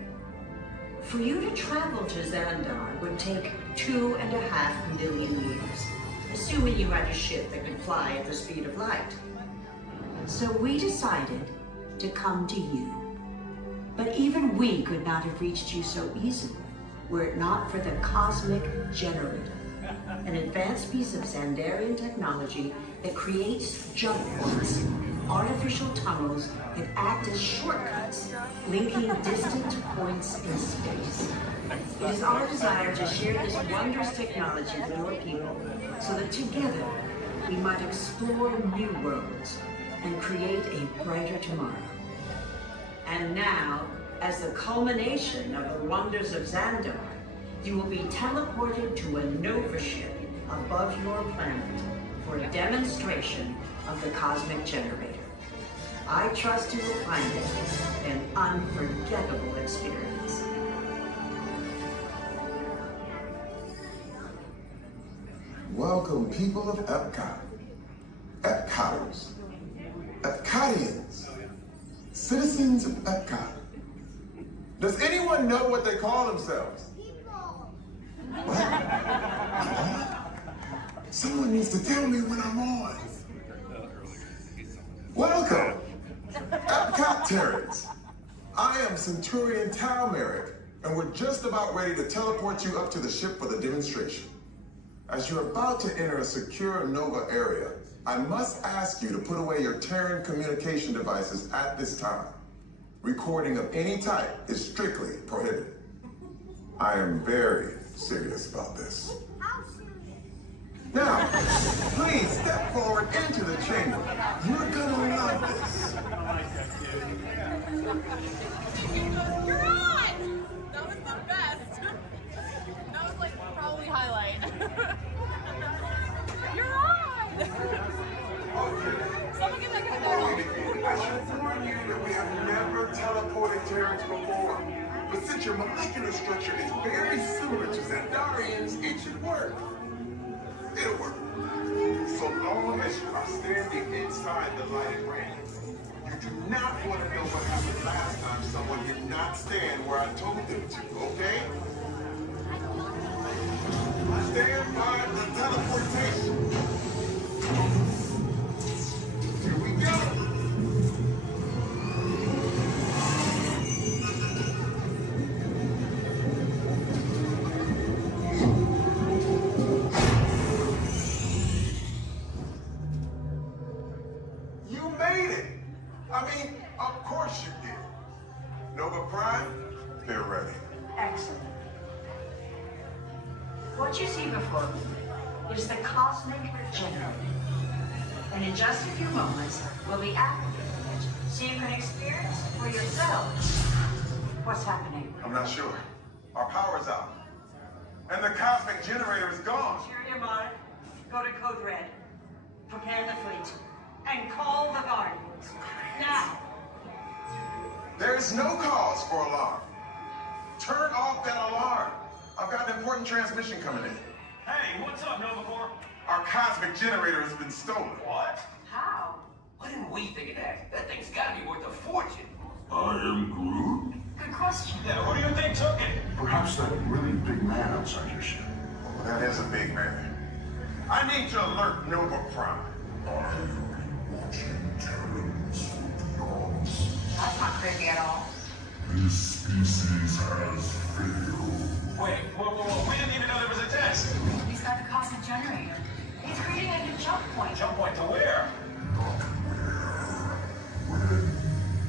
For you to travel to Xandar would take 2.5 million years, assuming you had a ship that could fly at the speed of light. So we decided to come to you. But even we could not have reached you so easily were it not for the Cosmic Generator, an advanced piece of Xandarian technology that creates jump points, artificial tunnels that act as shortcuts, linking distant points in space. It is our desire to share this wondrous technology with your people so that together we might explore new worlds and create a brighter tomorrow. And now, as the culmination of the wonders of Xandar, you will be teleported to a Nova ship above your planet for a demonstration of the cosmic generator. I trust you will find it an unforgettable experience. Welcome, people of Epcot, Epcoters, Epcotians, citizens of Epcot. Does anyone know what they call themselves? What? Someone needs to tell me when I'm on. Welcome, Epcot Terrans. I am Centurion Tal Merrick, and we're just about ready to teleport you up to the ship for the demonstration. As you're about to enter a secure Nova area, I must ask you to put away your Terran communication devices at this time. Recording of any type is strictly prohibited. I am very serious about this. Now, please step forward into the chamber. You're gonna love this. You're on! That was the best. That was like probably highlight. You're on! Someone get that guy back. I should warn you that we have never teleported Terrans before. But since your molecular structure is very similar to Xandarian's, it should work. It'll work. So long as you are standing inside the lighted ring. You do not want to know what happened last time someone did not stand where I told them to, okay? Stand by the teleportation. Here we go. You made it. I mean, of course you did. Nova Prime, they're ready. Excellent. What you see before you is the cosmic generator. And in just a few moments, we'll be activating it so you can experience for yourselves what's happening. I'm not sure. Our power's out. And the cosmic generator is gone. Cheer your mind. Go to Code Red. Prepare the fleet. And call the Guardians. Now. There is no cause for alarm. Turn off that alarm. I've got an important transmission coming in. Hey, what's up, Nova Corps? Our cosmic generator has been stolen. What? How? Why didn't we think of that? That thing's gotta be worth a fortune. I am Groot. Good question. Yeah, who do you think took it? Perhaps that really big man outside your ship. Oh, that is a big man. I need to alert Nova Prime. I'm watching Terrans for dogs. That's not creepy at all. This species has failed. Wait, whoa, we didn't even know there was a test. He's got the cosmic generator. He's creating a new jump point. Jump point to where?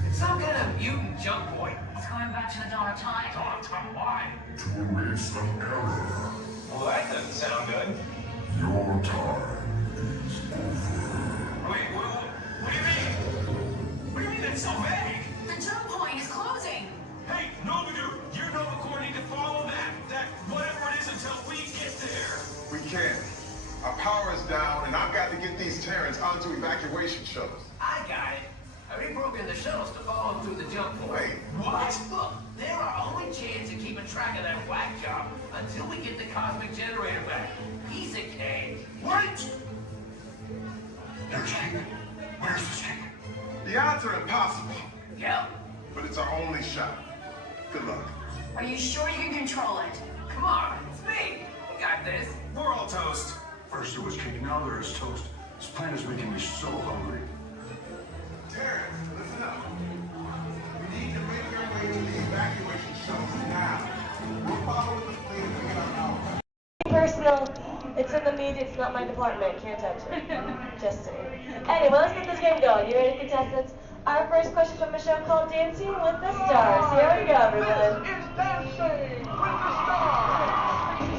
It's some kind of mutant jump point. He's going back to the dawn of time. Dawn of time, why? To erase an error. Well, that doesn't sound good. Your time is over. Wait, what do you mean? What do you mean that's so vague? The jump point is closing. Hey, Nova Dude, you Nova Corps need to follow that whatever it is until we get there. We can. Our power is down, and I've got to get these Terrans onto evacuation shuttles. I got it. I rebroken the shuttles to follow them through the jump point. Wait, What? Look, they're our only chance of keeping track of that whack job until we get the cosmic generator back. Piece of cake. wait! There's King. Where's this King? The odds are impossible, Yep. but it's our only shot. Good luck. Are you sure you can control it? Come on, it's me. We got this. We're all toast. First it was King, now there is toast. This plan is making me so hungry. Terrans, listen up. We need to make our way to the evacuation shuttles now. We'll follow the fleet and get our power. Personal. It's in the media. It's not my department. Can't touch it. Just saying. Anyway, let's get this game going. You ready, contestants? Our first question from a show called Dancing with the Stars. Here we go, everyone. This is Dancing with the Stars.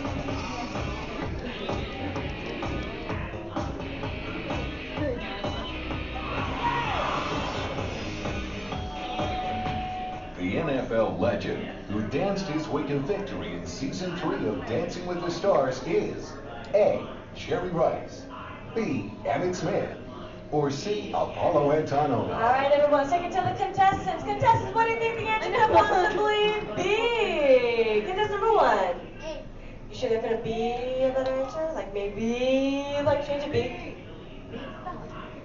The NFL legend who danced his way to victory in Season 3 of Dancing with the Stars is A. Jerry Rice, B. Emmett Smith, or C. Apollo Antonona? All right, everyone, take it to the contestants. Contestants, what do you think the answer could possibly be? Contestant number 1. You sure they're gonna be a better answer? Like maybe like change it B?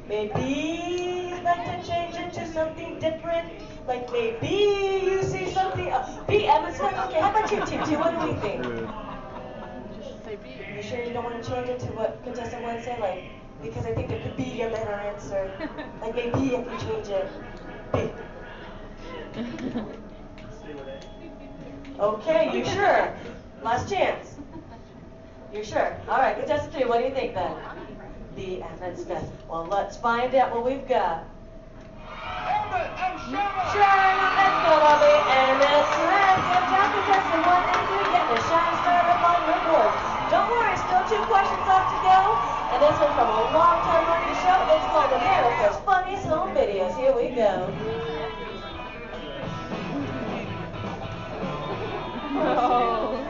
Maybe like to change it to something different? Like maybe you see something B, Emmett Smith. Okay, how about you, Team 2? What do we think? You sure you don't want to change it to what contestant 1 said? Like, because I think there could be a better answer. Like maybe if you change it. B. Okay, you sure? Last chance. You're sure? All right, contestant 3, what do you think then? B, Emmett Smith. Well, let's find out what we've got. Sharon, let's go, Bobby. Emmett Smith. Good job, contestant 1 and 3, getting a shiny start up on your board. Don't worry, still 2 questions left to go. And this one's from a long-time running show. It's called America's Funniest Home Videos. Here we go. Oh.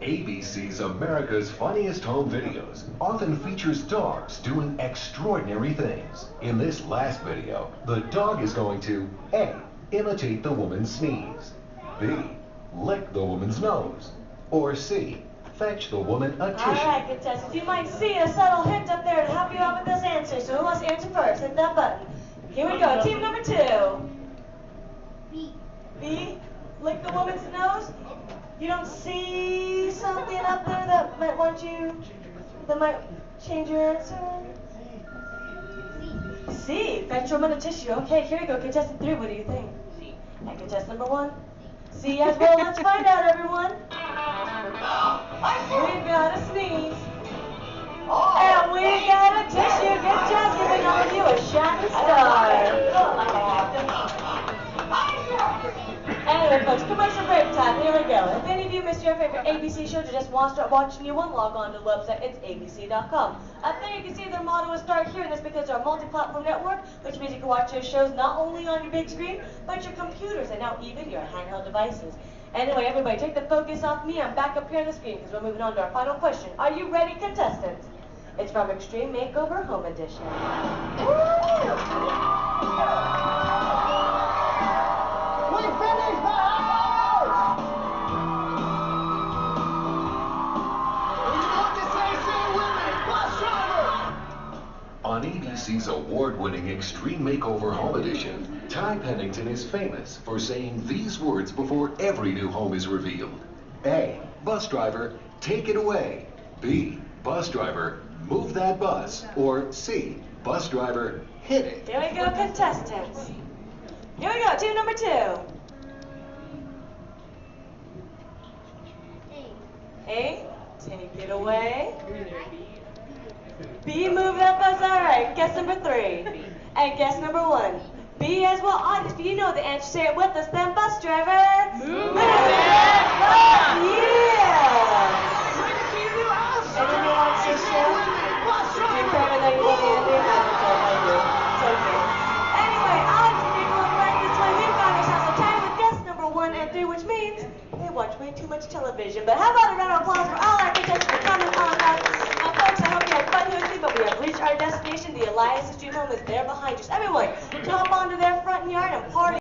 ABC's America's Funniest Home Videos often features dogs doing extraordinary things. In this last video, the dog is going to A. Imitate the woman's sneeze, B. Lick the woman's nose, or C. Fetch the woman a tissue. All right, contestants, you might see a subtle hint up there to help you out with this answer. So who wants to answer first? Hit that button. Here we go. Team number 2. B. B. Lick the woman's nose. You don't see something up there that might might change your answer? C. Fetch a woman a tissue. Okay, here we go. Contestant 3, what do you think? C. And contestant number 1? C as well. Let's find out, everyone. We've got a sneeze. And we got a tissue. Good job giving all of you a shining star. Anyway, folks, commercial break time. Here we go. If any of you missed your favorite ABC shows or just want to start watching new one, log on to the website. It's abc.com. Up there you can see their motto is Start Here, and that's because they're a multi-platform network, which means you can watch their shows not only on your big screen, but your computers and now even your handheld devices. Anyway, everybody, take the focus off me. I'm back up here on the screen because we're moving on to our final question. Are you ready, contestants? It's from Extreme Makeover Home Edition. We finished the house! You know what to say, with me, bus driver! On ABC's award-winning Extreme Makeover Home Edition, Ty Pennington is famous for saying these words before every new home is revealed. A. Bus driver, take it away. B. Bus driver, move that bus. Or C. Bus driver, hit it. Here we go, contestants. Here we go, team number 2. A, take it away. B, move that bus. All right, guess number 3. And guess number 1. B as well. Honest, you know the answer. Say it with us then, bus driver. Move that bus. Yeah. Anyone wants to show? You're better than you want to do. It's okay. Anyway, on to be going right this way. We've got ourselves a tie with guess number 1 and 3, which means they watch way too much television. But how about a round of applause for all our contestants for coming on us? Now, folks, I hope you had fun with me, but we have reached our destination. The Elias Street Home is there behind us. Everyone, hop onto their front yard and party.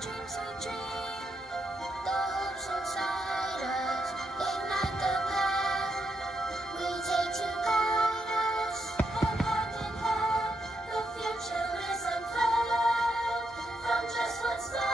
dreams we dream, the hopes inside us, ignite the path we take to guide us. And hand in hand, the future is unfurled from just what's left.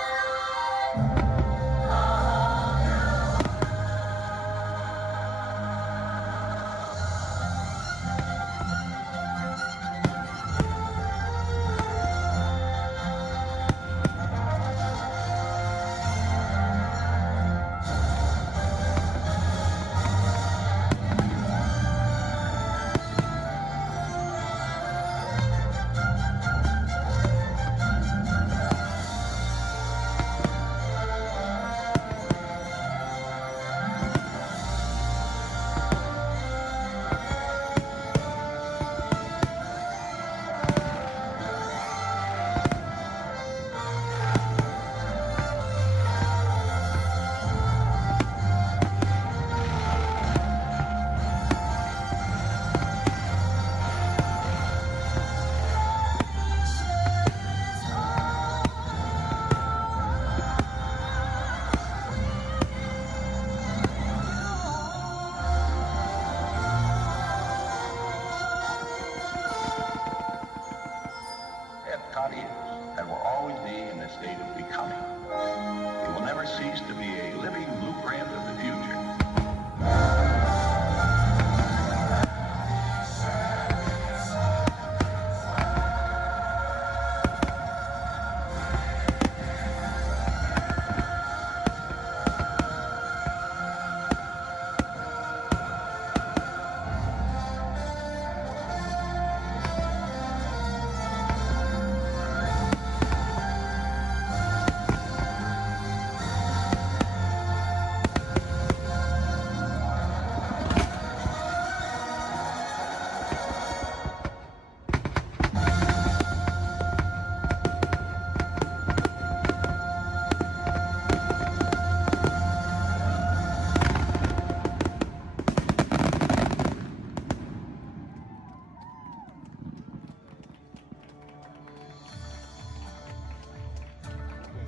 Epcot is and will always be in the state of becoming. It will never cease to be a living blueprint of the future.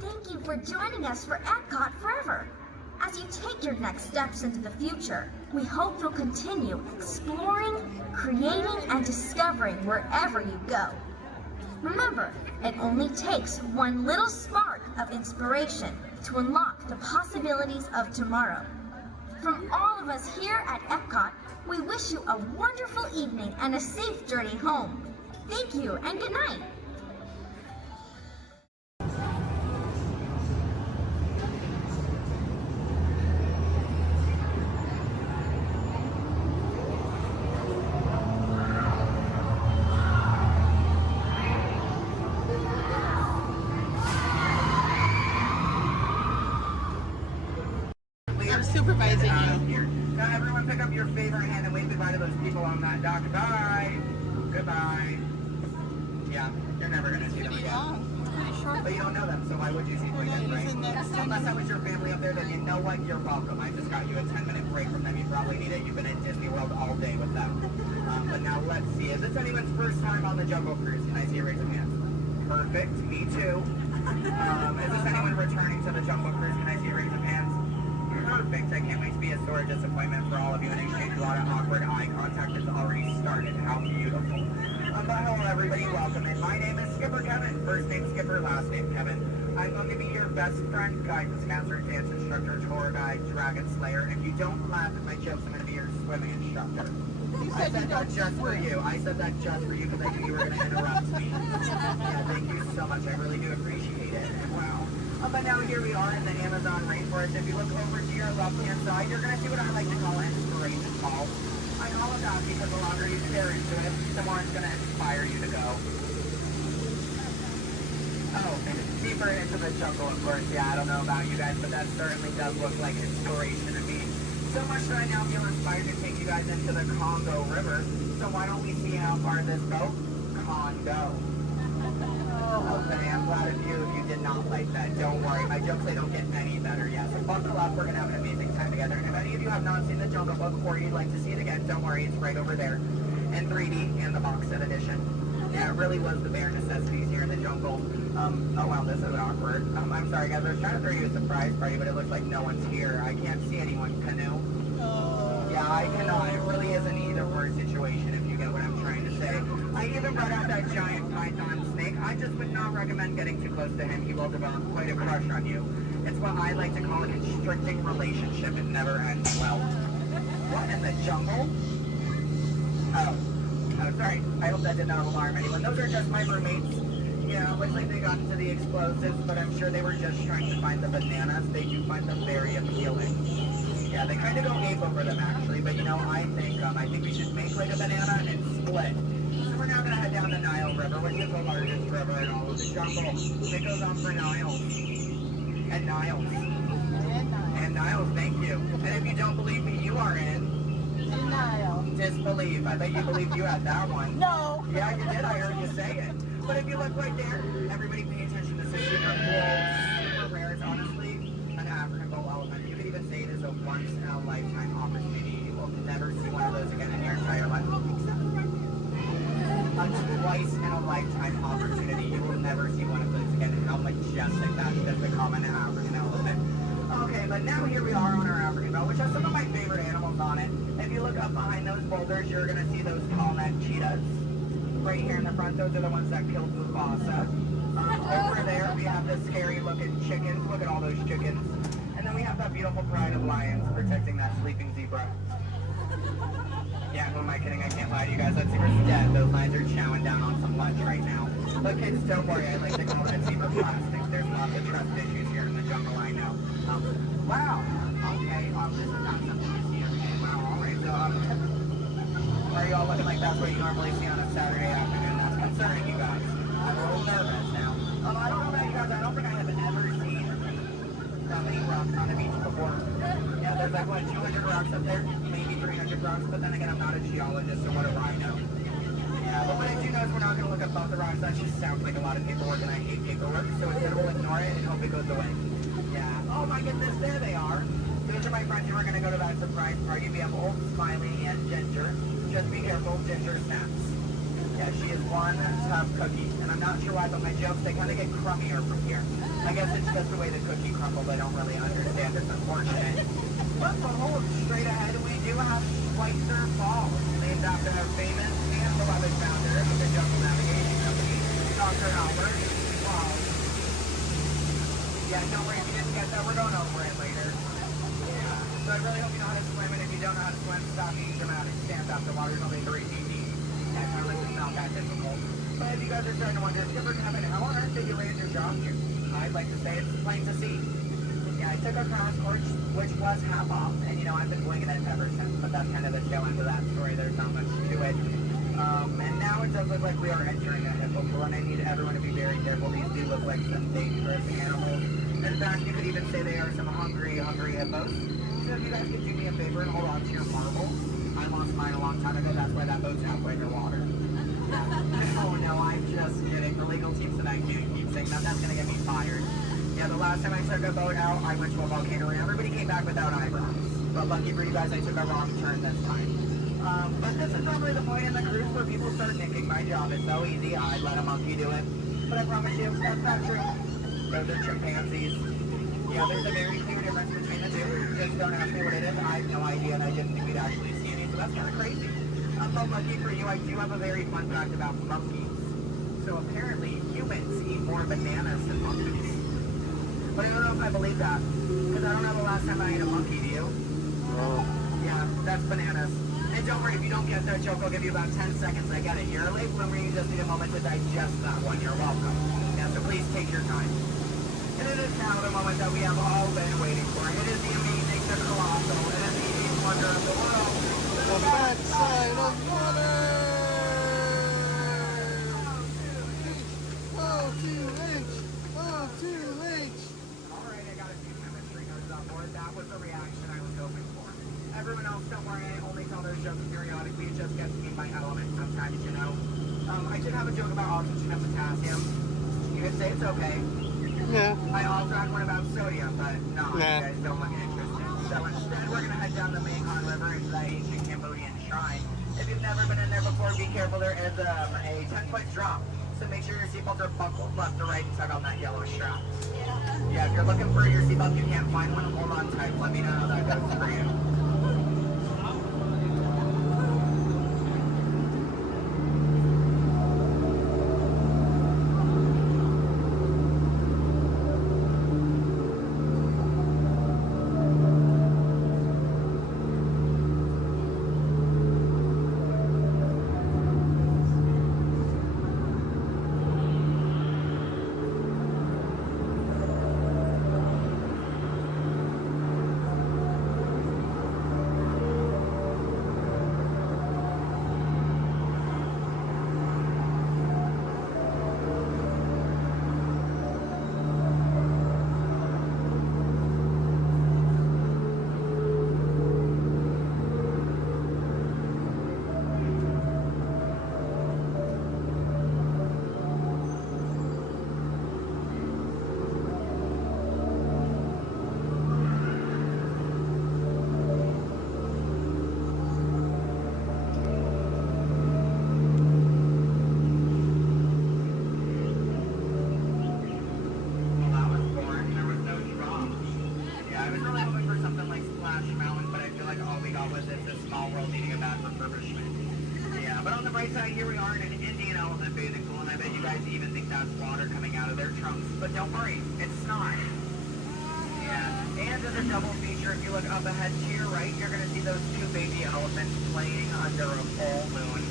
Thank you for joining us for Epcot Forever. As you take your next steps into the future, we hope you'll continue exploring, creating, and discovering wherever you go. Remember, it only takes one little spark of inspiration to unlock the possibilities of tomorrow. From all of us here at Epcot, we wish you a wonderful evening and a safe journey home. Thank you and good night. I'm supervising you. Now everyone pick up your favorite hand and wave goodbye to those people on that dock. Goodbye. Goodbye. Yeah, you're never going to see them again. It's pretty short. But you don't know them, so why would you see them again, right? Unless that was your family up there, then you know what? You're welcome. I just got you a 10-minute break from them. You probably need it. You've been at Disney World all day with them. But now let's see. Is this anyone's first time on the Jungle Cruise? Can I see a raise of hands? Perfect. Me too. Is this anyone returning to the Jungle Cruise? Can I see a raise of hands? Perfect. I can't wait to be a sore disappointment for all of you and exchange a lot of awkward eye contact has already started. How beautiful. But hello everybody, welcome in. My name is Skipper Kevin. First name Skipper, last name Kevin. I'm going to be your best friend, guidance counselor, dance instructor, tour guide, dragon slayer. If you don't laugh at my jokes, I'm going to be your swimming instructor. I said that just for you. I said that just for you because I knew you were going to interrupt me. Yeah, thank you so much. I really do appreciate it. Wow. But now here we are in the Amazon rainforest. If you look over to your left-hand side, you're going to see what I like to call an inspiration ball. I call it that because the longer you stare into it, the more it's going to inspire you to go. Oh, deeper into the jungle, of course. Yeah, I don't know about you guys, but that certainly does look like inspiration to me. So much that I now feel inspired to take you guys into the Congo River. So why don't we see how far this boat? Congo. Okay, I'm glad of you if you did not like that. Don't worry, my jokes, they don't get any better yet. So buckle up, we're going to have an amazing time together. And if any of you have not seen the Jungle Book or you'd like to see it again, don't worry, it's right over there in 3D and the box set edition. Yeah, it really was the bare necessities here in the jungle. Oh wow, this is awkward. I'm sorry guys, I was trying to throw you a surprise party, but it looks like no one's here. I can't see anyone. Canoe? Yeah, I cannot. It really is an either-or situation, if you get what I'm trying to say. I even brought out that giant python snake. I just would not recommend getting too close to him. He will develop quite a crush on you. It's what I like to call a constricting relationship. It never ends well. What in the jungle? Oh, sorry. I hope that did not alarm anyone. Those are just my roommates. Yeah, looks like they got into the explosives, but I'm sure they were just trying to find the bananas. They do find them very appealing. Yeah, they kind of go ape over them actually, but you know, I think we should make like a banana and split. So we're now gonna head down the Nile River, which is the largest river in all of the jungle. It goes on for Niles. And Niles. And Niles, thank you. And if you don't believe me, you are in Denial. disbelief. I bet you believed you had that one. No. Yeah, you did. I heard you say it. But if you look right there, everybody pay attention. This is super cool, super rare. It's honestly an African bull elephant. You could even say it is a once-in-a-lifetime opportunity. You will never see one of those again in your entire life. A twice-in-a-lifetime opportunity. You will never see one of those again. How majestic that is, the common African elephant. Okay, but now here we are on our African belt, which has some of my favorite animals on it. If you look up behind those boulders, you're going to see those tall neck cheetahs. Right here in the front, those are the ones that killed Mufasa. Over there, we have the scary-looking chickens. Look at all those chickens. And then we have that beautiful pride of lions protecting that sleeping zebra. Yeah, who am I kidding? I can't lie to you guys. That zebra's dead. Those lions are chowing down on some lunch right now. But kids, don't worry. I like to call that zebra plastics. There's lots of trust issues here in the jungle, I know. Wow. Okay, this is not something you see every day. Wow, all right. So, are you all looking like that's what you normally see on a Saturday afternoon? That's concerning, you guys. I'm a little nervous now. I don't know about you guys. I don't think I have ever seen that many rocks on the beach before. Yeah, there's like, what, 200 rocks up there? Maybe 300 rocks, but then again, I'm not a geologist, so what do I know? Yeah, but what I do know is we're not going to look up both the rocks. That just sounds like a lot of paperwork, and I hate paperwork, so instead we'll ignore it and hope it goes away. Yeah. Oh my goodness, there they are. Those are my friends who are going to go to that surprise party. We have Old Smiley and Ginger. Just be careful, Ginger snaps. Yeah, she is one tough cookie, and I'm not sure why, but my jokes, they kind of get crummier from here. I guess it's just the way the cookie crumbles. I don't really understand. It's unfortunate. But behold, straight ahead, we do have Schweitzer Falls, named after our famous and beloved founder of the Jungle Navigation Company, Dr. Albert. Wow. Yeah, don't worry if you didn't get that. We're going over it later. Yeah. So I really hope you know how to swim, and if you don't know how to swim, stop being dramatic. Stand up. The water's only 3 feet deep. That kind of like it's not that difficult. But if you guys are starting to wonder, Skipper Kevin, how on earth did you land your job here? I'd like to say it's plain to see. Yeah, I took a crash course, which was half off, and you know, I've been winging it ever since, but that's kind of the tail end of that story. There's not much to it. And now it does look like we are entering a hippo pool, and I need everyone to be very careful. These do look like some dangerous animals. In fact, you could even say they are some hungry hippos. So if you guys could do me a favor and hold on to your marbles. I lost mine a long time ago. That's why that boat's halfway underwater. Oh no, I'm just kidding. The legal team said I can't keep saying that. That's gonna get me fired. Yeah, the last time I took a boat out, I went to a volcano and everybody came back without eyebrows. But lucky for you guys, I took a wrong turn this time. But this is probably the point in the cruise where people start thinking my job is so easy, I'd let a monkey do it. But I promise you, that's not true. Those are chimpanzees. Yeah, there's a very clear difference between the two. Just don't ask me what it is. I have no idea, and I didn't think we'd actually see any, so that's kind of crazy. But lucky for you, I do have a very fun fact about monkeys. So apparently, humans eat more bananas than monkeys. But I don't know if I believe that, because I don't know the last time I ate a monkey, do you? Yeah, that's bananas. And don't worry, if you don't get that joke, I'll give you about 10 seconds. I get it. You're a late bloomer, you just need a moment to digest that one. You're welcome. Yeah, so please take your time. And it is now the moment that we have all been waiting for. It is the amazing, the colossal, it is the eighth wonder of the world. The backside of water! Oh, 2H! Oh, 2H! Alright, I got a few chemistry notes on board. That was the reaction I was hoping for. Everyone else, don't worry, I only tell those jokes periodically. It just gets me by element sometimes, you know. I did have a joke about oxygen and potassium. You could say it's okay. Yeah. I also had one about sodium, but no, Nah. you guys don't look interested. So instead, we're going to head down the Mekong River into the ancient Cambodian shrine. If you've never been in there before, be careful. There is a be 10 foot drop. So make sure your seatbelts are buckled left to right and tug on that yellow strap. Yeah, if you're looking for your seatbelt, you can't find one, hold on tight. Let me know how that goes for you. Here we are in an Indian elephant bathing pool, and I bet you guys even think that's water coming out of their trunks. But don't worry, it's not. Yeah, and as a double feature, if you look up ahead to your right, you're going to see those two baby elephants playing under a full moon.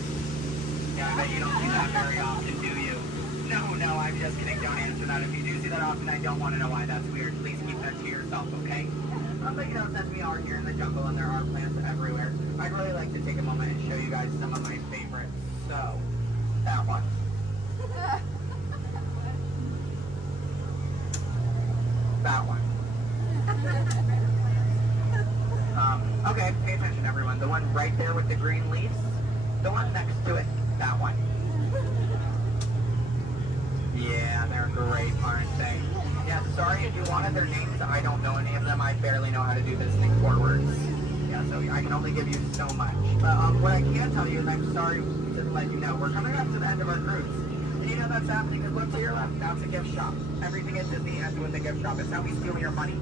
Yeah, I bet you don't see that very often, do you? No, I'm just kidding. Don't answer that. If you do see that often, I don't want to know why that's weird. Please keep that to yourself, okay? But you know, since we are here in the jungle and there are plants everywhere, I'd really like to take a moment and show you guys some of my favorites. So, that one. That one. Okay, pay attention everyone. The one right there with the green leaves. The one next to it. That one. Yeah, they're great, aren't they? Yeah, sorry if you wanted their names. I don't know any of them. I barely know how to do this thing forwards. Yeah, so I can only give you so much. But what I can tell you is I'm sorry to let you know we're coming up to the end of our cruise. And you know that's happening because look to your left, now it's a gift shop. Everything at Disney ends with a gift shop. It's how we steal your money.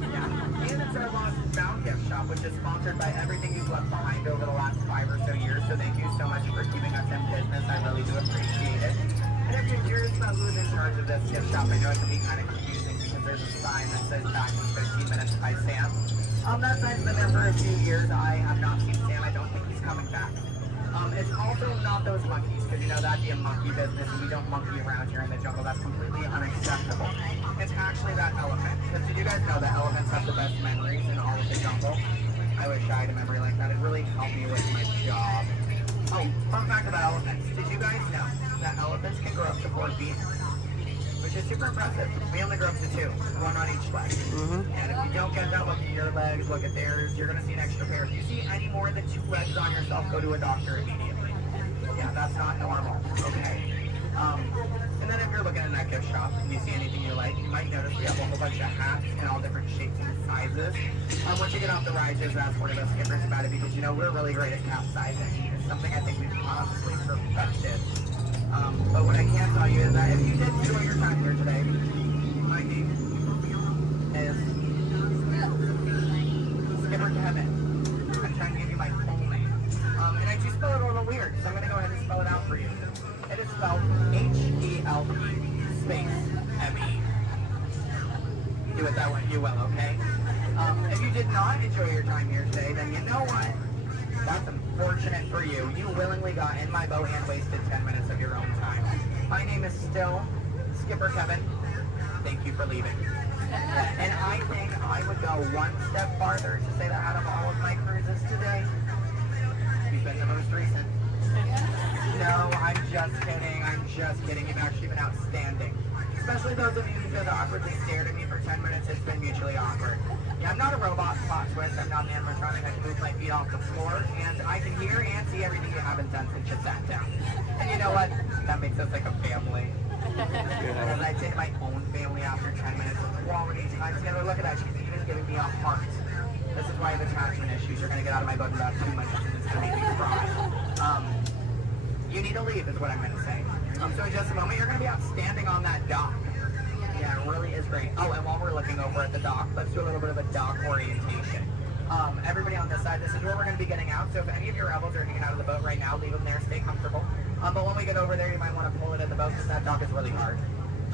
Yeah. And it's our Lost Bound gift shop, which is sponsored by everything you've left behind over the last 5 or so years. So thank you so much for keeping us in business. I really do appreciate it. And if you're curious about who's in charge of this gift shop, I know it can be kind of confusing because there's a sign that says back in 15 minutes by Sam. That sign's been there for a few years. I have not seen Sam. I don't think he's coming back. It's also not those monkeys, because you know that'd be a monkey business, and we don't monkey around here in the jungle. That's completely unacceptable. It's actually that elephant. Because did you guys know that elephants have the best memories in all of the jungle? I wish I had a memory like that. It really helped me with my job. Oh, fun fact about elephants. Did you guys know that elephants can grow up to 4 feet? Which is super impressive. We only grow up to 2, one on each leg. And if you don't get that, look at your legs, look at theirs, you're going to see an extra pair. If you see any more than 2 legs on yourself, go to a doctor immediately. Yeah, that's not normal, okay? And then if you're looking in that gift shop and you see anything you like, you might notice we have a whole bunch of hats in all different shapes and sizes. Once you get off the ride, just ask one of us skippers about it because, you know, we're really great at capsizing. It's something I think we've honestly perfected. But what I can tell you is that if you did enjoy your time here today, my name is Skipper Kevin. I'm trying to give you my full name. And I do spell it a little weird, so I'm going to go ahead and spell it out for you. It is spelled H-E-L-P space M-E. Do it that way, you will, okay? If you did not enjoy your time here today, then you know what? That's unfortunate for you. You willingly got in my boat and wasted 10 minutes of your own time. My name is still Skipper Kevin. Thank you for leaving. And I think I would go one step farther to say that out of all of my cruises today, you've been the most recent. No, I'm just kidding. I'm just kidding. You've actually been outstanding. Especially those of you who just awkwardly stared at me for 10 minutes. It's been mutually awkward. Yeah, I'm not a robot plot twist. I'm not an animatronic. I can move my feet off the floor, and I can hear and see everything you haven't done since you sat down. And you know what? That makes us like a family. Because I take my own family after 10 minutes of quality time together. Look at that. She's even giving me a heart. This is why I have attachment issues. You're going to get out of my boat in about 2 minutes, and it's going to make me cry. You need to leave is what I'm going to say. So in just a moment, you're going to be outstanding on that dock. Yeah, it really is great. Oh, and while we're looking over at the dock, let's do a little bit of a dock orientation. Everybody on this side, this is where we're going to be getting out. So if any of your rebels are hanging out of the boat right now, leave them there, stay comfortable. But when we get over there, you might want to pull it in the boat because that dock is really hard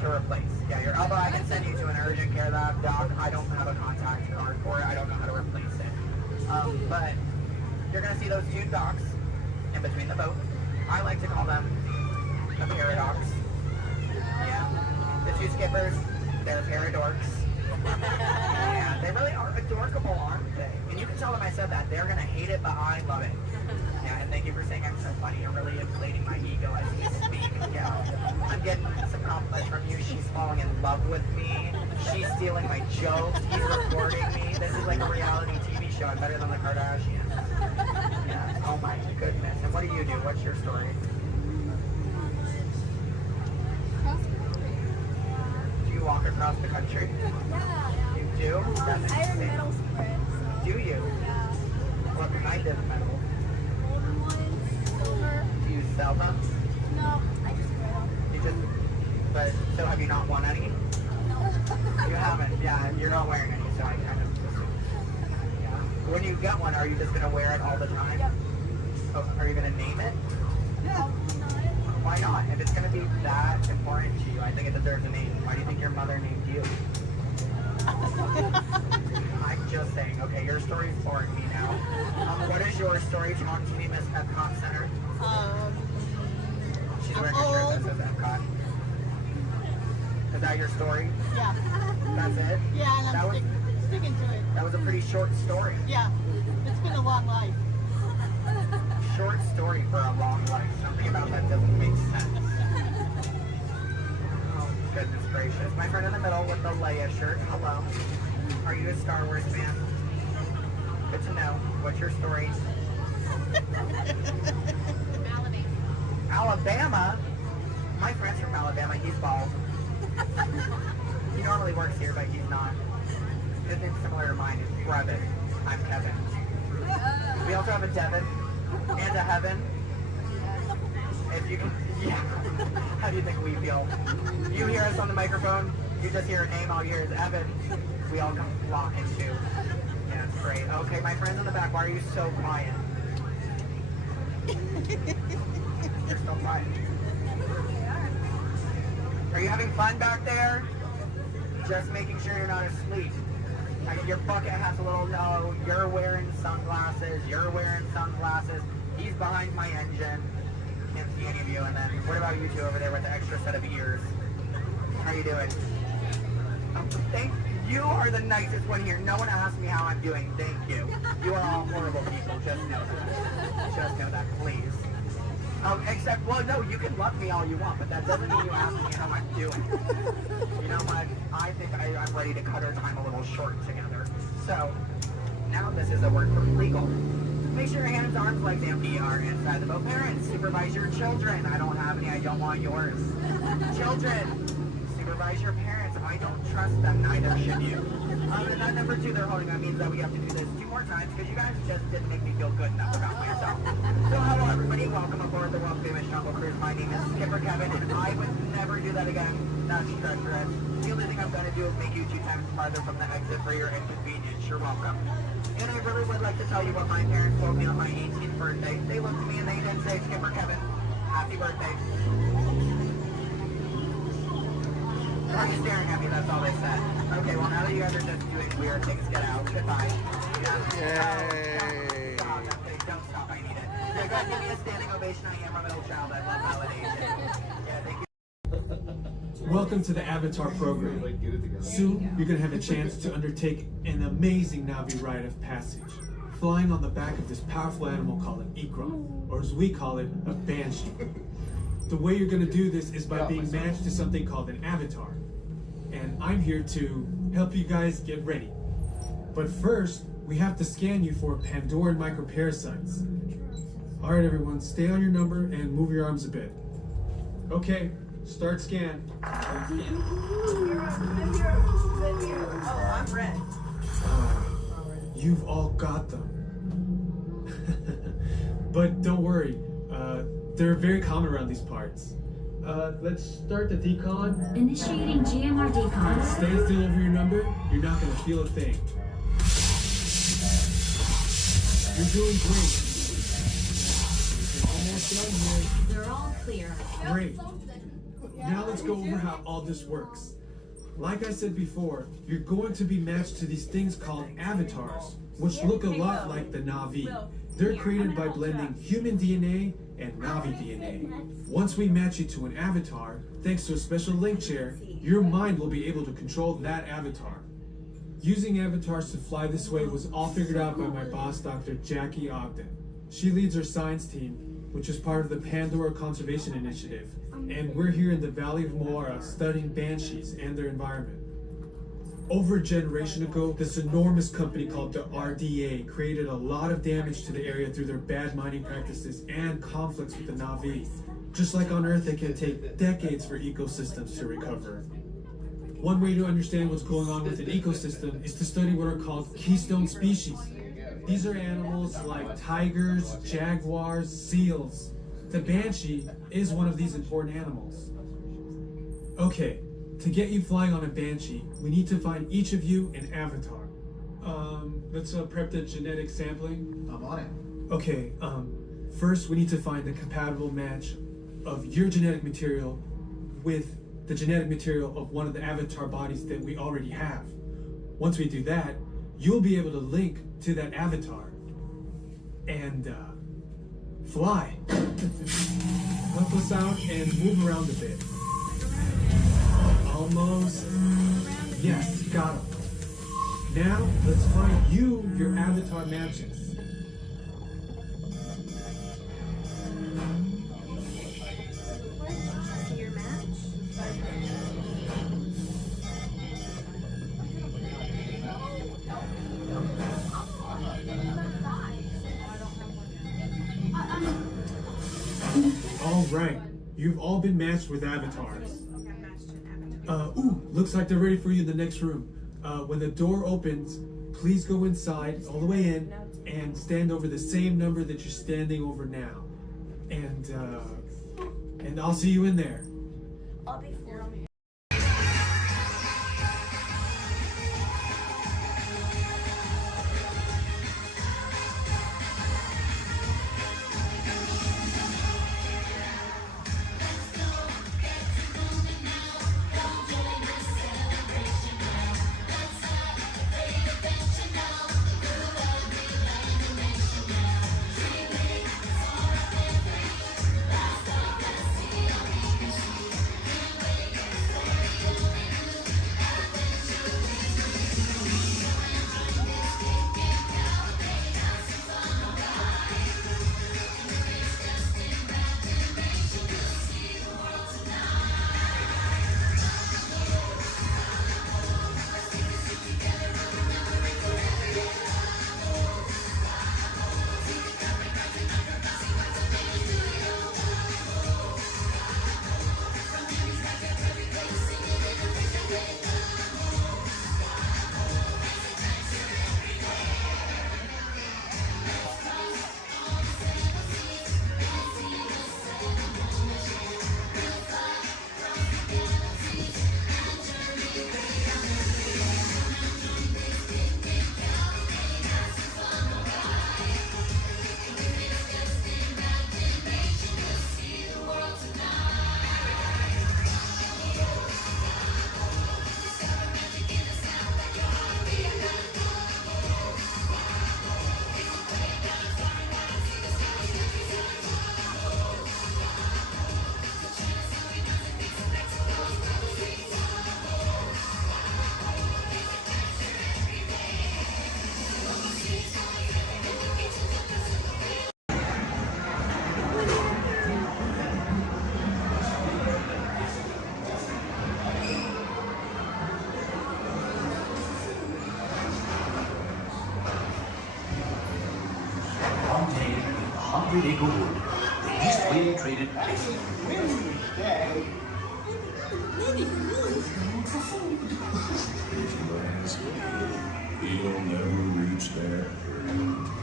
to replace. Yeah, your elbow, I can send you to an urgent care lab dock. I don't have a contact card for it. I don't know how to replace it. But you're going to see those two docks in between the boat. I like to call them the paradox. Yeah. The two skippers, they're paradorks. Yeah, they really are adorkable, aren't they? And you can tell them I said that. They're going to hate it, but I love it. Yeah, and thank you for saying I'm so funny. You're really inflating my ego as we speak. Yeah, I'm getting some compliments from you. She's falling in love with me. She's stealing my jokes. He's recording me. This is like a reality TV show. I'm better than the Kardashians. Yeah. Oh my goodness. And what do you do? What's your story? Do you walk across the country? Yeah. You do? That's I have interesting. medal spreads. Do you? Yeah. What kind of medal? Golden ones, silver. Do you sell them? No, I just wear them. You just, but, so have you not won any? No. You haven't, yeah, you're not wearing any, so I kind of just, yeah. When you get one, are you just going to wear it all the time? Yep. Oh, are you going to name it? Probably not. Why not? If it's going to be that important to you, I think it deserves a name. Why do you think your mother named you? I'm just saying, okay, your story's boring me now. What is your story? Talk to me, Miss Epcot Center. She's wearing a shirt that says Epcot. Is that your story? Yeah. That's it? Yeah, and that I'm sticking to it. That was a pretty short story. Yeah. It's been a long life. Short story for a long life. Something about that doesn't make sense. Oh, goodness gracious. My friend in the middle with the Leia shirt. Hello. Are you a Star Wars fan? Good to know. What's your story? Alabama? My friend's from Alabama. He's bald. He normally works here, but he's not. His name's similar to mine. It's Brevin. I'm Kevin. We also have a Devin and a Heaven. If you can, yeah. How do you think we feel? You hear us on the microphone, you just hear a name, all you hear is Evan. We all come flocking too. Yeah, it's great. Okay, my friends in the back, why are you so quiet? You're so quiet. Are you having fun back there? Just making sure you're not asleep. Your bucket has a little no. You're wearing sunglasses. You're wearing sunglasses. He's behind my engine. Can't see any of you. And then what about you two over there with the extra set of ears? How you doing? Thank you. Are the nicest one here. No one asked me how I'm doing. Thank you. You are all horrible people. Just know that. Just know that, please. Except, well, no, you can love me all you want, but that doesn't mean you ask me how I'm doing. You know what? I think I'm ready to cut our time a little short together. So, now this is a word for legal. Make sure your hands, arms, legs, and feet are inside the boat. Parents, supervise your children. I don't have any, I don't want yours. Children, supervise your parents. I don't trust them, neither should you. And that number 2 they're holding, that means that we have to do this 2 more times because you guys just didn't make me feel good enough about myself. So hello everybody, welcome aboard the world famous Jungle Cruise. My name is Skipper Kevin and I would never do that again. That's treacherous. The only thing I'm going to do is make you 2 times farther from the exit for your inconvenience. You're welcome. And I really would like to tell you what my parents told me on my 18th birthday. They looked at me and they didn't say, Skipper Kevin, happy birthday. Why are you staring at me? That's all they said. Okay, well now that you guys are just doing weird things, get out. Goodbye. Yeah. Yay. Stop. Okay, don't stop. I need it. Yeah, guys, give me a standing ovation. I am a middle child. I love validation. Yeah, thank you. Welcome to the Avatar program. Soon, you're going to have a chance to undertake an amazing Navi rite of passage, flying on the back of this powerful animal called an Ikron, or as we call it, a Banshee. The way you're going to do this is by being matched to something called an avatar. And I'm here to help you guys get ready. But first, we have to scan you for Pandoran microparasites. Alright everyone, stay on your number and move your arms a bit. Okay, start scan. I'm here. Oh, I'm red. You've all got them. But don't worry, They're very common around these parts. Let's start the decon. Initiating GMR decon. Stay still over your number. You're not gonna feel a thing. You're doing great. You're almost done here. They're all clear. Great. Now let's go over how all this works. Like I said before, you're going to be matched to these things called avatars, which look a lot like the Na'vi. They're created by blending human DNA and Na'vi DNA. Once we match you to an avatar, thanks to a special link chair, your mind will be able to control that avatar. Using avatars to fly this way was all figured out by my boss, Dr. Jackie Ogden. She leads our science team, which is part of the Pandora Conservation Initiative, and we're here in the Valley of Moara studying banshees and their environment. Over a generation ago, this enormous company called the RDA created a lot of damage to the area through their bad mining practices and conflicts with the Na'vi. Just like on Earth, it can take decades for ecosystems to recover. One way to understand what's going on with an ecosystem is to study what are called keystone species. These are animals like tigers, jaguars, seals. The banshee is one of these important animals. Okay, to get you flying on a banshee, we need to find each of you an avatar. Let's prep the genetic sampling. I'm on it. Okay, first we need to find the compatible match of your genetic material with the genetic material of one of the avatar bodies that we already have. Once we do that, you'll be able to link to that avatar and fly. Help us out and move around a bit. Almost. Yes, got him. Now, let's find you your avatar matches. All right, you've all been matched with avatars. Looks like they're ready for you in the next room. When the door opens, please go inside, all the way in, and stand over the same number that you're standing over now. And I'll see you in there. I'll be filming. Acre Wood, the East Wind traded places. He'll never reach there.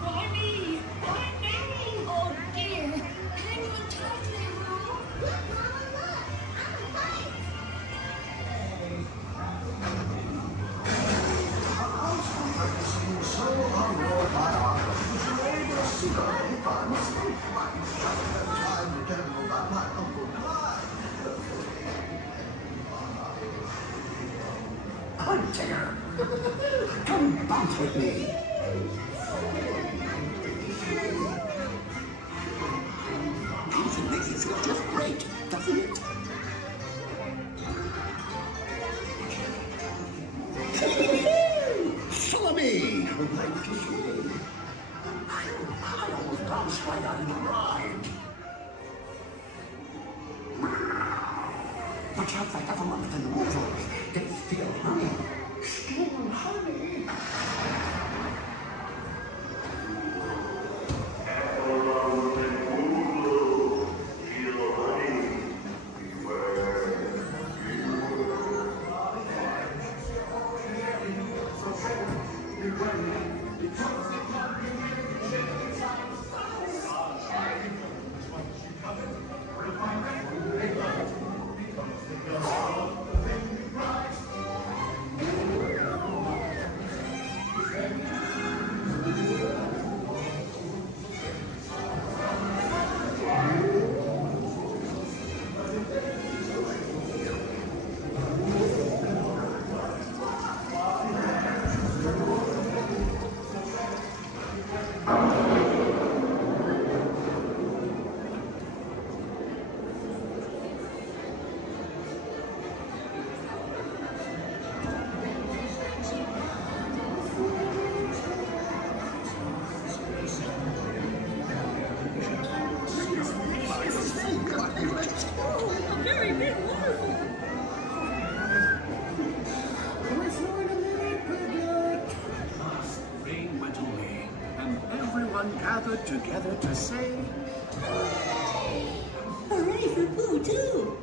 Oh dear, I'm the Hunter, come bounce with me. Bouncing makes you feel just great, doesn't it? Follow me. I almost bounced right out of the ride. Watch out for everyone's in the water. They steal honey. Steal honey. Rain went away, and everyone gathered together to say, Hooray for Boo, too!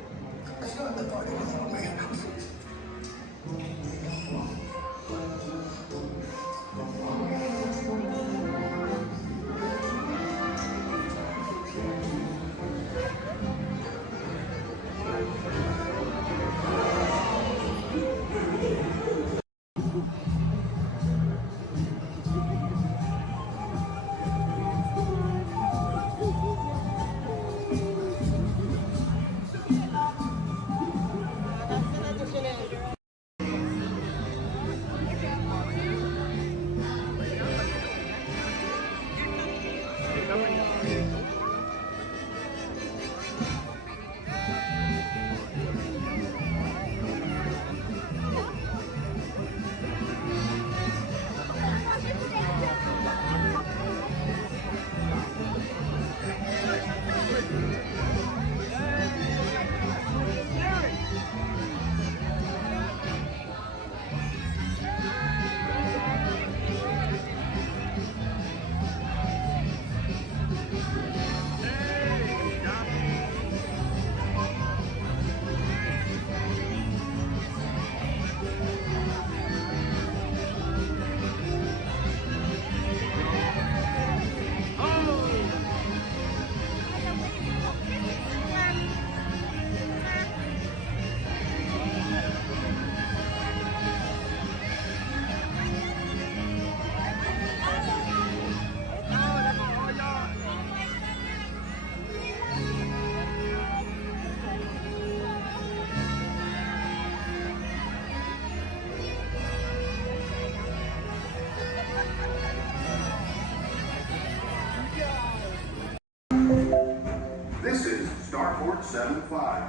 This is Starport 75.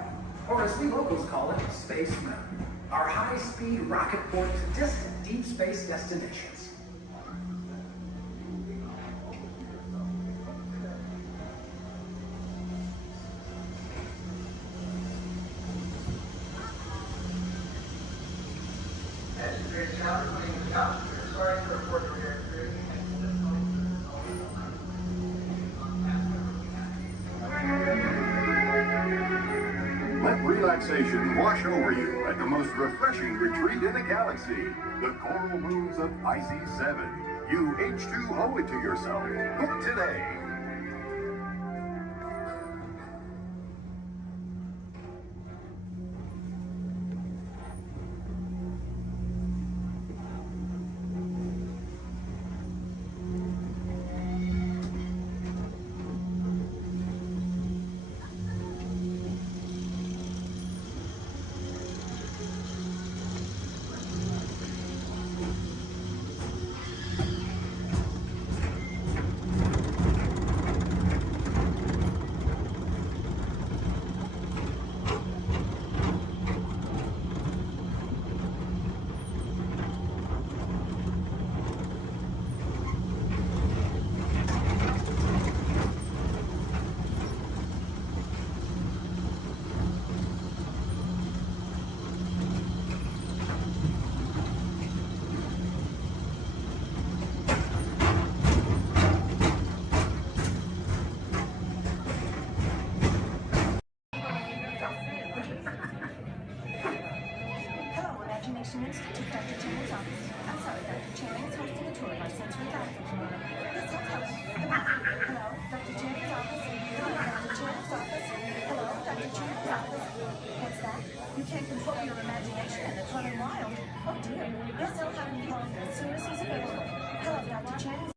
or as we locals call it, Space Mountain, our high-speed rocket port to distant deep space destinations. Let relaxation wash over you at the most refreshing retreat in the galaxy, the coral moons of Pisces 7. You H2 owe it to yourself. Book today. Hello, Imagination Institute, Dr. Channing's office. I'm sorry, Dr. Channing is hosting a tour of our sensory dining room. Yes, hello. Hello, Dr. Channing's office. Hello, Dr. Channing's office. Hello, Dr. Channing's office. What's that? You can't control your imagination and it's running wild. Oh dear. Yes, I'll have him call as soon as he's available. Hello, Dr. Channing's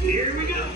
Here we go.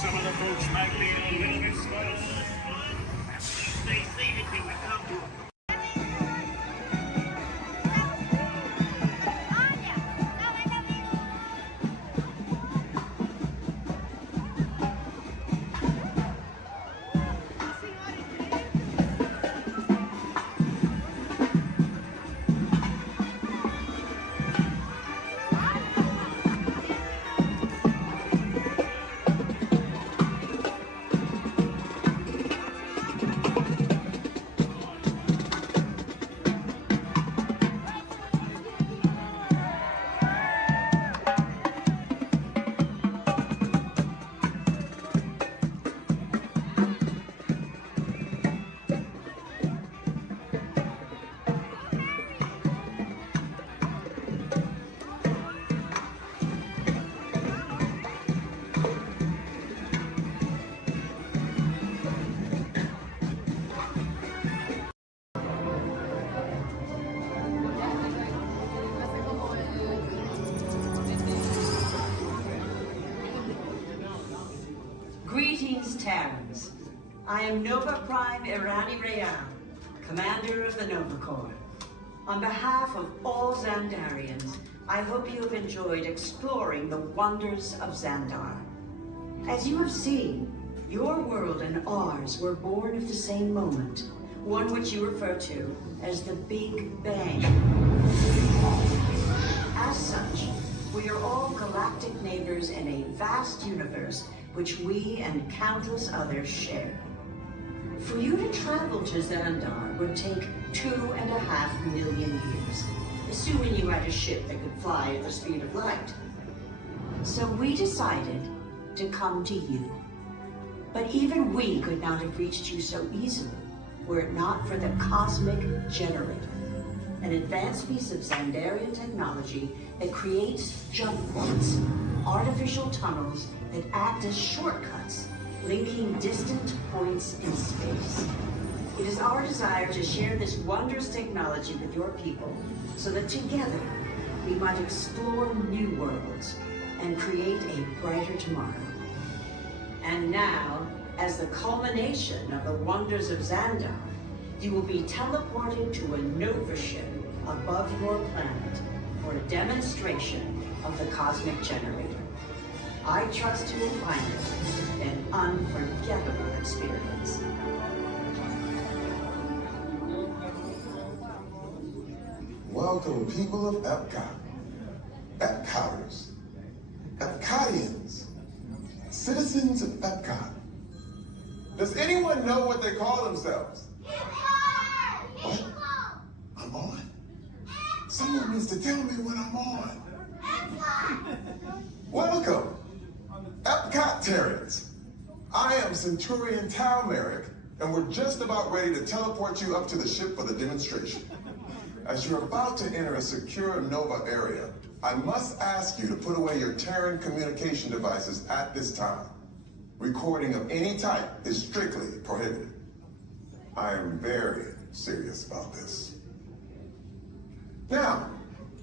Some of the folks might be a little bit slow. Stay safe until we come to a Greetings, Terrans. I am Nova Prime Irani Rayan, Commander of the Nova Corps. On behalf of all Xandarians, I hope you have enjoyed exploring the wonders of Xandar. As you have seen, your world and ours were born of the same moment, one which you refer to as the Big Bang. As such, we are all galactic neighbors in a vast universe which we and countless others share. For you to travel to Xandar would take 2.5 million years, assuming you had a ship that could fly at the speed of light. So we decided to come to you. But even we could not have reached you so easily were it not for the Cosmic Generator, an advanced piece of Xandarian technology that creates jump points, artificial tunnels, that act as shortcuts, linking distant points in space. It is our desire to share this wondrous technology with your people so that together we might explore new worlds and create a brighter tomorrow. And now, as the culmination of the wonders of Xandar, you will be teleported to a Nova ship above your planet for a demonstration of the cosmic generator. I trust you will find it an unforgettable experience. Welcome, people of Epcot, Epcoters, Epcotians, citizens of Epcot. Does anyone know what they call themselves? What? I'm on? Someone needs to tell me when I'm on. Welcome, Epcot-tarians. I am Centurion Tal Merrick, and we're just about ready to teleport you up to the ship for the demonstration. As you're about to enter a secure Nova area, I must ask you to put away your Terran communication devices at this time. Recording of any type is strictly prohibited. I am very serious about this. Now,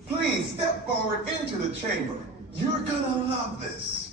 please step forward into the chamber. You're gonna love this.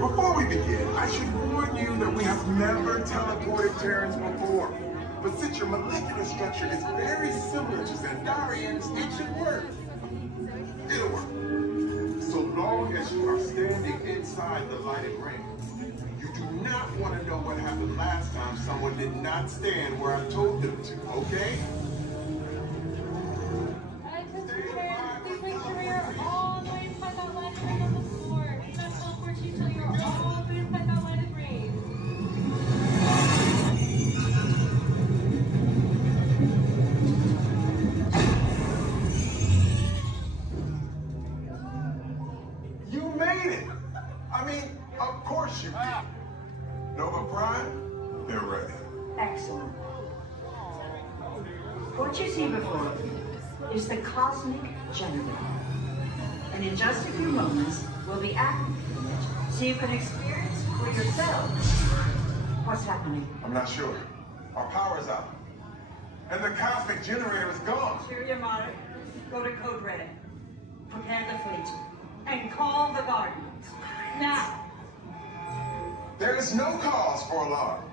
Before we begin, I should warn you that we have never teleported Terrans before. But since your molecular structure is very similar to Xandarian's, it should work. It'll work. So long as you are standing inside the lighted ring. You do not want to know what happened last time someone did not stand where I told them to, okay? Please make sure you're all the way inside that lighted ring on the floor. We must teleport you till you're all the way inside that lighted ring. You made it! I mean, of course you did. Nova Prime, they're ready. Excellent. What you see before you is the cosmic generator. And in just a few moments, we'll be activating it so you can experience for yourselves what's happening. I'm not sure. Our power's out. And the cosmic generator is gone. Superior Monarch, go to Code Red. Prepare the fleet. And call the Guardians. Now! There is no cause for alarm.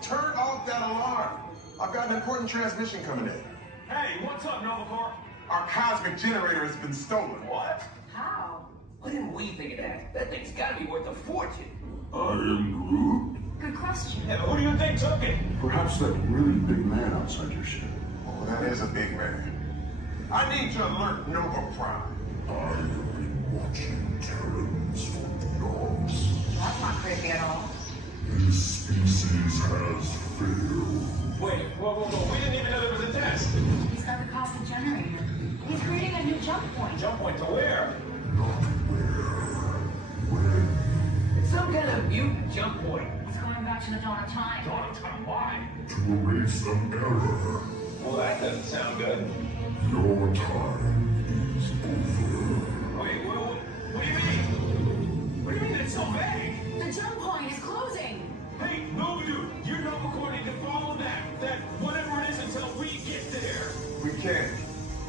Turn off that alarm. I've got an important transmission coming in. Hey, what's up, Nova Corps? Our cosmic generator has been stolen. What? How? Why didn't we think of that? That thing's gotta be worth a fortune. I am Groot. Good question. Yeah, but who do you think took it? Perhaps that really big man outside your ship. Oh, that is a big man. I need to alert Nova Prime. I have been watching Terrans for eons. That's not creepy at all. This species has failed. Wait, whoa. We didn't even know there was a test. He's got the cosmic generator. He's creating a new jump point. Jump point to where? Not where. When. It's some kind of mutant jump point. He's going back to the dawn of time. Dawn of time, why? To erase an error. Well, that doesn't sound good. Your time is over. Wait, what do you mean? What do you mean it's so vague? The jump point is closing. Hey, Nova Dude, you're Nova Corps need to follow that whatever it is until we get there. We can't.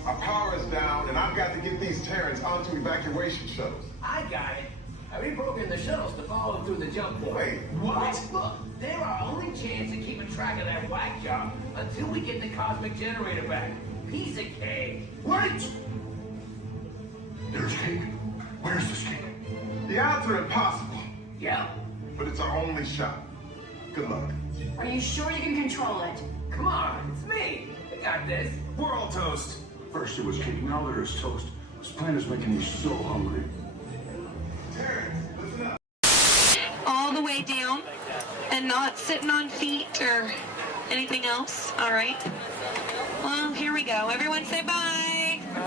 Our power is down, and I've got to get these Terrans onto evacuation shuttles. I got it. I've been broken the shuttles to follow them through the jump point. Wait, what? Look, they're our only chance of keeping track of that whack job until we get the cosmic generator back. Piece of cake. Wait! There's cake. Where's this cake? The odds are impossible, Yeah. but it's our only shot. Good luck. Are you sure you can control it? Come on, it's me. I got this. We're all toast. First it was cake, now there is toast. This plan is making me so hungry. All the way down and not sitting on feet or anything else. All right. Well, here we go. Everyone say bye. Bye.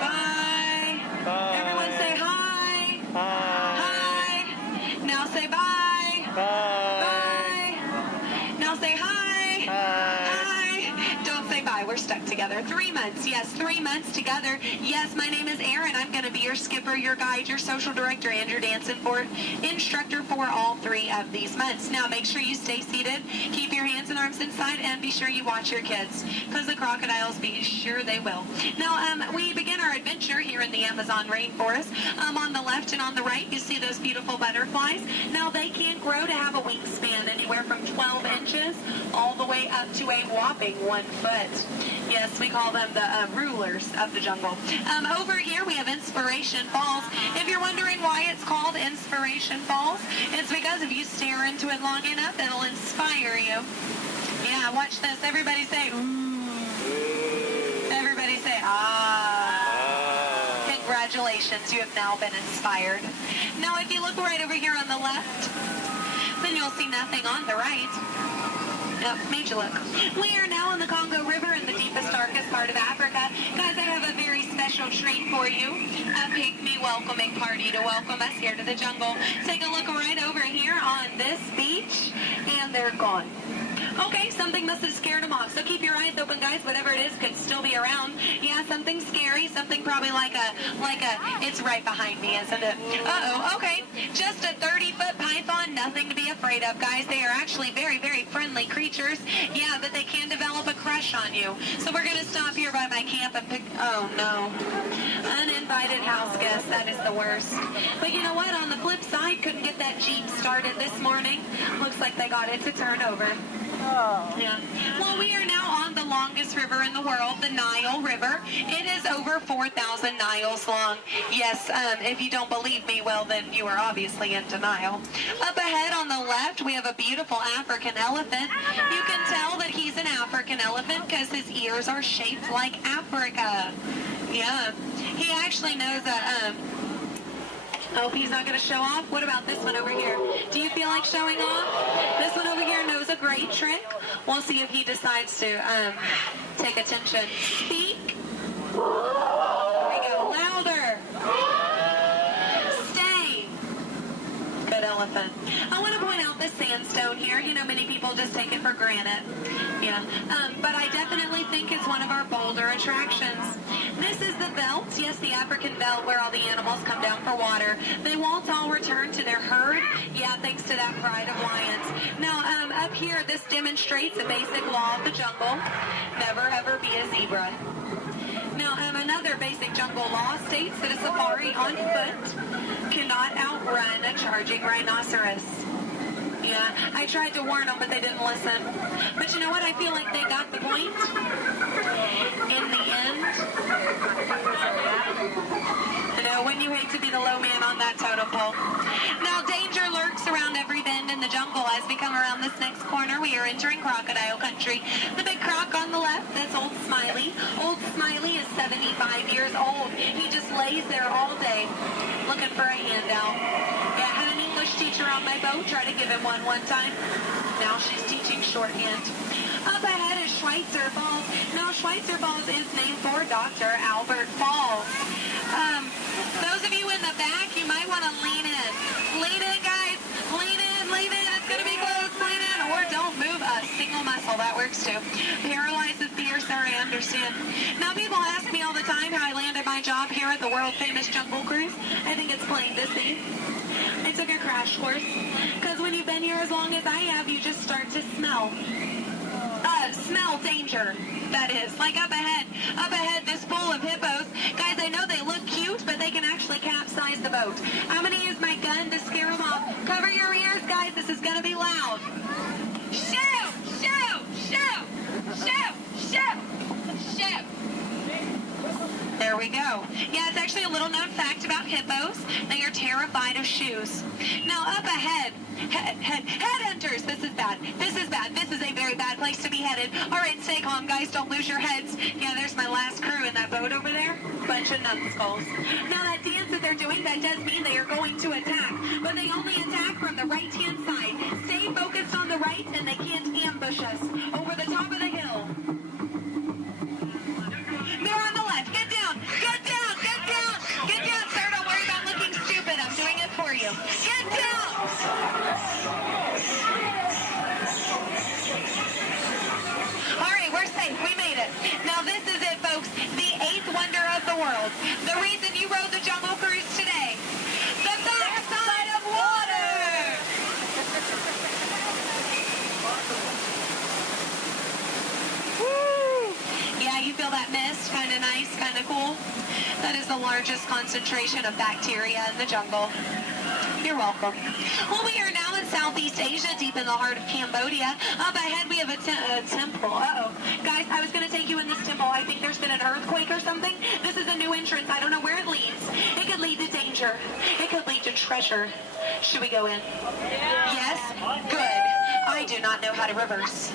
Bye. Bye. Everyone say hi. Hi. Hi. Now say bye. Bye. Bye. Now say hi. Hi. Don't say bye. We're stuck together. 3 months. Yes, 3 months together. Yes, my name is Erin. I'm going to be your skipper, your guide, your social director, and your dance instructor for all 3 of these months. Now, make sure you stay seated, keep your hands and arms inside, and be sure you watch your kids, because the crocodiles, be sure they will. Now, we begin our adventure here in the Amazon rainforest. On the left and on the right, you see those beautiful butterflies. Now, they can grow to have a wingspan anywhere from 12 inches all the way up to a whopping 1 foot. Yes, we call them the rulers of the jungle. Over here, we have Inspiration Falls. If you're wondering why it's called Inspiration Falls, it's because if you stare into it long enough, it'll inspire you. Yeah, watch this. Everybody say, ooh. Everybody say, ah. Congratulations, you have now been inspired. Now, if you look right over here on the left, then you'll see nothing on the right. Yep, made you look. We are now on the Congo River in the deepest, darkest part of Africa. Guys, I have a very special treat for you. A pygmy welcoming party to welcome us here to the jungle. Take a look right over here on this beach, and they're gone. Okay, something must have scared them off. So keep your eyes open, guys. Whatever it is could still be around. Yeah, something scary. Something probably like a, it's right behind me, isn't it? Uh-oh, okay. Just a 30-foot python. Nothing to be afraid of, guys. They are actually very, very friendly creatures. Yeah, but they can develop a crush on you. So we're going to stop here by my camp and pick, oh no. Uninvited house guests. That is the worst. But you know what? On the flip side, couldn't get that Jeep started this morning. Looks like they got it to turn over. Oh. Yeah. Well, we are now on the longest river in the world, the Nile River. It is over 4,000 miles long. Yes, if you don't believe me, well, then you are obviously in denial. Up ahead on the left, we have a beautiful African elephant. You can tell that he's an African elephant because his ears are shaped like Africa. Yeah. He actually knows a, oh, he's not going to show off? What about this one over here? Do you feel like showing off? This one over here knows a great trick. We'll see if he decides to take attention. Speak. There we go. Louder. Stay. Good elephant. I want to point out this sandstone here. You know, many people just take it for granted. Yeah. But I definitely think it's one of our bolder attractions. This is the belt, yes, the African belt where all the animals come down for water. They won't all return to their herd, yeah, thanks to that pride of lions. Now, up here, this demonstrates a basic law of the jungle. Never, ever be a zebra. Now, another basic jungle law states that a safari on foot cannot outrun a charging rhinoceros. Yeah, I tried to warn them, but they didn't listen. But you know what? I feel like they got the point. In the end, you know, when you hate to be the low man on that totem pole. Now, danger lurks around every bend in the jungle. As we come around this next corner, we are entering crocodile country. The big croc on the left, that's Old Smiley. Old Smiley is 75 years old. He just lays there all day looking for a handout. Yeah, I had an English teacher on my boat, try to give him one time. Now she's teaching shorthand. Up ahead is Schweitzer Falls. Now Schweitzer Falls is named for Dr. Albert Falls. Those of you in the back, you might want to lean in. Lean in, guys. Lean in, lean in. It's going to be close. Lean in. Or don't move a single muscle. That works too. Paralyzes fear, sir, I understand. Now people ask me all the time how I landed my job here at the world famous Jungle Cruise. I think it's plain to see. I took a crash course. Because when you've been here as long as I have, you just start to smell. Smell danger, that is. Like up ahead, this pool of hippos. Guys, I know they look cute, but they can actually capsize the boat. I'm going to use my gun to scare them off. Cover your ears, guys. This is going to be loud. Shoot! Shoot! Shoot! Shoot! Shoot! Shoot! There we go. Yeah, it's actually a little known fact about hippos. They are terrified of shoes. Now, up ahead, headhunters. This is bad. This is bad. This is a very bad place to be headed. All right, stay calm, guys. Don't lose your heads. Yeah, there's my last crew in that boat over there. But bunch of numbskulls. Now that dance that they're doing, that does mean they are going to attack, but they only attack from the right-hand side. Stay focused on the right and they can't ambush us. Over the top of the hill. They're on the left. Get down. Get down. Get down. Get down, sir. Don't worry about looking stupid. I'm doing it for you. Get down. All right, we're safe. We made it. Now this is it, folks. The 8th wonder of the world. The reason you rode the Jungle Cruise today. The backside of water. Woo! Yeah, you feel that mist? Kind of nice, kind of cool. That is the largest concentration of bacteria in the jungle. You're welcome. Well, we are now in Southeast Asia, deep in the heart of Cambodia. Up ahead, we have a temple. Uh-oh. Guys, I was going to take you in this temple. I think there's been an earthquake or something. This is a new entrance. I don't know where it leads. It could lead to danger. It could lead to treasure. Should we go in? Yeah. Yes? Good. I do not know how to reverse.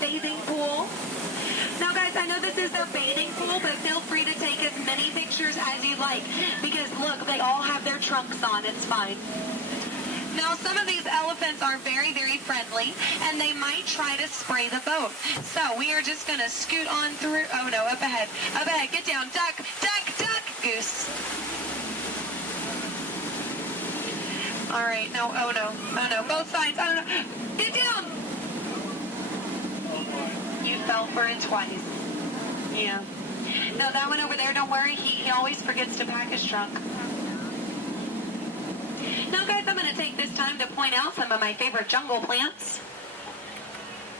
Bathing pool. Now guys, I know this is their bathing pool, but feel free to take as many pictures as you like, because look, they all have their trunks on. It's fine. Now some of these elephants are very, very friendly, and they might try to spray the boat. So we are just going to scoot on through. Oh no, up ahead. Up ahead. Get down. Duck, duck, duck. Goose. All right. No, oh no. Oh no. Both sides. Oh no. Get down. You fell for it twice. Yeah. No, that one over there, don't worry. He always forgets to pack his trunk. Now, guys, I'm going to take this time to point out some of my favorite jungle plants.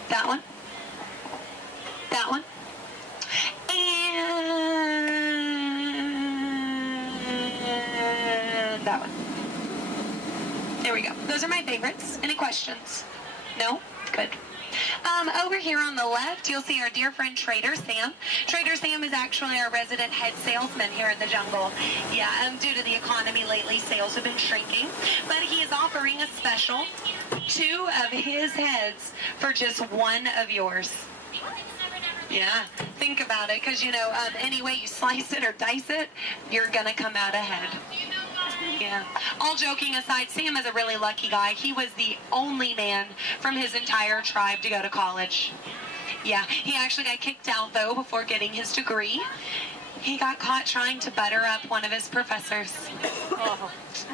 That one. That one. And that one. There we go. Those are my favorites. Any questions? No? Good. Over here on the left, you'll see our dear friend Trader Sam. Trader Sam is actually our resident head salesman here in the jungle. Yeah, due to the economy lately, sales have been shrinking. But he is offering a special, 2 of his heads for just 1 of yours. Yeah, think about it, because, you know, any way you slice it or dice it, you're going to come out ahead. Yeah. All joking aside, Sam is a really lucky guy. He was the only man from his entire tribe to go to college. Yeah, he actually got kicked out, though, before getting his degree. He got caught trying to butter up one of his professors.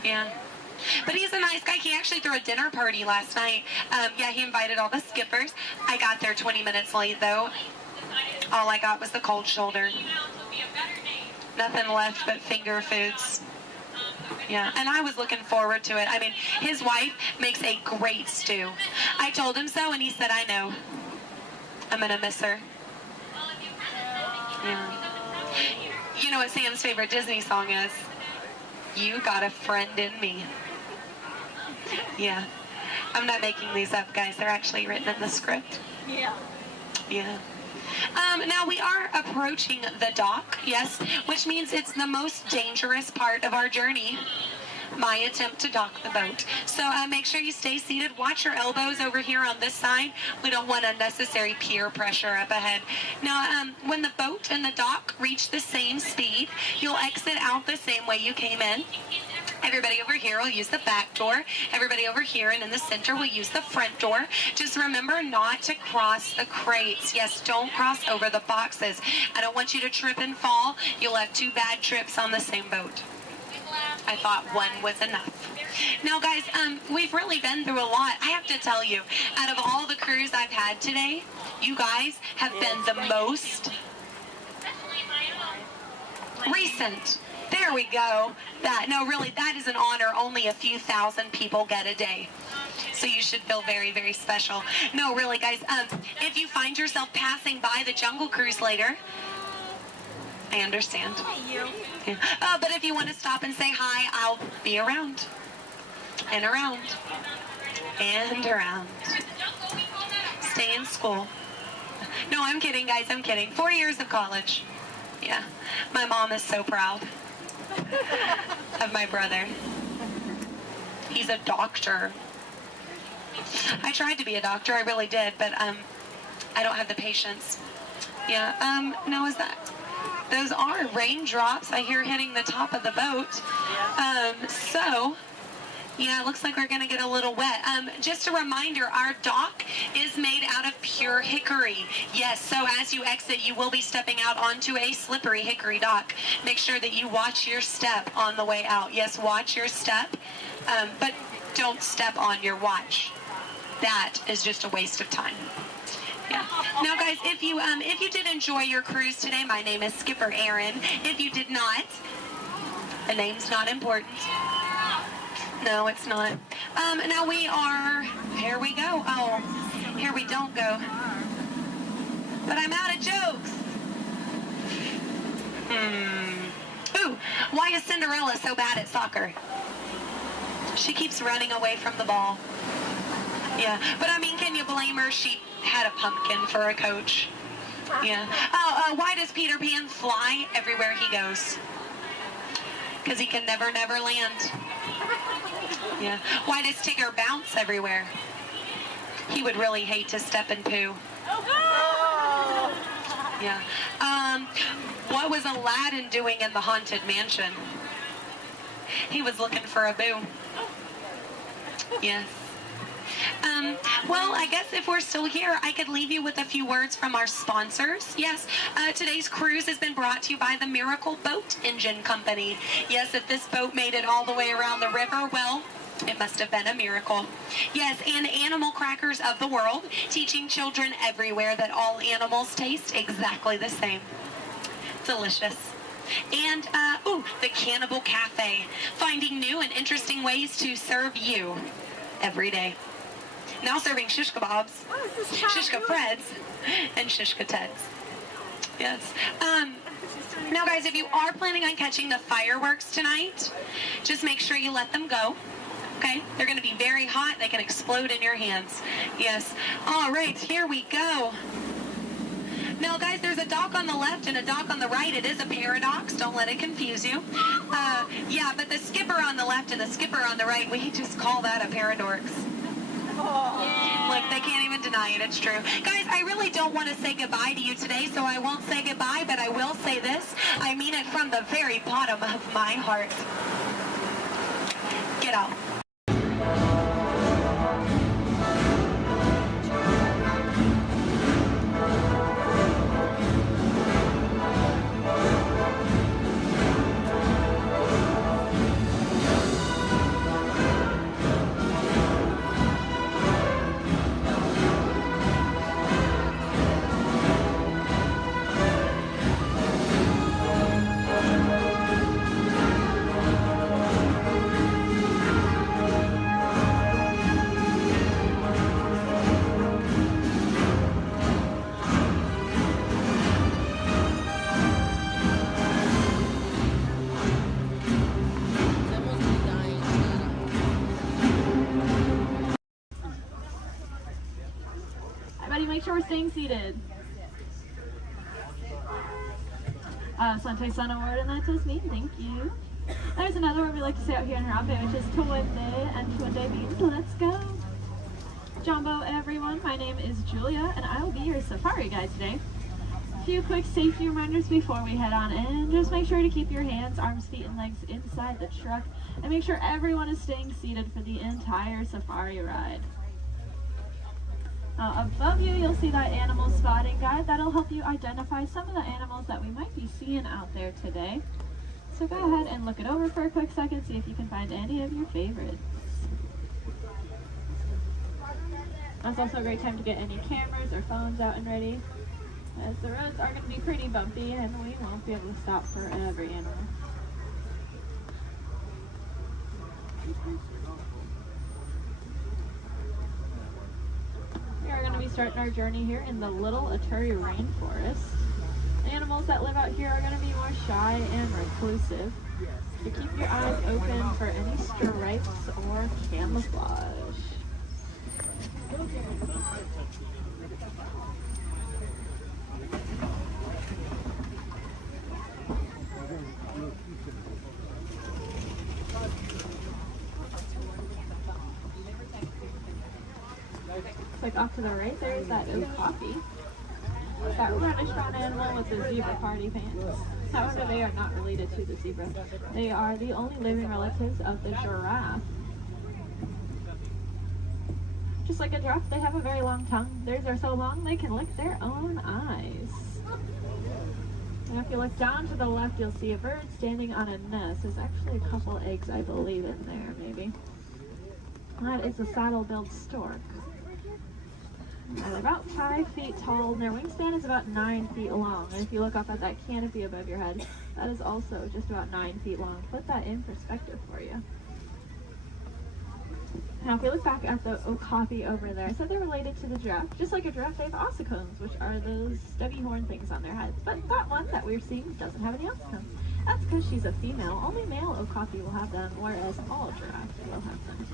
Yeah. But he's a nice guy. He actually threw a dinner party last night. Yeah, he invited all the skippers. I got there 20 minutes late, though. All I got was the cold shoulder. Nothing left but finger foods. Yeah, and I was looking forward to it. I mean, his wife makes a great stew. I told him so, and he said, I know. I'm going to miss her. Yeah. You know what Sam's favorite Disney song is? You Got a Friend in Me. Yeah. I'm not making these up, guys. They're actually written in the script. Yeah. Yeah. Now we are approaching the dock, yes, which means it's the most dangerous part of our journey. My attempt to dock the boat. So make sure you stay seated. Watch your elbows over here on this side. We don't want unnecessary peer pressure up ahead. Now, when the boat and the dock reach the same speed, you'll exit out the same way you came in. Everybody over here will use the back door. Everybody over here and in the center will use the front door. Just remember not to cross the crates. Yes, don't cross over the boxes. I don't want you to trip and fall. You'll have 2 bad trips on the same boat. I thought one was enough. Now guys, we've really been through a lot. I have to tell you, out of all the crews I've had today, you guys have been the most recent. There we go. No, really, that is an honor only a few thousand people get a day. So you should feel very, very special. No, really, guys, if you find yourself passing by the Jungle Cruise later, I understand. Yeah. But if you want to stop and say hi, I'll be around. And around. And around. Stay in school. No, I'm kidding, guys, I'm kidding. 4 years of college. Yeah. My mom is so proud of my brother. He's a doctor. I tried to be a doctor, I really did, but I don't have the patience. Yeah, no, is that... Those are raindrops I hear hitting the top of the boat. So, yeah, it looks like we're going to get a little wet. Just a reminder, our dock is made out of pure hickory. Yes, so as you exit, you will be stepping out onto a slippery hickory dock. Make sure that you watch your step on the way out. Yes, watch your step, but don't step on your watch. That is just a waste of time. Yeah. Now, guys, if you did enjoy your cruise today, my name is Skipper Aaron. If you did not, the name's not important. No, it's not. Now we are, here we go. Oh, here we don't go. But I'm out of jokes. Ooh, why is Cinderella so bad at soccer? She keeps running away from the ball. Yeah, but I mean, can you blame her? She had a pumpkin for a coach. Yeah. Oh, why does Peter Pan fly everywhere he goes? Because he can never land. Yeah. Why does Tigger bounce everywhere? He would really hate to step in poo. Yeah. What was Aladdin doing in the Haunted Mansion? He was looking for a boo. Yes. Well, I guess if we're still here, I could leave you with a few words from our sponsors. Yes, today's cruise has been brought to you by the Miracle Boat Engine Company. Yes, if this boat made it all the way around the river, well, it must have been a miracle. Yes, and Animal Crackers of the World, teaching children everywhere that all animals taste exactly the same. Delicious. And, the Cannibal Cafe, finding new and interesting ways to serve you every day. Now serving shish kebabs, shish freds, and shish teds. Yes. Now, guys, if you are planning on catching the fireworks tonight, just make sure you let them go. Okay? They're going to be very hot. They can explode in your hands. Yes. All right, here we go. Now, guys, there's a dock on the left and a dock on the right. It is a paradox. Don't let it confuse you. Yeah, but the skipper on the left and the skipper on the right, we just call that a paradorx. Look, they can't even deny it. It's true. Guys, I really don't want to say goodbye to you today, so I won't say goodbye, but I will say this. I mean it from the very bottom of my heart. Get out. Everybody make sure we're staying seated. Sante Sun Award, and that says me. Thank you. There's another word we like to say out here in Harambe, which is Tuwende, and Tuwende means let's go. Jumbo, everyone. My name is Julia, and I will be your safari guide today. A few quick safety reminders before we head on in. Just make sure to keep your hands, arms, feet, and legs inside the truck, and make sure everyone is staying seated for the entire safari ride. Now, above you, you'll see that animal spotting guide. That'll help you identify some of the animals that we might be seeing out there today. So go ahead and look it over for a quick second, see if you can find any of your favorites. That's also a great time to get any cameras or phones out and ready, as the roads are going to be pretty bumpy and we won't be able to stop for every animal. We are going to be starting our journey here in the Little Aturi Rainforest. Animals that live out here are going to be more shy and reclusive. So keep your eyes open for any stripes or camouflage. Like off to the right, there's that okapi. That reddish brown animal with the zebra party pants. However, they are not related to the zebra. They are the only living relatives of the giraffe. Just like a giraffe, they have a very long tongue. Theirs are so long they can lick their own eyes. And if you look down to the left, you'll see a bird standing on a nest. There's actually a couple eggs, I believe, in there, maybe. That is a saddle-billed stork. They're about 5 feet tall, and their wingspan is about 9 feet long. And if you look up at that canopy above your head, that is also just about 9 feet long. Put that in perspective for you. Now, if we look back at the okapi over there, I said they're related to the giraffe. Just like a giraffe, they have ossicones, which are those stubby horn things on their heads. But that one that we're seeing doesn't have any ossicones. That's because she's a female. Only male okapi will have them, whereas all giraffes will have them.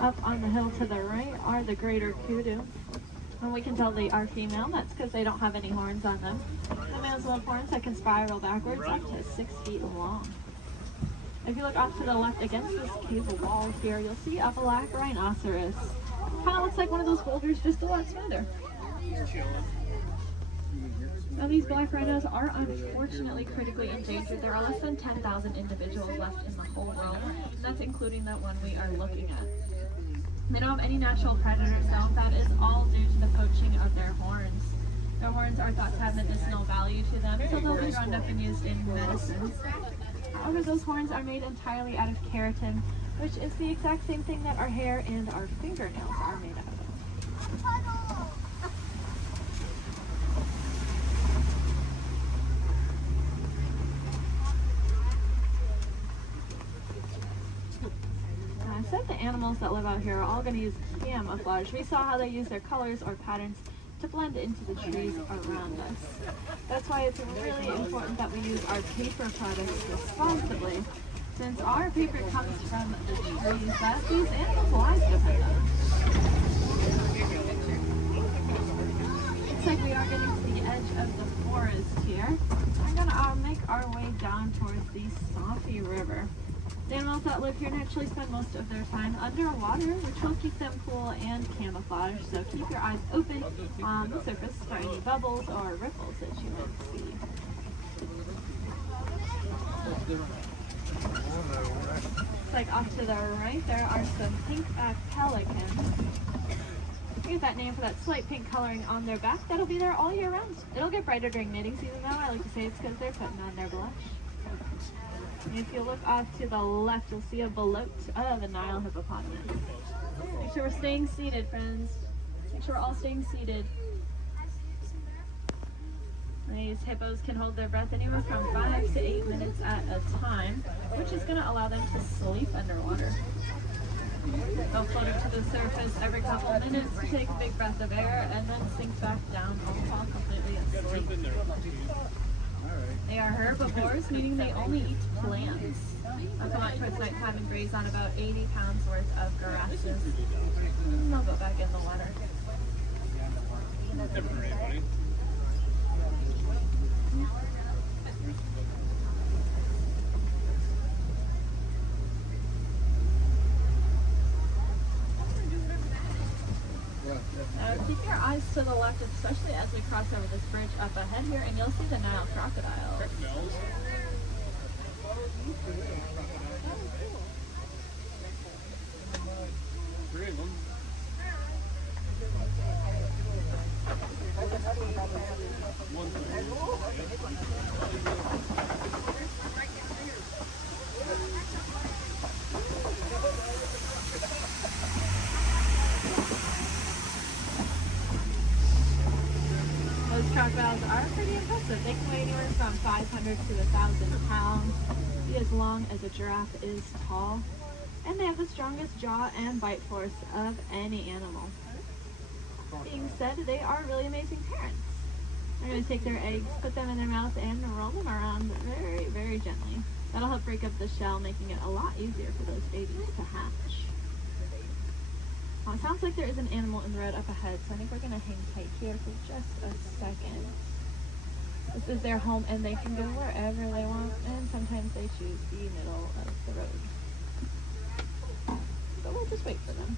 Up on the hill to the right are the greater kudu. And we can tell they are female. That's because they don't have any horns on them. The males will have horns that can spiral backwards up to 6 feet long. If you look off to the left against this cable wall here, you'll see a black rhinoceros. Kind of looks like one of those boulders, just a lot smoother. Now, these black rhinos are unfortunately critically endangered. There are less than 10,000 individuals left in the whole world, and that's including that one we are looking at. They don't have any natural predators, though. That is all due to the poaching of their horns. Their horns are thought to have medicinal value to them, so they'll be ground up and used in medicines. However, those horns are made entirely out of keratin, which is the exact same thing that our hair and our fingernails are made out of. I said the animals that live out here are all going to use camouflage. We saw how they use their colors or patterns to blend into the trees around us. That's why it's really important that we use our paper products responsibly, since our paper comes from the trees that these animals' lives depend on. Looks like we are getting to the edge of the forest here. We're going to make our way down towards the Safi River. The animals that live here naturally spend most of their time underwater, which will keep them cool and camouflage, so keep your eyes open on the surface for any bubbles or ripples that you might see. Looks like off to the right there are some pink-backed pelicans. We get that name for that slight pink coloring on their back. That'll be there all year round. It'll get brighter during mating season, though. I like to say it's because they're putting on their blush. And if you look off to the left, you'll see a belote of a Nile hippopotamus. Make sure we're staying seated, friends. Make sure we're all staying seated. These hippos can hold their breath anywhere from 5 to 8 minutes at a time, which is going to allow them to sleep underwater. They'll float up to the surface every couple of minutes to take a big breath of air and then sink back down and fall completely asleep. They are herbivores, meaning they only eat plants. They'll come out towards nighttime and graze on about 80 pounds worth of grasses. And they'll go back in the water. Keep your eyes to the left, especially as we cross over this bridge up ahead here, and you'll see the Nile crocodile. Three of them. Those crocodiles are pretty impressive. They can weigh anywhere from 500 to 1,000 pounds, be as long as a giraffe is tall, and they have the strongest jaw and bite force of any animal. Being said, they are really amazing parents. They're going to take their eggs, put them in their mouth, and roll them around very, very gently. That'll help break up the shell, making it a lot easier for those babies to hatch. It sounds like there is an animal in the road up ahead, so I think we're going to hang tight here for just a second. This is their home, and they can go wherever they want, and sometimes they choose the middle of the road. So we'll just wait for them.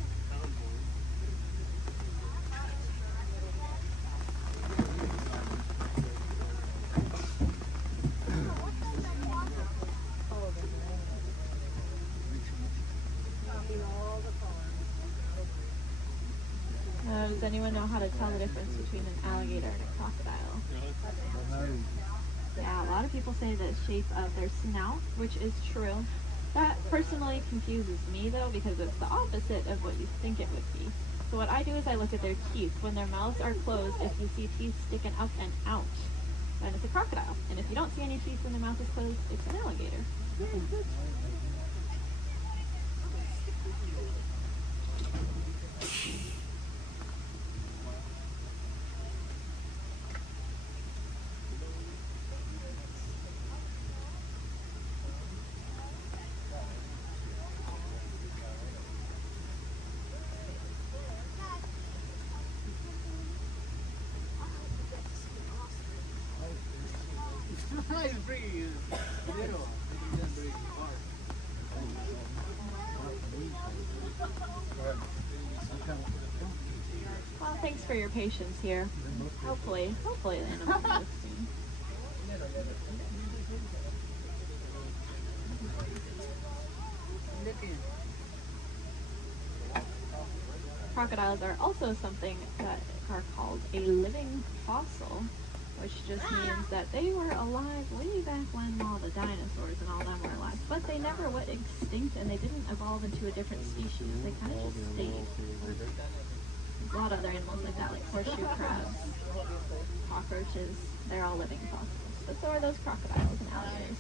Does anyone know how to tell the difference between an alligator and a crocodile? Yeah, a lot of people say the shape of their snout, which is true. That personally confuses me though, because it's the opposite of what you think it would be. So what I do is I look at their teeth. When their mouths are closed, if you see teeth sticking up and out, then it's a crocodile. And if you don't see any teeth when their mouth is closed, it's an alligator. Well, thanks for your patience here. Hopefully the animal will soon. Crocodiles are also something that are called a living fossil, which just means that they were alive way back when all the dinosaurs and all them were alive. But they never went extinct, and they didn't evolve into a different species. They kind of just stayed. There's a lot of other animals like that, like horseshoe crabs, cockroaches. They're all living fossils. But so are those crocodiles and alligators.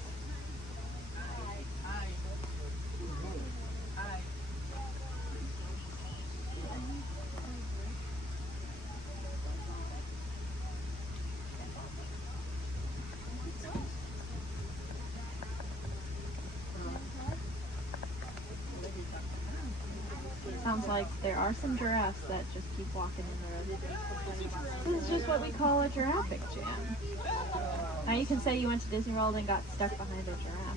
Sounds like there are some giraffes that just keep walking in the road. This is just what we call a giraffic jam. Now you can say you went to Disney World and got stuck behind a giraffe.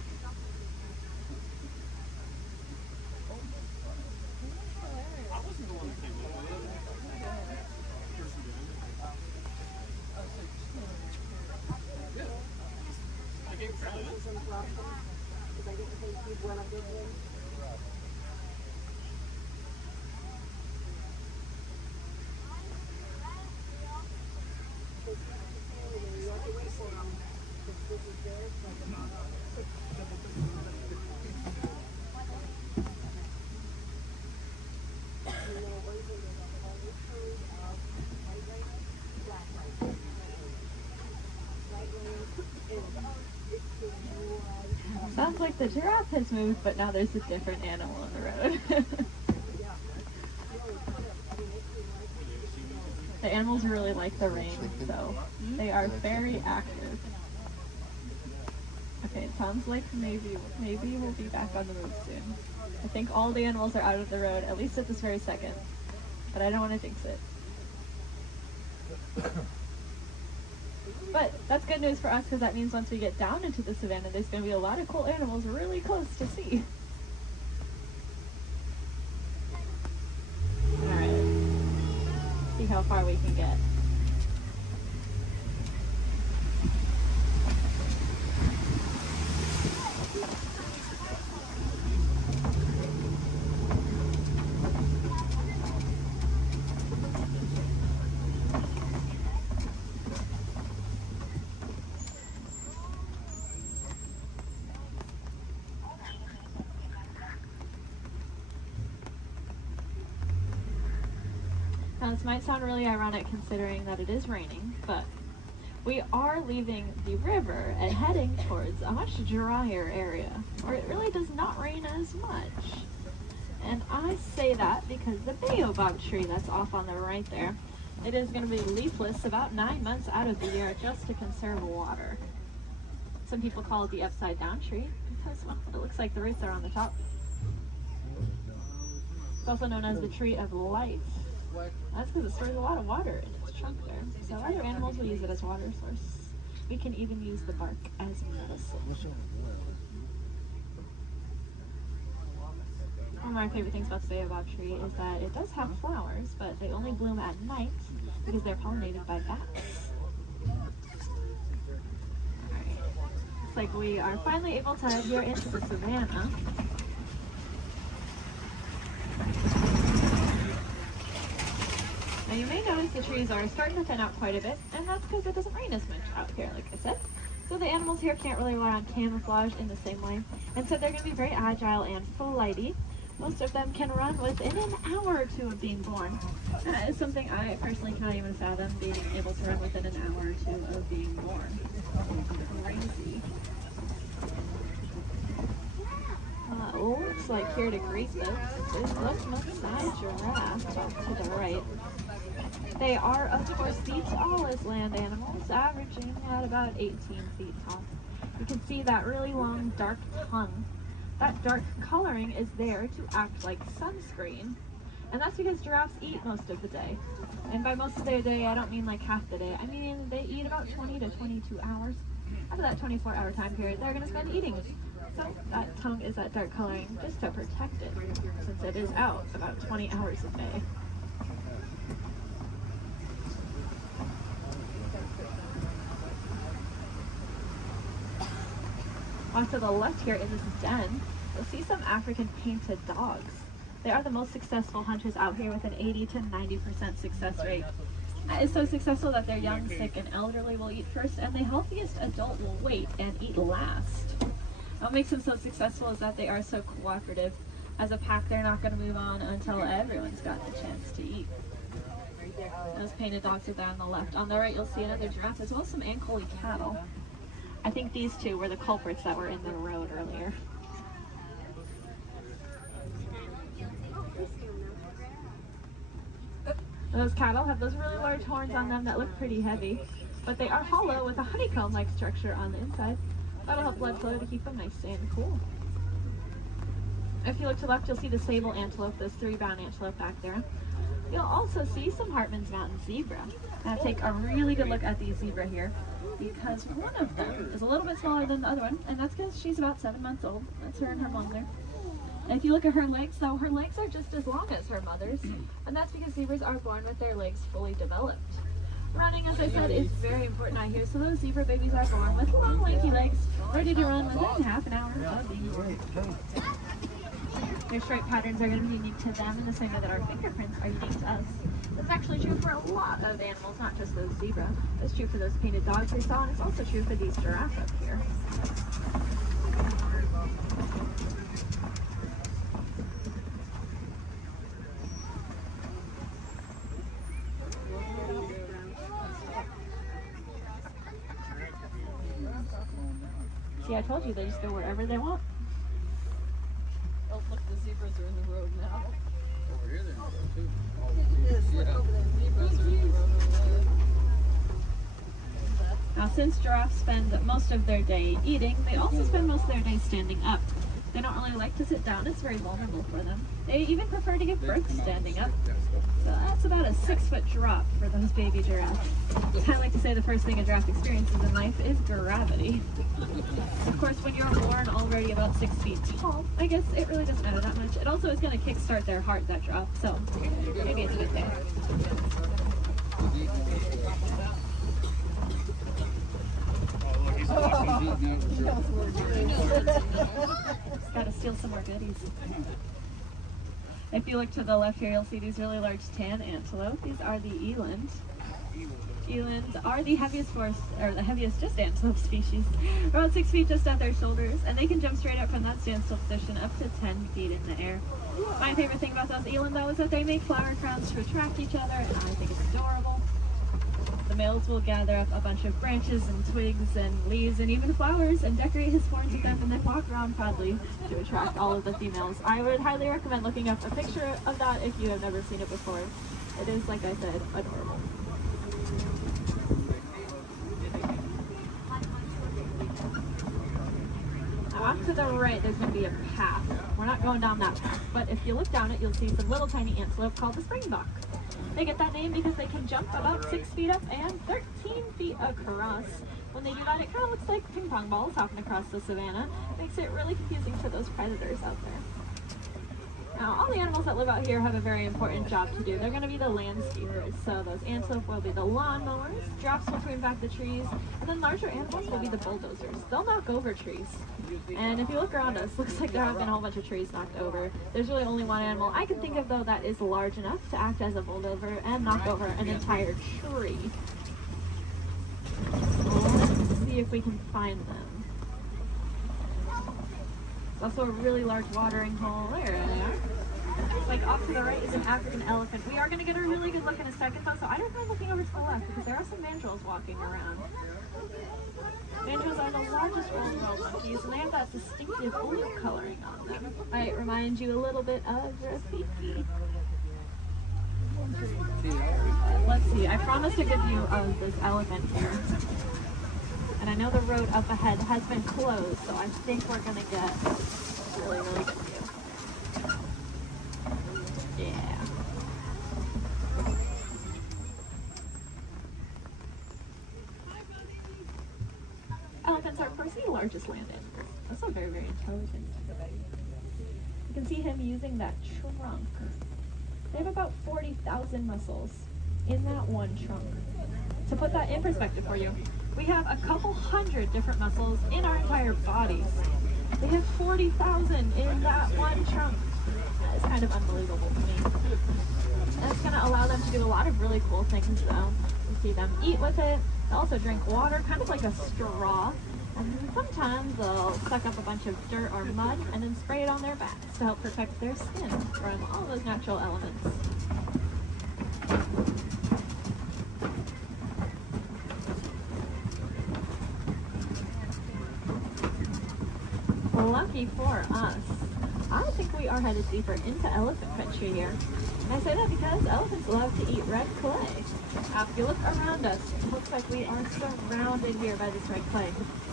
Sounds like the giraffe has moved, but now there's a different animal on the road. The animals really like the rain, so they are very active. Okay, it sounds like maybe we'll be back on the move soon. I think all the animals are out of the road, at least at this very second. But I don't want to jinx it. But that's good news for us, because that means once we get down into the savannah, there's going to be a lot of cool animals really close to see. Alright. See how far we can get. Now this might sound really ironic considering that it is raining, but we are leaving the river and heading towards a much drier area, where it really does not rain as much. And I say that because the baobab tree that's off on the right there, it is going to be leafless about 9 months out of the year just to conserve water. Some people call it the upside down tree because, well, it looks like the roots are on the top. It's also known as the tree of life. That's because it stores a lot of water in its trunk there. So other animals will use it as water source. We can even use the bark as medicine. One of my favorite things about the baobab tree is that it does have flowers, but they only bloom at night because they're pollinated by bats. Alright, looks like we are finally able to head here into the savannah. Now you may notice the trees are starting to thin out quite a bit, and that's because it doesn't rain as much out here, like I said. So the animals here can't really rely on camouflage in the same way, and so they're going to be very agile and flighty. Most of them can run within an hour or two of being born. That is something I personally cannot even fathom, being able to run within an hour or two of being born. Crazy. Looks like here to greet us is the Maasai giraffe off to the right. They are, of course, the tallest land animals, averaging at about 18 feet tall. You can see that really long, dark tongue. That dark coloring is there to act like sunscreen. And that's because giraffes eat most of the day. And by most of their day, I don't mean like half the day. I mean they eat about 20 to 22 hours. After that 24-hour time period, they're going to spend eating. So that tongue is that dark coloring just to protect it, since it is out about 20 hours a day. Off to the left here in this den, you'll see some African painted dogs. They are the most successful hunters out here with an 80 to 90% success rate. That is so successful that their young, sick, and elderly will eat first, and the healthiest adult will wait and eat last. What makes them so successful is that they are so cooperative. As a pack, they're not going to move on until everyone's got the chance to eat. Those painted dogs are there on the left. On the right, you'll see another giraffe as well as some Ankole cattle. I think these two were the culprits that were in the road earlier. Those cattle have those really large horns on them that look pretty heavy, but they are hollow with a honeycomb-like structure on the inside. That'll help blood flow to keep them nice and cool. If you look to the left, you'll see the sable antelope, those 3 brown antelope back there. You'll also see some Hartman's Mountain zebra. Now take a really good look at these zebra here, because one of them is a little bit smaller than the other one, and that's because she's about 7 months old. That's her and her mom there. And if you look at her legs, though, her legs are just as long as her mother's, and that's because zebras are born with their legs fully developed. Running, as I said, is very important out here, so those zebra babies are born with long, lanky legs, ready to run within half an hour of being born. Their stripe patterns are going to be unique to them in the same way that our fingerprints are unique to us. That's actually true for a lot of animals, not just those zebra. That's true for those painted dogs we saw, and it's also true for these giraffes up here. See, I told you they just go wherever they want. Oh, look, the zebras are in the road now. Over here they're in the road too. Now, since giraffes spend most of their day eating, they also spend most of their day standing up. They don't really like to sit down. It's very vulnerable for them. They even prefer to give birth standing up. So that's about a 6-foot drop for those baby giraffes. I like to say the first thing a giraffe experiences in life is gravity. Of course, when you're born already about 6 feet tall, I guess it really doesn't matter that much. It also is going to kickstart their heart, that drop, so maybe it's a good thing. Just gotta steal some more goodies. If you look to the left here, you'll see these really large tan antelope. These are the eland. Elands are the heaviest just antelope species. About 6 feet just at their shoulders, and they can jump straight up from that standstill position up to 10 feet in the air. My favorite thing about those eland, though, is that they make flower crowns to attract each other, and I think it's adorable. The males will gather up a bunch of branches and twigs and leaves and even flowers and decorate his horns with them and then walk around proudly to attract all of the females. I would highly recommend looking up a picture of that if you have never seen it before. It is, like I said, adorable. Now off to the right, there's going to be a path. We're not going down that path, but if you look down it, you'll see some little tiny antelope called the springbok. They get that name because they can jump about 6 feet up and 13 feet across. When they do that, it kind of looks like ping pong balls hopping across the savannah. Makes it really confusing to those predators out there. Now, all the animals that live out here have a very important job to do. They're going to be the landscapers. So those antelope will be the lawnmowers, giraffes will prune back the trees, and then larger animals will be the bulldozers. They'll knock over trees. And if you look around us, looks like there have been a whole bunch of trees knocked over. There's really only one animal I can think of, though, that is large enough to act as a bulldozer and knock over an entire tree. Let's see if we can find them. There's also a really large watering hole. There they are. Like off to the right is an African elephant. We are going to get a really good look in a second, though, so I don't mind looking over to the left because there are some mandrills walking around. Mandrills are the largest old world monkeys, and they have that distinctive blue coloring on them. Might remind you a little bit of Rafiki. Let's see, I promised to give you this elephant here. And I know the road up ahead has been closed, so I think we're going to get a really, really good view. Yeah. Elephants are, of course, the largest land animals. Also very, very intelligent. You can see him using that trunk. They have about 40,000 muscles in that one trunk. To put that in perspective for you, we have a couple hundred different muscles in our entire bodies. They have 40,000 in that one trunk. That is kind of unbelievable to me. And it's going to allow them to do a lot of really cool things, though. You see them eat with it. They also drink water, kind of like a straw. And sometimes they'll suck up a bunch of dirt or mud and then spray it on their backs to help protect their skin from all those natural elements. Lucky for us, I think we are headed deeper into elephant country here. And I say that because elephants love to eat red clay. Now, if you look around us, it looks like we are surrounded here by this red clay.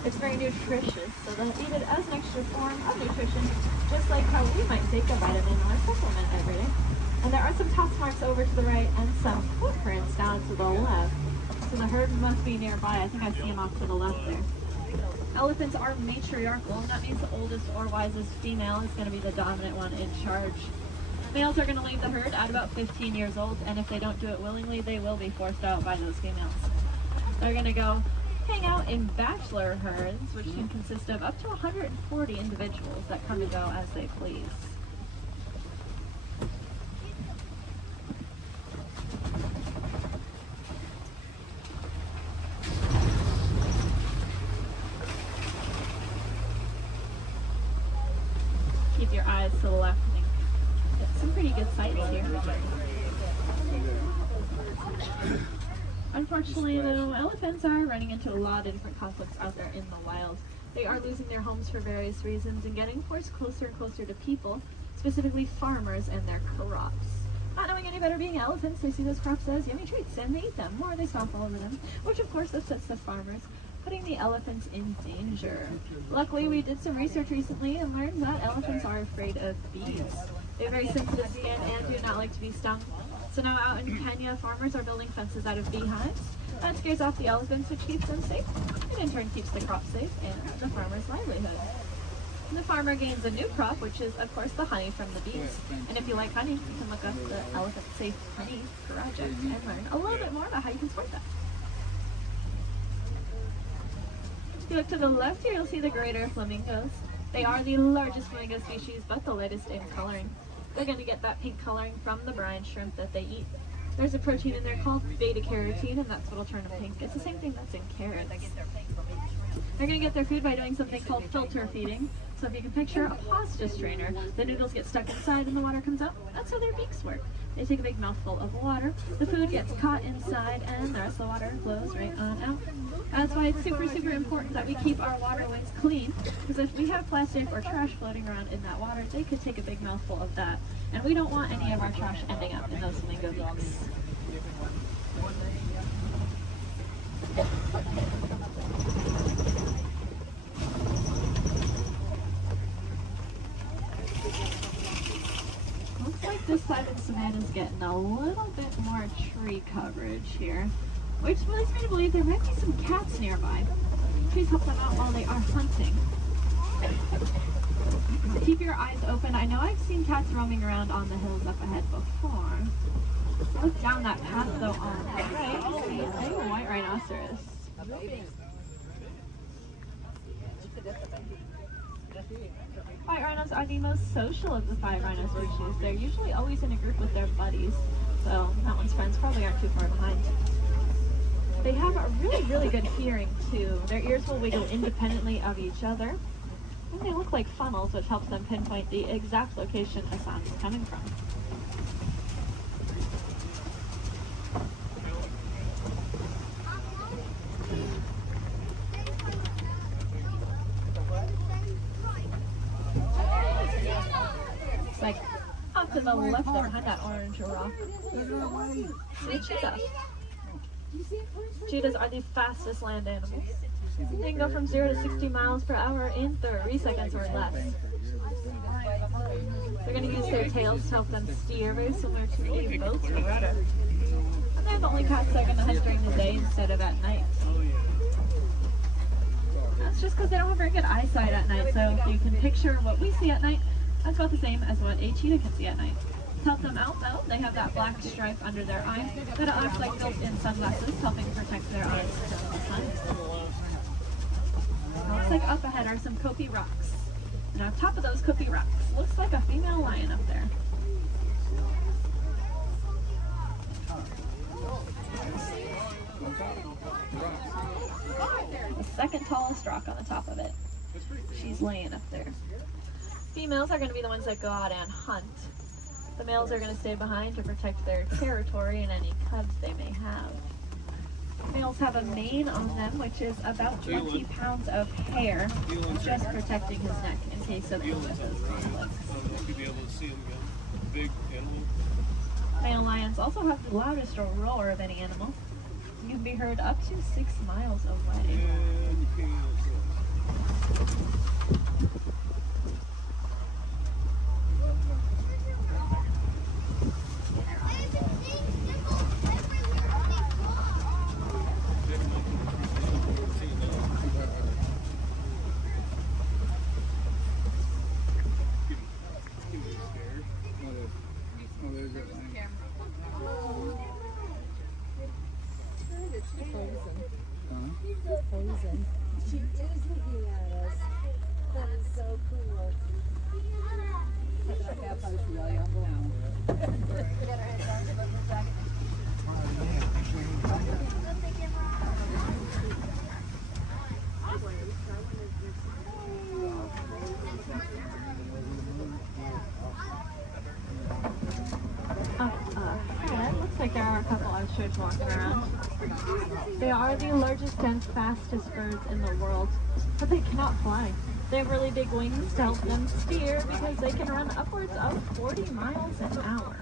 It's very nutritious, so they'll eat it as an extra form of nutrition, just like how we might take a vitamin or a supplement every day. And there are some tusk marks over to the right and some footprints down to the left. So the herd must be nearby. I think I see them off to the left there. Elephants are matriarchal, and that means the oldest or wisest female is going to be the dominant one in charge. Males are going to leave the herd at about 15 years old, and if they don't do it willingly, they will be forced out by those females. They're going to go hang out in bachelor herds, which can consist of up to 140 individuals that come and go as they please. Keep your eyes to the left and get some pretty good sights here. Unfortunately, though, elephants are running into a lot of different conflicts out there in the wild. They are losing their homes for various reasons and getting forced closer and closer to people, specifically farmers and their crops. Not knowing any better being elephants, they see those crops as yummy treats and they eat them, or they stomp all over them, which of course upsets the farmers. putting the elephants in danger. Luckily, we did some research recently and learned that elephants are afraid of bees. They're very sensitive skin and do not like to be stung. So now out in Kenya, farmers are building fences out of beehives. That scares off the elephants, which keeps them safe, and in turn keeps the crop safe and the farmer's livelihood. And the farmer gains a new crop, which is, of course, the honey from the bees. And if you like honey, you can look up the Elephant Safe Honey Project and learn a little bit more about how you can support that. If you look to the left here, you'll see the greater flamingos. They are the largest flamingo species, but the lightest in coloring. They're going to get that pink coloring from the brine shrimp that they eat. There's a protein in there called beta-carotene, and that's what'll turn them pink. It's the same thing that's in carrots. They're going to get their food by doing something called filter feeding. So if you can picture a pasta strainer, the noodles get stuck inside and the water comes out. That's how their beaks work. They take a big mouthful of water, the food gets caught inside, and the rest of the water flows right on out. That's why it's super, super important that we keep our waterways clean, because if we have plastic or trash floating around in that water, they could take a big mouthful of that. And we don't want any of our trash ending up in those flamingo beaks. Looks like this side of the savannah is getting a little bit more tree coverage here, which leads me to believe there might be some cats nearby. Please help them out while they are hunting. Keep your eyes open. I know I've seen cats roaming around on the hills up ahead before. Look down that path though on the right. You see a white rhinoceros. White rhinos are the most social of the 5 rhino species. They're usually always in a group with their buddies, so that one's friends probably aren't too far behind. They have a really, really good hearing too. Their ears will wiggle independently of each other, and they look like funnels, which helps them pinpoint the exact location a sound is coming from. Like up to the left behind that orange rock. See cheetah. Cheetahs are the fastest land animals. They can go from 0 to 60 miles per hour in 3 seconds or less. They're going to use their tails to help them steer, very similar to a boat's rudder. And they're the only cats that are going to hunt during the day instead of at night. That's just because they don't have very good eyesight at night, so if you can picture what we see at night, that's about the same as what a cheetah can see at night. To help them out though, they have that black stripe under their eye that acts like built-in sunglasses, helping protect their eyes from the sun. Looks like up ahead are some Kopi rocks. And on top of those Kopi rocks, looks like a female lion up there. The second tallest rock on the top of it. She's laying up there. Females are going to be the ones that go out and hunt. The males are going to stay behind to protect their territory and any cubs they may have. Males have a mane on them, which is about 20 pounds of hair, just protecting his neck in case of any of those conflicts. Male lions also have the loudest roar of any animal. You can be heard up to 6 miles away. She is looking at us. That is so cool. Looks like there are a couple ostriches walking around. They are the largest and fastest birds in the world, but they cannot fly. They have really big wings to help them steer because they can run upwards of 40 miles an hour.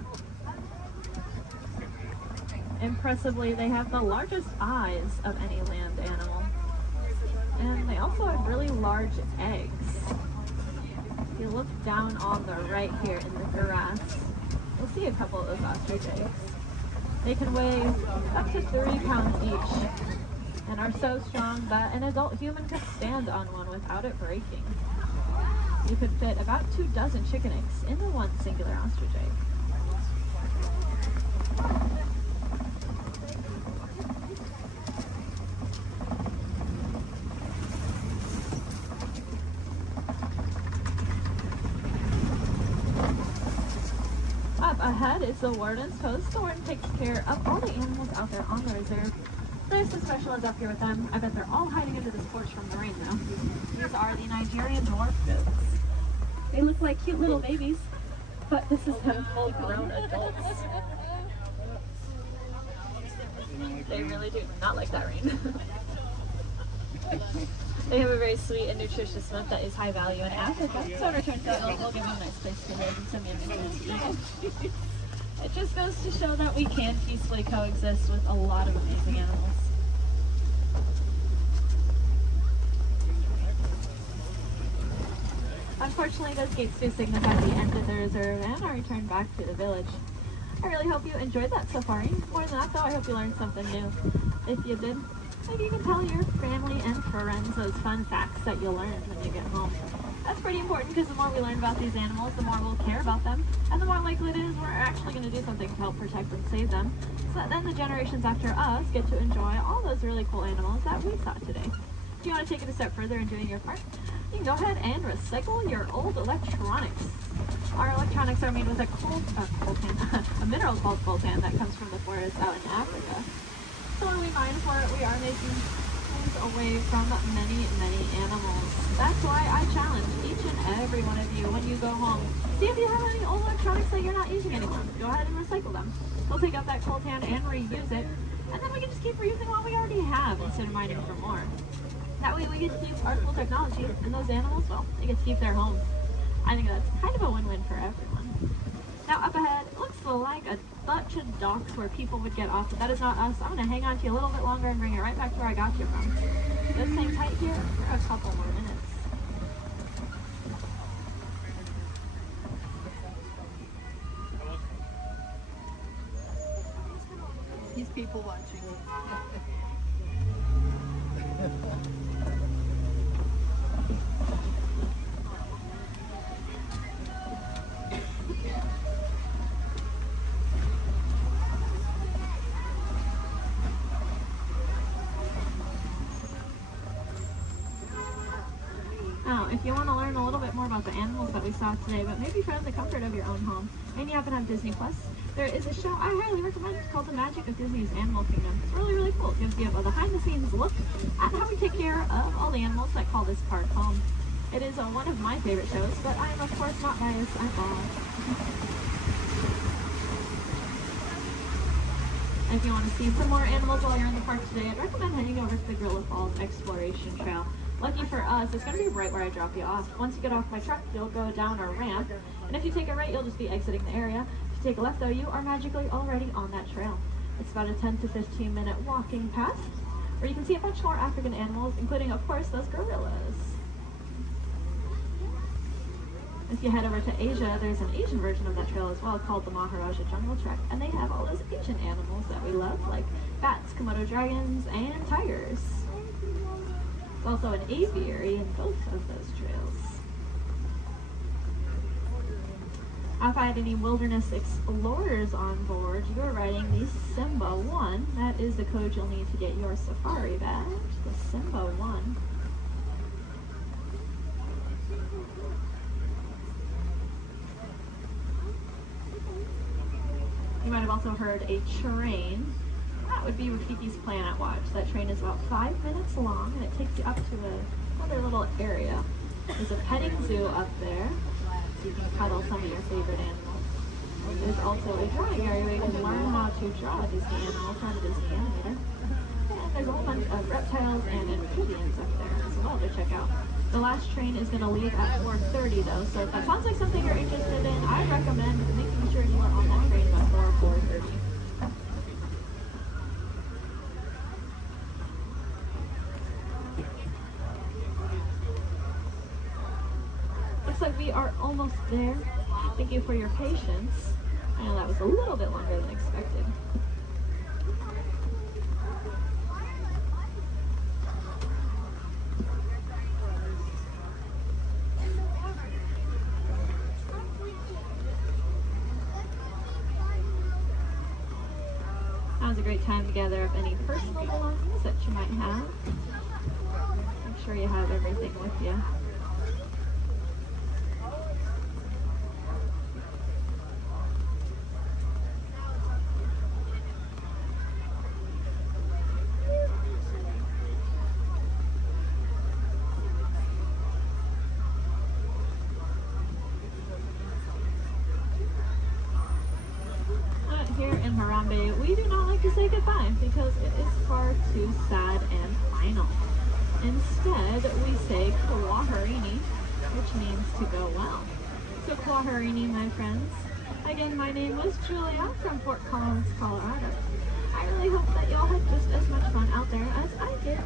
Impressively, they have the largest eyes of any land animal. And they also have really large eggs. If you look down on the right here in the grass, you'll see a couple of those ostrich eggs. They can weigh up to 3 pounds each and are so strong that an adult human could stand on one without it breaking. You could fit about 24 chicken eggs into one singular ostrich egg. Up ahead is the warden's post. The warden takes care of all the animals out there on the reserve. There's some special ones up here with them. I bet they're all hiding under this porch from the rain now. These are the Nigerian dwarf goats. They look like cute little babies, but this is them full-grown adults. They really do not like that rain. They have a very sweet and nutritious milk that is high value in Africa, so in return for it, we'll give them a nice place to live and some ammunition to eat. It just goes to show that we can peacefully coexist with a lot of amazing animals. Unfortunately, those gates do signify the end of the reserve and our return back to the village. I really hope you enjoyed that safari. More than that, though, I hope you learned something new. If you did, maybe you can tell your family and friends those fun facts that you learned when you get home. That's pretty important because the more we learn about these animals, the more we'll care about them, and the more likely it is we're actually going to do something to help protect and save them, so that then the generations after us get to enjoy all those really cool animals that we saw today. If you want to take it a step further in doing your part, you can go ahead and recycle your old electronics. Our electronics are made with a mineral called coltan that comes from the forest out in Africa. So when we mine for it, we are making things away from many, many animals. That's why I challenge each and every one of you when you go home. See if you have any old electronics that you're not using anymore. Go ahead and recycle them. We'll take out that coltan and reuse it, and then we can just keep reusing what we already have instead of mining for more. That way we get to use our cool technology, and those animals, well, they get to keep their homes. I think that's kind of a win-win for everyone. Now up ahead, it looks like a bunch of docks where people would get off, but that is not us. I'm going to hang on to you a little bit longer and bring it right back to where I got you from. Just hang tight here for a couple more minutes. These people watching. Now, if you want to learn a little bit more about the animals that we saw today, but maybe from the comfort of your own home, and you happen to have Disney Plus, there is a show I highly recommend. It's called The Magic of Disney's Animal Kingdom. It's really, really cool. It gives you a behind-the-scenes look at how we take care of all the animals that call this park home. It is one of my favorite shows, but I am, of course, not biased. I'm all. If you want to see some more animals while you're in the park today, I'd recommend heading over to the Gorilla Falls Exploration Trail. Lucky for us, it's going to be right where I drop you off. Once you get off my truck, you'll go down a ramp, and if you take a right, you'll just be exiting the area. If you take a left, though, you are magically already on that trail. It's about a 10 to 15 minute walking path, where you can see a bunch more African animals, including, of course, those gorillas. If you head over to Asia, there's an Asian version of that trail as well called the Maharaja Jungle Trek, and they have all those Asian animals that we love, like bats, Komodo dragons, and tigers. There's also an aviary in both of those trails. If I had any wilderness explorers on board, you are riding the Simba 1. That is the code you'll need to get your safari badge, the Simba 1. You might have also heard a train. That would be Rafiki's Planet Watch. That train is about 5 minutes long, and it takes you up to another little area. There's a petting zoo up there, so you can cuddle some of your favorite animals. There's also a drawing area where you can learn how to draw a Disney animal from a Disney animator. And there's a whole bunch of reptiles and amphibians up there as well to check out. The last train is going to leave at 4:30 though, so if that sounds like something you're interested in, I recommend making sure you are on that train before 4:30. like we are almost there. Thank you for your patience. I know that was a little bit longer than expected. Now's a great time to gather up any personal belongings that you might have. Make sure you have everything with you. Here in Harambe, we do not like to say goodbye because it is far too sad and final. Instead, we say Kwaherini, which means to go well. So Kwaherini, my friends. Again, my name was Julia from Fort Collins, Colorado. I really hope that y'all had just as much fun out there as I did.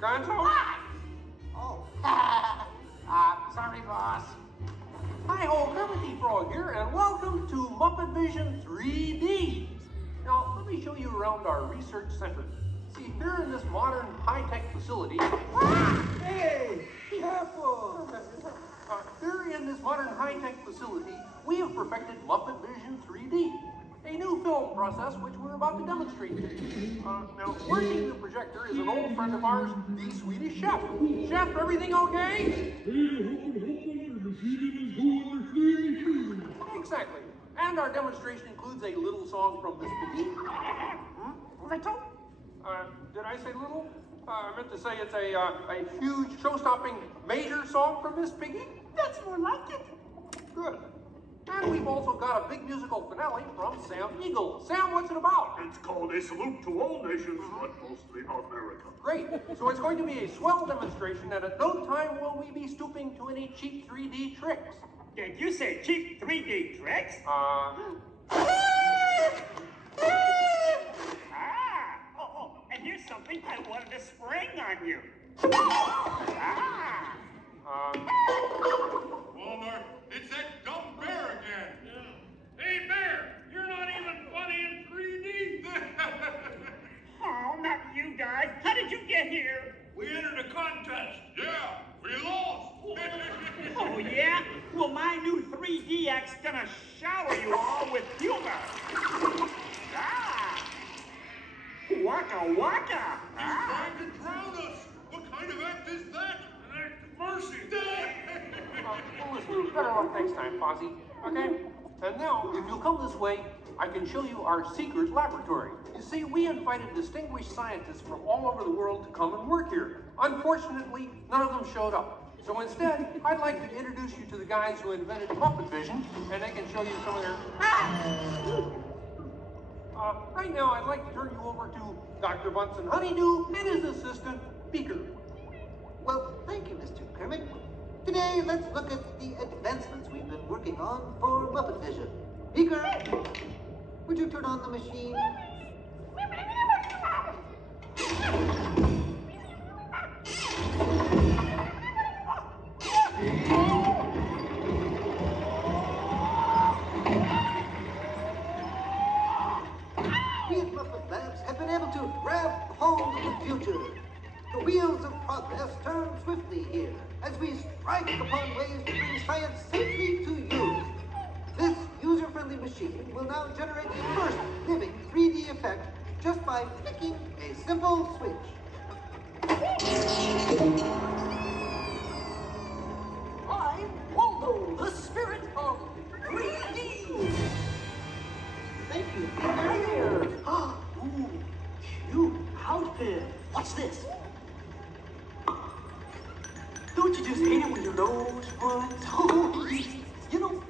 Gonzo? Oh, sorry, boss. Hi-ho, Kermit Frog here, and welcome to Muppet Vision 3D. Now, let me show you around our research center. See, here in this modern high-tech facility... Hey, careful! Here in this modern high-tech facility, we have perfected Muppet Vision 3D, a new film process which we're about to demonstrate to you. Now, working the projector is an old friend of ours, the Swedish chef. Chef, everything okay? Exactly. And our demonstration includes a little song from Miss Piggy. Little? Did I say little? I meant to say it's a huge, show-stopping, major song from Miss Piggy. That's more like it. Good. And we've also got a big musical finale from Sam Eagle. Sam, what's it about? It's called A Salute to All Nations, but mostly America. Great. So it's going to be a swell demonstration, and at no time will we be stooping to any cheap 3D tricks. Did you say cheap 3D tricks? And here's something I wanted to spring on you. Walmart, it's that dumb bear again. Yeah. Hey, Bear, you're not even funny in 3D. Oh, not you guys. How did you get here? We entered a contest. Yeah, we lost. Oh, yeah? Well, my new 3D act's gonna shower you all with humor. waka? He's trying to drown us. What kind of act is that? An act of mercy. Listen, better luck next time, Posse. Okay? And now, if you'll come this way, I can show you our secret laboratory. You see, we invited distinguished scientists from all over the world to come and work here. Unfortunately, none of them showed up. So instead, I'd like to introduce you to the guys who invented Muppet Vision, and they can show you some of their... right now, I'd like to turn you over to Dr. Bunsen Honeydew and his assistant, Beaker. Well, thank you, Mr. Kermit. Today, let's look at the advancements we've been working on for Muppet Vision. Beaker, would you turn on the machine? We at Muppet Labs have been able to grab hold of the future. The wheels of progress turn swiftly here as we strike upon ways to bring science safely to you. This user-friendly machine will now generate the first living 3D effect just by flicking a simple switch. I'm Waldo, the spirit of 3D. Thank you, Here. Ooh, cute outfit. What's this? Don't you just hate it when your nose runs? You know,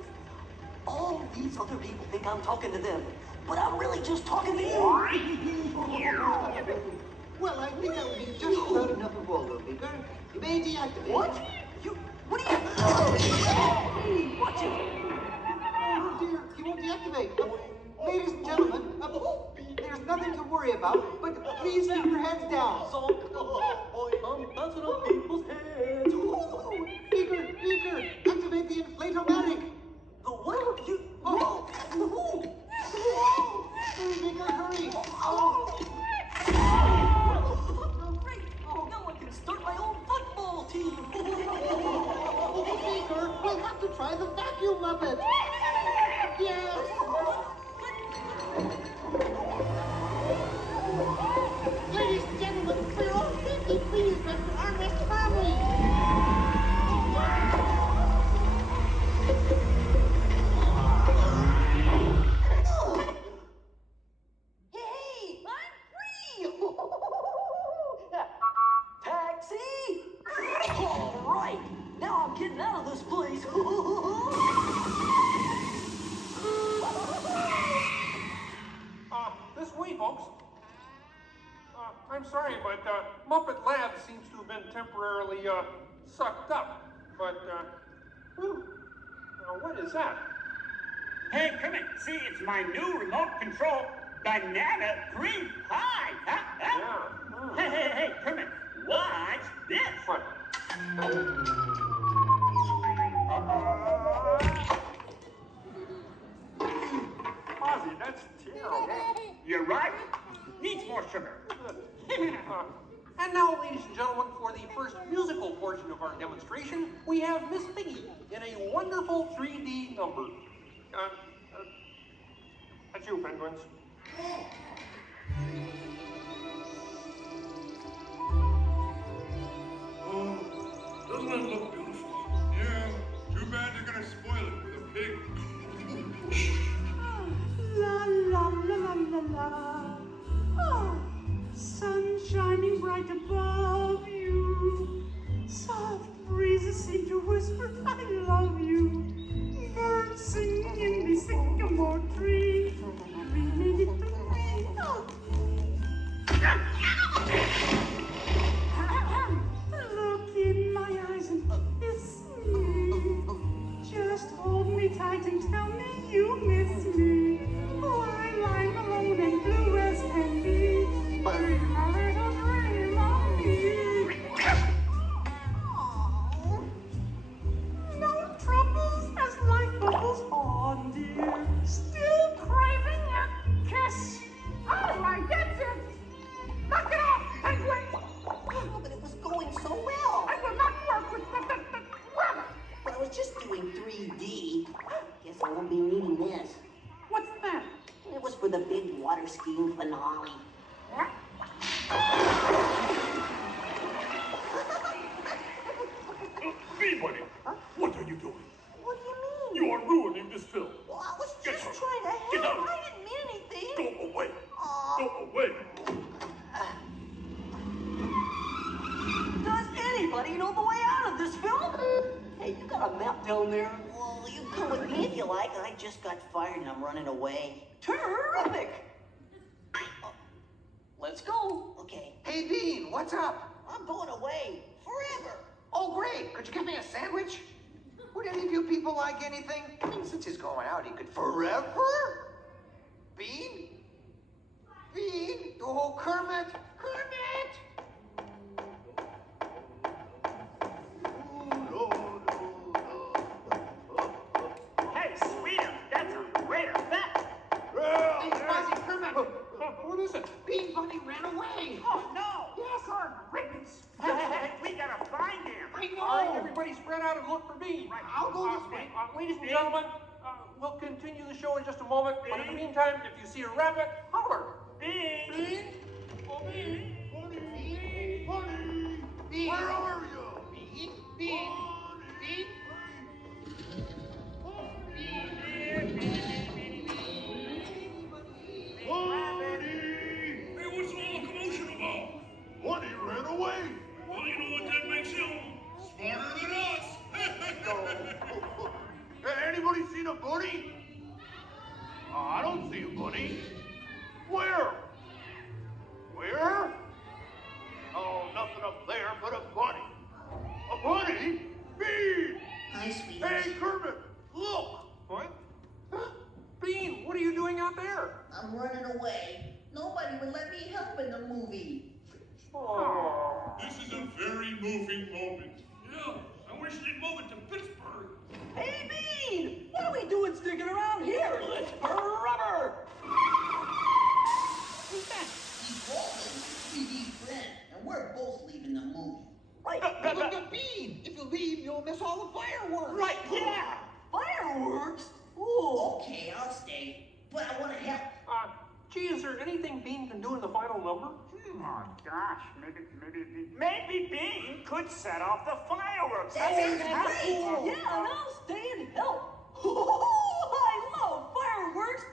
all these other people think I'm talking to them, but I'm really just talking to you. Well, I think that would be just about enough of Waldo, Beaker. You may deactivate. What? What are you... Hey, watch it. Oh dear, he won't deactivate. Ladies and gentlemen, there's nothing to worry about, but please keep your heads down. I'm bouncing on people's heads. Beaker, activate the inflatomatic. The what? You... Beaker, hurry. Great. Now I can start my own football team. Beaker, we'll have to try the vacuum muppet. Yes. Ladies and gentlemen, we're all deeply pleased with our next family. Hey, I'm free! Taxi! All right, now I'm getting out of this place. This way, folks. I'm sorry, but Muppet Labs seems to have been temporarily sucked up. But, now what is that? Hey, Kermit, see, it's my new remote control banana cream pie. Huh? Hey, Kermit, watch this. What? Ozzy, that's terrible. You're right. Needs more sugar. And now, ladies and gentlemen, for the first musical portion of our demonstration, we have Miss Piggy in a wonderful 3D number. That's you, penguins. Oh, doesn't it look beautiful? Yeah, too bad they're gonna spoil it with a pig. La la la la la la. Oh, sun shining bright above you. Soft breezes seem to whisper, I love you. Birds singing in the sycamore tree. Look in my eyes and kiss me. Just hold me tight and tell me you miss me. While I'm alone and blue as can be. Dream a little dream of me. No troubles as life bubbles on, dear. Still craving a kiss. All right, that's it. Knock it off, penguin. Oh, but it was going so well. I will not work with the rabbit. But I was just doing 3D. Guess I won't be needing this. What's that? It was for the big water skiing finale. What? Bean Buddy, what are you doing? What do you mean? You are ruining this film. Well, I was Get just out. trying to Get help. out. I didn't mean anything. Go away. Go away. Does anybody know the way out of this film? Hey, you got a map down there? Well, you can come with me if you like. I just got fired and I'm running away. Terrific! Let's go. Okay. Hey, Bean, what's up? I'm going away. Forever. Oh, great. Could you get me a sandwich? Would any of you people like anything? I mean, since he's going out, he could forever? Bean? Bean? Oh, Kermit! Kermit! Hey, sweeter, that's a great effect. Hey, Fuzzy Kermit! What is it? Bean Bunny ran away! Oh, no. Yes, our ribbons! We gotta find him. I know! All right, everybody spread out and look for Bean. Right. I'll go this way. Ladies and gentlemen, we'll continue the show in just a moment. But in the meantime, if you see a rabbit, holler. Bean. Bean? Oh, Bean. Bunny! Bunny! Bean! Where are you? Bean! Bean! Bean! Hey, what's all the commotion about? Bunny ran away. Well, you know what that makes him? Smarter than us. Hey, anybody seen a bunny? I don't see a bunny. Where? Where? Oh, nothing up there but a bunny. A bunny? Bean! Hi, sweetheart. Hey, Kermit, look! What? Bean, what are you doing out there? I'm running away. Nobody would let me help in the movie. Oh. This is a very moving moment. Yeah, I wish they'd move it to Pittsburgh. Hey, Bean! What are we doing sticking around here? Let's forever! Who's that? He's Walton, 3D friend, and we're both leaving the movie. Right. But Bean! If you leave, you'll miss all the fireworks! Right, yeah! Fireworks? Ooh. Okay, I'll stay, but I want to help. Gee, is there anything Bean can do in the final number? Oh, gosh, maybe Bean could set off the fireworks. That sounds How great. cool. Yeah, and I'll stay and help. I love fireworks.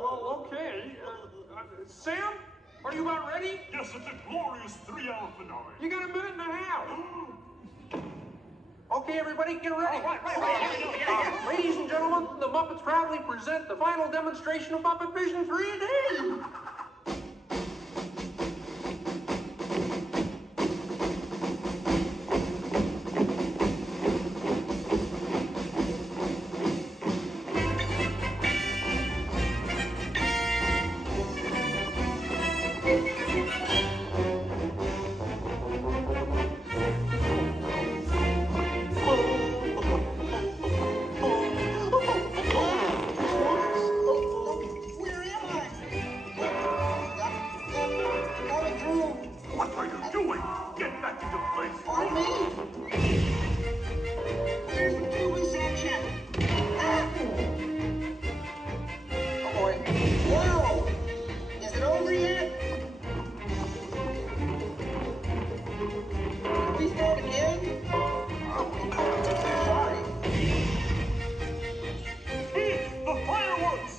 Well, okay. Sam, are you about ready? Yes, it's a glorious 3-hour finale. You got a minute and a half. Okay, everybody, get ready. Right. Ladies and gentlemen, the Muppets proudly present the final demonstration of Muppet Vision 3D. What are you doing? Get back into place. On me! Here's the Kiwi section. Oh boy. Whoa! Is it over yet? Did we start again? Sorry. The fireworks!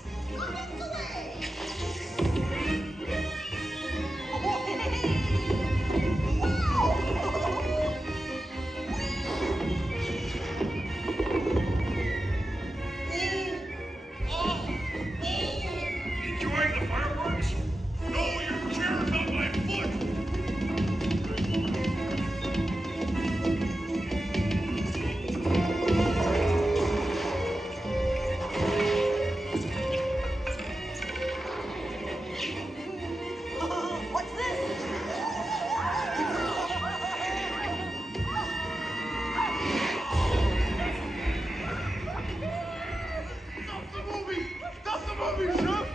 Enjoying the fireworks? No, your chair's on my foot! What's this? Stop the movie! Stop the movie, Chef!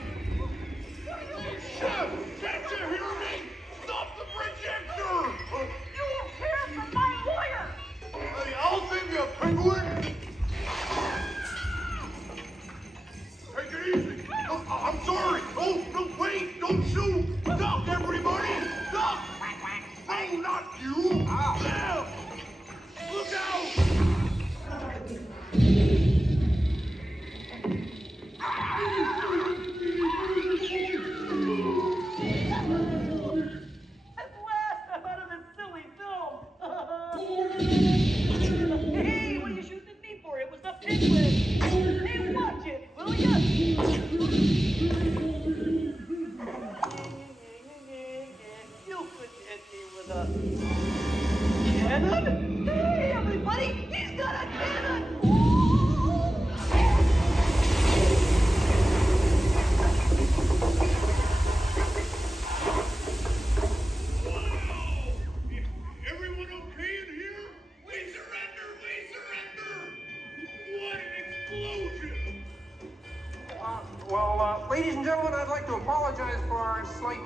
Well, ladies and gentlemen, I'd like to apologize for our slight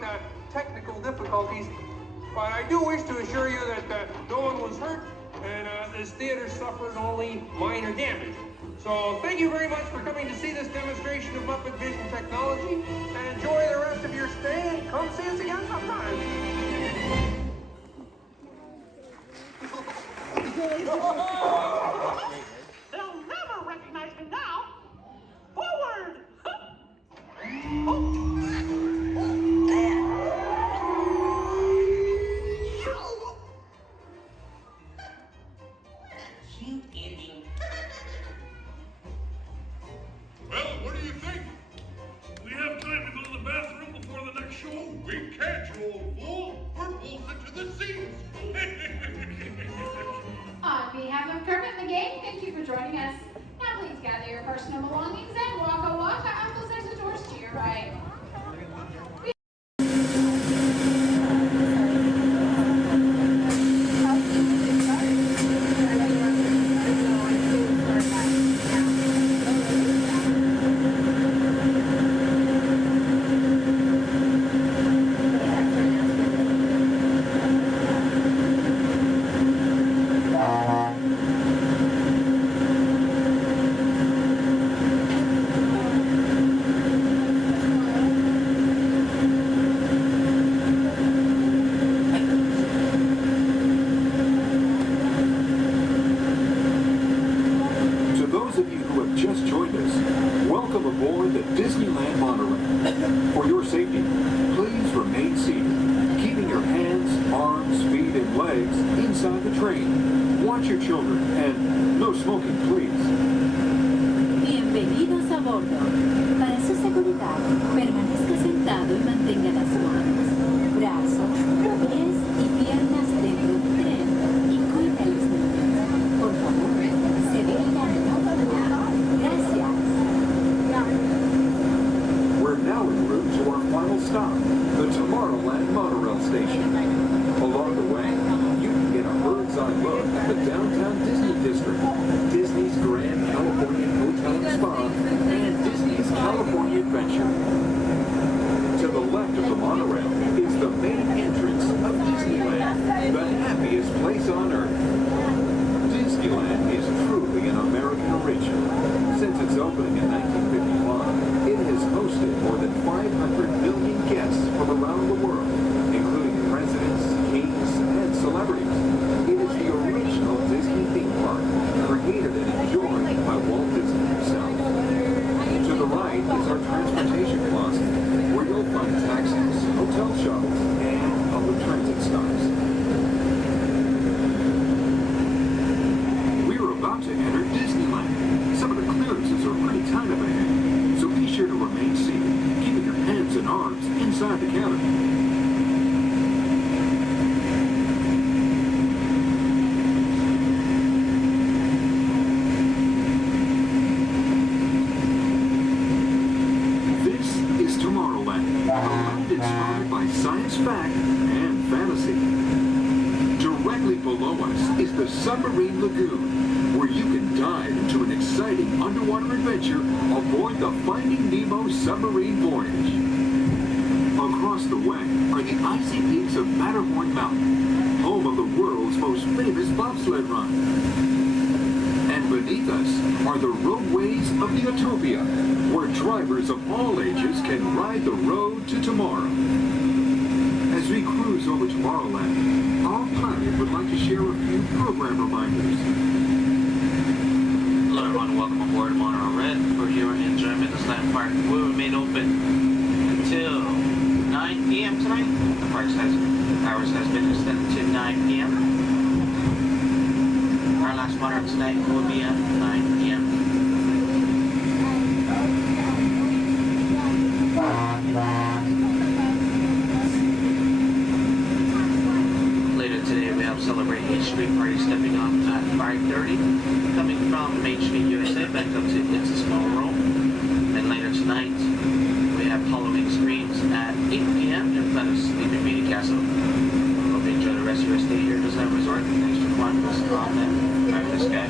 technical difficulties, but I do wish to assure you that no one was hurt and this theater suffered only minor damage. So thank you very much for coming to see this demonstration of Muppet Vision technology, and enjoy the rest of your stay, and come see us again sometime. They'll never recognize me now. Forward! Cute ending. Well, what do you think? We have time to go to the bathroom before the next show? We can't, you old fool. We're bolted to the seats. On behalf of Kermit and the gang, thank you for joining us. Now please gather your personal belongings and waka waka. Uncle says the doors to your right. To those of you who have just joined us, welcome aboard the Disneyland monorail. For your safety, please remain seated, keeping your hands, arms, feet, and legs inside the train. Watch your children, and no smoking, please. Bienvenidos a bordo. Para su seguridad, permanezca sentado y mantenga las manos, brazos, pies y piernas dentro del tren y cuide a los niños. Por favor, se dirija a la fila. Gracias. We're now en route to our final stop, the Tomorrowland monorail station. Along the way, you can get a bird's-eye look at the downtown Disney district, Disney's Grand Californian Hotel and Spa, and Disney's California Adventure. To the left of the monorail is the main entrance of Disneyland, the happiest place on Earth. Disneyland is truly an American original. Since its opening in 1955, it has hosted more than 500 million guests from around the world, including presidents, kings, and celebrities. It is the original Disney theme park, created and enjoyed by Walt Disney himself. To the right is our transportation plaza, where you'll find taxis, hotel shuttles, and public transit stops. We're about to enter Disneyland. Some of the clearances are pretty tight up ahead, so be sure to remain seated, keeping your hands and arms inside the cabin. Inspired by science fact and fantasy. Directly below us is the Submarine Lagoon, where you can dive into an exciting underwater adventure aboard the Finding Nemo submarine voyage. Across the way are the icy peaks of Matterhorn Mountain, home of the world's most famous bobsled run. And beneath us are the roadways of the Utopia, where drivers of all ages can ride the road to tomorrow. As we cruise over Tomorrowland, our pilot would like to share a few program reminders. Hello everyone, welcome aboard Monorail Red. For your enjoyment, this land park will remain open until 9 p.m. tonight. The park's hours has been extended to 9 p.m. Our last monorail tonight will be at 9 p.m. Later today we have Celebrate H Street Party stepping off at 5:30, coming from Main Street, USA, back up to It's a Small World. And later tonight we have Halloween screens at 8 p.m. in front of Sleeping Beauty Castle. Hope you enjoy the rest of your stay here at Disneyland Resort. Thanks for joining us on that. Drive this guy.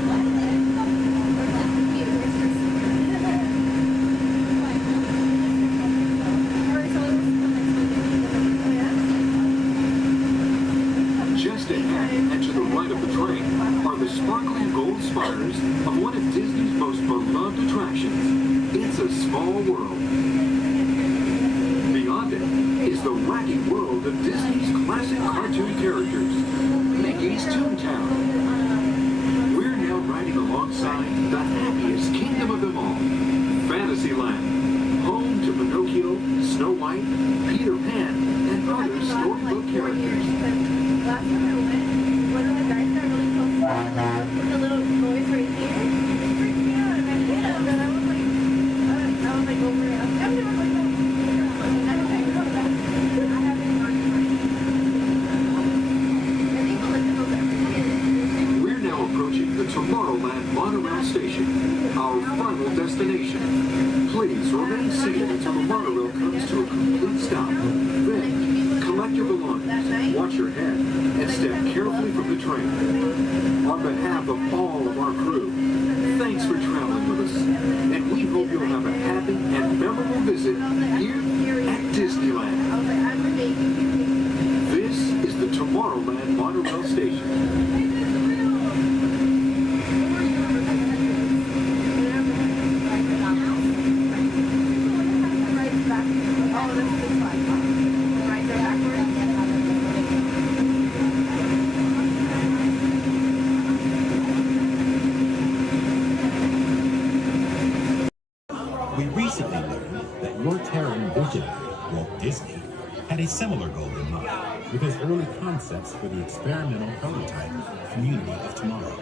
news of one of Disney's most beloved attractions. It's a small world. Beyond it is the wacky world of Disney's classic cartoon characters, Mickey's Toontown. We're now riding alongside the happiest kingdom of them all, Fantasyland, home to Pinocchio, Snow White, Peter Pan, and other storybook characters. Last time I went, one of the guys got really close to the little boys right here. It freaked me out, and I hit him, and I was like over it. I'm never like, no. I haven't gone to We're now approaching the Tomorrowland monorail station, our final destination. Please remain seated until the monorail comes to a complete stop. Then, collect your belongings, watch your head, and step carefully from the train. On behalf of all of our crew, thanks for traveling with us, and we hope you'll have a happy and memorable visit here at Disneyland. This is the Tomorrowland monorail station. We recently learned that your Terran visionary, Walt Disney, had a similar goal in mind with his early concepts for the experimental prototype Community of Tomorrow.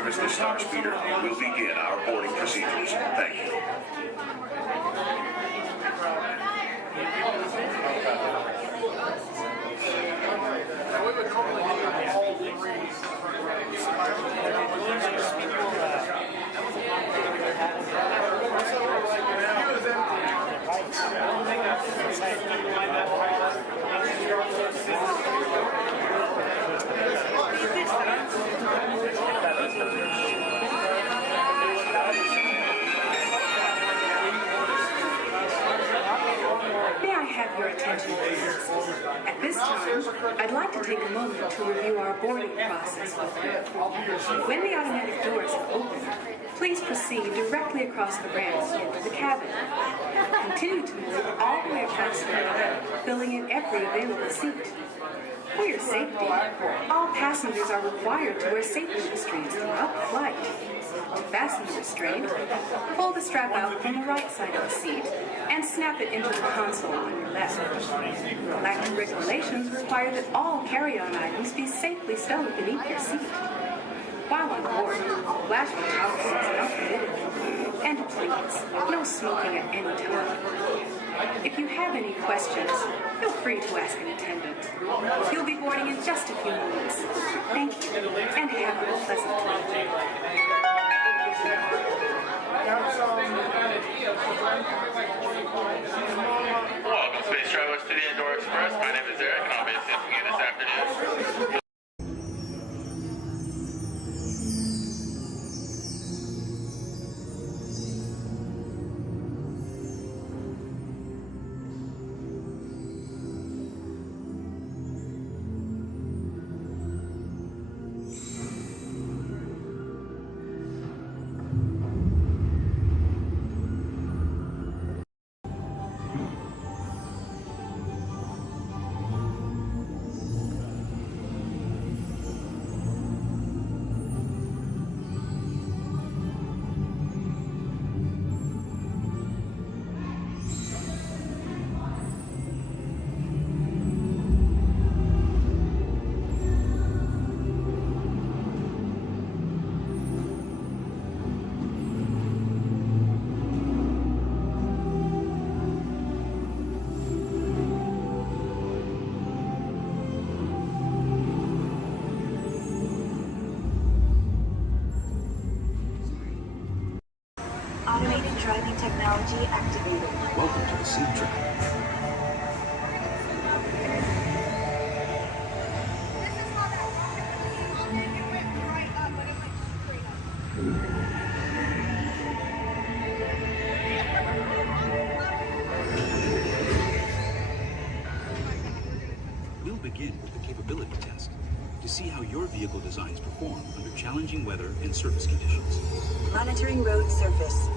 service to Star Speeder, we'll begin our boarding procedures. Thank you. May I have your attention, please? At this time, I'd like to take a moment to review our boarding process with you. When the automatic doors have opened, please proceed directly across the ramps into the cabin. Continue to move all the way across the aisle, filling in every available seat. For your safety, all passengers are required to wear safety restraints throughout the flight. To fasten the restraint, pull the strap out from the right side of the seat and snap it into the console on your left. Galactic regulations require that all carry-on items be safely stowed beneath your seat. While on board, flash photography is not permitted. And please, no smoking at any time. If you have any questions, feel free to ask an attendant. You'll be boarding in just a few moments. Thank you, and have a pleasant time. Welcome, Space Travelers, to the Indoor Express. My name is Eric, and I'll be assisting you this afternoon. Automated driving technology activated. Welcome to the seat track. We'll begin with the capability test to see how your vehicle designs perform under challenging weather and surface conditions. Monitoring road surface.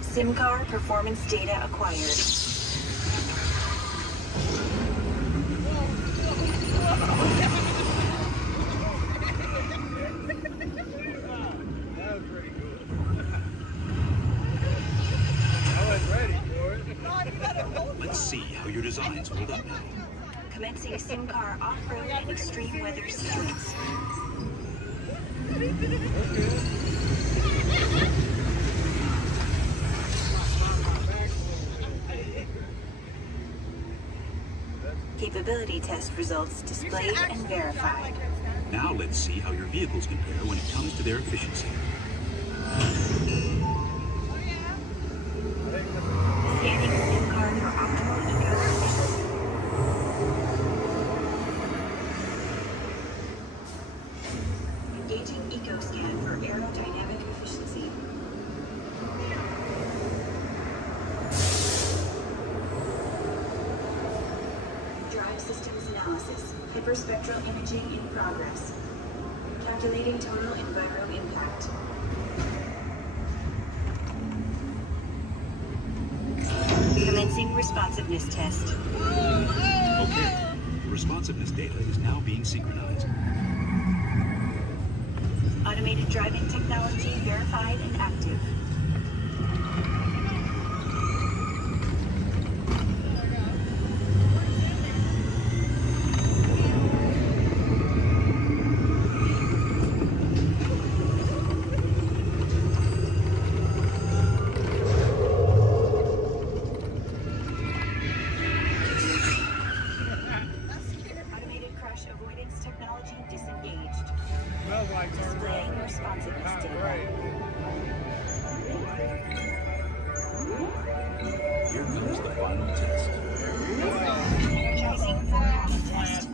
SIM car performance data acquired. Let's see how your designs hold up now. Commencing SIM car off-road and extreme weather streets. Capability test results displayed and verified. Now let's see how your vehicles compare when it comes to their efficiency. Scanning SIM card for optimal eco efficiency. Engaging eco scan for aerodynamic efficiency. Drive systems analysis. Hyperspectral imaging in progress. Calculating total enviro impact. Commencing responsiveness test. Okay, the responsiveness data is now being synchronized. Automated driving technology verified and active. Here comes the final test. Energizing power test.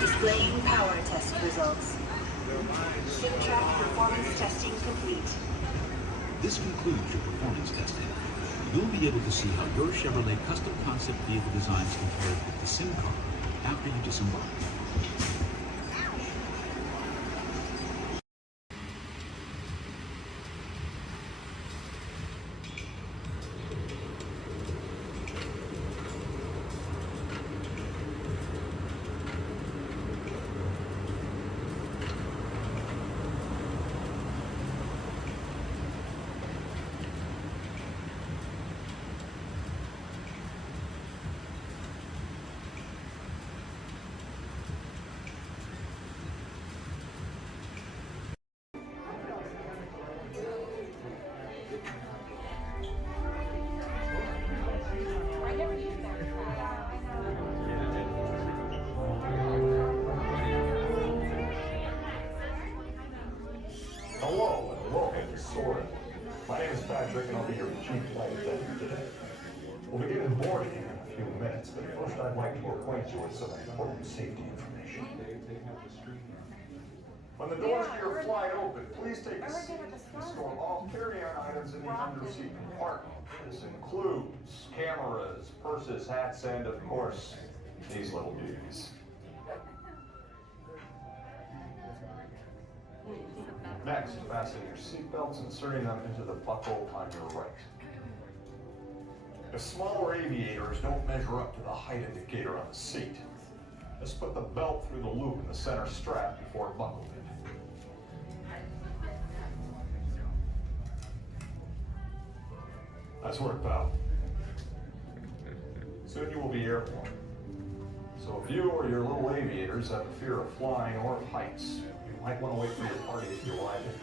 Displaying power test results. SimTrack performance testing complete. This concludes your performance testing. You'll be able to see how your Chevrolet custom concept vehicle designs compare with the sim car after you disembark. Hello and welcome to Soarin'. My name is Patrick and I'll be your chief flight attendant today. We'll begin boarding in a few minutes, but first I'd like to acquaint you with some important safety information. When the doors to your flight open, please take a seat and store all carry-on items in the under-seat compartment. This includes cameras, purses, hats, and of course, these little beauties. Next, fasten your seatbelts, inserting them into the buckle on your right. If smaller aviators don't measure up to the height indicator on the seat, just put the belt through the loop in the center strap before buckling it. Nice work, pal. Soon you will be airborne. So if you or your little aviators have a fear of flying or of heights, you might want to wait for your party if you arrive in.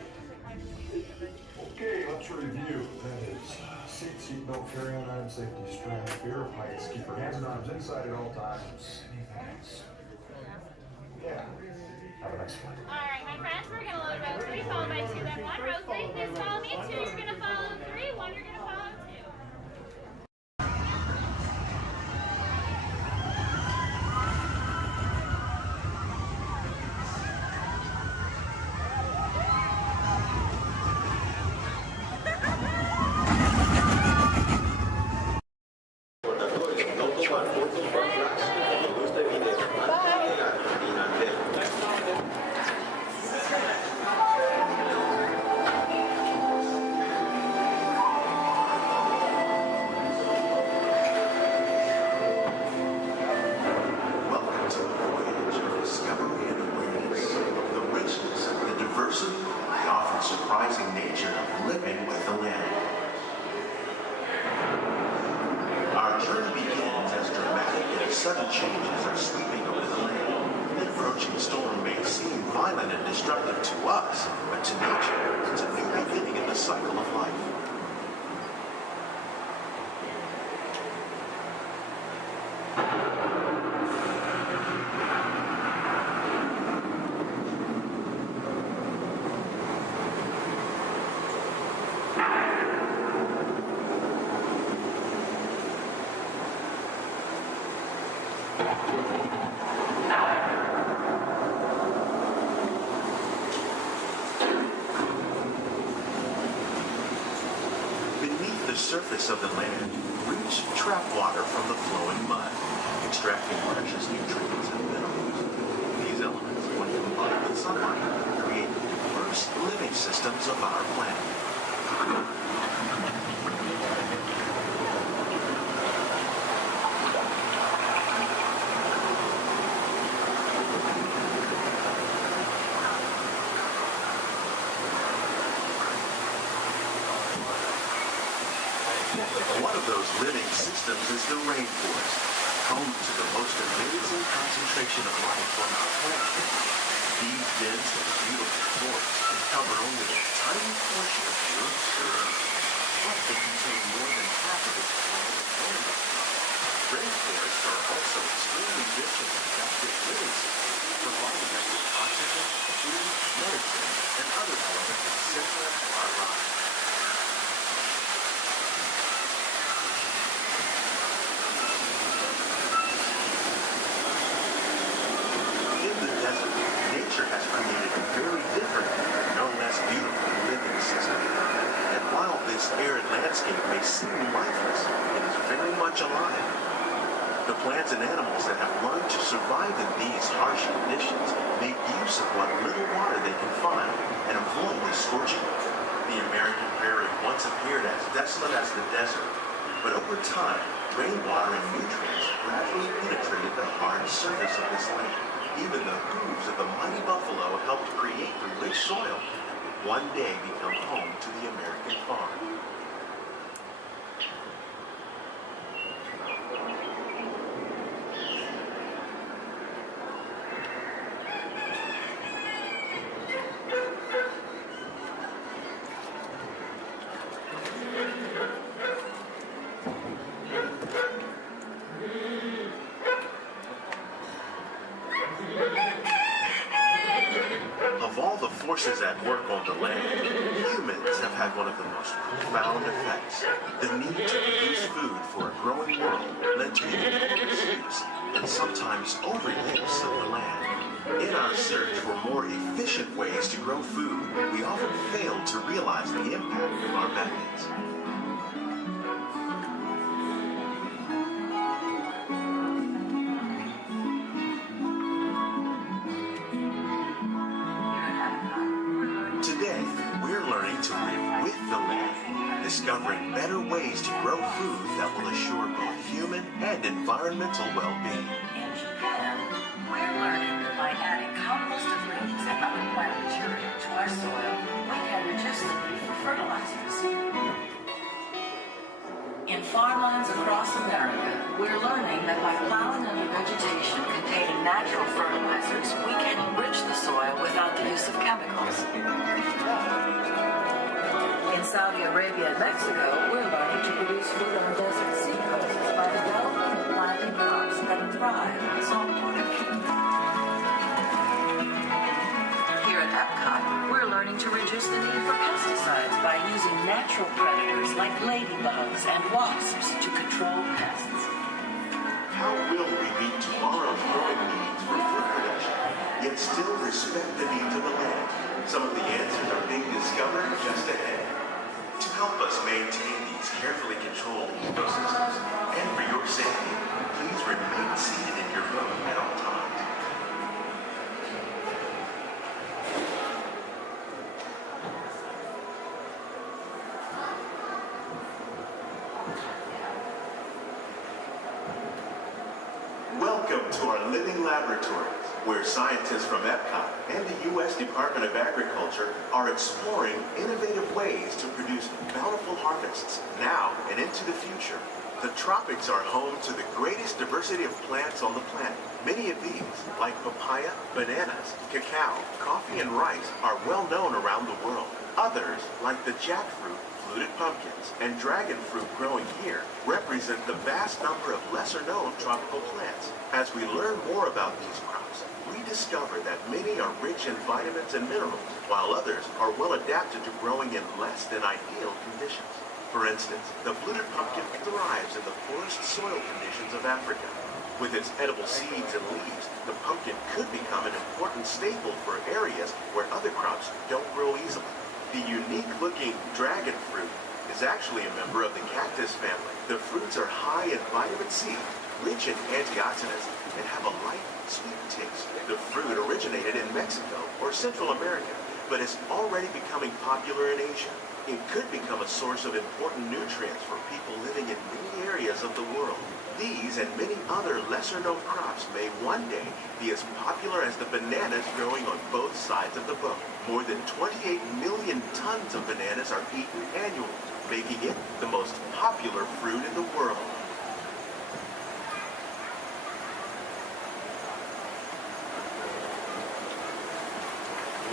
Okay, let's review. That is seatbelt, carry-on item, safety strap, fear of heights, keep your hands and arms inside at all times. Anything else? Yeah. Have a nice flight. Alright, my friends, we're gonna load row 3, followed by 2, then 1. Row 3, please follow me. 2, you're gonna follow 3. 1, you're gonna follow 2. surprising nature of living with the land. Our journey begins as dramatic and sudden changes are sweeping over the land. The approaching storm may seem violent and destructive to us, but to nature, it's a new beginning in the cycle of life. Beneath the surface of the land, rich trap water from the flowing mud. extracting precious nutrients and minerals. These elements, when combined with sunlight, create the diverse living systems of our planet. One of those living systems is the rainforest, home to the most amazing concentration of life on our planet. These dense and beautiful forests can cover only a tiny portion of the Earth's surface, but they contain more than half of its planet land. Rainforests are also extremely rich in adaptive living systems, providing us with oxygen, food, medicine, and other elements essential to our lives. Nature has created a very different, no less beautiful living system. And while this arid landscape may seem lifeless, it is very much alive. The plants and animals that have learned to survive in these harsh conditions make use of what little water they can find and avoid the scorching. The American prairie once appeared as desolate as the desert, but over time, rainwater and nutrients gradually penetrated the hard surface of this land. Even the hooves of the mighty buffalo helped create the rich soil that would one day become home to the American farm. Of all the forces at work on the land, humans have had one of the most profound effects. The need to produce food for a growing world led to the enormous use and sometimes overuse of the land. In our search for more efficient ways to grow food, we often fail to realize the impact of our methods. Discovering better ways to grow food that will assure both human and environmental well-being. In Japan, we're learning that by adding composted leaves and other plant material to our soil, we can reduce the need for fertilizers. In farmlands across America, we're learning that by plowing under vegetation containing natural fertilizers, we can enrich the soil without the use of chemicals. In Saudi Arabia and Mexico, we're learning to produce food on desert seacoasts by developing and planting crops that thrive on saltwater. Here at Epcot, we're learning to reduce the need for pesticides by using natural predators like ladybugs and wasps to control pests. How will we meet tomorrow's growing needs for food production, yet still respect the needs of the land? Some of the answers are being discovered just ahead. To help us maintain these carefully controlled ecosystems, and for your safety, please remain seated in your boat at all times. Welcome to our living laboratories, where scientists from Epcot and the U.S. Department of Agriculture are exploring innovative ways to produce bountiful harvests now and into the future. The tropics are home to the greatest diversity of plants on the planet. Many of these, like papaya, bananas, cacao, coffee, and rice, are well known around the world. Others, like the jackfruit, fluted pumpkins, and dragon fruit growing here, represent the vast number of lesser-known tropical plants. As we learn more about these crops, we discover that many are rich in vitamins and minerals, while others are well adapted to growing in less than ideal conditions. For instance, the fluted pumpkin thrives in the poorest soil conditions of Africa. With its edible seeds and leaves, the pumpkin could become an important staple for areas where other crops don't grow easily. The unique-looking dragon fruit is actually a member of the cactus family. The fruits are high in vitamin C, rich in antioxidants and have a light, sweet taste. The fruit originated in Mexico or Central America, but is already becoming popular in Asia. It could become a source of important nutrients for people living in many areas of the world. These and many other lesser-known crops may one day be as popular as the bananas growing on both sides of the boat. More than 28 million tons of bananas are eaten annually, making it the most popular fruit in the world.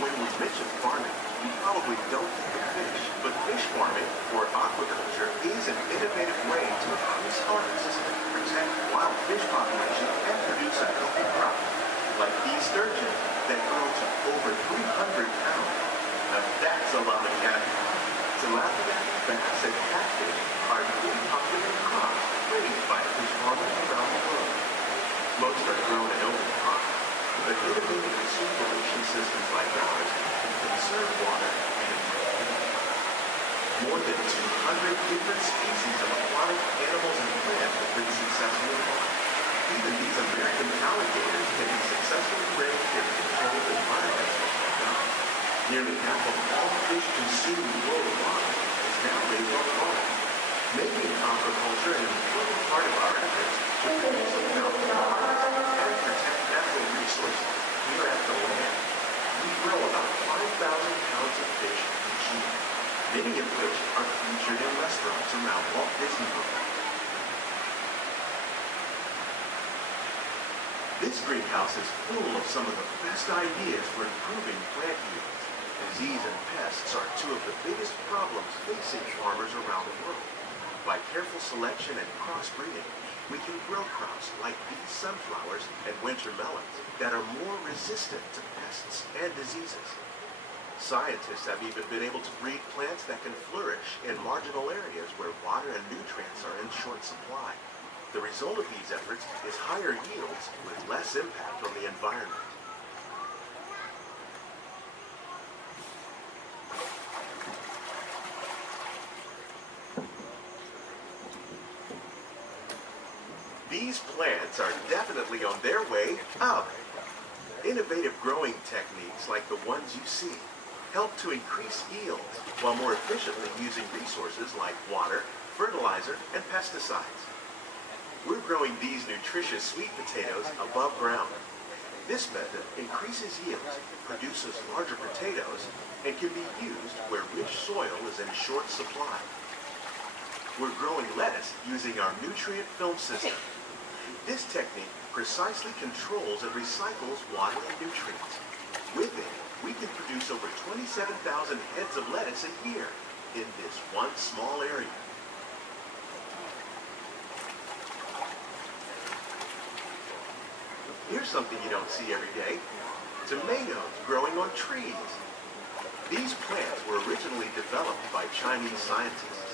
When we mention farming, you probably don't think of fish, but fish farming, or aquaculture, is an innovative way to increase harvests, protect wild fish populations, and produce a healthy crop, like these sturgeon that grow to over 300 pounds. Now that's a lot of cattle. Tilapia, bass, and catfish are really popular crops raised by fish farmers around the world. Most are grown in open ponds, but innovative recirculation systems like ours can conserve water and improve yield. More than 200 different species of aquatic animals and plants have been successfully farmed. Even these American alligators can be successfully raised in controlled environments. Nearly half of all fish consumed worldwide is now raised on farms, making aquaculture an important part of our efforts to produce a healthy harvest and protect natural resources here at the land. We grow about 5,000 pounds of fish each year, many of which are featured in restaurants around Walt Disney World. This greenhouse is full of some of the best ideas for improving plant yields. Disease and pests are two of the biggest problems facing farmers around the world. By careful selection and crossbreeding, we can grow crops like these sunflowers and winter melons that are more resistant to pests and diseases. Scientists have even been able to breed plants that can flourish in marginal areas where water and nutrients are in short supply. The result of these efforts is higher yields with less impact on the environment. These plants are definitely on their way up. Innovative growing techniques like the ones you see help to increase yields while more efficiently using resources like water, fertilizer, and pesticides. We're growing these nutritious sweet potatoes above ground. This method increases yields, produces larger potatoes, and can be used where rich soil is in short supply. We're growing lettuce using our nutrient film system. This technique precisely controls and recycles water and nutrients. With it, we can produce over 27,000 heads of lettuce a year in this one small area. Here's something you don't see every day. Tomatoes growing on trees. These plants were originally developed by Chinese scientists.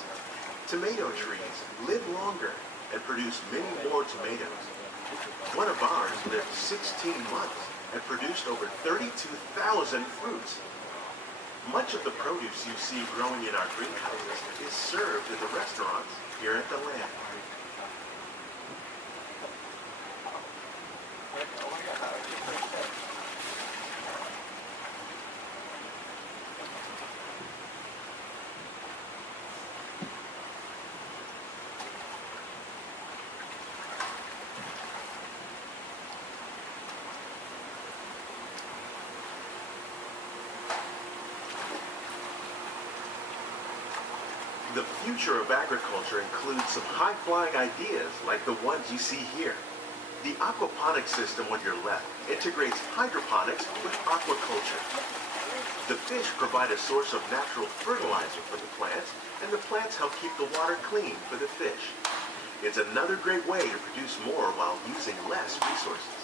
Tomato trees live longer and produce many more tomatoes. One of ours lived 16 months and produced over 32,000 fruits. Much of the produce you see growing in our greenhouses is served in the restaurants here at the land. The future of agriculture includes some high-flying ideas like the ones you see here. The aquaponics system on your left integrates hydroponics with aquaculture. The fish provide a source of natural fertilizer for the plants, and the plants help keep the water clean for the fish. It's another great way to produce more while using less resources.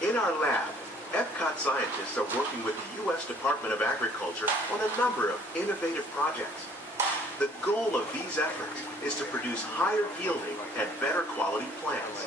In our lab, Epcot scientists are working with the U.S. Department of Agriculture on a number of innovative projects. The goal of these efforts is to produce higher yielding and better quality plants.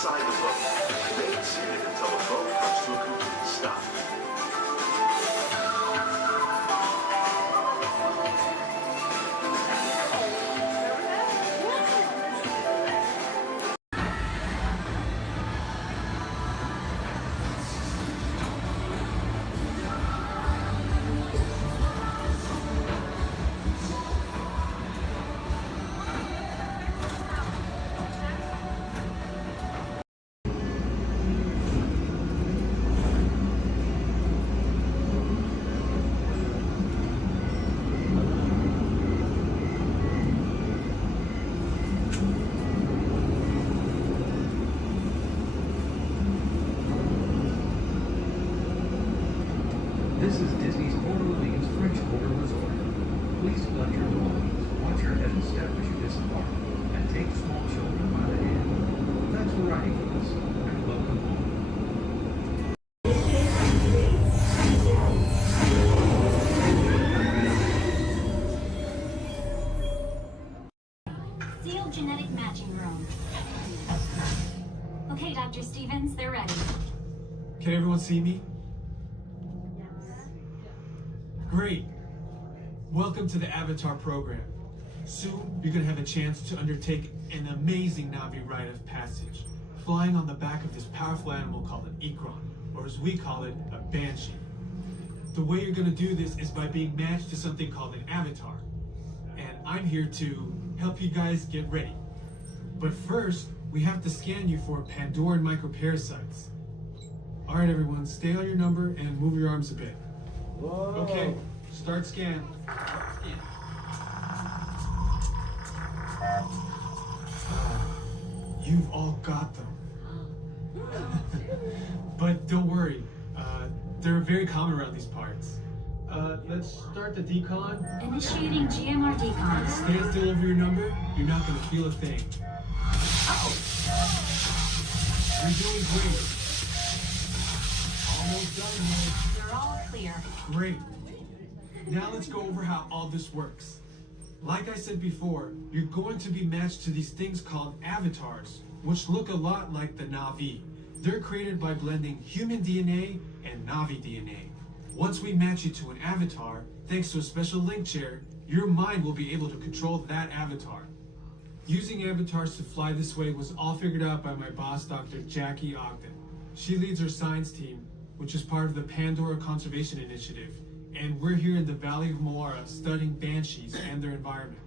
inside the boat. Remain seated until the boat comes to a complete stop. This is Disney's Port Orleans French Quarter Resort. Please collect your belongings, watch your head and step as you disembark, and take small children by the hand. Thanks for riding with us, and welcome home. Sealed genetic matching room. Okay, Dr. Stevens, they're ready. Can everyone see me? Great. Welcome to the Avatar program. Soon, you're going to have a chance to undertake an amazing Na'vi rite of passage, flying on the back of this powerful animal called an Ikron, or as we call it, a Banshee. The way you're going to do this is by being matched to something called an avatar. And I'm here to help you guys get ready. But first, we have to scan you for Pandoran microparasites. All right, everyone, stay on your number and move your arms a bit. Whoa. Okay, start scan. You've all got them. But don't worry, they're very common around these parts. Let's start the decon. Initiating GMR decon. Stay still over your number. You're not going to feel a thing. You're doing great. Almost done here. You're all clear. Great. Now let's go over how all this works. Like I said before, you're going to be matched to these things called avatars, which look a lot like the Na'vi. They're created by blending human DNA and Na'vi DNA. Once we match you to an avatar, thanks to a special link chair, your mind will be able to control that avatar. Using avatars to fly this way was all figured out by my boss, Dr. Jackie Ogden. She leads our science team, which is part of the Pandora Conservation Initiative, and we're here in the Valley of Moara studying banshees and their environment.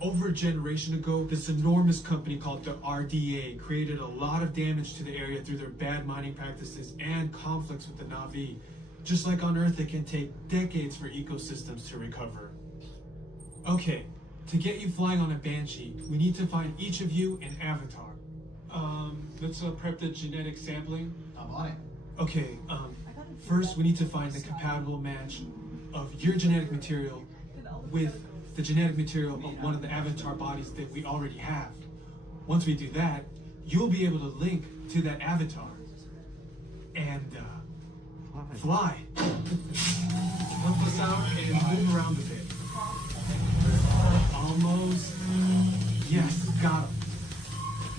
Over a generation ago, this enormous company called the RDA created a lot of damage to the area through their bad mining practices and conflicts with the Na'vi. Just like on Earth, it can take decades for ecosystems to recover. Okay, to get you flying on a Banshee, we need to find each of you an avatar. Let's prep the genetic sampling. I'm on it. Okay, first we need to find the compatible match of your genetic material with the genetic material of one of the avatar bodies that we already have. Once we do that, you'll be able to link to that avatar and fly. Help us out and move around a bit. Almost. Yes, got him.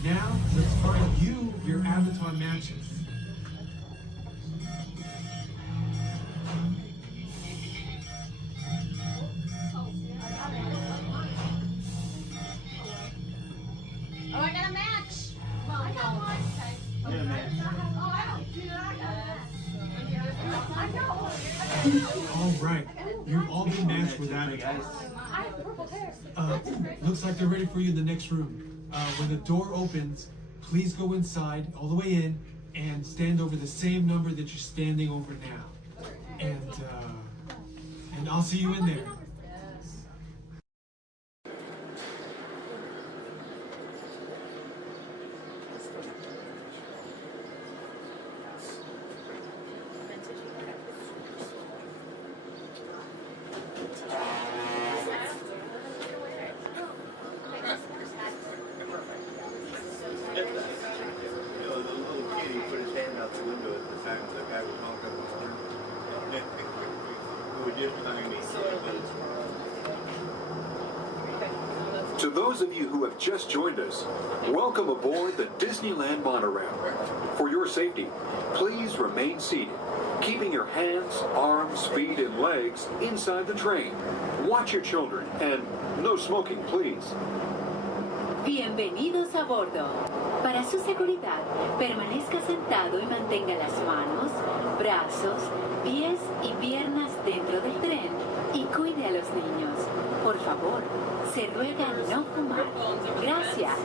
Now, let's find you your avatar matches. Oh, I got a match. Well, I got one. Oh, I don't do that. I got one. All right, you've all been matched with avatars. Looks like they're ready for you in the next room. When the door opens, please go inside, all the way in, and stand over the same number that you're standing over now. And I'll see you in there. To those of you who have just joined us, welcome aboard the Disneyland monorail. For your safety, please remain seated, keeping your hands, arms, feet, and legs inside the train. Watch your children, and no smoking, please. Bienvenidos a bordo. Para su seguridad, permanezca sentado y mantenga las manos, brazos, pies y piernas dentro del tren y cuide a los niños. Por favor, se ruega no fumar. Gracias.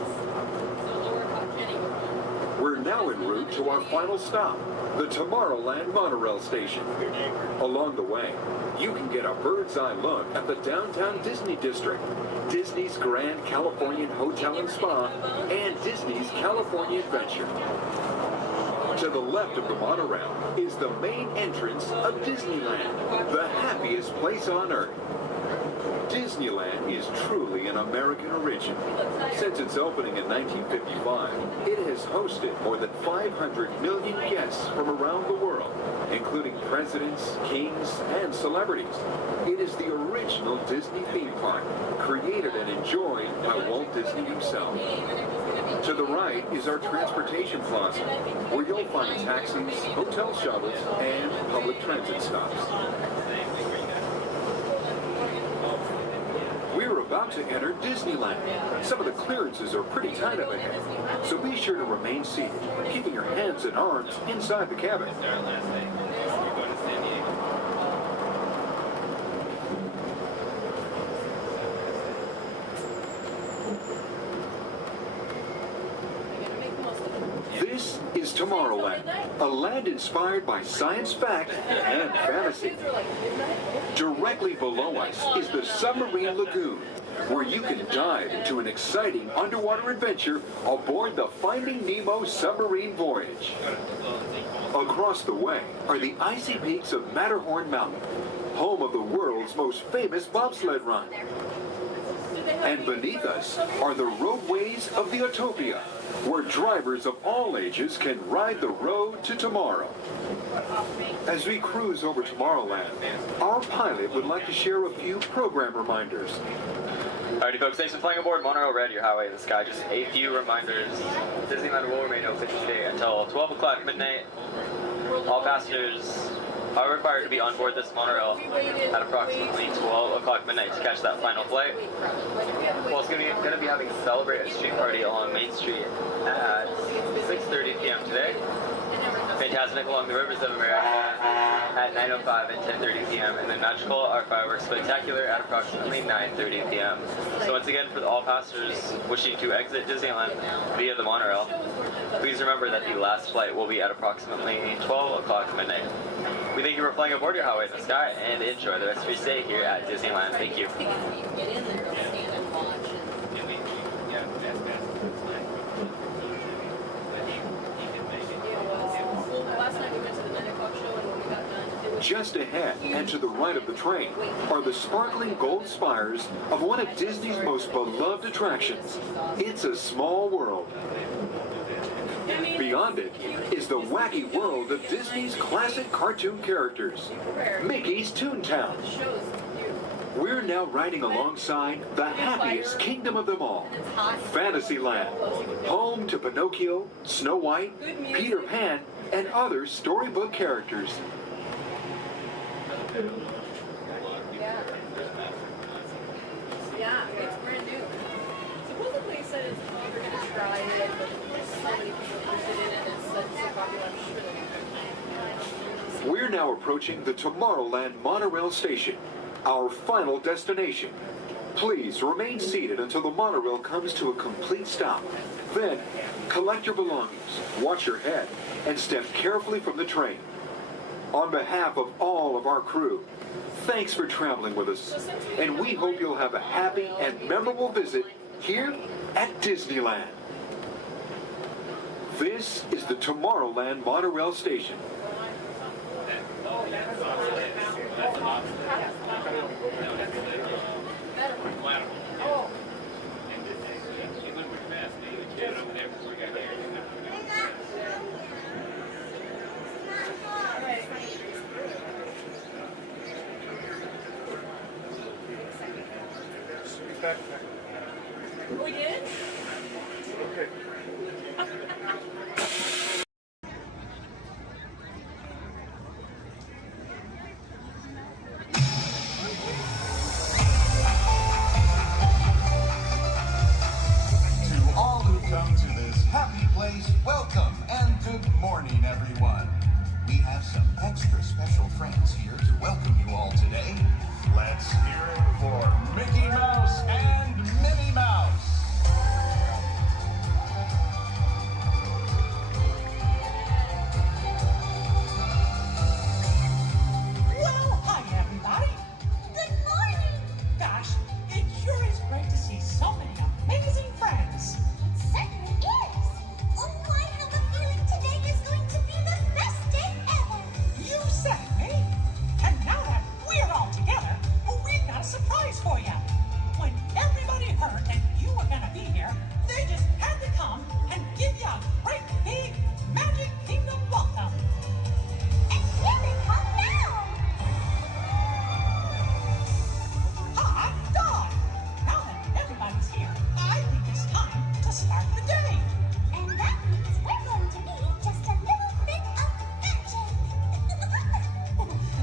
We're now en route to our final stop, the Tomorrowland monorail station. Along the way, you can get a bird's eye look at the downtown Disney district, Disney's Grand Californian Hotel and Spa, and Disney's California Adventure. To the left of the monorail is the main entrance of Disneyland, the happiest place on Earth. Disneyland is truly an American origin. Since its opening in 1955, it has hosted more than 500 million guests from around the world, including presidents, kings, and celebrities. It is the original Disney theme park, created and enjoyed by Walt Disney himself. To the right is our transportation plaza, where you'll find taxis, hotel shuttles, and public transit stops. We're about to enter Disneyland. Some of the clearances are pretty tight up ahead, so be sure to remain seated, keeping your hands and arms inside the cabin. This is Tomorrowland, a land inspired by science fact and fantasy. Directly below us is the Submarine Lagoon, where you can dive into an exciting underwater adventure aboard the Finding Nemo submarine voyage. Across the way are the icy peaks of Matterhorn Mountain, home of the world's most famous bobsled run. And beneath us are the roadways of the Utopia, where drivers of all ages can ride the road to tomorrow. As we cruise over Tomorrowland, our pilot would like to share a few program reminders. Alrighty folks, thanks for flying aboard Monorail Red, your highway in the sky. Just a few reminders. Disneyland will remain open today until 12 o'clock midnight. All passengers are required to be on board this monorail at approximately 12 o'clock midnight to catch that final flight. Well, it's going to be having a Celebrate a Street Party along Main Street at 6:30 p.m. today. Fantastic along the Rivers of America at 9:05 and 10:30 p.m. and then Magical, our fireworks spectacular, at approximately 9:30 p.m. So once again, for all passengers wishing to exit Disneyland via the monorail, please remember that the last flight will be at approximately 12 o'clock midnight. We thank you for flying aboard your highway in the sky and enjoy the rest of your stay here at Disneyland. Thank you. Just ahead and to the right of the train are the sparkling gold spires of one of Disney's most beloved attractions. It's a Small World. Beyond it is the wacky world of Disney's classic cartoon characters, Mickey's Toontown. We're now riding alongside the happiest kingdom of them all, Fantasyland, home to Pinocchio, Snow White, Peter Pan, and other storybook characters. Yeah, it's brand new. Supposedly it said it's we're gonna try it, but so many people interested in it and said it's so popular, I'm sure We're now approaching the Tomorrowland monorail station, our final destination. Please remain seated until the monorail comes to a complete stop. Then, collect your belongings, watch your head, and step carefully from the train. On behalf of all of our crew, thanks for traveling with us, and we hope you'll have a happy and memorable visit here at Disneyland. This is the Tomorrowland monorail station. We did? Okay. To all who come to this happy place, welcome and good morning, everyone. We have some extra special friends here to welcome you all today. Let's hear it for Mickey Mouse and Minnie Mouse. Well, hi, everybody. Good morning. Gosh, it sure is great to see so many amazing friends. It certainly is. Oh, I have a feeling today is going to be the best day ever. You said it, Minnie. And now that we're all together, we've got a surprise for you. When everybody heard that you were going to be here, they just had to come and give you a great big Magic Kingdom welcome. And here they come now. Hot dog! Now that everybody's here, I think it's time to start the day. And that means we're going to need just a little bit of magic.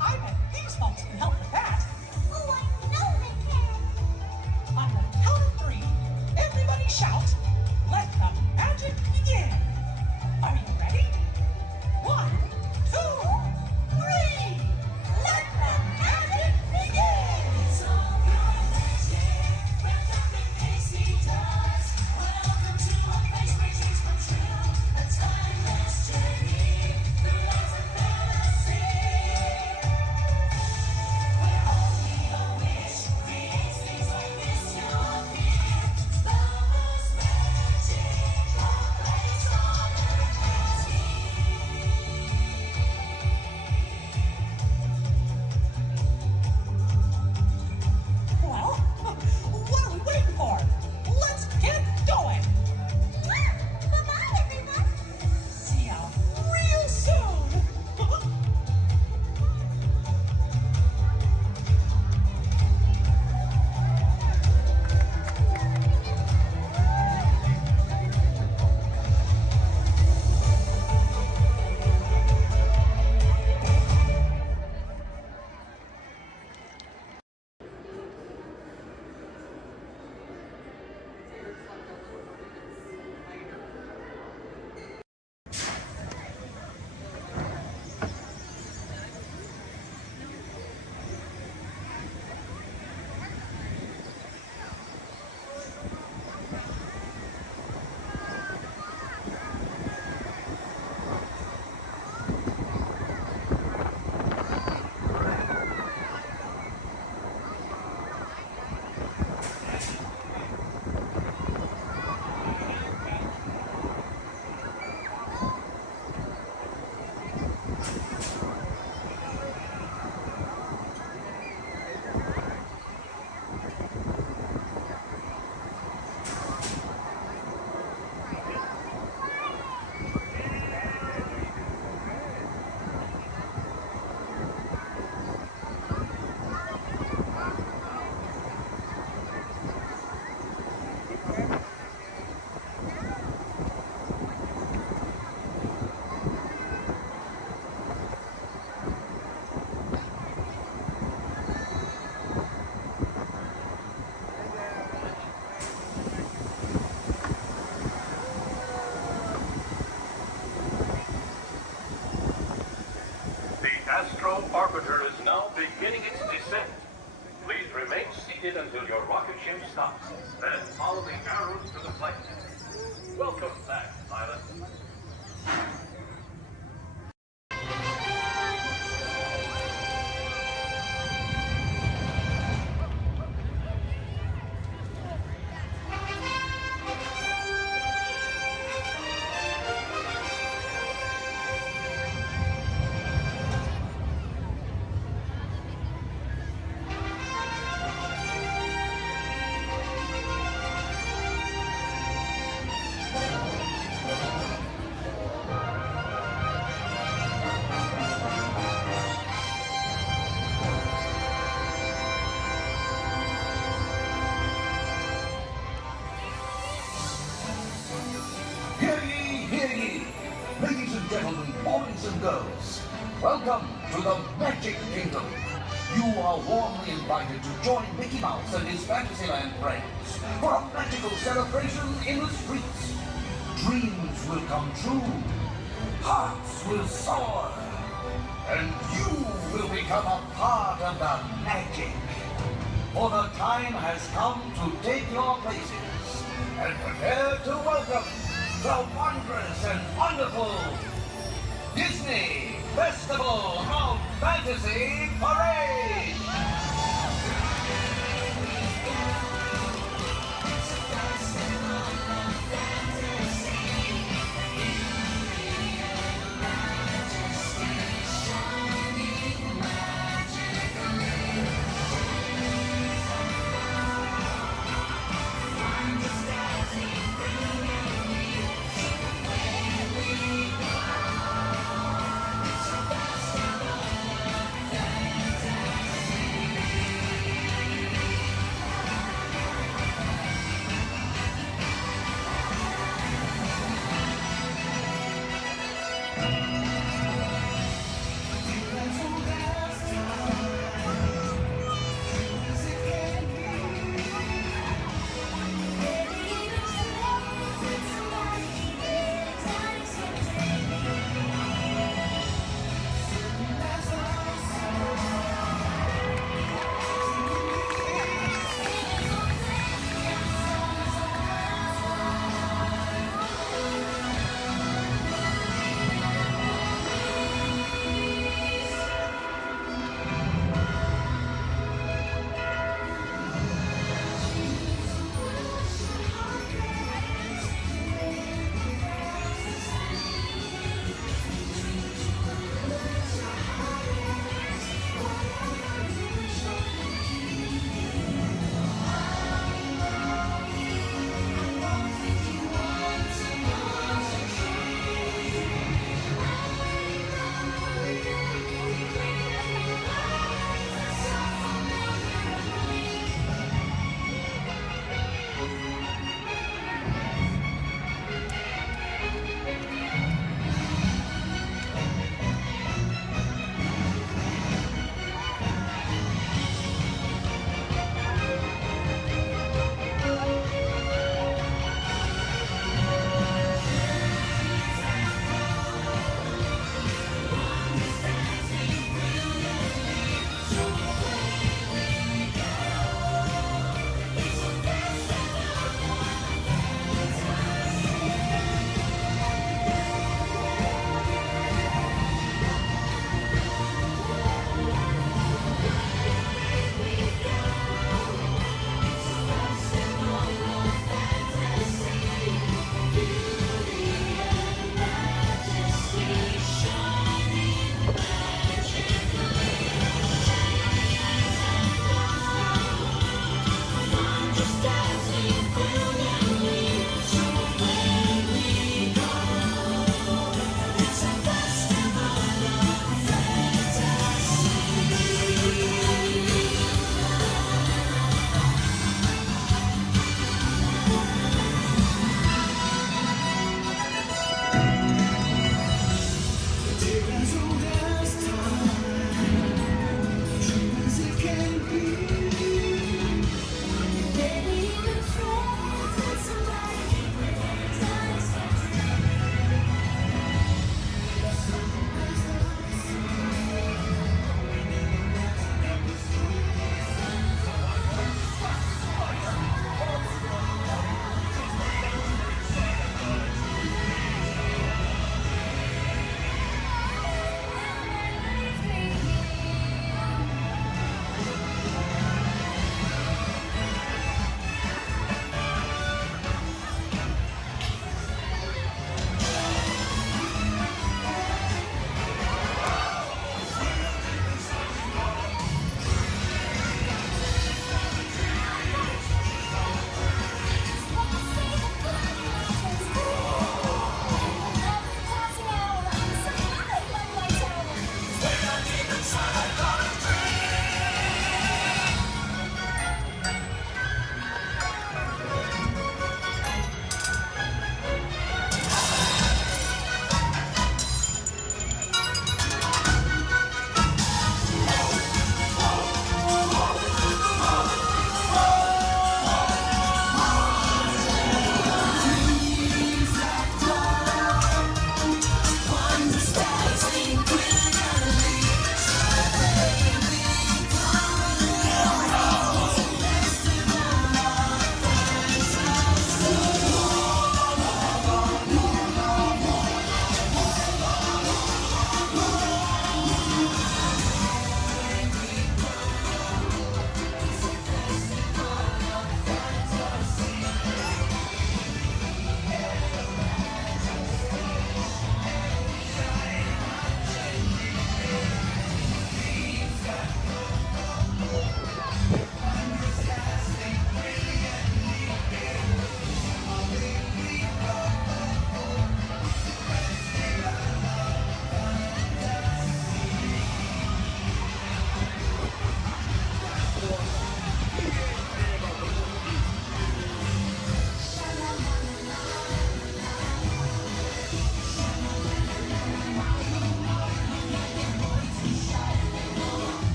I bet these folks can help with that. Oh, I know they can. On the count of 3, everybody shout, "Let the magic begin!" Are you ready? 1, 2, 3! Let the magic begin! It's all your magic, wrapped up in pastry dust. Welcome to a place where dreams come true. A timeless journey through lights of fantasy. Where only a wish creates things like this you'll appear. Lovers magic, a place on earth meets here. Well, what are we waiting for? Let's get going! Bye-bye, everyone. See ya real soon! The Astro Orbiter is now beginning its descent. Please remain seated until your rocket ship stops. Then follow the arrows to the flight. Welcome back, pilot. girls, welcome to the Magic Kingdom. You are warmly invited to join Mickey Mouse and his Fantasyland friends for a magical celebration in the streets. Dreams will come true, hearts will soar, and you will become a part of the magic. For the time has come to take your places and prepare to welcome the wondrous and wonderful Disney Festival of Fantasy Parade!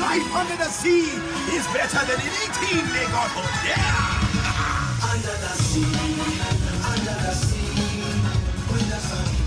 Life under the sea is better than anything they got up there. Under the sea, with the sun.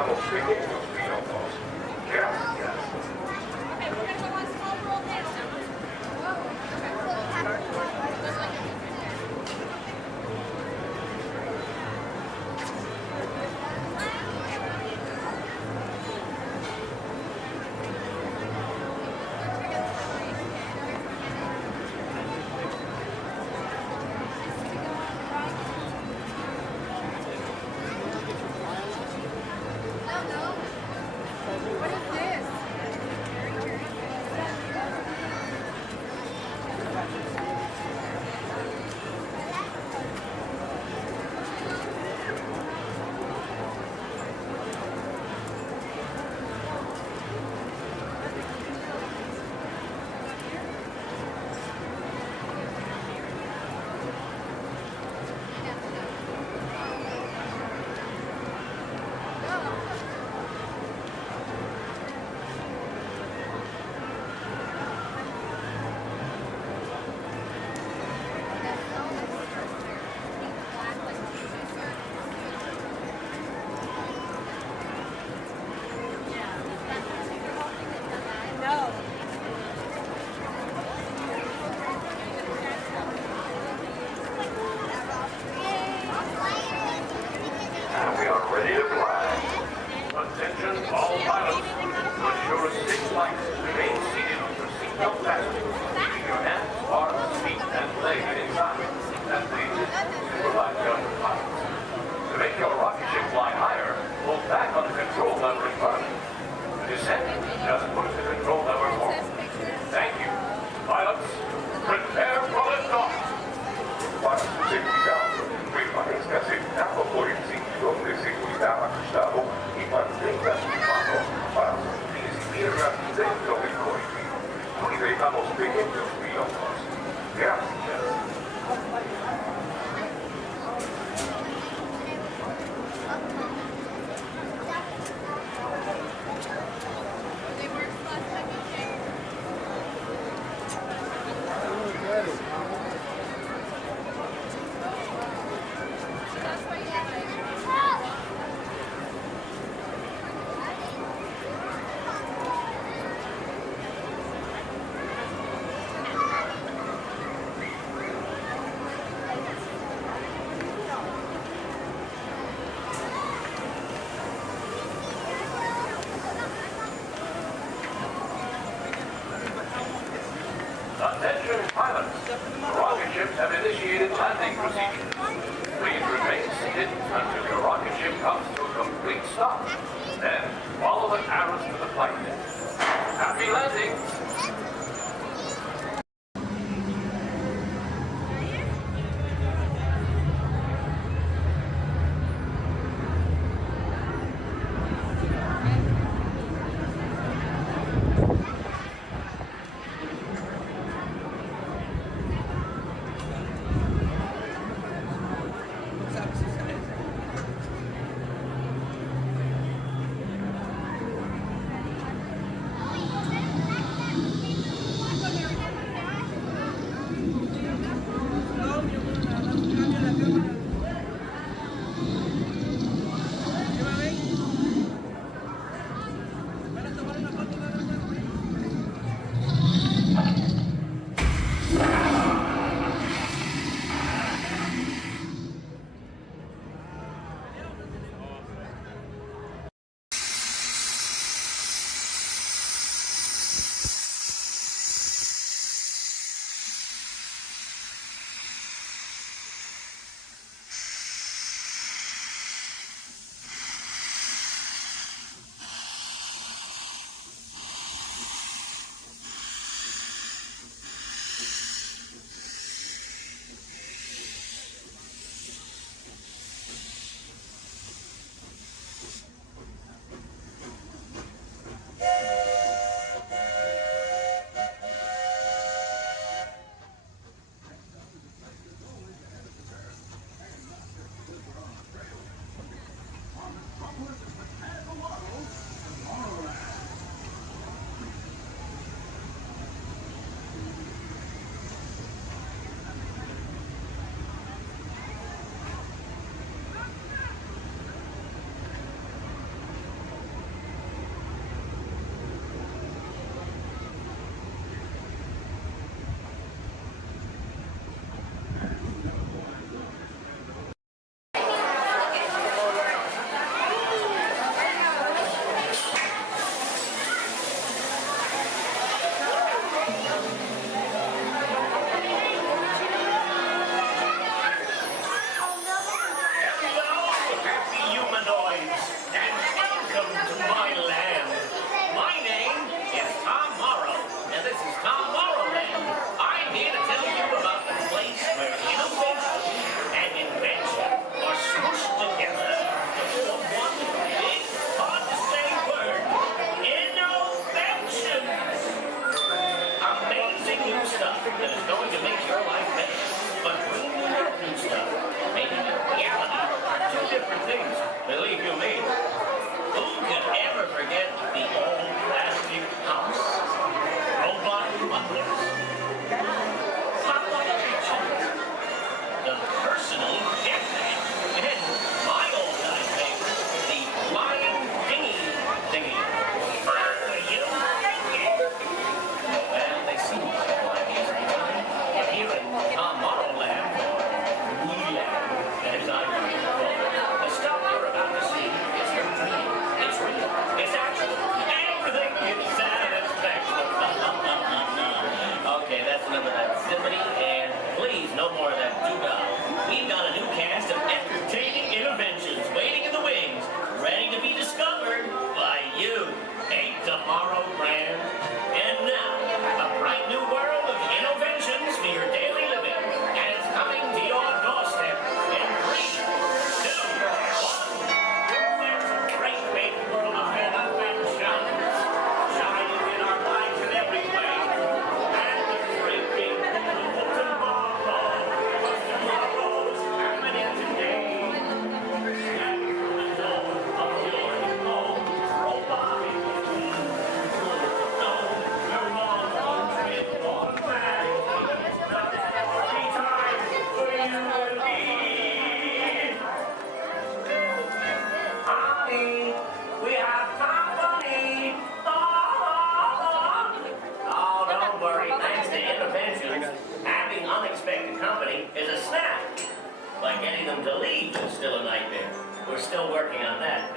dejamos pequeños pilotos. Gracias. Okay, we're gonna go on Small World now. What is this? No. And we are ready to fly. Attention all pilots. To ensure safe flight, remain seated with your seatbelt fastened. Keep your hands, arms, feet, and legs inside. And please, supervise the other pilots. To make your rocket ship fly higher, pull back on the control lever in front of you. To descend, just push the control lever forward. Thank you. Pilots, prepare for liftoff. Para su seguridad, permanezca sentado por el cinturón de seguridad ajustado y mantenga sus manos para sus pies y piernas dentro del cohete. Cuide a los pequeños pilotos. Gracias. Attention pilots. Rocket ships have initiated landing procedures. Please remain seated until your rocket ship comes to a complete stop. Then follow the arrows to the flight deck. Happy landing. getting them to leave is still a nightmare. We're still working on that.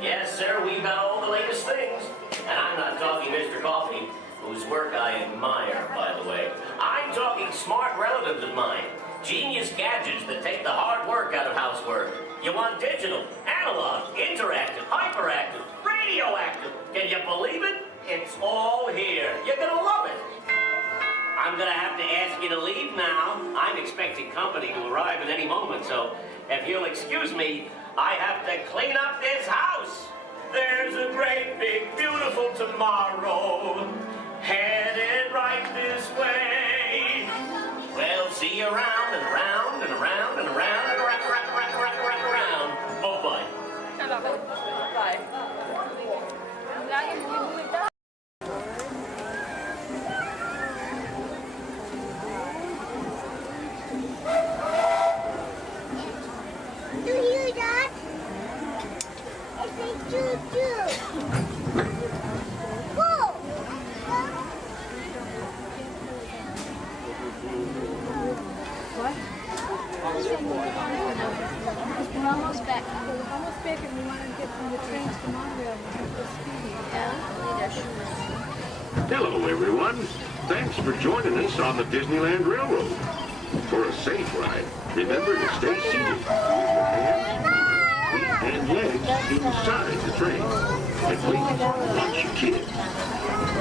Yes, sir, we've got all the latest things. And I'm not talking Mr. Coffee, whose work I admire, by the way. I'm talking smart relatives of mine. Genius gadgets that take the hard work out of housework. You want digital, analog, interactive, hyperactive, radioactive. Can you believe it? It's all here. You're gonna love it. I'm gonna have to ask you to leave now. I'm expecting company to arrive at any moment, so if you'll excuse me, I have to clean up this house. There's a great, big, beautiful tomorrow headed right this way. Well, see you around and around and around and around and around. Bye-bye. Bye. Do you hear that? It's a choo-choo. Whoa! What? We're almost back. We're almost back and we want to get from the trains to Montreal. Hello, everyone. Thanks for joining us on the Disneyland Railroad. For a safe ride, remember to stay seated with your hands, feet, and legs inside the train. And please, watch your kids.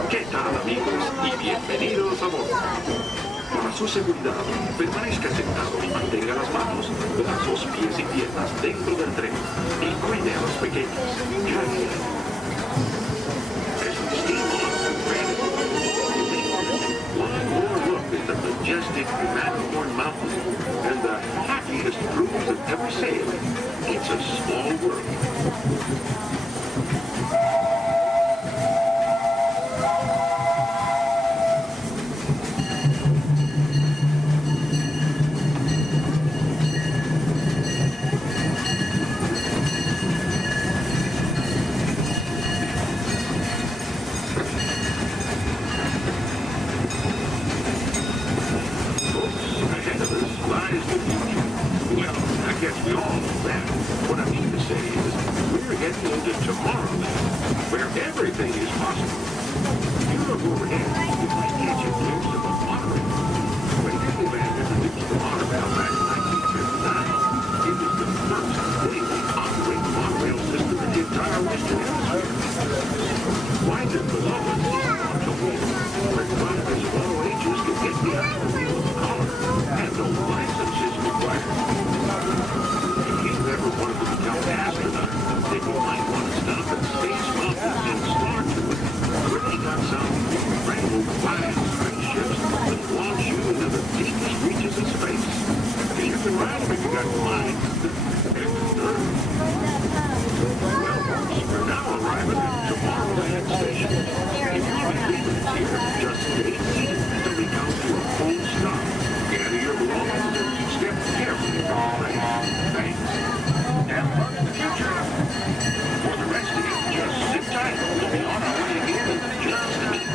¿Qué tal, amigos? Y bienvenidos a bordo. Para su seguridad, permanezca sentado y mantenga las manos, brazos, pies y piernas dentro del tren. Y cuide a los pequeños. Gracias. As we steam on, one more look at the majestic Matterhorn Mountain and the happiest cruise that ever sailed. It's a small world. We all know that. What I mean to say is, we're heading into Tomorrowland, where everything is possible. You look overhead, you might catch a glimpse of a monorail. When Disneyland introduced the monorail back in 1959, it was the first daily operating monorail system in the entire Western Hemisphere. Why did below us launch a wheel where drivers of all ages could get behind the wheel of a car and no licenses required? Ever wanted to become an astronaut, then you might want to stop at Space Mountain in Starkville, where they got some brand new flying spaceships that launch you into the deepest reaches of space. You can ride them if you got flying. Well, we're now arriving at Tomorrowland Station. If you'll be leaving here, just stay seated until we count to a full stop. Gather your belongings and step carefully from the train. Thanks. Have fun in the future. For the rest of you, just sit tight. We'll be on our way again in just a minute.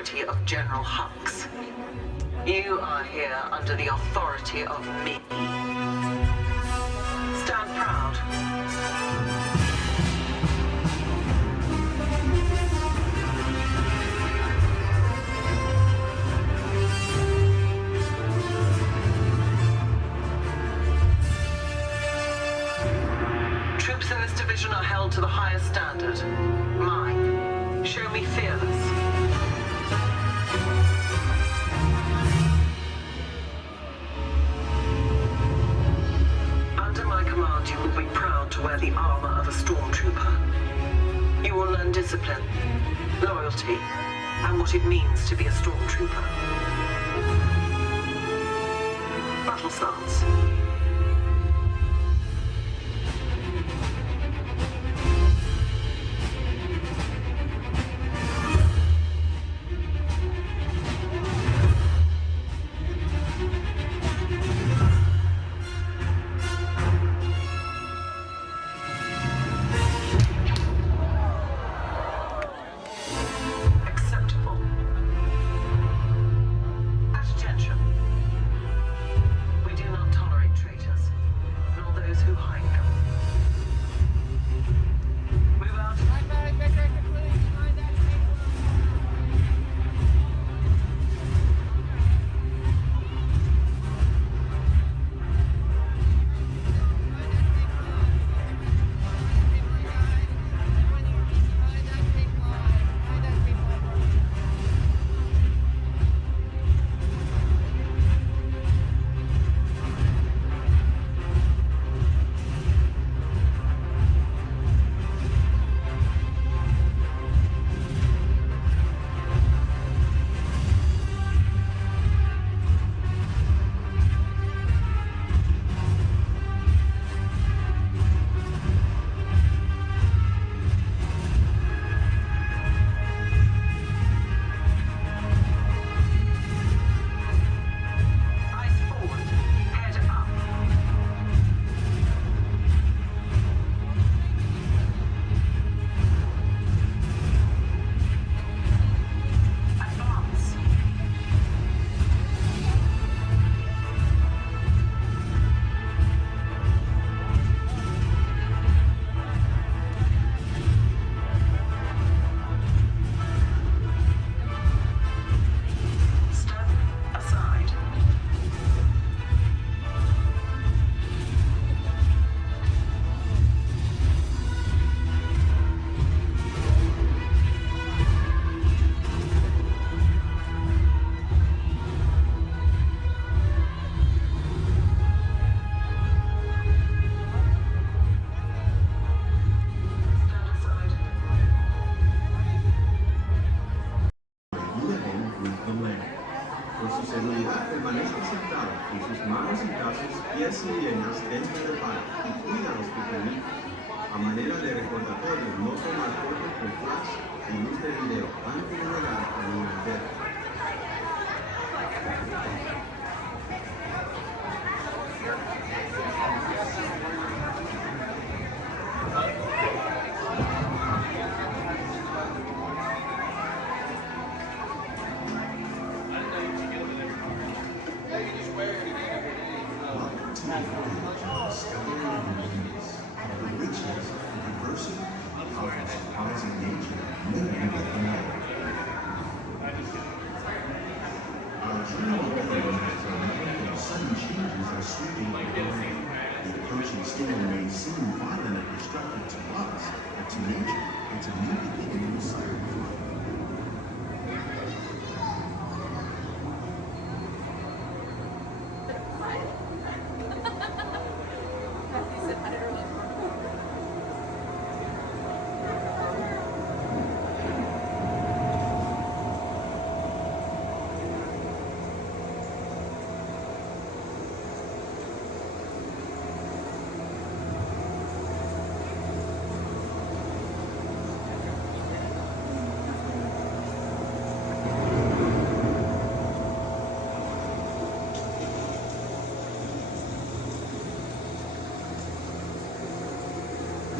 authority of General Hux. You are here under the authority of me. Stand proud. Troops in this division are held to the highest standard. Mine. Show me fearless. Under my command, you will be proud to wear the armor of a stormtrooper. You will learn discipline, loyalty, and what it means to be a stormtrooper. Battle stance. pies y lienas dentro del bar y cuida a los pequeñitos. A manera de recordatorio, no tomar fotos con flash y luz de video antes de llegar a un hotel.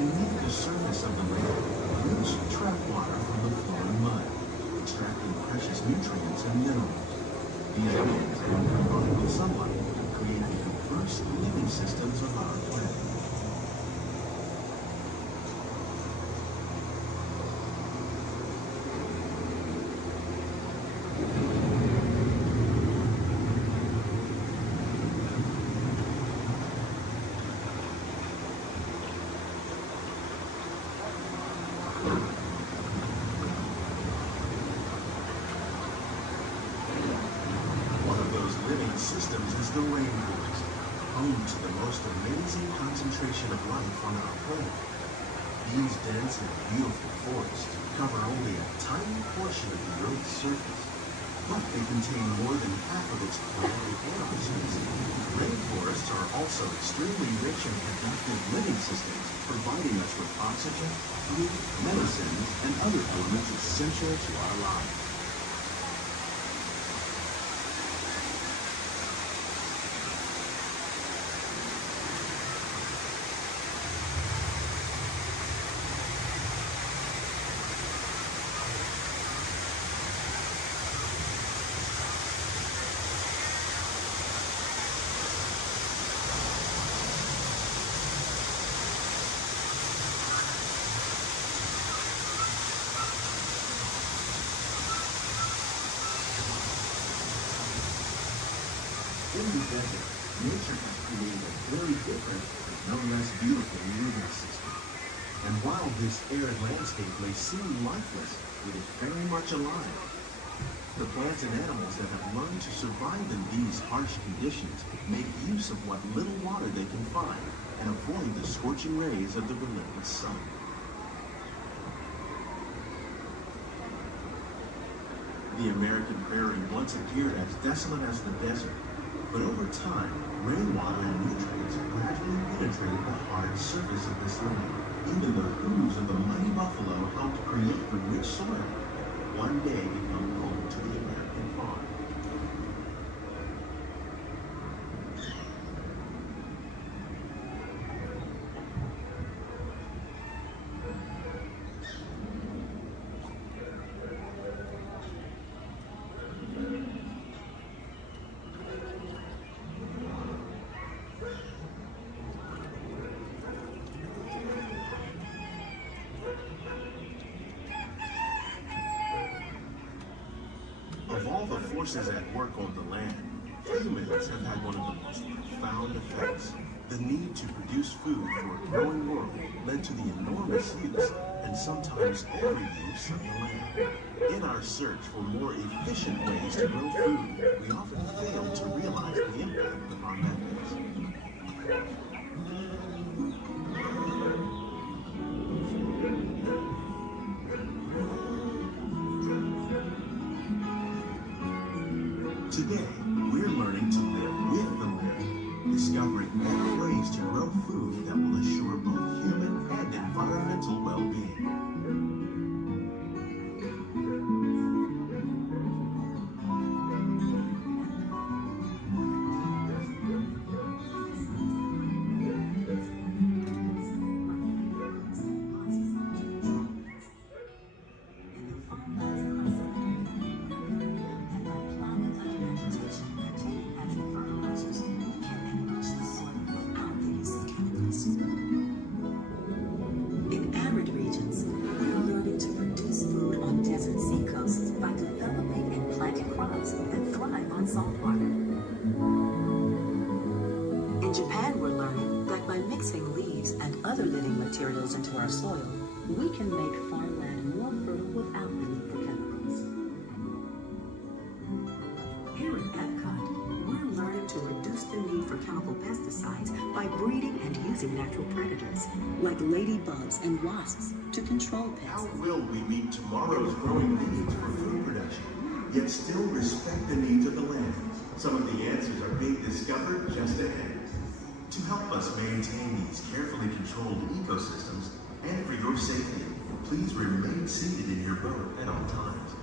Beneath the surface of the lake, roots trap water from the flowing mud. extracting precious nutrients and minerals. These elements then combine with sunlight to create the diverse living systems of our planet. Systems is the rainforest, home to the most amazing concentration of life on our planet. These dense and beautiful forests cover only a tiny portion of the Earth's surface, but they contain more than half of its plant and animal species. Rainforests are also extremely rich and productive living systems, providing us with oxygen, food, medicines, and other elements essential to our lives. In the desert, nature has created a very different, but no less beautiful living system. And while this arid landscape may seem lifeless, it is very much alive. The plants and animals that have learned to survive in these harsh conditions make use of what little water they can find and avoid the scorching rays of the relentless sun. The American prairie once appeared as desolate as the desert. But over time, rainwater and nutrients gradually penetrated the hard surface of this land. Even the hooves of the mighty buffalo helped create the rich soil, one day become home to the American farm. Of all the forces at work on the land, humans have had one of the most profound effects. The need to produce food for a growing world led to the enormous use and sometimes overuse of the land. In our search for more efficient ways to grow food, we often fail to realize the impact of our methods. Today, we're learning to live with the land, discovering better ways to grow food that will assure both human and environmental well-being. In arid regions, we're learning to produce food on desert seacoasts by developing and planting crops that thrive on salt water. In Japan, we're learning that by mixing leaves and other living materials into our soil, we can make farmland more fertile without the need for chemicals. Here at Epcot, we're learning to reduce the need for chemical pesticides by breeding and using natural predators, like ladybugs and wasps, to control pests. How will we meet tomorrow's growing needs for food production, yet still respect the needs of the land? Some of the answers are being discovered just ahead. To help us maintain these carefully controlled ecosystems, and for your safety, please remain seated in your boat at all times.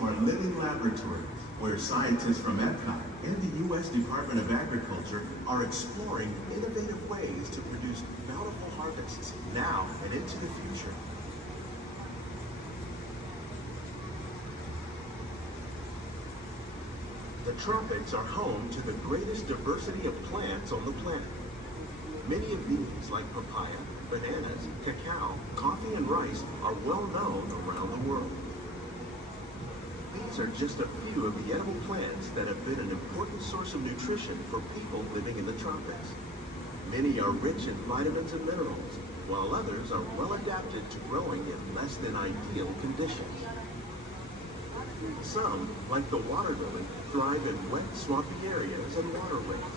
to our living laboratory, where scientists from Epcot and the U.S. Department of Agriculture are exploring innovative ways to produce bountiful harvests now and into the future. The tropics are home to the greatest diversity of plants on the planet. Many of these, like papaya, bananas, cacao, coffee, and rice, are well known around the world. These are just a few of the edible plants that have been an important source of nutrition for people living in the tropics. Many are rich in vitamins and minerals, while others are well adapted to growing in less than ideal conditions. Some, like the water lily, thrive in wet, swampy areas and waterways.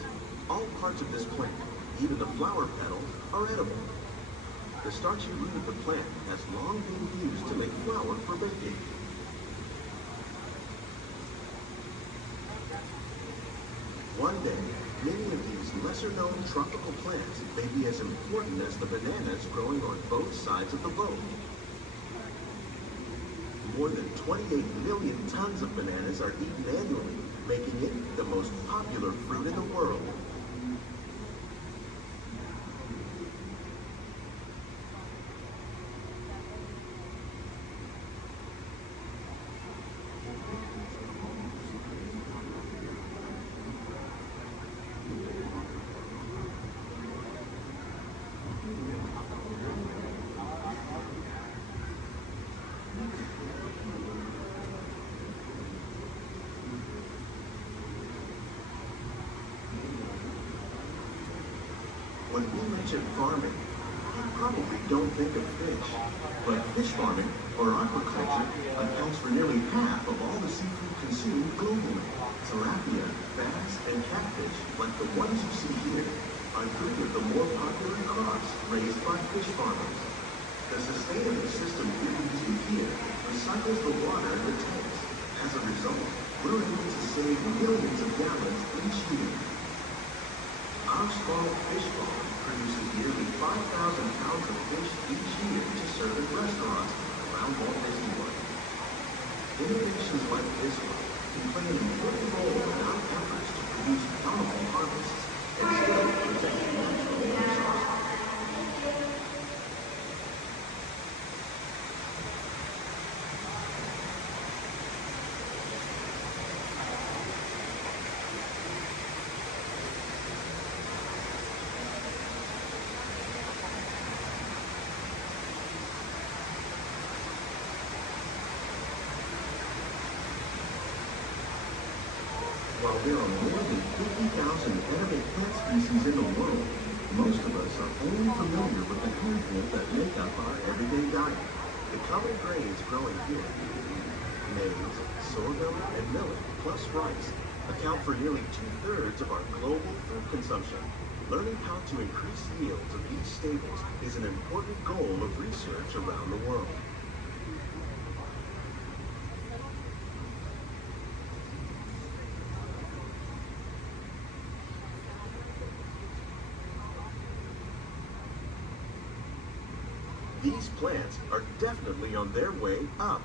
All parts of this plant, even the flower petals, are edible. The starchy root of the plant has long been used to make flour for baking. One day, many of these lesser-known tropical plants may be as important as the bananas growing on both sides of the boat. More than 28 million tons of bananas are eaten annually, making it the most popular fruit in the world. When we mention farming, you probably don't think of fish. But fish farming, or aquaculture, accounts for nearly half of all the seafood consumed globally. Tilapia, bass, and catfish, like the ones you see here, are three of the more popular crops raised by fish farmers. The sustainable system we use here recycles the water in the tanks. As a result, we're able to save millions of gallons each year. Our small fish farm produces nearly 5,000 pounds of fish each year to serve in restaurants around Walt Disney World. Innovations like this one can play an important role in our efforts to produce bountiful harvests and still protect natural resources. While there are more than 50,000 edible plant species in the world, most of us are only familiar with the handful that make up our everyday diet. The common grains growing here, maize, sorghum, and millet, plus rice, account for nearly 2/3 of our global food consumption. Learning how to increase yields of these staples is an important goal of research around the world. These plants are definitely on their way up.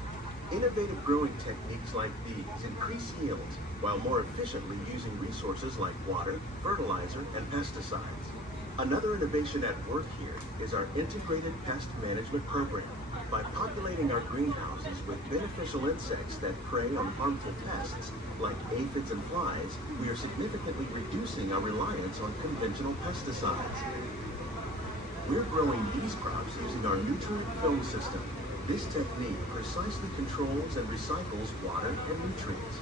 Innovative growing techniques like these increase yields while more efficiently using resources like water, fertilizer, and pesticides. Another innovation at work here is our integrated pest management program. By populating our greenhouses with beneficial insects that prey on harmful pests like aphids and flies, we are significantly reducing our reliance on conventional pesticides. We're growing these crops using our nutrient film system. This technique precisely controls and recycles water and nutrients.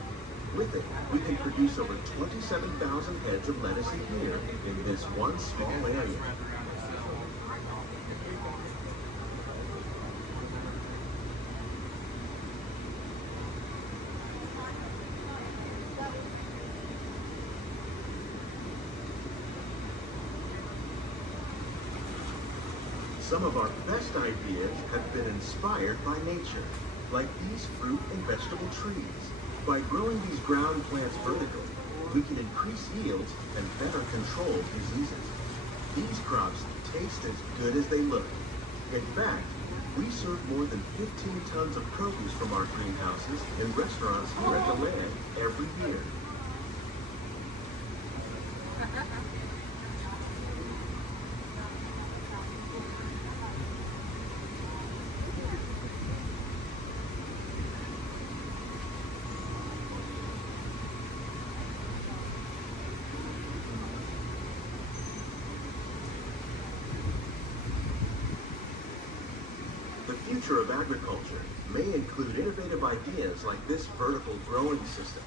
With it, we can produce over 27,000 heads of lettuce a year in this one small area. Some of our best ideas have been inspired by nature, like these fruit and vegetable trees. By growing these ground plants vertically, we can increase yields and better control diseases. These crops taste as good as they look. In fact, We serve more than 15 tons of produce from our greenhouses in restaurants here at the land every year. The future of agriculture may include innovative ideas like this vertical growing system.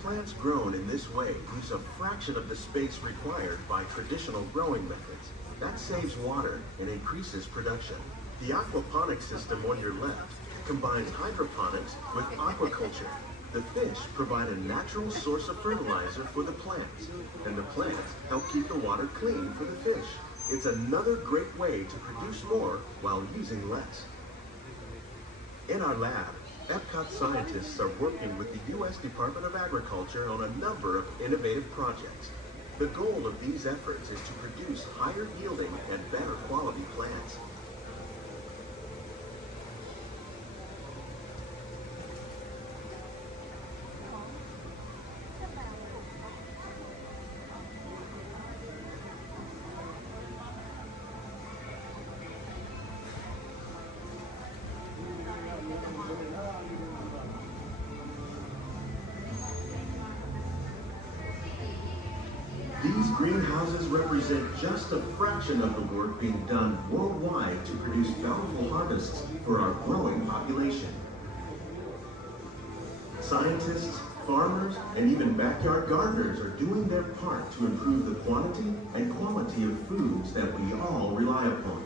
Plants grown in this way use a fraction of the space required by traditional growing methods. That saves water and increases production. The aquaponics system on your left combines hydroponics with aquaculture. The fish provide a natural source of fertilizer for the plants, and the plants help keep the water clean for the fish. It's another great way to produce more while using less. In our lab, Epcot scientists are working with the U.S. Department of Agriculture on a number of innovative projects. The goal of these efforts is to produce higher yielding and better quality plants. These greenhouses represent just a fraction of the work being done worldwide to produce bountiful harvests for our growing population. Scientists, farmers, and even backyard gardeners are doing their part to improve the quantity and quality of foods that we all rely upon.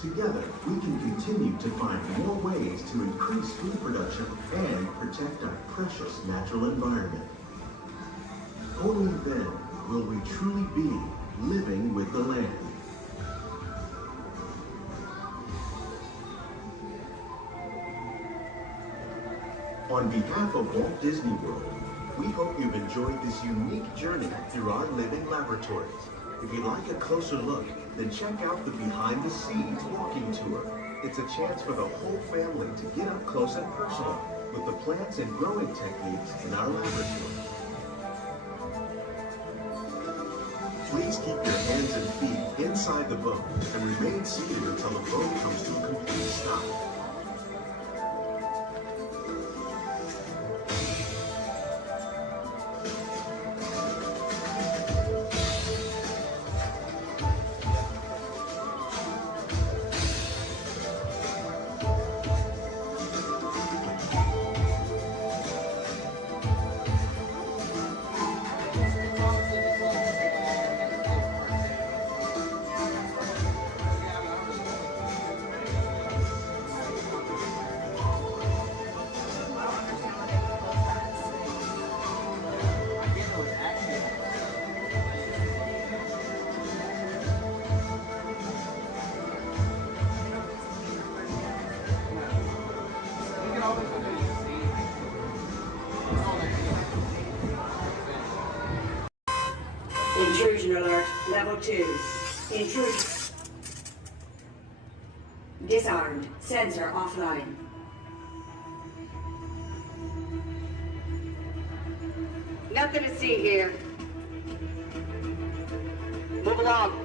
Together, we can continue to find more ways to increase food production and protect our precious natural environment. Only then will we truly be living with the land. On behalf of Walt Disney World, we hope you've enjoyed this unique journey through our living laboratories. If you'd like a closer look, then check out the Behind the Scenes walking tour. It's a chance for the whole family to get up close and personal with the plants and growing techniques in our laboratory. Please keep your hands and feet inside the boat and remain seated until the boat comes to a complete stop. Intrusion alert, level 2. Intrusion. Disarmed. Sensor offline. Nothing to see here. Move along.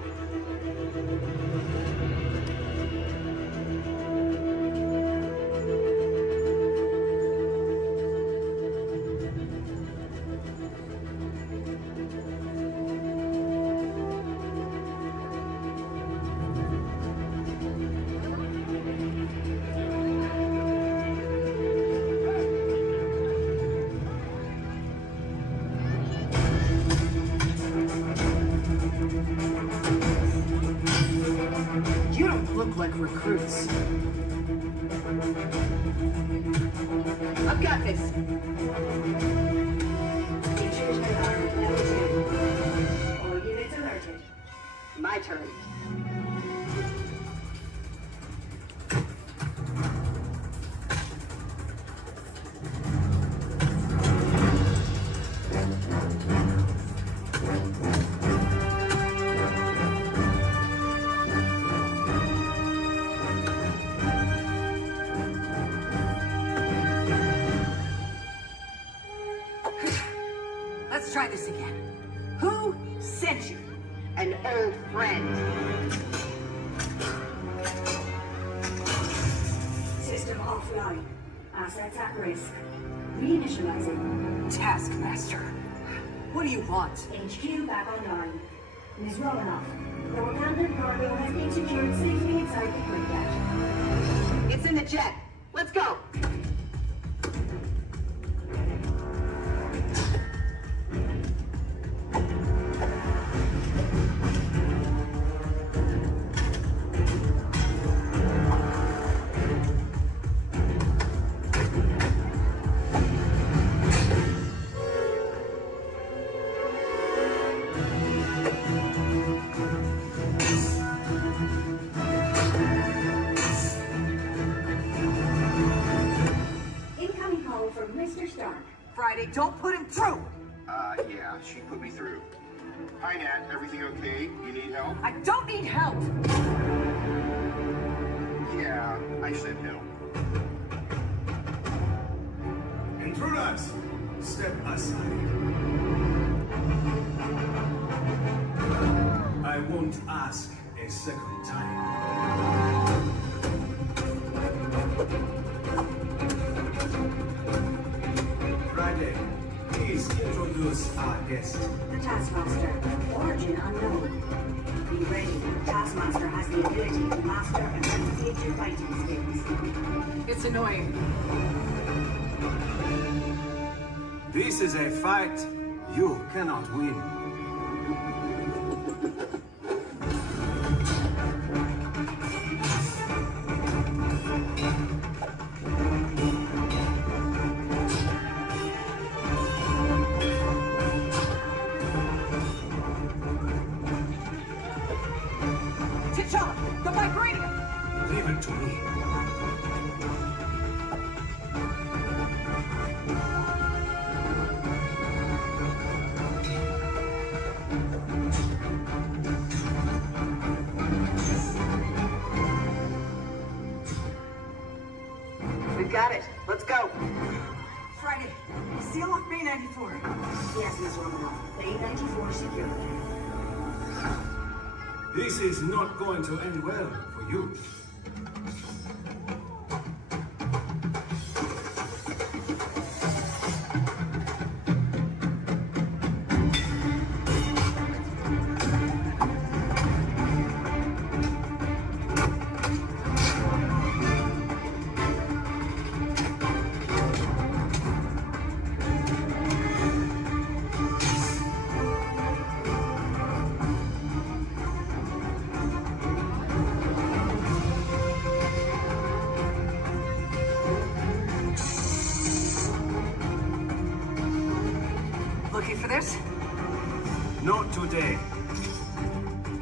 You don't look like recruits. I've got this. Intrusion alarm level 2. All units alerted. My turn. sent you. An old friend. System offline. Assets at risk. Reinitializing. Taskmaster. What do you want? HQ back online. Ms. Romanoff, the Wakandan cargo has been secured safely inside the grid cache. It's in the jet. Let's go. Incoming call from Mr. Stark. Friday, don't put him through! Yeah, she put me through. Hi, Nat. Everything okay? You need help? I don't need help! Yeah, I said help. Intruders, step aside. I won't ask a second time. Friday, please introduce our guest. The Taskmaster. Origin unknown. Be ready. Taskmaster has the ability to master and replicate your fighting skills. It's annoying. This is a fight you cannot win. T'Challa, the vibranium! Leave it to me. We've got it. Let's go. Friday, seal off Bay 94. Yes, Ms. Romanoff. Bay 94 secure. This is not going to end well for you. Looking for this? Not today.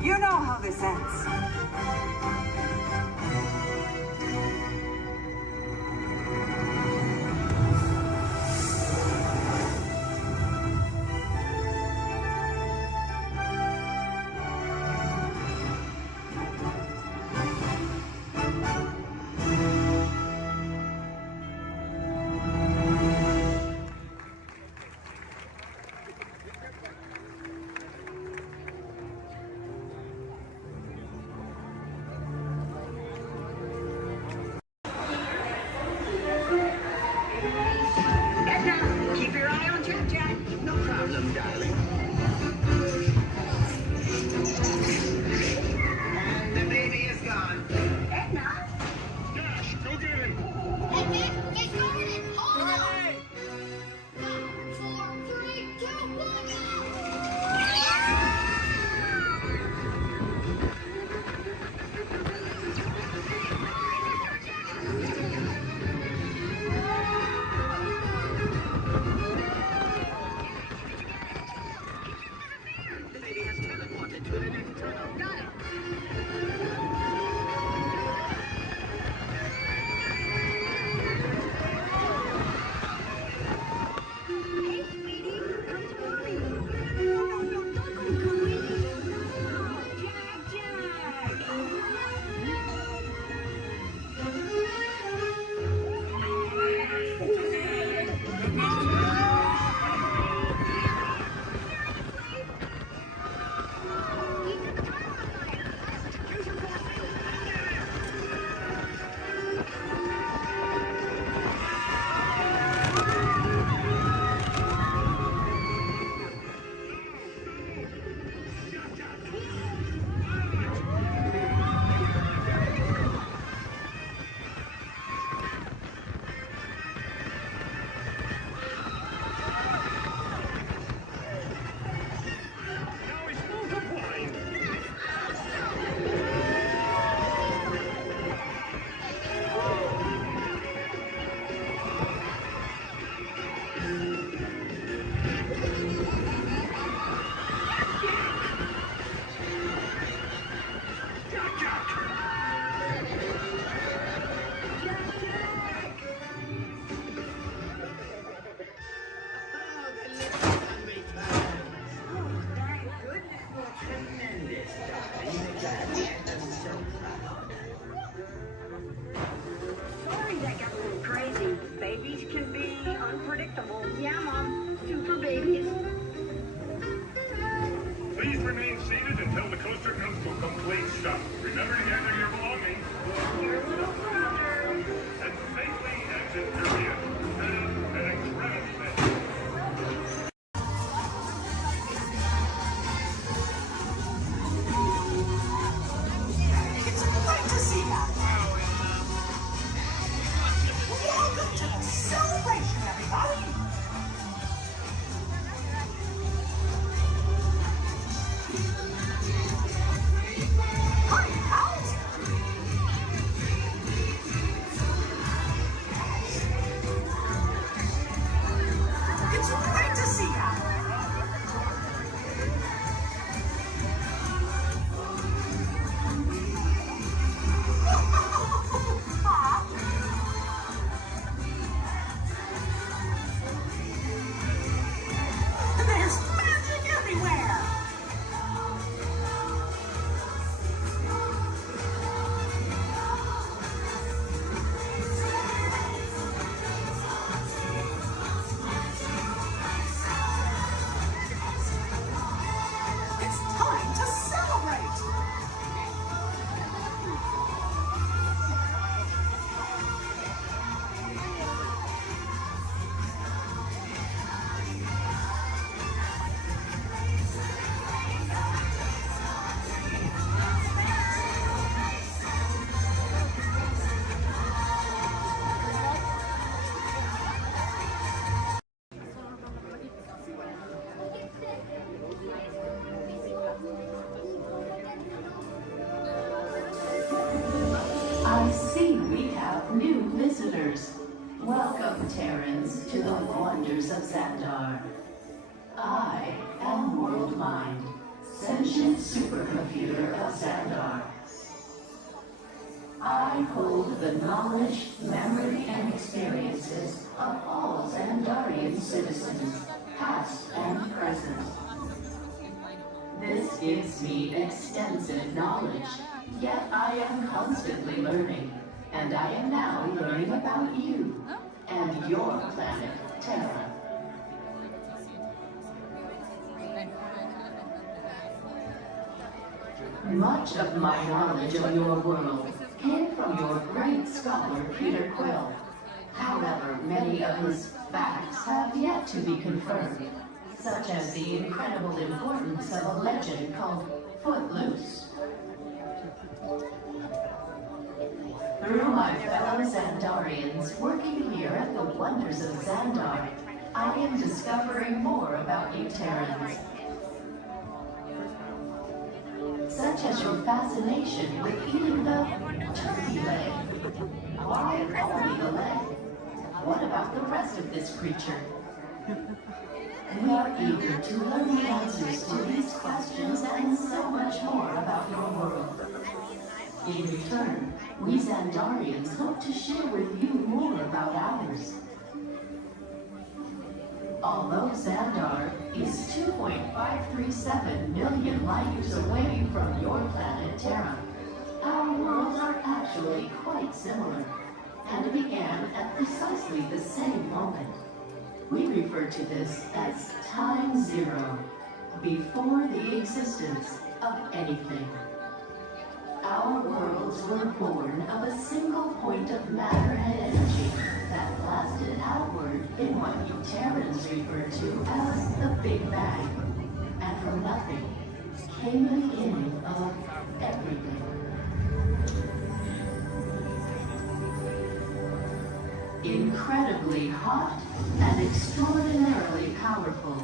You know how this ends. Keep your eye on Jack Jack. No problem, darling. And the baby is gone. Edna? Dash, go get him. Get started! Hold on! 5, 4, 3, 2, 1, The baby has teleported to an internal. Got it. Hey, sweetie. Come to mommy. No, don't come with me. Jack Jack. seated until the coaster comes to a complete stop. Remember to gather your belongings. And safely exit area. Have an incredible day. It's great to see you. Welcome to the celebration, everybody. Hi, pals. It's great to see you. There's magic everywhere! It's time to celebrate! I see we have new visitors. Welcome, Terrans, to the wonders of Xandar. I am World Mind, sentient supercomputer of Xandar. I hold the knowledge, memory, and experiences of all Xandarian citizens, past and present. This gives me extensive knowledge, yet I am constantly learning, and I am now learning about you and your planet, Terra. Much of my knowledge of your world came from your great scholar, Peter Quill. However, many of his facts have yet to be confirmed, such as the incredible importance of a legend called Footloose. Through my fellow Xandarians working here at the wonders of Xandar, I am discovering more about you Terrans. Such as your fascination with eating the turkey leg. Why only the leg? What about the rest of this creature? We are eager to learn the answers to these questions and so much more about your world. In return, we Xandarians hope to share with you more about ours. Although Xandar is 2.537 million light years away from your planet Terra, our worlds are actually quite similar and began at precisely the same moment. We refer to this as time zero, before the existence of anything. Our worlds were born of a single point of matter and energy that blasted outward in what you Terrans refer to as the Big Bang. And from nothing came the beginning of everything. Incredibly hot and extraordinarily powerful,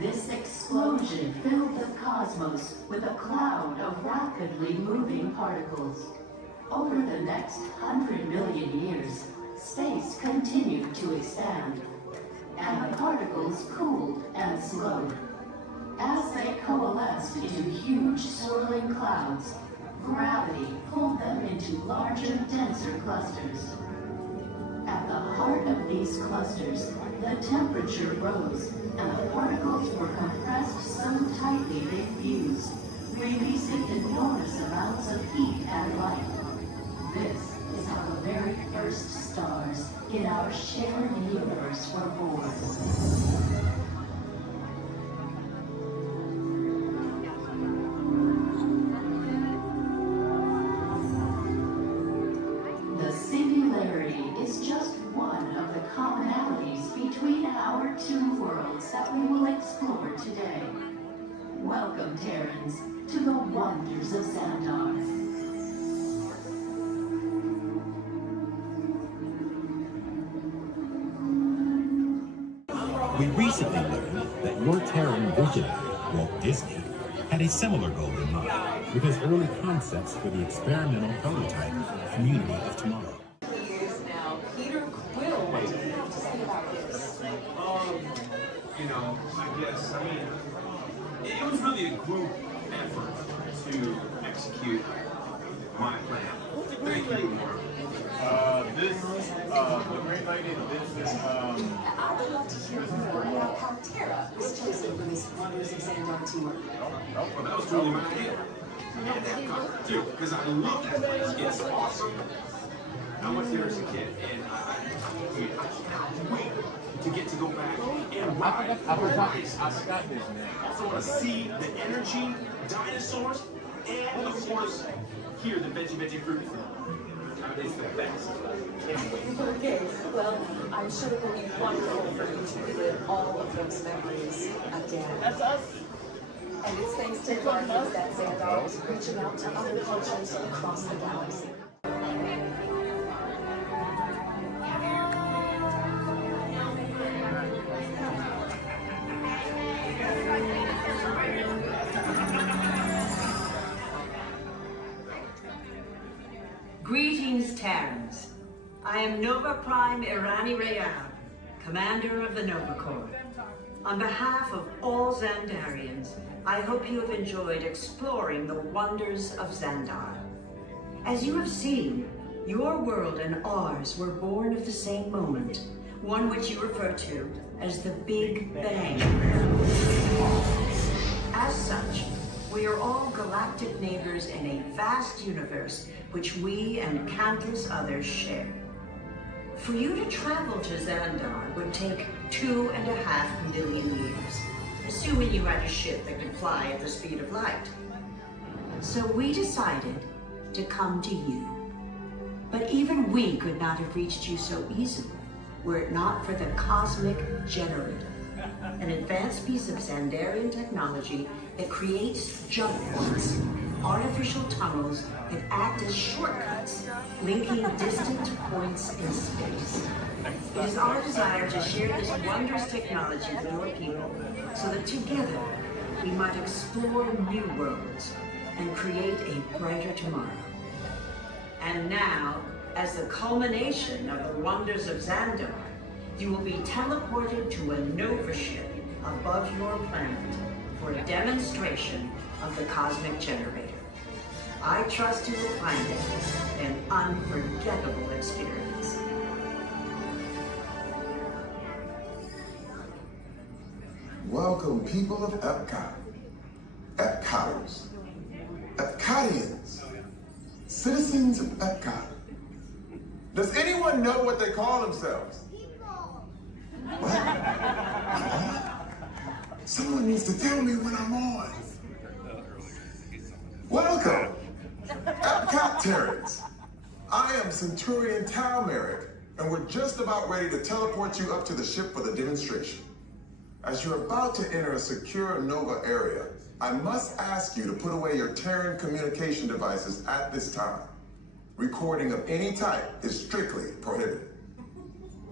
this explosion filled the cosmos with a cloud of rapidly moving particles. Over the next 100 million years, space continued to expand, and the particles cooled and slowed. As they coalesced into huge swirling clouds, gravity pulled them into larger, denser clusters. At the heart of these clusters, the temperature rose, and the particles were compressed so tightly they fused, releasing enormous amounts of heat and light. This is how the very first stars in our shared universe were born. We recently learned that your Terran visionary, Walt Disney, had a similar goal in mind with his early concepts for the experimental prototype Community of Tomorrow. Years now, Peter Quill. What do you have to say about this? You know, I guess, I mean, it was really a group effort to execute my plan. The Great Lady. The Great Lady, I would love to hear more about how Terra was chosen for this Wonders of Xandar tour. Well, that was totally my idea. And that got too, because I love that place. It's awesome. I went there as a kid, and I cannot wait to get to go back and ride. I forgot this, man. Also want to see the energy, dinosaurs, and of course, hear the veggie fruit. It's the best. Can't wait. Okay, well, I'm sure it will be wonderful for you to relive all of those memories again. That's us. And it's thanks to Wonders that Xandar is reaching out to other cultures across the galaxy. Greetings, Terrans. I am Nova Prime Irani Rayal, Commander of the Nova Corps. On behalf of all Xandarians, I hope you have enjoyed exploring the wonders of Xandar. As you have seen, your world and ours were born of the same moment, one which you refer to as the Big Bang. As such, we are all galactic neighbors in a vast universe which we and countless others share. For you to travel to Xandar would take 2.5 million years, assuming you had a ship that could fly at the speed of light. So we decided to come to you. But even we could not have reached you so easily were it not for the Cosmic Generator, an advanced piece of Xandarian technology that creates jump points, artificial tunnels that act as shortcuts, linking distant points in space. It is our desire to share this wondrous technology with your people so that together we might explore new worlds and create a brighter tomorrow. And now, as the culmination of the wonders of Xandar, you will be teleported to a Nova ship above your planet for a demonstration of the Cosmic Generator. I trust you will find it an unforgettable experience. Welcome, people of Epcot, Epcoters, Epcotians, citizens of Epcot. Does anyone know what they call themselves? What? Someone needs to tell me when I'm on. Welcome, Epcot Terrans. I am Centurion Tal Merrick, and we're just about ready to teleport you up to the ship for the demonstration. As you're about to enter a secure Nova area, I must ask you to put away your Terran communication devices at this time. Recording of any type is strictly prohibited.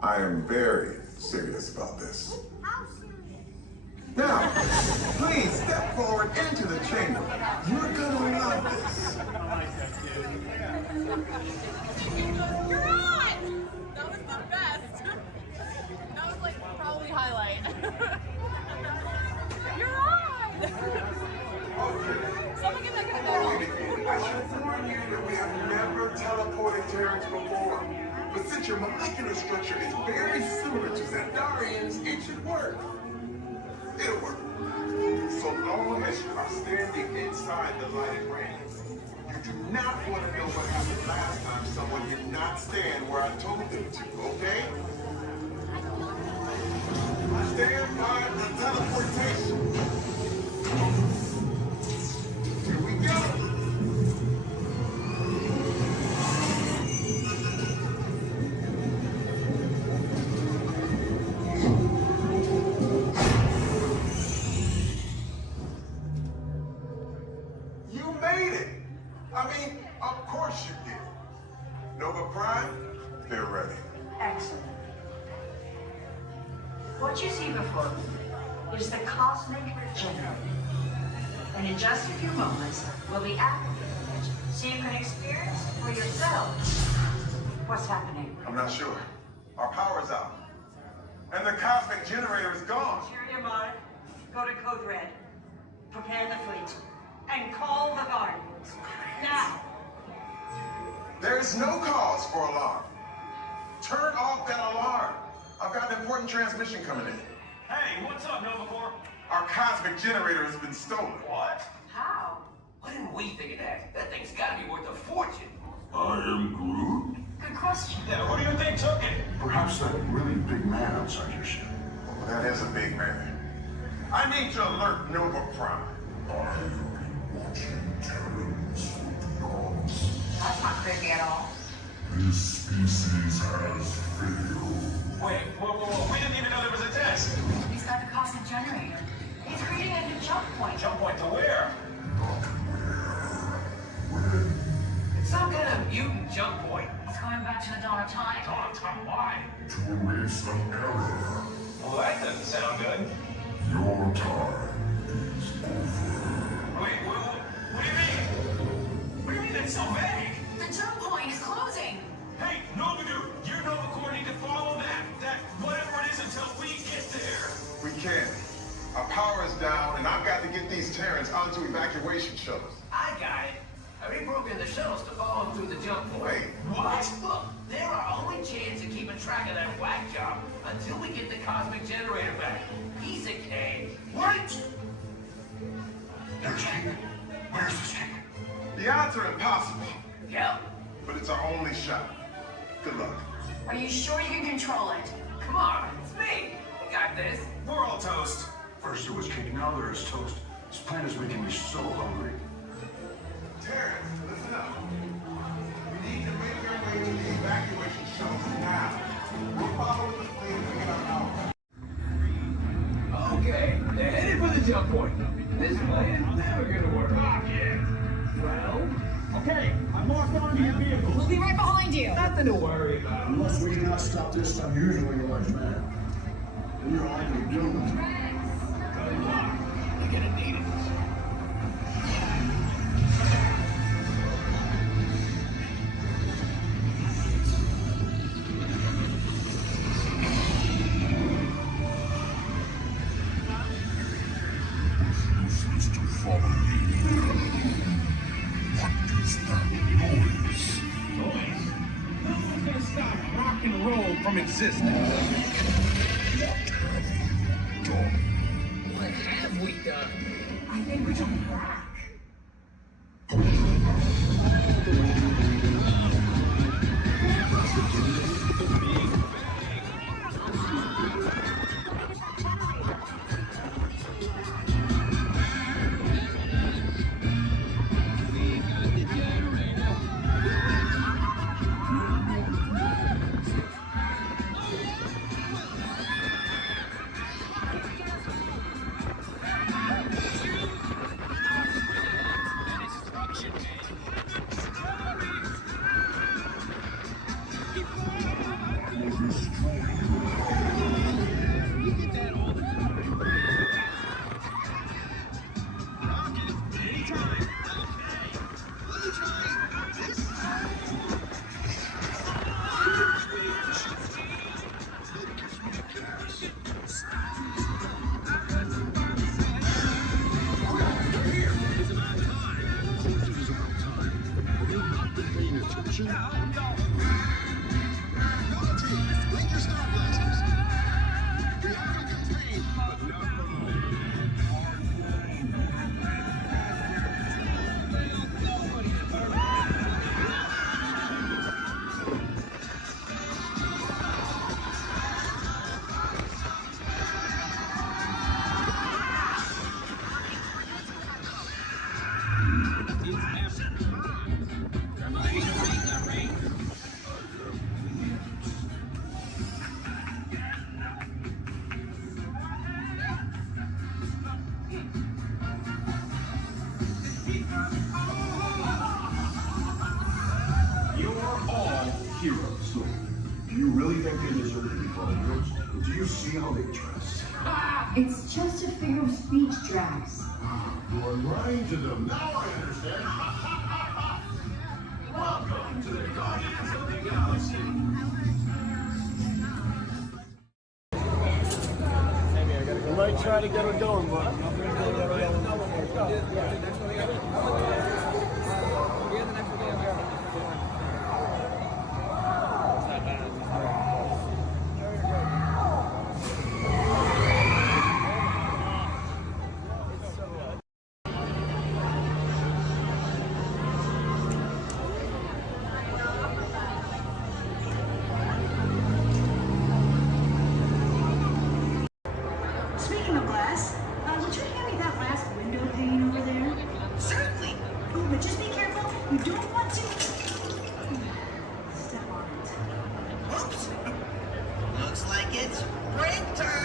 I am very serious about this. Now, please step forward into the chamber. You're gonna love this. You're on! That was the best. That was like probably highlight. You're on! Someone get that guy back. I should warn you that we have never teleported Terrans before. But since your molecular structure is very similar to Xandarians, it should work. It'll work. So long as you are standing inside the lighted ring. You do not want to know what happened last time someone did not stand where I told them to, okay? Stand by the teleportation. Here we go. What you see before you is the cosmic generator. And in just a few moments, we'll be activating it so you can experience for yourselves what's happening. I'm not sure. Our power's out. And the cosmic generator is gone. Interior Mark, go to Code Red. Prepare the fleet. And call the Guardians. Now. There is no cause for alarm. Turn off that alarm. I've got an important transmission coming in. Hey, what's up, Nova Corps? Our cosmic generator has been stolen. What? How? Why didn't we think of that? That thing's gotta be worth a fortune. I am Groot. Good question. Yeah, who do you think took it? Perhaps that really big man outside your ship. Oh, that is a big man. I need to alert Nova Prime. I've been watching Terrans for eons. That's not creepy at all. This species has failed. Wait, whoa. We didn't even know there was a test. He's got the cosmic generator. He's creating a new jump point. Jump point to where? Not where. When? It's some kind of mutant jump point. He's going back to the dawn of time. Dawn of time, why? To erase some error. Well, that doesn't sound good. Your time is over. Wait, what do you mean? What do you mean that's so vague? The jump point is closing. Hey, Nova Dude, you Nova Corps need to follow that whatever it is until we get there. We can. Our power is down, and I've got to get these Terrans onto evacuation shuttles. I got it. I reprogrammed the shuttles to follow them through the jump point. Wait, what? Look, they're our only chance of keeping track of that whack job until we get the cosmic generator back. Piece of cake. What? There's King. Where's this King? the odds are impossible. Yep. But it's our only shot. Good luck. Are you sure you can control it? Come on, it's me. We got this. We're all toast. First there was King, now there is toast. This plan is making me so hungry. Terrence, listen up. We need to make our way to the evacuation shelters now. We'll follow the plane to get our power. Okay, they're headed for the jump point. This plan is never gonna work. Well, okay, I'm locked onto your vehicle. We'll be right behind you. Nothing to worry about. Unless we cannot stop this unusually large man. Then you're likely doomed. Good luck. You're gonna need it. Useless to follow me. What is that noise? Noise? No one's gonna stop rock and roll from existence. What have we done? I think we're jumping back. You're all heroes. Do you really think they deserve to be Do you see how they dress? It's just a figure of speech, Drax. You are lying to them. Now I understand. Welcome to the Guardians of the Galaxy. We might try to get her going, but Speaking of glass, would you hand me that last window pane over there? Certainly. Oh, but just be careful. You don't want to step on it. Oops. Looks like it's break time.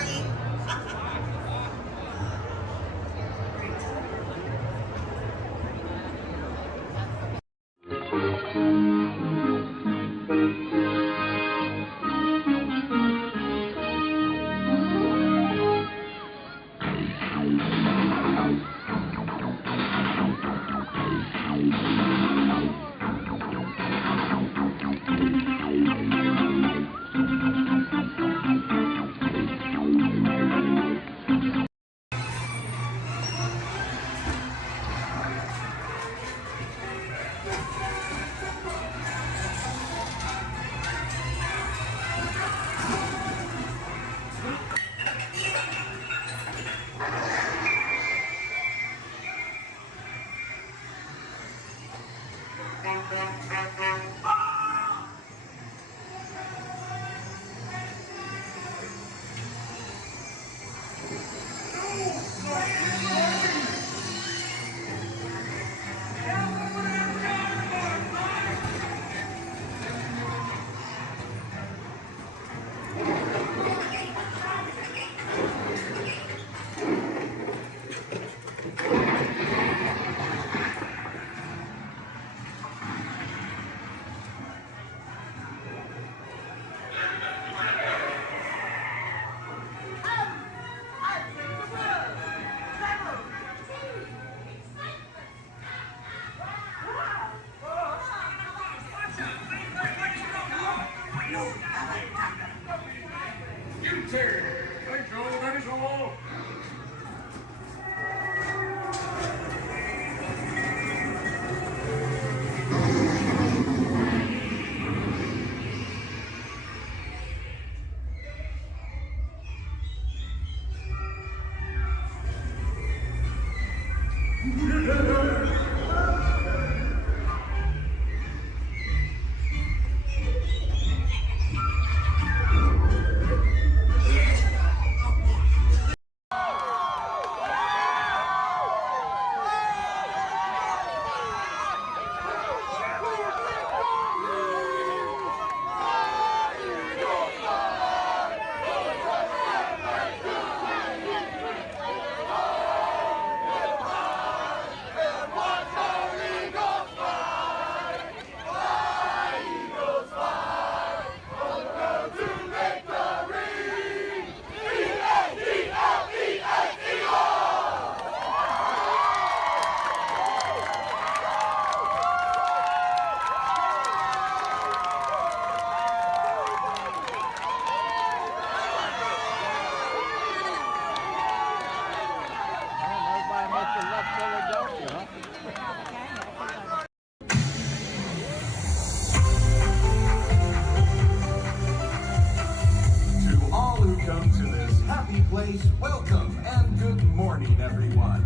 place, welcome and good morning, everyone.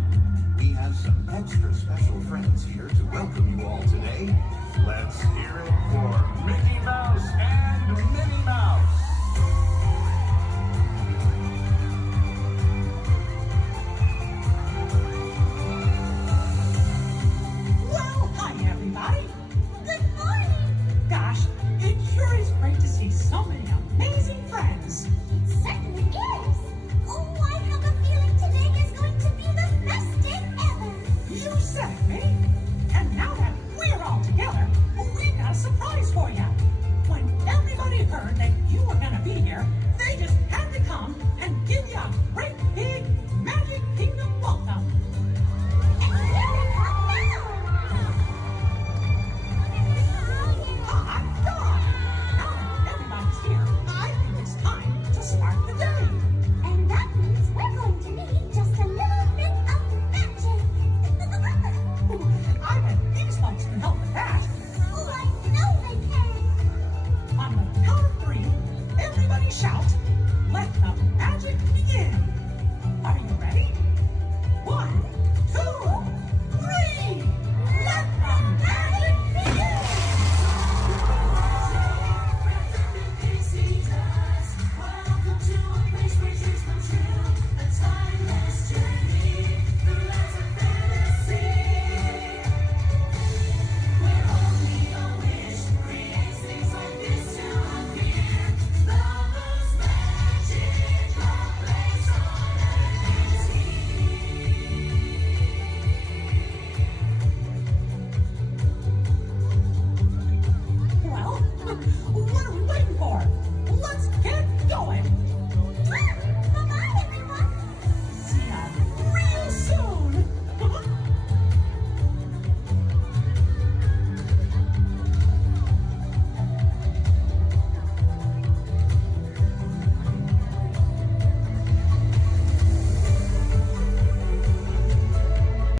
We have some extra special friends here to welcome you all today. Let's hear it for Mickey Mouse and Minnie Mouse.